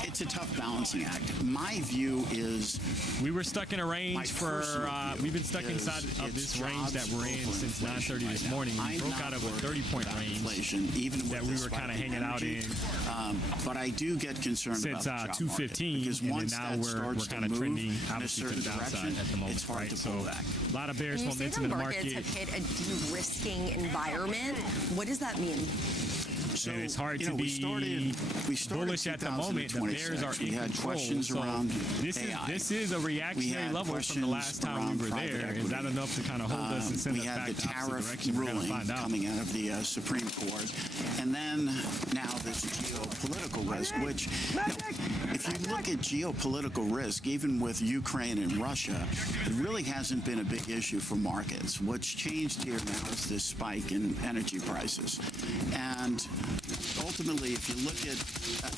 it's a tough balancing act. My view is we were stuck in a range for we've been stuck inside of this range that we're in since 9:30 this morning. We broke out of a 30-point range even that we were kind of hanging out in. But I do get concerned since about 2:15, because and then now we're kind of trending obviously to the downside at the moment, right? So a lot of bearish momentum in the market. Markets have hit a de-risking environment. What does that mean? So, and it's hard to be bullish at the moment. The Bears are in control. So this is a reactionary level from the last time we were there. Is that enough to kind of hold us and send us back the tariff ruling coming out of the Supreme Court, and then now this geopolitical risk. Which, if you look at geopolitical risk, even with Ukraine and Russia, it really hasn't been a big issue for markets. What's changed here now is this spike in energy prices, and ultimately, if you look at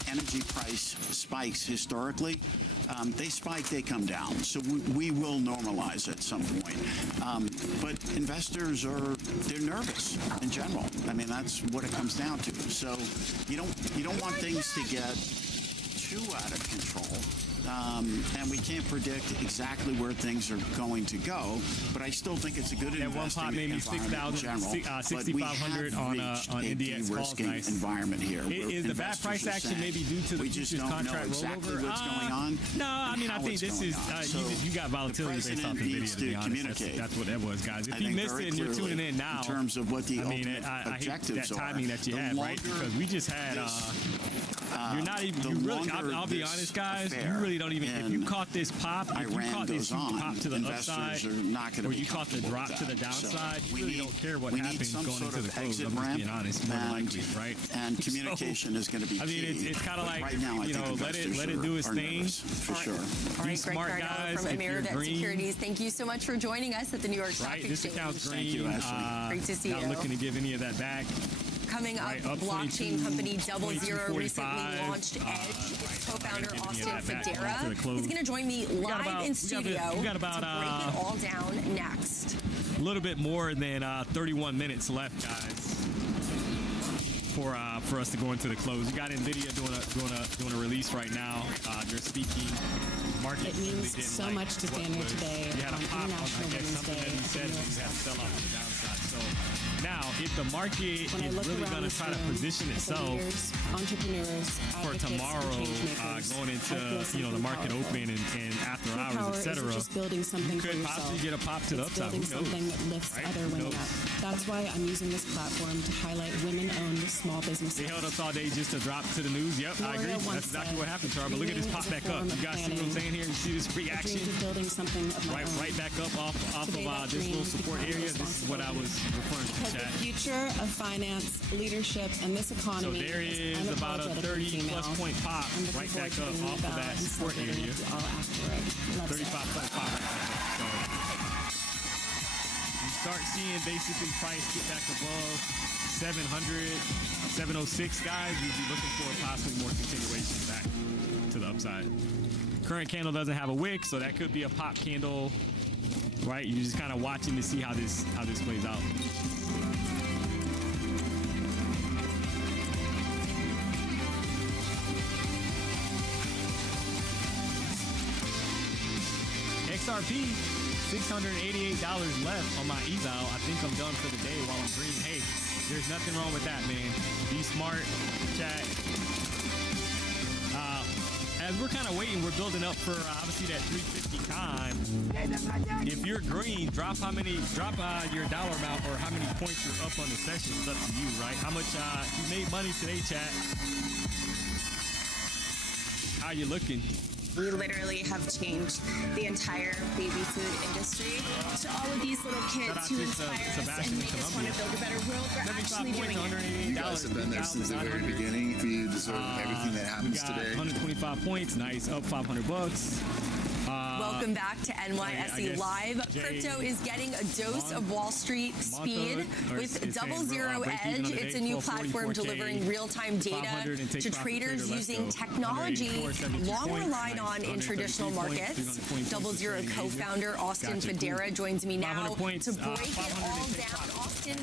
energy price spikes historically, they spike, they come down. So we will normalize at some point. But investors they're nervous in general. I mean, that's what it comes down to. So you don't want things to get too out of control. And we can't predict exactly where things are going to go, but I still think it's a good investing one maybe 6,500 on NDX calls. Nice environment here. Is the bad price action maybe due to the futures contract rollover? What's going on? No, I mean I think this is you got volatility based off the video. To be honest, that's what that was, guys. If you missed it and you're tuning in now, in terms of what the objectives I hate that timing that you had, right? Because we just had. You're not even. You really. I'll be honest, guys. You really don't even. If you caught this pop, if you caught this huge pop to the upside, or you caught the drop to the downside, you really don't care what happens going into the close. I'm just being honest, more than likely, right? And communication is going to be key. I mean, it's kind of like right now, let it do its thing. For sure. All right, Greg Cardone from Amerivet Securities. Thank you so much for joining us at the New York Stock Exchange. This account's green. Thank you, Ashley. Great to see you. Not looking to give any of that back. Coming up, blockchain company 00 recently launched Edge. Its co-founder Austin Federa is going to join me live in studio to break it all down next. A little bit more than 31 minutes left, guys, for us to go into the close. You got NVIDIA doing a release right now. They're speaking. Market it means so much to stand here today on International Women's Day. You said you had to sell off the downside. So now, if the market is really going to try to position itself for tomorrow, going into the market open and after hours, etc., you could possibly get a pop to the upside. Building something that lifts other women up. That's why I'm using this platform to highlight women-owned small businesses. They held us all day just to drop to the news. Yep, I agree. That's exactly what happened, Char. But look at this pop back up. You guys see what I'm saying here? You see this reaction? Building something of my own. Right back up off of this little support area. This is what I was referring to, Chat. The future of finance, leadership, and this economy. So there is about a 30-plus point pop right back up off of that support area. 35-point pop right back up. So you start seeing basically price get back above 700, 706, guys. You'd be looking for possibly more continuation back to the upside. Current candle doesn't have a wick, so that could be a pop candle, right? You're just kind of watching to see how this plays out. XRP, $688 left on my eval. I think I'm done for the day while I'm green. Hey, there's nothing wrong with that, man. Be smart, chat. As we're kind of waiting, we're building up for obviously that 350 time. If you're green, drop your dollar amount or how many points you're up on the session. It's up to you, right? How much you made money today, chat? How you looking? We literally have changed the entire baby food industry. To all of these little kids who inspire us and make us want to build a better world, we're actually doing it. You guys have been there since the very beginning. You deserve everything that happens today. 125 points, nice, up $500. Welcome back to NYSE Live. Crypto is getting a dose of Wall Street speed with 00 Edge. It's a new platform delivering real-time data to traders using technology long relied on in traditional markets. 00 co-founder Austin Federa joins me now to break it all down. Austin,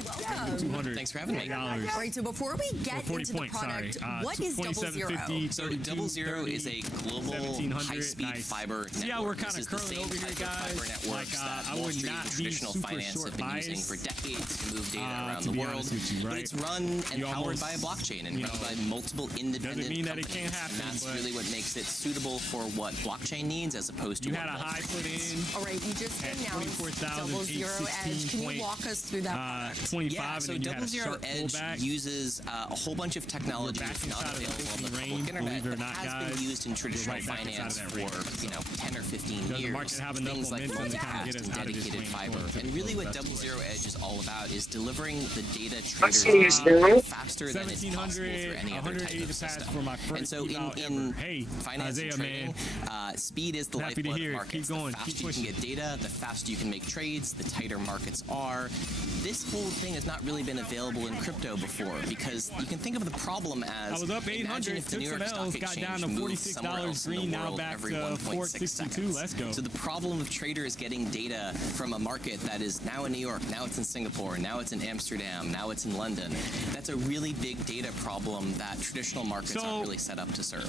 welcome. Thanks for having me. All right, so before we get into the product, what is 00? So 00 is a global high-speed fiber network. This is the same type of fiber networks that Wall Street and traditional finance have been using for decades to move data around the world. But it's run and powered by a blockchain and run by multiple independent companies. And that's really what makes it suitable for what blockchain needs as opposed to what All right, you just announced 00 Edge. Can you walk us through that product? 25. Yeah, so 00 Edge uses a whole bunch of technology that's not available on the public internet, but has been used in traditional finance for 10 or 15 years. Things like multicast and dedicated fiber. And really what 00 Edge is all about is delivering the data traders faster than it's possible through any other type of system. And so in finance and trading, speed is the lifeblood of markets. The faster you can get data, the faster you can make trades, the tighter markets are. This whole thing has not really been available in crypto before because you can think of the problem as I was up 800, if the New York Stock got down to $46 green, now back to 462. Let's go. So the problem of traders getting data from a market that is now in New York, now it's in Singapore, now it's in Amsterdam, now it's in London, that's a really big data problem that traditional markets aren't really set up to serve.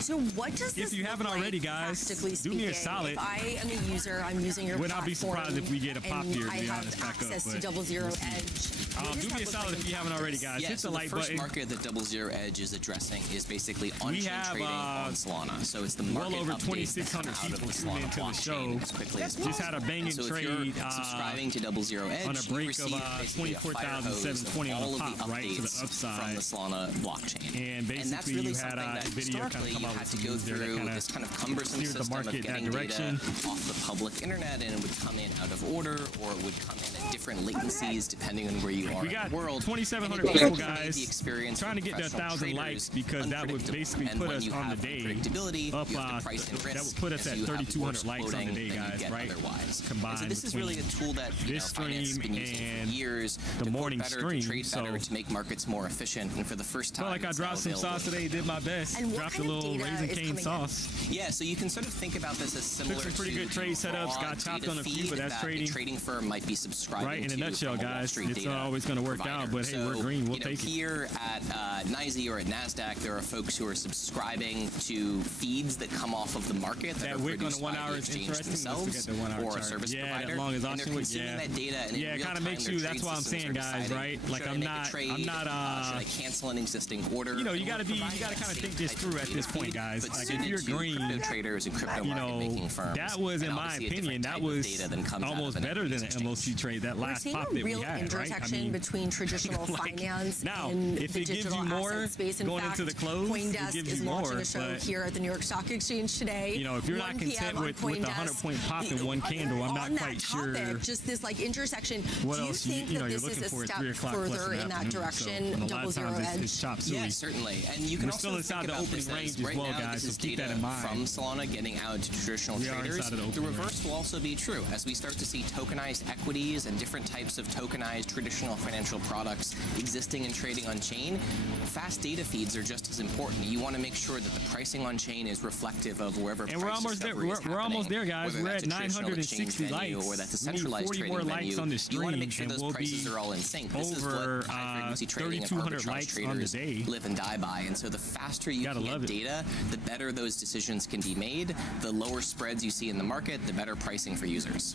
So what does this If you haven't already, guys, do me a solid. If I am a user, I'm using your Would not be surprised if we get a pop here, to be honest, back up. Access to 00 Edge. Do me a solid if you haven't already, guys. Yeah, Hit so the like the first button. market that 00 Edge is addressing is basically on-chain trading on Solana. So it's the market well over updates that come 2,600 out of people the tuned Solana into the blockchain show. as quickly as Just possible. had a banging so trade if you're subscribing to 00 Edge, on a break you receive of basically a fire hose of 24,720 on all the of the top, right, to the updates upside. from the Solana blockchain. And basically that's really you had something a that video kind historically of come you out had with to some go news there that through kind this kind of cumbersome steered the system market of getting that data direction. off the public internet, and it would come in out of order, or it would come in at different latencies depending on where you are We got in the world. 2,700 And it people, basically made guys, the experience trying to for get to professional 1,000 traders likes because that would unpredictable. basically And put when us you on the have day unpredictability, up. you have to price in risk, That would put us and at so you have 3,200 worse likes on the floating day, than you guys, get right? otherwise. Combined And so this is really a tool that this finance has been stream using and for years the to morning work better, stream, to trade better, so to make markets more efficient. And for the first time, felt like I it's now dropped some available sauce today, did my best. And what Dropped a kind of little data Raisin is Cane coming sauce. Yeah, so you can sort of think about this as similar Took some pretty to good trade setups, raw got chopped data on a few, feed but that's that trading. a trading firm might be subscribing Right, in a to nutshell, from a Wall guys, Street it's data not always going to work provider. out, but hey, we're So, green, we'll you know, take it. Here at NYSE or at NASDAQ, there are folks who are subscribing to feeds that come off of the market that are wick on produced the 1 by hour the is exchange interesting. Let's themselves look at the 1 hour or a chart. service Yeah, provider. as long as and they're Austin would, consuming that data, and in it real kind of time, makes their you, that's trade what I'm systems saying, are guys, deciding, right? Like, should I I'm make a not, trade? I'm not, should I cancel an existing order? you know, you And gotta we're be, you providing gotta that kind of same think this type of through at data this point, feed, guys. but Like, if suited you're to green, crypto traders and crypto you market know, making firms. that was, in And my obviously a opinion, different that type of was data than comes out of almost an better than an exchange. MOC trade, that We're last seeing pop a that we real had, right? I intersection mean, between traditional like, finance now, and if the it gives digital you more asset space. In going fact, into the close, it CoinDesk gives is you launching more, a show but, here at the New York Stock Exchange today. you know, if you're 1 not content p.m. on with the CoinDesk. 100-point pop in one candle, I'm not On quite that sure topic, just this like intersection. what Do you else think you know, that you're this looking is for a at step 3 o'clock plus further in in the that afternoon. direction? So, a lot of 00 times Edge. it's chop suey. Yeah, certainly. And you can We're also still inside think the about opening this range as as right well, now, guys, this so is keep data that in mind. from Solana getting out to traditional We are traders. inside of the The opening reverse will also be true as we start to see tokenized equities and different types of tokenized traditional financial products existing and trading on chain. Fast data feeds are just as important. You want to make sure that the pricing on chain is reflective of wherever And price we're almost there. discovery is We're almost there, happening, guys. whether We're that's at a traditional 960 exchange venue likes. or that's a We need centralized 40 trading more likes venue. on the You want to make stream, sure and those we'll prices be are all in sync. This is over, what high frequency trading and 3,200 arbitrage likes on the traders day. live and die by. And so the faster you Gotta can love get it. data, the better those decisions can be made. The lower spreads you see in the market, the better pricing for users.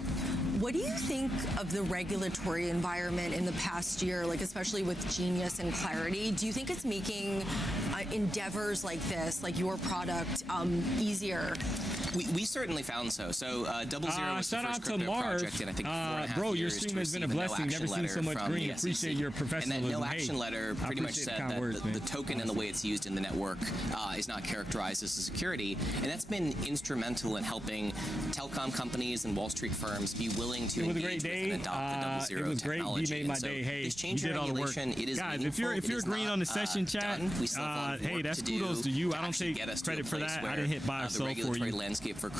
What do you think of the regulatory environment in the past year, like especially with Genius and Clarity? Do you think it's making endeavors like this, like your product, easier We certainly found so. So Double Zero was the shout first out to crypto Marv. project in I think 4.5 Bro, your years stream to has been a receive blessing. no-action Never seen so letter much from green. the Appreciate SEC. your And professionalism. that no-action letter pretty much said that the token and the way it's used in the network is not characterized as a security, and that's been instrumental in helping telecom companies and Wall Street firms be willing to engage with and adopt the Double Zero technology. He made my day. Hey, this change you in did all the work. regulation, it is Guys, meaningful. if you're green on the session chat, hey, that's kudos to you. I don't take credit for that. I didn't hit buy or sell for you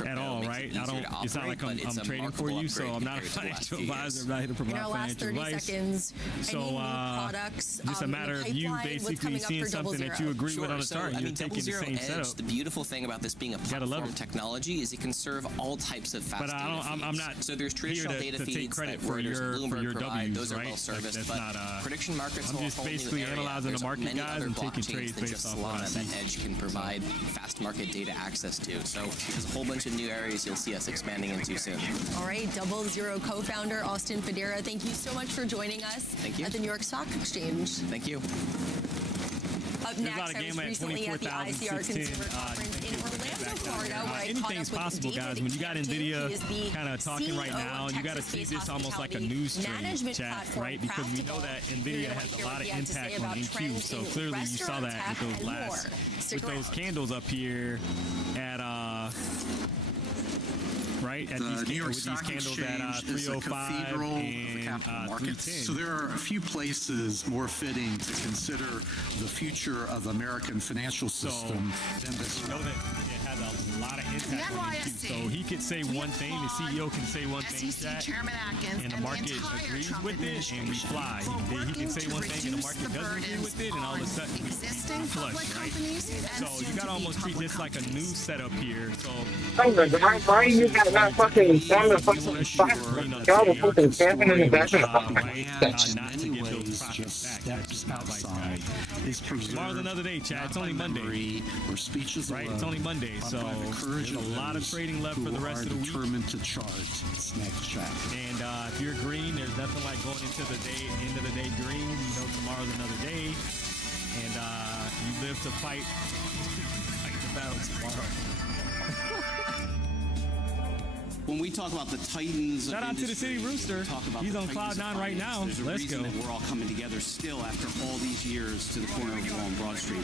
at all, right? I don't. It's not like I'm trading for you, so I'm not a financial advisor. I'm not here to provide financial advice. So products, just a matter of you basically seeing something that you agree with on the chart, and you're taking the same setup. The beautiful thing about this being a platform technology is it can serve all types of fast data feeds. I'm not. So there's traditional data feeds take credit that for Reuters and Bloomberg your provide. W's, Those are right? well serviced, That's but not, prediction markets I'm are a just whole basically new area. analyzing There's the market, many guys, other and taking blockchains trades than based just off what I Solana see. that Edge can provide fast market data access to. So there's a whole bunch of new areas you'll see us expanding into soon. All right, Double Zero co-founder Austin Federa, thank you so much for joining us at the New York Stock Exchange. Thank you. Up next, I was recently at the ICR Consumer Conference in Orlando, Florida, where I caught Anything's up with possible, David guys. When you got Cantu, NVIDIA who is the kind of talking right CEO now, of you got to see Texas-based this almost like a hospitality news stream management chat, platform right? Because we know that NVIDIA has a lot of impact on EQ. So clearly you saw that with those candles up here at right at the these, New York with Stock these candles at Exchange is the 305 cathedral and of the capital markets. 310. So there are a few places more fitting to consider the future of the American financial system than this. Know that it has a lot of impact on EQ. So he could say one thing, the CEO can say one thing, Jack, and the market agrees with it, and we fly. He can say one thing, and the market doesn't agree with it, and all of a sudden we flush, right? So you got to almost treat this like a news setup here. So why you got not fucking on the fucking spot? Y'all were fucking camping in the back of in many ways just steps outside is tomorrow's another day, Chad. It's only Monday. Or speeches right? It's only Monday, so there's a lot of trading left for the rest of the week. Determined to charge this next chat. And if you're green, there's nothing like going into the day, end of the day green. You know tomorrow's another day, and you live to fight the battle tomorrow. When we talk about the titans shout of out to the City Rooster. He's on Cloud 9 right now. There's a Let's reason go. that we're all coming together still after all these years to the corner of Wall and Broad Street.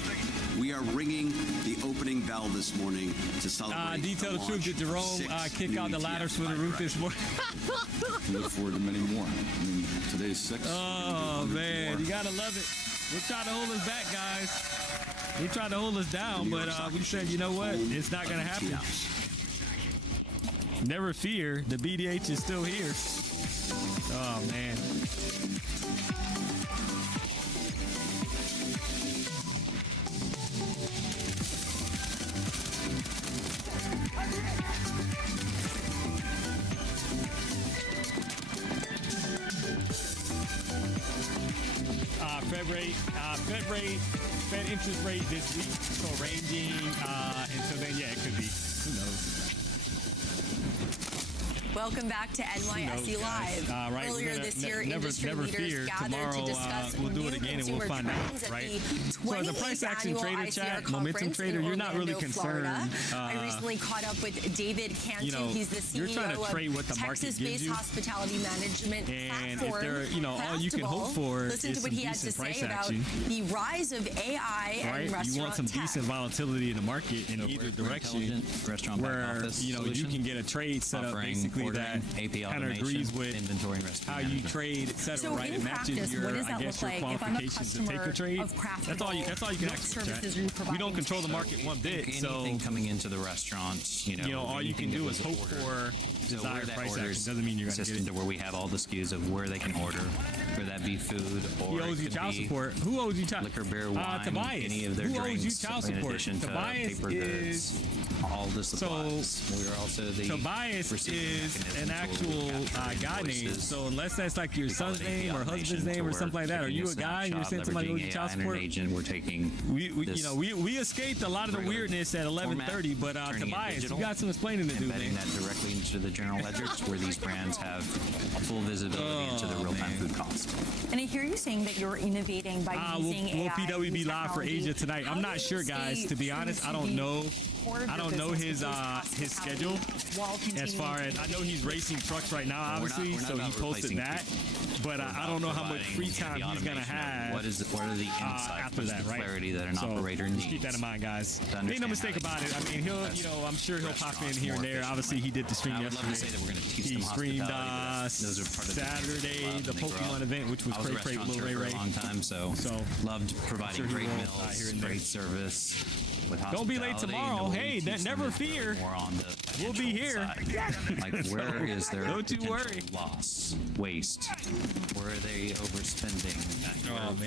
We are ringing the opening bell this morning to celebrate. Detail the truth. Did Jerome kick out the ladders for the roof this morning? Look forward to many more. I mean, today's 6. Oh man, you gotta love it. We're trying to hold us back, guys. They tried to hold us down, but we said, you know what? It's not gonna happen. Never fear, the BDH is still here. Oh, man. Fed interest rate this week, so ranging, and so then, yeah, it could be, who knows. Welcome back to NYSE Live. Right, earlier this year, industry leaders fear. gathered Tomorrow, to discuss we'll do it again and we'll find out, right? So as a price action trader, chat, momentum trader, you're not really concerned. I recently caught up with David Cantu. He's the CEO you're trying to trade what the market gives Texas-based you. hospitality management and platform. If they're, all you can hope for Listen is to what some he had to decent say price about action. the rise of AI and restaurant You want some tech. decent volatility in the market in either direction, where you can get a trade set up basically that kind of agrees with how you trade, etc. So right? in It matches practice, your, what does I that guess, look your like if I'm a qualifications to take the customer trade. of That's all you can ask for, Chad. We don't control the market one bit. So anything coming into the restaurant, all you can do is hope for desired price action. Doesn't mean you're going to get it. To where we have all the SKUs of where they can order, whether that be food or he owes you child support. Who owes you child liquor, beer, wine, Tobias. any of their Who drinks. owes you child in support? addition to Tobias paper goods, all the supplies. We are also the Tobias is an actual guy name. So unless that's like your son's name or husband's name or something like that, are you a guy and you're saying somebody owes you child support? We're taking we escaped a lot of the weirdness at 11:30, but Tobias, you got some explaining to do. Embedding that directly into the general ledgers where these brands have full visibility into the real-time food cost. And I hear you saying that you're innovating by using AI. We'll PWB live for Asia tonight. I'm not sure, guys. To be honest, I don't know I don't know his schedule as far as I know he's racing trucks right now, obviously, so he posted that. But I don't know how much free time he's gonna have. What are the insights? After that, right? Clarity that an operator needs. Keep that in mind, guys. Make no mistake about it. I mean, I'm sure he'll pop in here and there. Obviously, he did the stream yesterday. He streamed Saturday the Pokemon event, which was Cray with Lil Ray Ray. For a long time, so loved providing great meals, great service. Don't be late tomorrow. Hey, never fear. We'll be here. Like, where is their Don't you worry. Loss, waste? Where are they overspending?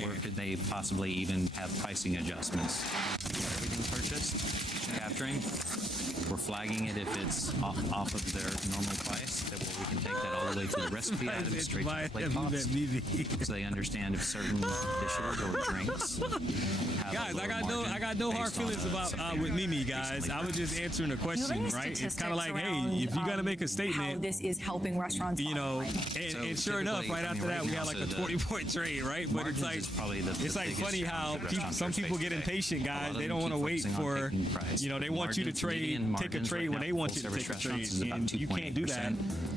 Where could they possibly even have pricing adjustments? Everything purchased, capturing. We're flagging it if it's off of their normal price. That we can take that all the way to the recipe item straight to the plate cost, so they understand if certain dishes or drinks. Guys, I got no hard feelings about with Mimi, guys. I was just answering a question, right? It's kind of like, hey, if you got to make a statement, how this is helping restaurants, and sure enough, right after that, we had like a 20-point trade, right? But it's like funny how some people get impatient, guys. They don't want to wait for, they want you to take a trade when they want you to take a trade, and you can't do that,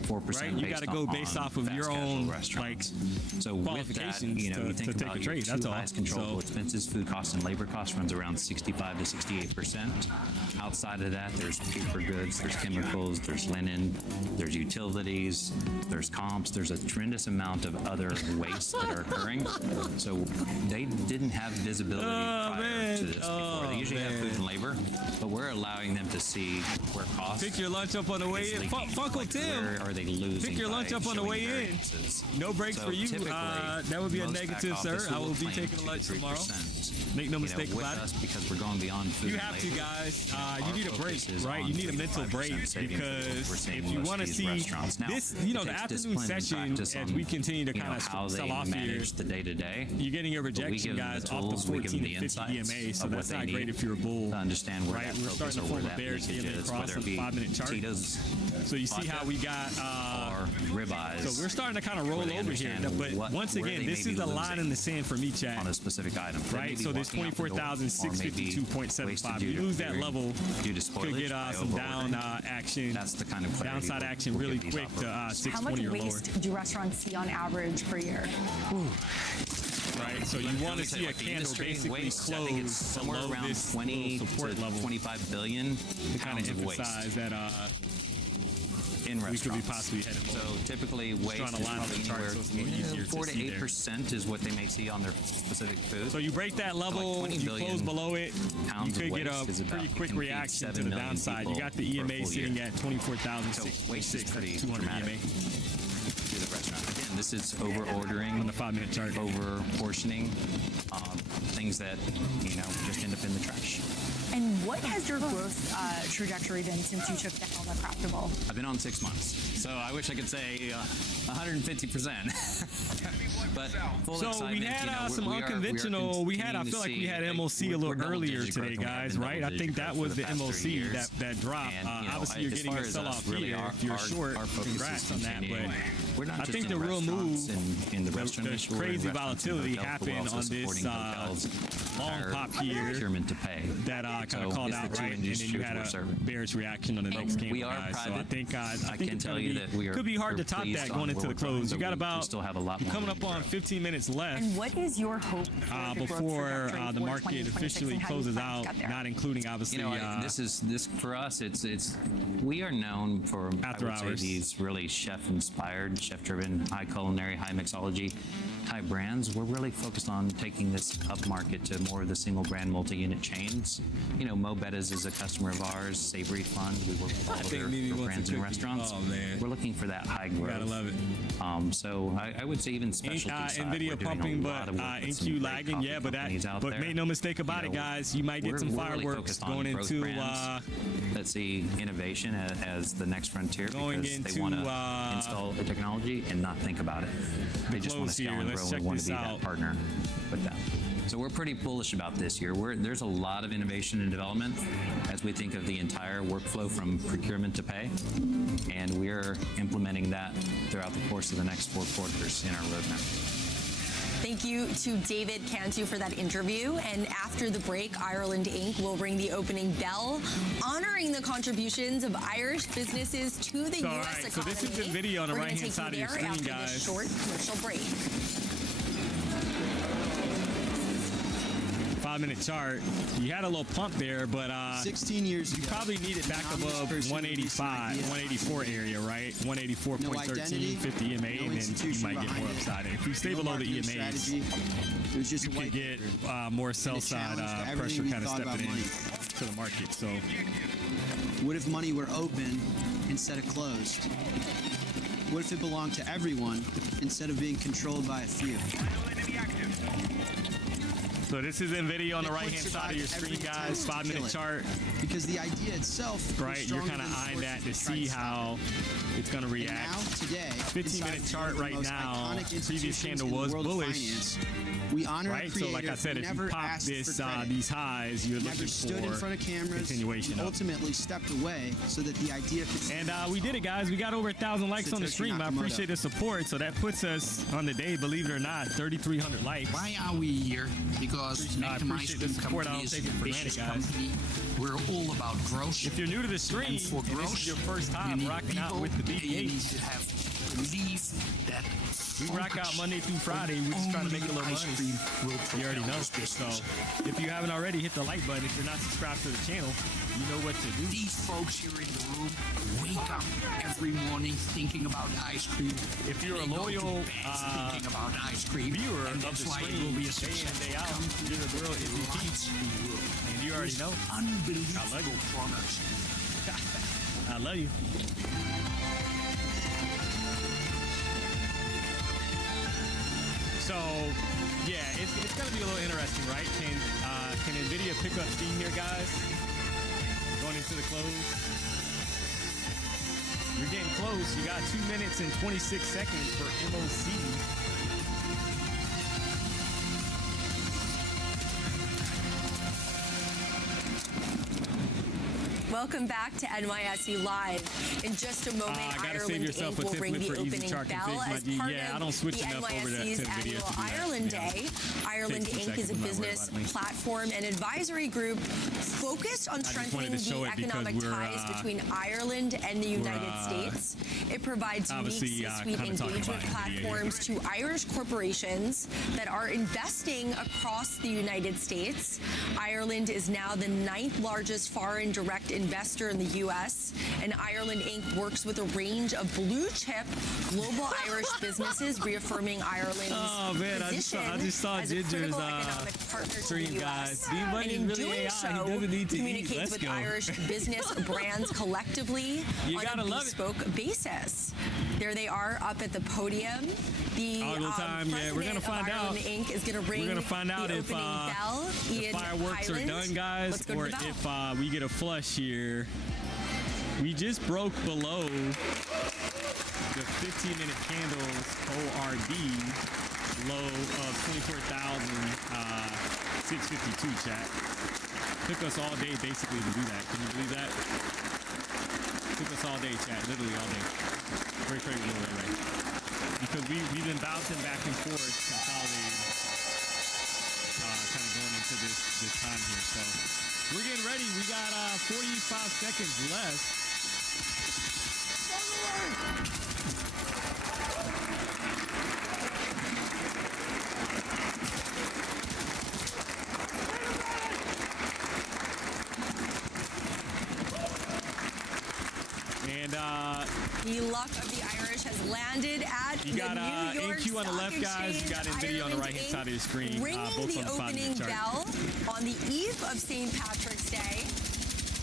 right? You got to go based off of your own qualifications to take a trade. That's all. Highest controllable expenses, food costs and labor costs runs around 65 to 68%. Outside of that, there's paper goods, there's chemicals, there's linen, there's utilities, there's comps. There's a tremendous amount of other wastes that are occurring. So they didn't have visibility prior to this before. They usually have food and labor, but we're allowing them to see where costs. Pick your lunch up on the way in. Funkle Tim. Where are they losing? Pick your lunch up on the way in. No breaks for you. That would be a negative, sir. I will be taking a lunch tomorrow. Make no mistake about it. Because we're going beyond food. You have to, guys. You need a break, right? You need a mental break, because if you want to see this, the afternoon session, as we continue to kind of sell off here, the day-to-day, you're getting a rejection, guys, off the 14 to 50 EMA, so that's not great if you're a bull. To understand where we're starting to form a bearish EMA cross on the 5-minute chart. So you see how we got ribeyes. So we're starting to kind of roll over here, but once again, this is a line in the sand for me, chat. On a specific item, right? So there's 24,652.75. You lose that level, could get some down action. That's the kind of downside action really quick to 620 or lower. How much waste do restaurants see on average per year? Right, so you want to see a candle basically close somewhere around 20 to 25 billion to kind of emphasize that in restaurants. We could be possibly headed. So typically waste is probably 4 to 8% is what they may see on their specific food. So you break that level, you close below it, you could get a pretty quick reaction to the downside. You got the EMA sitting at 24,646, 200 EMA. Again, this is over ordering on the 5-minute chart, over portioning, things that just end up in the trash. And what has your growth trajectory been since you took the helm at Craftable? I've been on 6 months, so I wish I could say 150%. But full so we had some unconventional. I feel like we had MOC a little earlier today, guys. Right? I think that was the MOC that dropped. Obviously, you're getting a sell-off here. If you're short, congrats on that. But I think the real move, the crazy volatility happened on this long pop here that kind of called out, right? And then you had a bearish reaction on the next candle, guys. So I think it's going to could be hard to top that going into the close. You got about coming up on 15 minutes left. And what is your hope before the market officially closes out? Not including obviously. This for us. It's we are known for after hours. These really chef-inspired, chef-driven, high culinary, high mixology type brands. We're really focused on taking this up market to more of the single brand multi-unit chains. Mo Bettas is a customer of ours. Savory Fund. We work with all of their brands and restaurants. Oh, man. We're looking for that high growth. Gotta love it. So I would say even specialty side, NVIDIA pumping, but NQ lagging. Yeah, but make no mistake about it, guys. You might get some fireworks going into. Let's see innovation as the next frontier because they want to install the technology and not think about it. They just want to scale and grow and want to be that partner with them. So we're pretty bullish about this year. There's a lot of innovation and development as we think of the entire workflow from procurement to pay, and we're implementing that throughout the course of the next 4 quarters in our roadmap. Thank you to David Cantu for that interview. And after the break, Ireland Inc. will ring the opening bell, honoring the contributions of Irish businesses to the U.S. economy. So this is the video on the right-hand side of your screen, after guys. This short commercial break. 5-minute chart. You had a little pump there, but 16 years you ago, probably need it back above 185, 184 area, right? 184.13, 50 EMA, and then you might get more upside. If you stay below the EMAs, you could get more sell side pressure kind of stepping in to the market. So, what if money were open instead of closed? What if it belonged to everyone instead of being controlled by a few? So this is in video on the right-hand side of your screen, guys. 5-minute chart. Because the idea itself, right? You're kind of eyeing that to see how it's going to react. Now, today, 15-minute chart right now. Previous candle was bullish. We honor right? So like I said, if you pop this these highs, you're looking stood in front of cameras, continuation. Ultimately stepped away so that the idea could. And we did it, guys. We got over 1,000 likes on the stream. I appreciate the support. So that puts us on the day, believe it or not, 3,300 likes. Why are we here? Because I appreciate the support. I don't take it for granted, guys. We're all about growth. If you're new to the stream, and this is your first time rocking out with the BB8, to have believe that we rock out Monday through Friday. We're just trying to make a little money. You already know. So if you haven't already, hit the like button. If you're not subscribed to the channel, you know what to do. These folks here in the room wake up every morning thinking about ice cream. If you're a loyal thinking about ice cream, viewer and of that's the why stream, it will be a day in success. and day out, you're the real MVP. And you already know. Unbelievable products. I love you. So, yeah, it's going to be a little interesting, right? Can NVIDIA pick up steam here, guys? Going into the close. You're getting close. You got 2 minutes and 26 seconds for MOC. Welcome back to NYSE Live. In just a moment, Ireland Inc. will ring the opening bell as part of the NYSE's annual Ireland Day. Ireland Inc. is a business platform and advisory group focused on strengthening the economic ties between Ireland and the United States. It provides unique C-suite engagement platforms to Irish corporations that are investing across the United States. Ireland is now the 9th largest foreign direct investor in the U.S., and Ireland Inc. works with a range of blue-chip global Irish businesses, reaffirming Ireland's position as a critical economic partner to the U.S. And in doing so, communicates with Irish business brands collectively on a bespoke basis. There they are up at the podium. The we're gonna find out. Inc. is going to ring we're gonna find out if bell. the fireworks are done, guys, or if we get a flush here. We just broke below the 15-minute candles ORD low of 24,652. Chat. Took us all day basically to do that. Can you believe that? Took us all day, chat. Literally all day. Very way. Because we've been bouncing back and forth, consolidating, kind of going into this time here. So we're getting ready. We got 45 seconds left. And the luck of the Irish has landed at you got the New York NQ on the left, guys. You got NVIDIA on the Ireland right-hand side of your screen. Ringing Both the on the opening 5-minute chart. bell on the eve of St. Patrick's Day.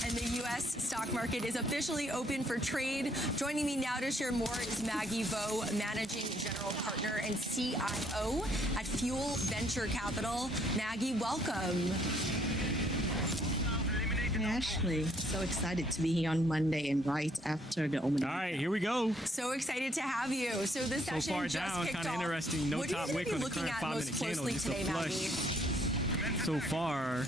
And the U.S. stock market is officially open for trade. Joining me now to share more is Maggie Vo, Managing General Partner and CIO at Fuel Venture Capital. Maggie, welcome. Ashley, so excited to be here on Monday and right after the opening. All right, here we go. So excited to have you. So the session so far just down, kicked kind of off. interesting. No what top wick on the current 5-minute candle. Just a flush so far.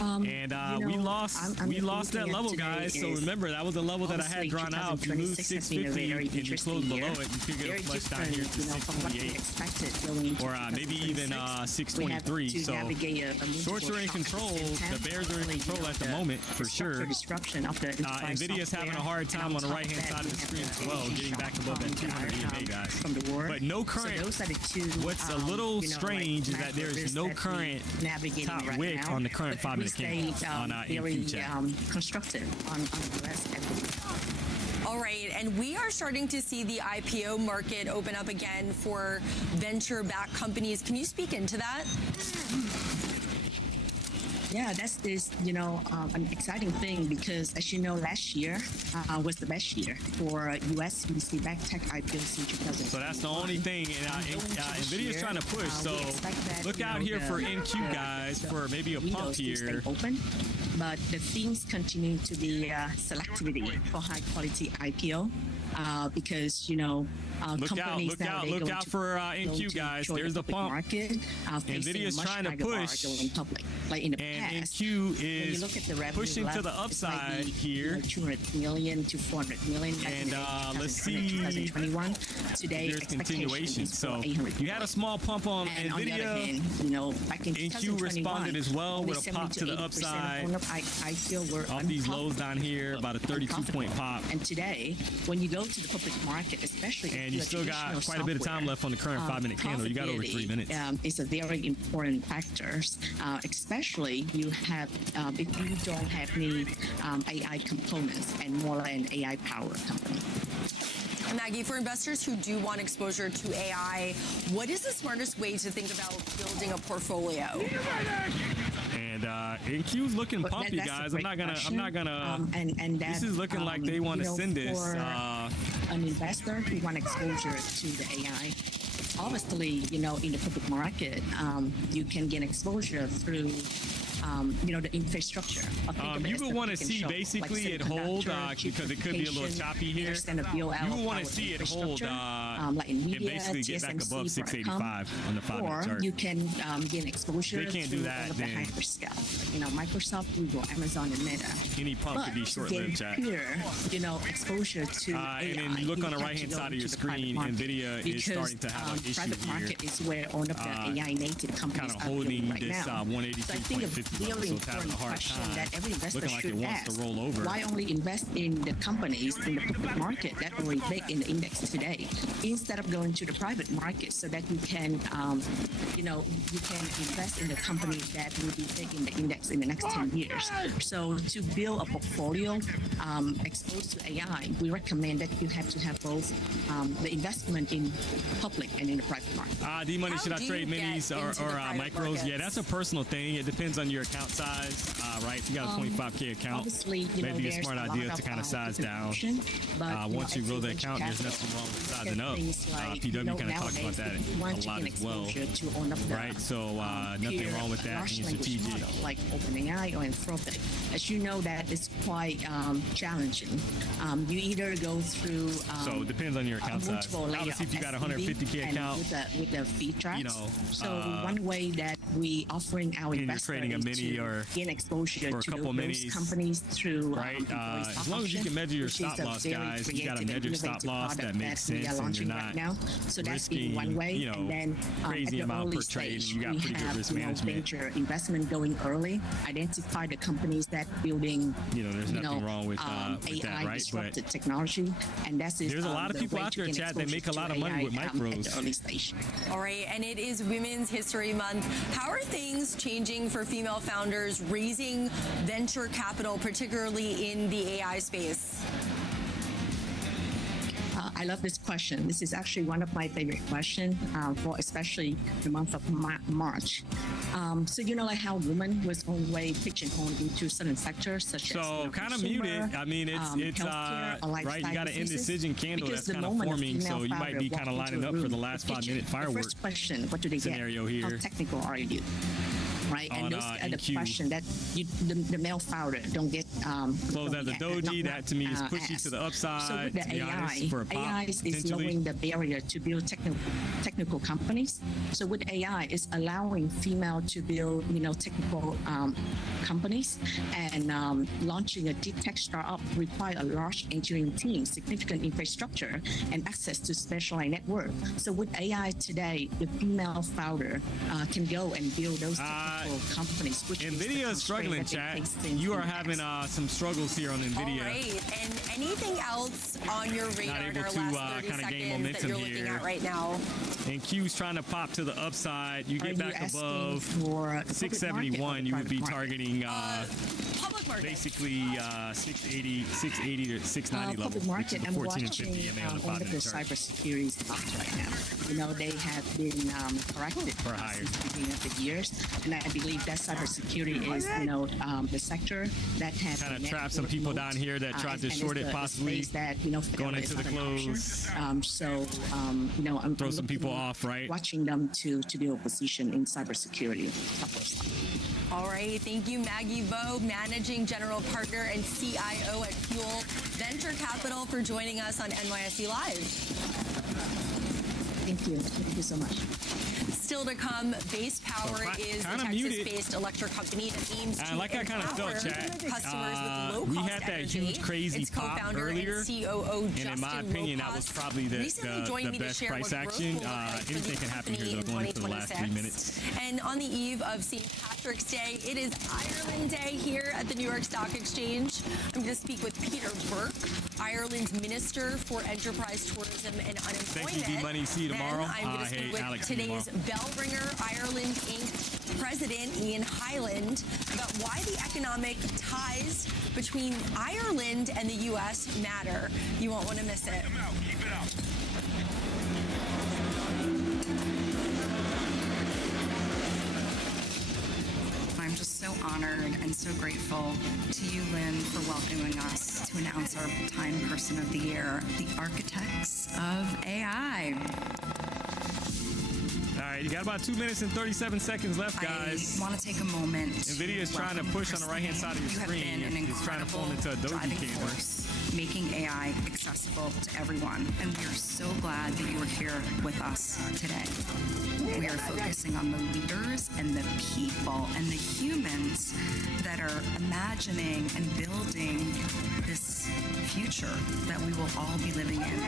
We lost that level, guys. So remember, that was the level that I had drawn out. If you lose 650 and you close below it, you could get a flush down here to 628, or maybe even 623. So shorts are in control. The bears are in control at the moment, for sure. Nvidia's having a hard time on the right-hand side of the screen as well, getting back above that 200 EMA, guys. But no current. What's a little strange is that there's no current top wick on the current 5-minute candle on NQ chat. Constructive on the US equity. All right, and we are starting to see the IPO market open up again for venture-backed companies. Can you speak into that? Yeah, that's an exciting thing because, as you know, last year was the best year for US VC-backed tech IPOs in 2000. So that's the only thing, and Nvidia's trying to push. So look out here for NQ, guys, for maybe a pump here. But the themes continue to be selectivity for high-quality IPO. Because look out for NQ, guys. There's the pump. Nvidia's trying to push, like in the and past. NQ is pushing to the upside here. 200 million to 400 million. And let's see. 2021. Today, there's continuation. So you had a small pump on Nvidia. Back in NQ responded as well with a pop to the upside. I feel we're off these lows down here, about a 32-point pop. And today, when you go to the public market, especially and you still got quite a bit of time left on the current 5-minute candle. You got over 3 minutes. It's a very important factor, especially you have if you don't have any AI components and more like an AI power company. Maggie, for investors who do want exposure to AI, what is the smartest way to think about building a portfolio? And NQ's looking pumpy, guys. I'm not gonna. This is looking like they want to send this. An investor who want exposure to the AI, obviously, in the public market, you can get exposure through. The infrastructure. You would want to see basically it hold because it could be a little choppy here. You would want to see it hold and basically get back above 685 on the 5-minute chart. Or you can gain exposure. They can't do that. The hyperscale. Microsoft, Google, Amazon, and Meta. Any pump could be short-lived, chat. Exposure to AI. And then you look on the right-hand side of your screen, Nvidia is starting to have an issue private here. Market is where all of the AI native companies kind of holding right this 182.50. Really so it's having a hard time. That every investor looking like should it wants ask, to roll over. Why only invest in the companies in the public market that are already big in the index today, instead of going to the private market so that you can, you can invest in the company that will be big in the index in the next 10 years. So to build a portfolio exposed to AI, we recommend that you have to have both the investment in public and in the private market. D-Money, should I trade minis or micros? Yeah, that's a personal thing. It depends on your account size, right? If you got a 25K account, maybe a smart idea to kind of size down. Once you grow the account, there's nothing wrong with sizing up. PW kind of talks about that a lot as well, right? So nothing wrong with that, being strategic. Like OpenAI or Anthropic. As you know, that is quite challenging. You either go through so it depends on your account size. Obviously, if you got a 150K account with the fee tracks, so one way that we offering our investors trading a mini or gain exposure or a to couple those minis, companies through as long as you can measure your stop loss, guys, you got to measure stop loss that makes sense, and you're not so that's risking, one way. And then crazy amount per trade. And you got pretty good risk management. Venture investment going early. Identify the companies that building. There's nothing wrong with that, right? Disrupted technology, and that's there's a lot of people out there, chat, that make a lot of money with micros. At the early stage. All right, and it is Women's History Month. How are things changing for female founders raising venture capital, particularly in the AI space? I love this question. This is actually one of my favorite questions for especially the month of March. So like how women was always pigeonholed into certain sectors such as kind of muted. I mean, it's right. You got an indecision candle that's kind of forming, so you might be kind of lining up for the last 5-minute fireworks. First question: what do they scenario get? Here? How technical are you? right? And those are the NQ. question that the male founder don't get. Close as a doji. That to me is pushy to the upside. So with the to be AI, honest, for a pop, AI is potentially. lowering the barrier to build technical companies. So with AI, it's allowing female to build, technical companies, and launching a deep tech startup require a large engineering team, significant infrastructure, and access to specialized network. So with AI today, the female founder can go and build those technical companies. Which NVIDIA is struggling, chat. You are having some struggles here on NVIDIA. All right. And anything else on your radar in our last 30 kind of gain seconds momentum that you're looking here. at right now? And Q's trying to pop to the upside. You get Are you back asking above for the 671. You would be targeting Public market. basically 680 to 690 level. Public market. I'm 14 and watching 50 and on the one of the 5-minute chart. cybersecurity stocks right now. They have been corrected since the beginning of the years, and I believe that cybersecurity is, the sector that has Kind of trapped some people down here that tried to short it, possibly going into the close. I'm Throw some people off, right? Watching them to build a position in cybersecurity. All right. Thank you, Maggie Vo, Managing General Partner and CIO at Fuel Venture Capital, for joining us on NYSE Live. Thank you. Thank you so much. Still to come, Base Power is a Texas-based electric company that aims to like I kind of felt, chat. customers with low-cost We had that energy. huge, crazy Its pop co-founder earlier, and COO, and in my opinion, that was probably the best price action. Anything can happen here, though, going into the last 3 minutes. And on the eve of St. Patrick's Day, it is Ireland Day here at the New York Stock Exchange. I'm going to speak with Peter Burke, Ireland's Minister for Enterprise, Tourism and Unemployment. Thank you, D-Money. See you tomorrow. Then I'm going to speak with Alex, today's bell ringer, Ireland Inc. President Ian Hyland, about why the economic ties between Ireland and the U.S. matter. You won't want to miss it. Keep it up. I'm just so honored and so grateful to you, Lynn, for welcoming us to announce our Time Person of the Year, the Architects of AI. All right, you got about 2 minutes and 37 seconds left, guys. I want to take a moment. NVIDIA is trying to push on the right-hand side of your screen. It's trying to form into a doji candle. Making AI accessible to everyone. And we are so glad that you are here with us today. We are focusing on the leaders and the people and the humans that are imagining and building this future that we will all be living in.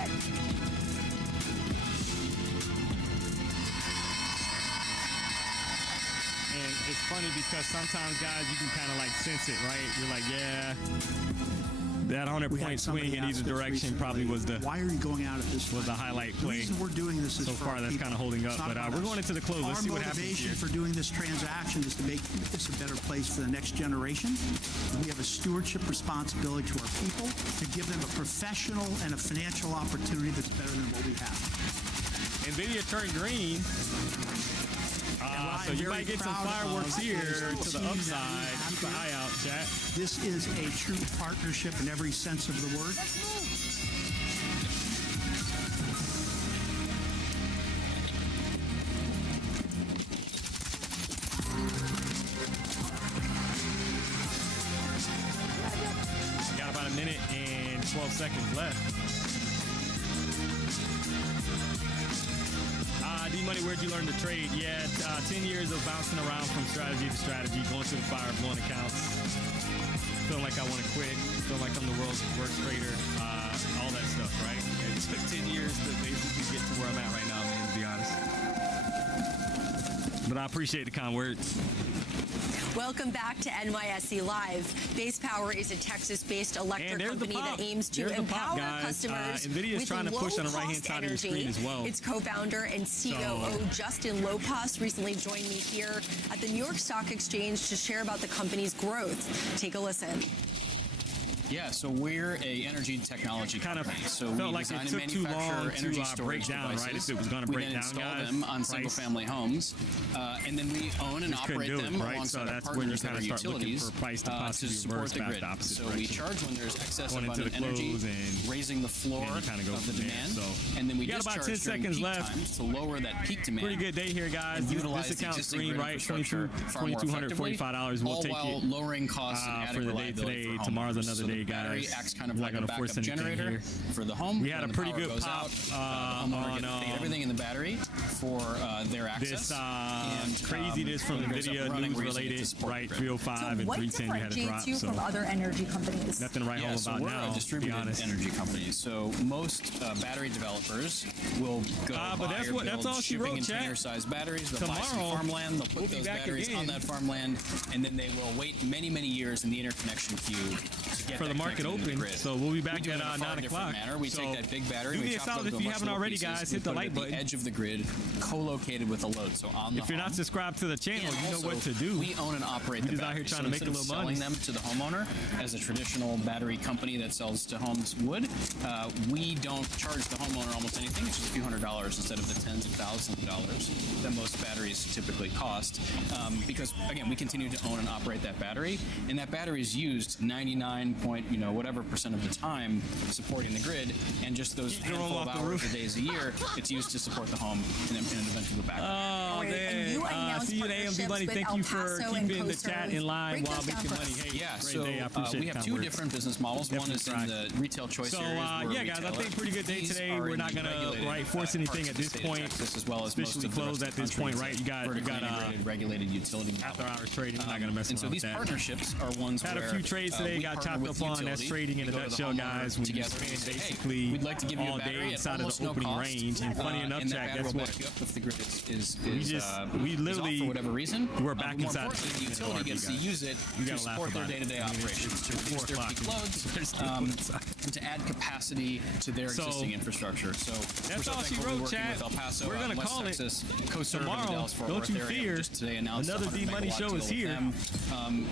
And it's funny because sometimes, guys, you can kind of like sense it, right? You're like, yeah, that 100-point swing in either direction probably was the why are you going out at this was the highlight play. The reason we're doing this is so far that's kind of holding up, but we're going into the close. Let's see what happens here. Our motivation for doing this transaction is to make this a better place for the next generation. We have a stewardship responsibility to our people to give them a professional and a financial opportunity that's better than what we have. NVIDIA turned green. So you might get some fireworks here to the upside. Keep an eye out, chat. This is a true partnership in every sense of the word. Got about a minute and 12 seconds left. D-Money, where'd you learn to trade? Yeah, 10 years of bouncing around from strategy to strategy, going to the fire, blowing accounts, feeling like I want to quit, feeling like I'm the world's worst trader, all that stuff, right? It took 10 years to basically get to where I'm at right now, man, to be honest. But I appreciate the kind words. Welcome back to NYSE Live. Base Power is a Texas-based electric company that aims to empower customers NVIDIA is trying to push on the right-hand side of your screen as well. Its co-founder and COO Justin Lopas recently joined me here at the New York Stock Exchange to share about the company's growth. Take a listen. Yeah, so we're a energy technology company. So felt we like design it and took too long manufacture to, energy storage break down, devices. right? If it was gonna break we then down, install guys, them on price. single-family homes, and then we own and Just couldn't operate do it, them right? alongside So our that's when you partners that kind are of start looking utilities for price to to possibly support reverse the back grid. the opposite So we direction. charge when there's excess Going into abundant the energy, close and raising the floor then you kind of go of the from there. demand, So and then we you got about discharge 10 during seconds peak left. times to lower that peak demand. Pretty good day here, guys. And This utilize the account's existing green, grid right? infrastructure far more effectively, $2,245. We'll all take while it lowering costs and adding for the day reliability today. for Tomorrow's homeowners. another So day, the battery guys. acts kind of We're like not a gonna force backup anything generator here. for the home. We had When a the pretty power good goes pop out, the homeowner gets paid everything in the battery for their access. This craziness from NVIDIA news related, right? 305 and What 310 you had to drop. differentiates you from other energy companies? Nothing to write home So about we're now. a To be distributed honest. energy company. So most battery developers will go but buy that's or what- that's build all she shipping wrote, chat. container-sized batteries. They'll buy some Tomorrow, farmland. They'll we'll put be those back batteries again. on that farmland, and then they will wait many, many years in the interconnection queue to get For the that market connected to the open. grid. So we'll be back We do it at in a far 9 different o'clock. manner. We So take that big battery, do we me a chop it solid up if into you much haven't little already, pieces, guys. we Hit the put it like at button. the edge of the grid, co-located with the load. So on the If you're not home. subscribed to the channel, And you know also, what to do. We own and operate We the just out here batteries. trying So to make a instead of little money. selling them to the homeowner as a traditional battery company that sells to homes would, we don't charge the homeowner almost anything. It's just a few $100s instead of the tens of thousands of dollars that most batteries typically cost. Because again, we continue to own and operate that battery, and that battery is used 99 point whatever percent of the time supporting the grid, and just those handful of hours or days a year, it's used to support the home in an event of a backup. Oh, And man. you announced See you at AMD partnerships Money. with Thank El you for Paso and keeping the chat in line Break while those down making for money. us. Hey, Yeah, great so day. I appreciate we have kind two words. different business models. One is in the retail choice So, areas. We're a yeah, guys, I retailer. think pretty good day These today. are We're in not the going to regulated force parts anything of at the this state of point. Texas, as well as most Officially of the closed rest at of the this country. point, right? It's You got vertically integrated, regulated utility model. after hours trading. We're not going to mess And so around these with that. partnerships are ones Had where a few trades today, we got partner chopped with up on. That's utility. trading in We a go to the nutshell, homeowner guys. When you together and spend say, hey, basically we'd like to give you a all battery day at inside of almost the no opening cost. range. And funny enough, and that Jack, battery guess will what? back you up if the grid is We literally, off for whatever reason. we're back But more inside. importantly, the utility gets to use it You to gotta laugh support their about it. day-to-day I mean, operations, it's to reduce 4 their o'clock. peak loads, and to add capacity to their So, existing infrastructure. So that's we're so all she thankful wrote, we're working chat. with El Paso, We're gonna West call it Texas, co-serve in the tomorrow. Dallas-Fort Don't Worth you area. fear. Just today announced Another 100 D-Money megawatt show deal is with here. them.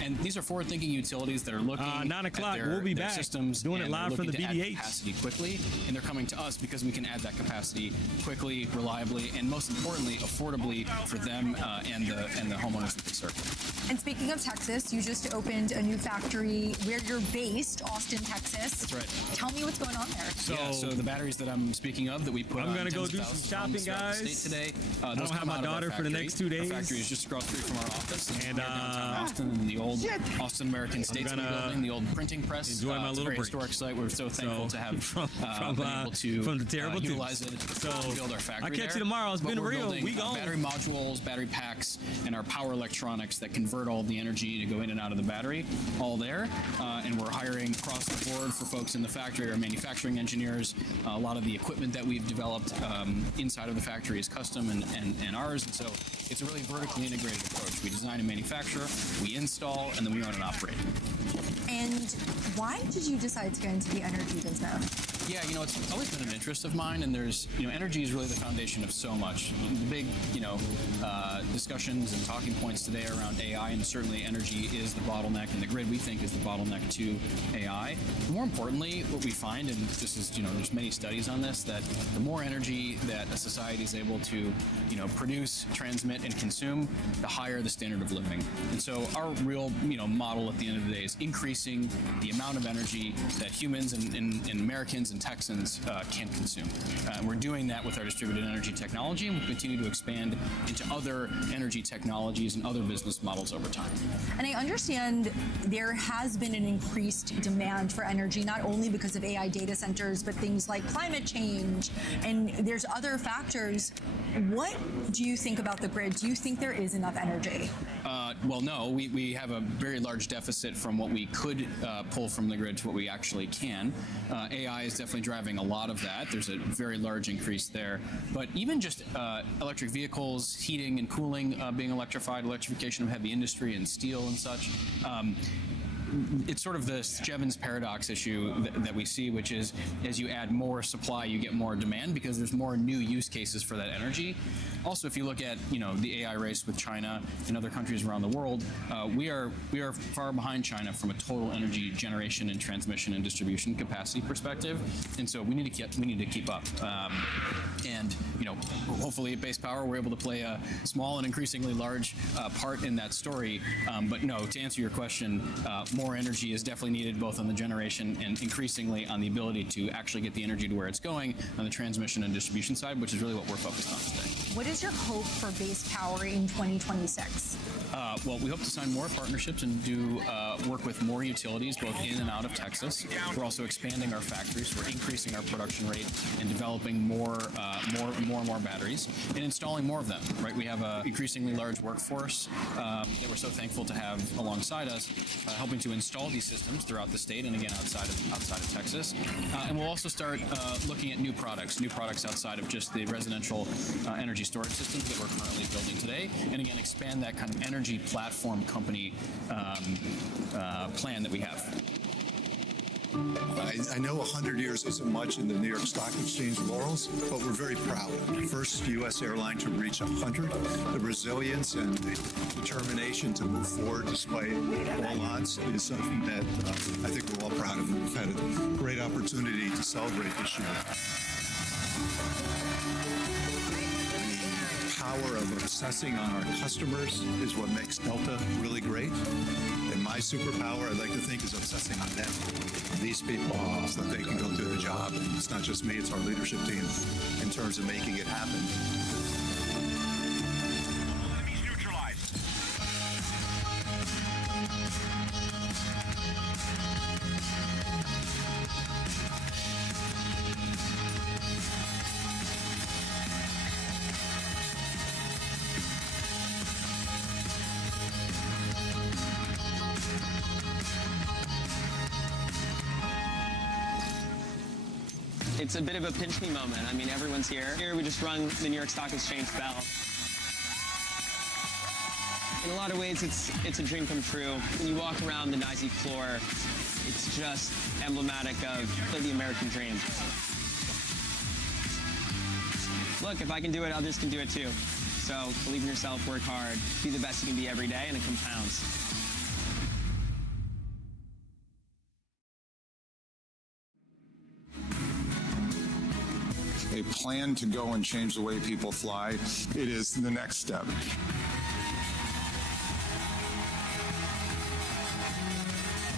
And these are forward-thinking utilities that are looking 9 o'clock, at their, we'll be their back systems doing it and they're live from looking the to add BDH. capacity quickly, and they're coming to us because we can add that capacity quickly, reliably, and most importantly, affordably for them and the homeowners that they serve. And speaking of Texas, you just opened a new factory where you're based, Austin, Texas. That's right. Tell me what's going on there. So the batteries that I'm speaking of that we put I'm on gonna go tens of do some thousands of shopping, homes throughout the guys. state today. I Those don't have come my out of our daughter for the factory. next 2 days. Our factory is just across the street from our office. And, We're downtown Austin in the old Austin American Statesman gonna building, the old printing press. enjoy my it's little a very break. historic site. We're so thankful to have been able to from the terrible utilize it So, to build our factory. I'll catch there. you tomorrow. It's But been we're real. building, We gone. battery modules, battery packs, and our power electronics that convert all the energy to go in and out of the battery, all there. And we're hiring across the board for folks in the factory, our manufacturing engineers. A lot of the equipment that we've developed inside of the factory is custom and ours. And so it's a really vertically integrated approach. We design and manufacture, we install, and then we own and operate. And why did you decide to go into the energy business? Yeah, it's always been an interest of mine, and there's, energy is really the foundation of so much. The big, discussions and talking points today around AI, and certainly energy is the bottleneck, and the grid we think is the bottleneck to AI. More importantly, what we find, and this is, there's many studies on this, that the more energy that a society is able to, produce, transmit, and consume, the higher the standard of living. And so our real, model at the end of the day is increasing the amount of energy that humans and Americans and Texans can consume. We're doing that with our distributed energy technology, and we'll continue to expand into other energy technologies and other business models over time. And I understand there has been an increased demand for energy, not only because of AI data centers, but things like climate change, and there's other factors. What do you think about the grid? Do you think there is enough energy? Well, no, we have a very large deficit from what we could pull from the grid to what we actually can. AI is definitely driving a lot of that. There's a very large increase there. But even just electric vehicles, heating and cooling being electrified, electrification of heavy industry and steel and such, it's sort of this Jevons paradox issue that we see, which is as you add more supply, you get more demand because there's more new use cases for that energy. Also, if you look at the AI race with China and other countries around the world, we are far behind China from a total energy generation and transmission and distribution capacity perspective, and so we need to keep up. And hopefully at Base Power we're able to play a small and increasingly large part in that story. But no, to answer your question, more energy is definitely needed both on the generation and increasingly on the ability to actually get the energy to where it's going on the transmission and distribution side, which is really what we're focused on today. What is your hope for Base Power in 2026? Well, we hope to sign more partnerships and do work with more utilities both in and out of Texas. We're also expanding our factories. We're increasing our production rate and developing more and more batteries and installing more of them. Right, we have an increasingly large workforce that we're so thankful to have alongside us, helping to install these systems throughout the state and again outside of Texas. And we'll also start looking at new products outside of just the residential energy storage systems that we're currently building today, and again expand that kind of energy platform company plan that we have. I know 100 years isn't much in the New York Stock Exchange laurels, but we're very proud. First U.S. airline to reach 100. The resilience and the determination to move forward despite all odds is something that I think we're all proud of. We've had a great opportunity to celebrate this year. The power of obsessing on our customers is what makes Delta really great. And my superpower, I'd like to think, is obsessing on them, these people, so that they can go do their job. And it's not just me, it's our leadership team in terms of making it happen. Enemies neutralized. It's a bit of a pinch me moment. I mean, everyone's here. Here we just rung the New York Stock Exchange bell. In a lot of ways, it's a dream come true. When you walk around the NYSE floor, it's just emblematic of the American dream. Look, if I can do it, others can do it too. So believe in yourself, work hard, be the best you can be every day, and it compounds. A plan to go and change the way people fly. It is the next step.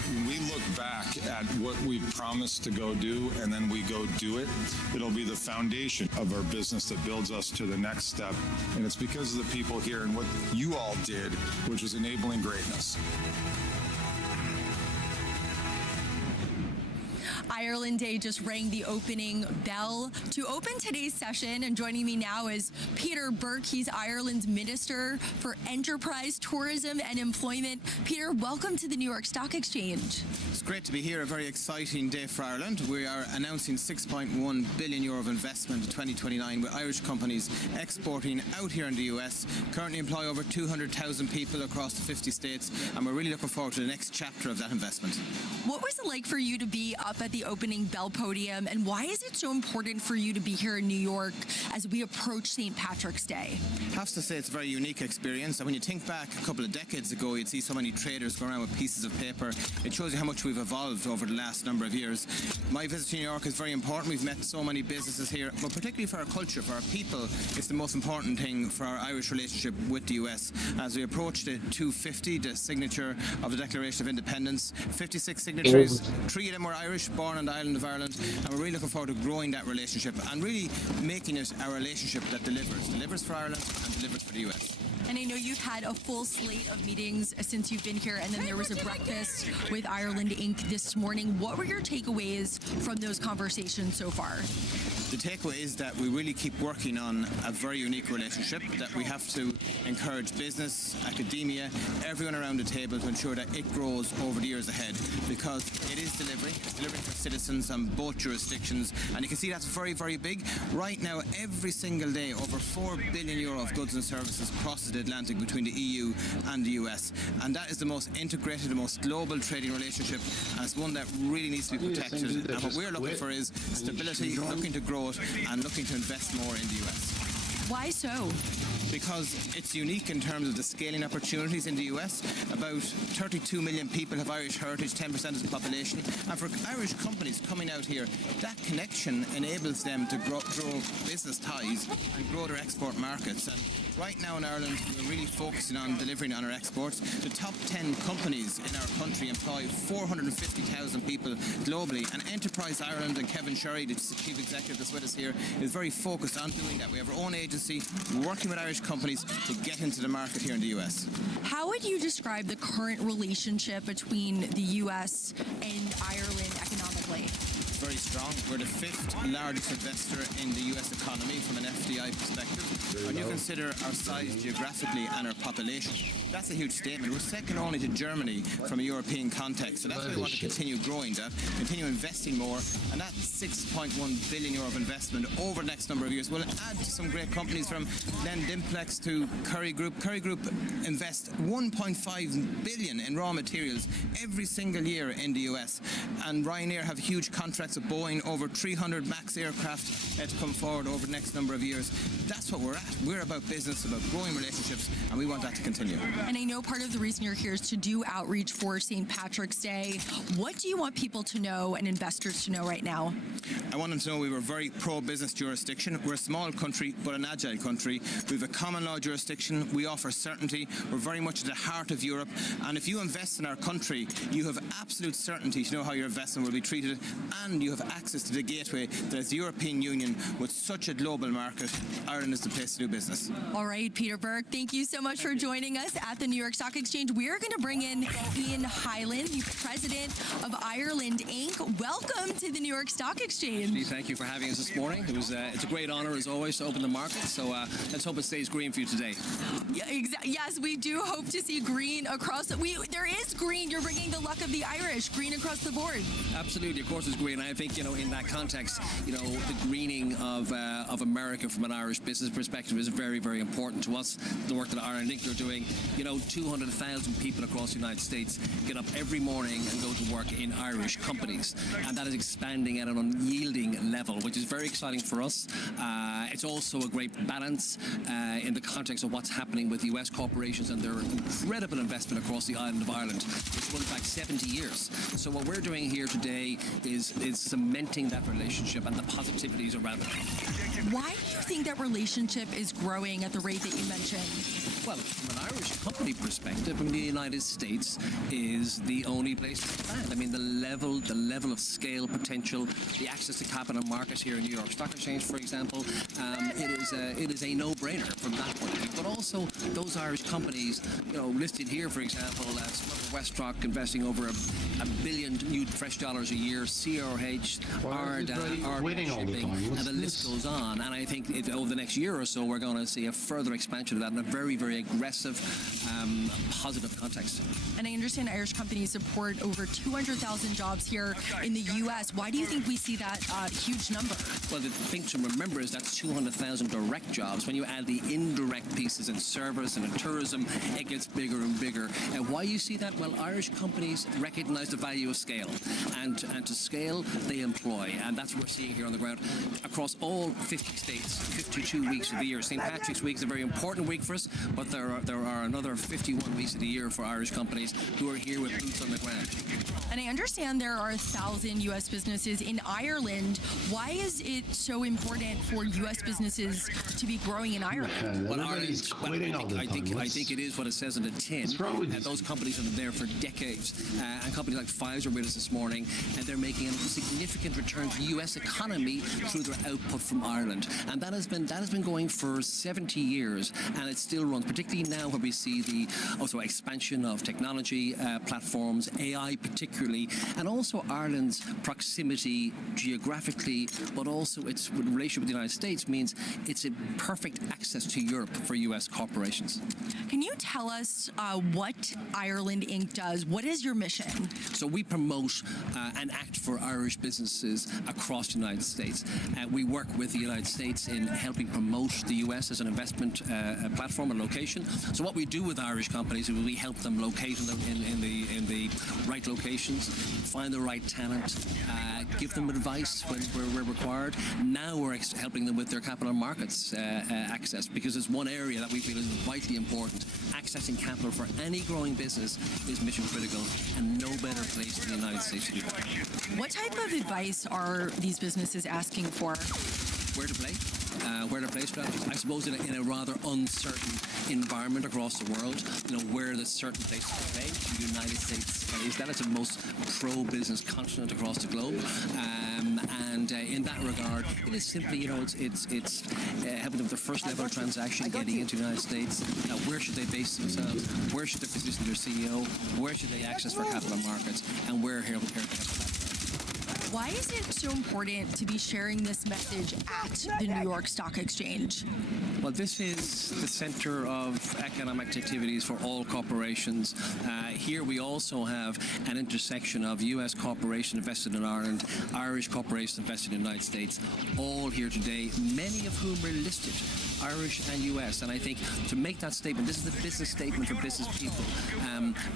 When we look back at what we promised to go do and then we go do it, it'll be the foundation of our business that builds us to the next step. And it's because of the people here and what you all did, which was enabling greatness. Ireland Day just rang the opening bell to open today's session, and joining me now is Peter Burke. He's Ireland's Minister for Enterprise, Tourism and Employment. Peter, welcome to the New York Stock Exchange. It's great to be here, a very exciting day for Ireland. We are announcing €6.1 billion of investment in 2029 with Irish companies exporting out here in the US, currently employ over 200,000 people across the 50 states, and we're really looking forward to the next chapter of that investment. What was it like for you to be up at the opening bell podium, and why is it so important for you to be here in New York as we approach St. Patrick's Day? I have to say it's a very unique experience, and when you think back a couple of decades ago, you'd see so many traders go around with pieces of paper. It shows you how much we've evolved over the last number of years. My visit to New York is very important. We've met so many businesses here, but particularly for our culture, for our people, it's the most important thing for our Irish relationship with the US. As we approach the 250, the signature of the Declaration of Independence, 56 signatories, 3 of them were Irish, born on the island of Ireland, and we're really looking forward to growing that relationship and really making it our relationship that delivers for Ireland and delivers for the US. And I know you've had a full slate of meetings since you've been here, and then there was a breakfast with Ireland Inc. this morning. What were your takeaways from those conversations so far? The takeaway is that we really keep working on a very unique relationship, that we have to encourage business, academia, everyone around the table to ensure that it grows over the years ahead, because it is delivering. It's delivering for citizens on both jurisdictions, and you can see that's very, very big. Right now, every single day, over €4 billion of goods and services crosses of the Atlantic between the EU and the US. And that is the most integrated, the most global trading relationship, and it's one that really needs to be protected. And what we're looking for is stability, looking to grow it, and looking to invest more in the US. Why so? Because it's unique in terms of the scaling opportunities in the US. About 32 million people have Irish heritage, 10% of the population. And for Irish companies coming out here, that connection enables them to grow business ties and grow their export markets. And right now in Ireland, we're really focusing on delivering on our exports. The top 10 companies in our country employ 450,000 people globally. And Enterprise Ireland, and Kevin Sherry, the chief executive that's with us here, is very focused on doing that. We have our own agency working with Irish companies to get into the market here in the US. How would you describe the current relationship between the US and Ireland economically? Very strong. We're the 5th largest investor in the US economy from an FDI perspective. When you consider our size geographically and our population, that's a huge statement. We're second only to Germany from a European context. So that's why we want to continue growing that, continue investing more, and that €6.1 billion of investment over the next number of years will add to some great companies from Dimplex to Curry Group. Curry Group invests $1.5 billion in raw materials every single year in the US, and Ryanair have huge contracts with Boeing, over 300 MAX aircraft to come forward over the next number of years. That's what we're at. We're about business, about growing relationships, and we want that to continue. And I know part of the reason you're here is to do outreach for St. Patrick's Day. What do you want people to know and investors to know right now? I want them to know we were a very pro-business jurisdiction. We're a small country, but an agile country. We have a common law jurisdiction. We offer certainty. We're very much at the heart of Europe. And if you invest in our country, you have absolute certainty to know how your investment will be treated, and you have access to the gateway that is the European Union. With such a global market, Ireland is the place to do business. All right, Peter Burke, thank you so much for joining us at the New York Stock Exchange. We are going to bring in Ian Hyland, the president of Ireland Inc. Welcome to the New York Stock Exchange. Thank you for having us this morning. It's a great honor, as always, to open the market. So let's hope it stays green for you today. Yeah, yes, we do hope to see green across. There is green. You're bringing the luck of the Irish. Green across the board. Absolutely, of course, it's green. I think in that context, the greening of America from an Irish business perspective is very, very important to us. The work that Ireland Inc. are doing. 200,000 people across the United States get up every morning and go to work in Irish companies, and that is expanding at an unyielding level, which is very exciting for us. It's also a great balance in the context of what's happening with US corporations and their incredible investment across the island of Ireland, which runs back 70 years. So what we're doing here today is cementing that relationship and the positivities around it. Why do you think that relationship is growing at the rate that you mentioned? Well, from an Irish company perspective, the United States is the only place to expand. I mean, the level of scale potential, the access to capital markets here in New York Stock Exchange, for example, it is a no-brainer from that point of view. But also, those Irish companies, listed here, for example, Westrock investing over $1 billion new fresh dollars a year, CRH, Ardagh, Shipping, and the list goes on. And I think over the next year or so, we're going to see a further expansion of that in a very, very aggressive, positive context. And I understand Irish companies support over 200,000 jobs here in the U.S. Why do you think we see that huge number? Well, the thing to remember is that's 200,000 direct jobs. When you add the indirect pieces in service and in tourism, it gets bigger and bigger. And why you see that? Well, Irish companies recognize the value of scale. And to scale, they employ. And that's what we're seeing here on the ground across all 50 states, 52 weeks of the year. St. Patrick's Week is a very important week for us, but there are another 51 weeks of the year for Irish companies who are here with boots on the ground. And I understand there are 1,000 U.S. businesses in Ireland. Why is it so important for U.S. businesses to be growing in Ireland? Well, I think it is what it says on the tin. Those companies have been there for decades. And companies like Pfizer with us this morning, and they're making a significant return to the U.S. economy through their output from Ireland. And that has been going for 70 years, and it still runs, particularly now where we see the expansion of technology platforms, AI particularly, and also Ireland's proximity geographically, but also its relationship with the United States means it's a perfect access to Europe for U.S. corporations. Can you tell us what Ireland Inc. does? What is your mission? So we promote and act for Irish business businesses across the United States. We work with the United States in helping promote the US as an investment platform and location. So what we do with Irish companies is we help them locate in the right locations, find the right talent, give them advice when we're required. Now we're helping them with their capital markets access, because it's one area that we feel is vitally important. Accessing capital for any growing business is mission critical, and no better place than the United States to do that. What type of advice are these businesses asking for? Where to play strategy. I suppose in a rather uncertain environment across the world, where the certain places to play. The United States is that. It's the most pro-business continent across the globe, and in that regard, it is simply, it's helping them with their first level transaction, getting into the United States. Where should they base themselves? Where should they position their CEO? Where should they access for capital markets? And where here to help them. Why is it so important to be sharing this message at the New York Stock Exchange? Well, this is the center of economic activities for all corporations. Here we also have an intersection of U.S. corporations invested in Ireland, Irish corporations invested in the United States, all here today, many of whom are listed, Irish and U.S. And I think to make that statement, this is the business statement for business people.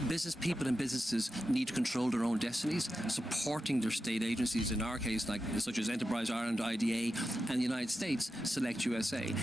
Business people and businesses need to control their own destinies, supporting their state agencies, in our case, such as Enterprise Ireland, IDA, and the United States, Select USA.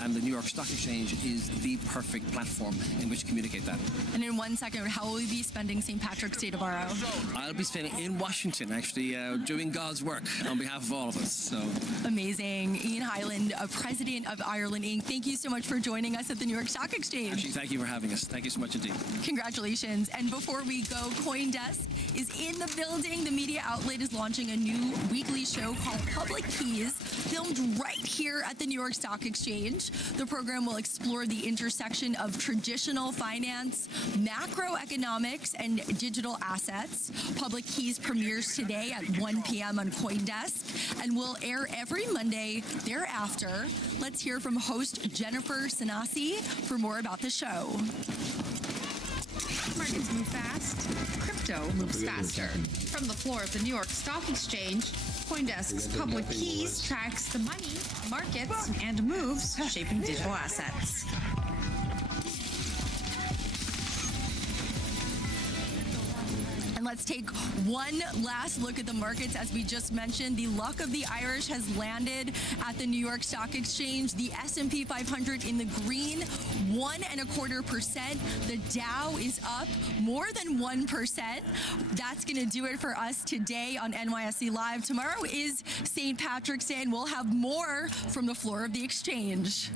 And the New York Stock Exchange is the perfect platform in which to communicate that. And in 1 second, how will you be spending St. Patrick's Day tomorrow? I'll be spending in Washington, actually, doing God's work on behalf of all of us. So amazing. Ian Hyland, President of Ireland Inc., thank you so much for joining us at the New York Stock Exchange. Actually, thank you for having us. Thank you so much indeed. Congratulations. And before we go, CoinDesk is in the building. The media outlet is launching a new weekly show called Public Keys, filmed right here at the New York Stock Exchange. The program will explore the intersection of traditional finance, macroeconomics, and digital assets. Public Keys premieres today at 1 p.m. on CoinDesk and will air every Monday thereafter. Let's hear from host Jennifer Sanasi for more about the show. Markets move fast. Crypto moves faster. From the floor of the New York Stock Exchange, CoinDesk's Public Keys tracks the money, markets, and moves shaping digital assets. And let's take one last look at the markets. As we just mentioned, the luck of the Irish has landed at the New York Stock Exchange. The S&P 500 in the green, 1.25%. The Dow is up more than 1%. That's going to do it for us today on NYSE Live. Tomorrow is St. Patrick's Day, and we'll have more from the floor of the exchange.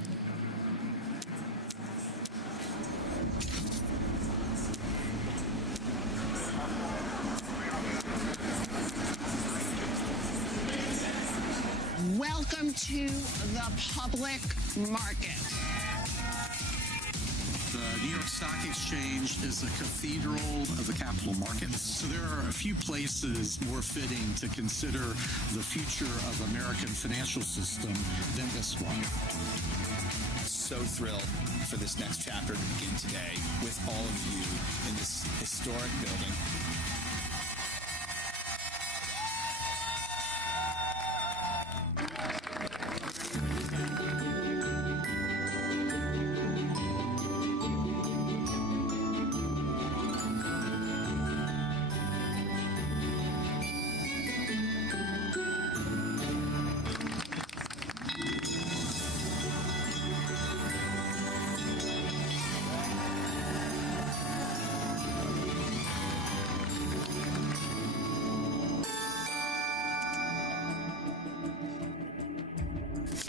Welcome to the public market. The New York Stock Exchange is the cathedral of the capital markets. So there are a few places more fitting to consider the future of American financial system than this one. So thrilled for this next chapter to begin today with all of you in this historic building.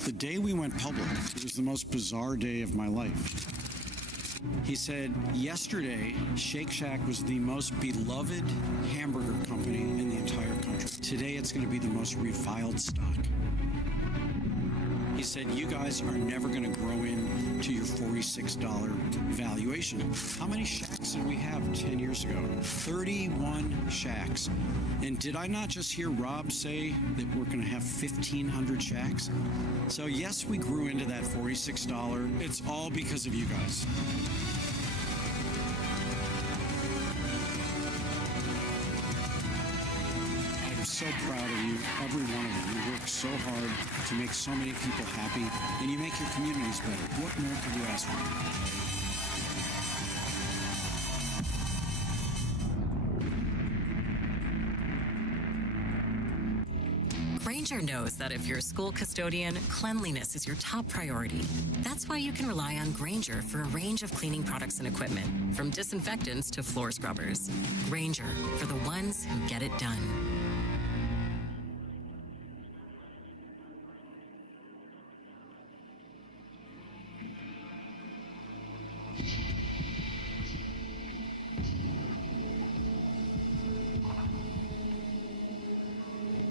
The day we went public, it was the most bizarre day of my life. He said, yesterday, Shake Shack was the most beloved hamburger company in the entire country. Today, it's going to be the most reviled stock. He said, you guys are never going to grow into your $46 valuation. How many Shacks did we have 10 years ago? 31 Shacks. And did I not just hear Rob say that we're going to have 1,500 Shacks? So yes, we grew into that $46. It's all because of you guys. I'm so proud of you, every one of you. You work so hard to make so many people happy, and you make your communities better. What more could you ask for? Granger knows that if you're a school custodian, cleanliness is your top priority. That's why you can rely on Granger for a range of cleaning products and equipment, from disinfectants to floor scrubbers. Granger, for the ones who get it done.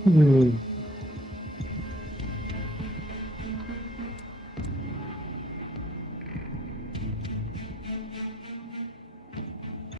Hmm.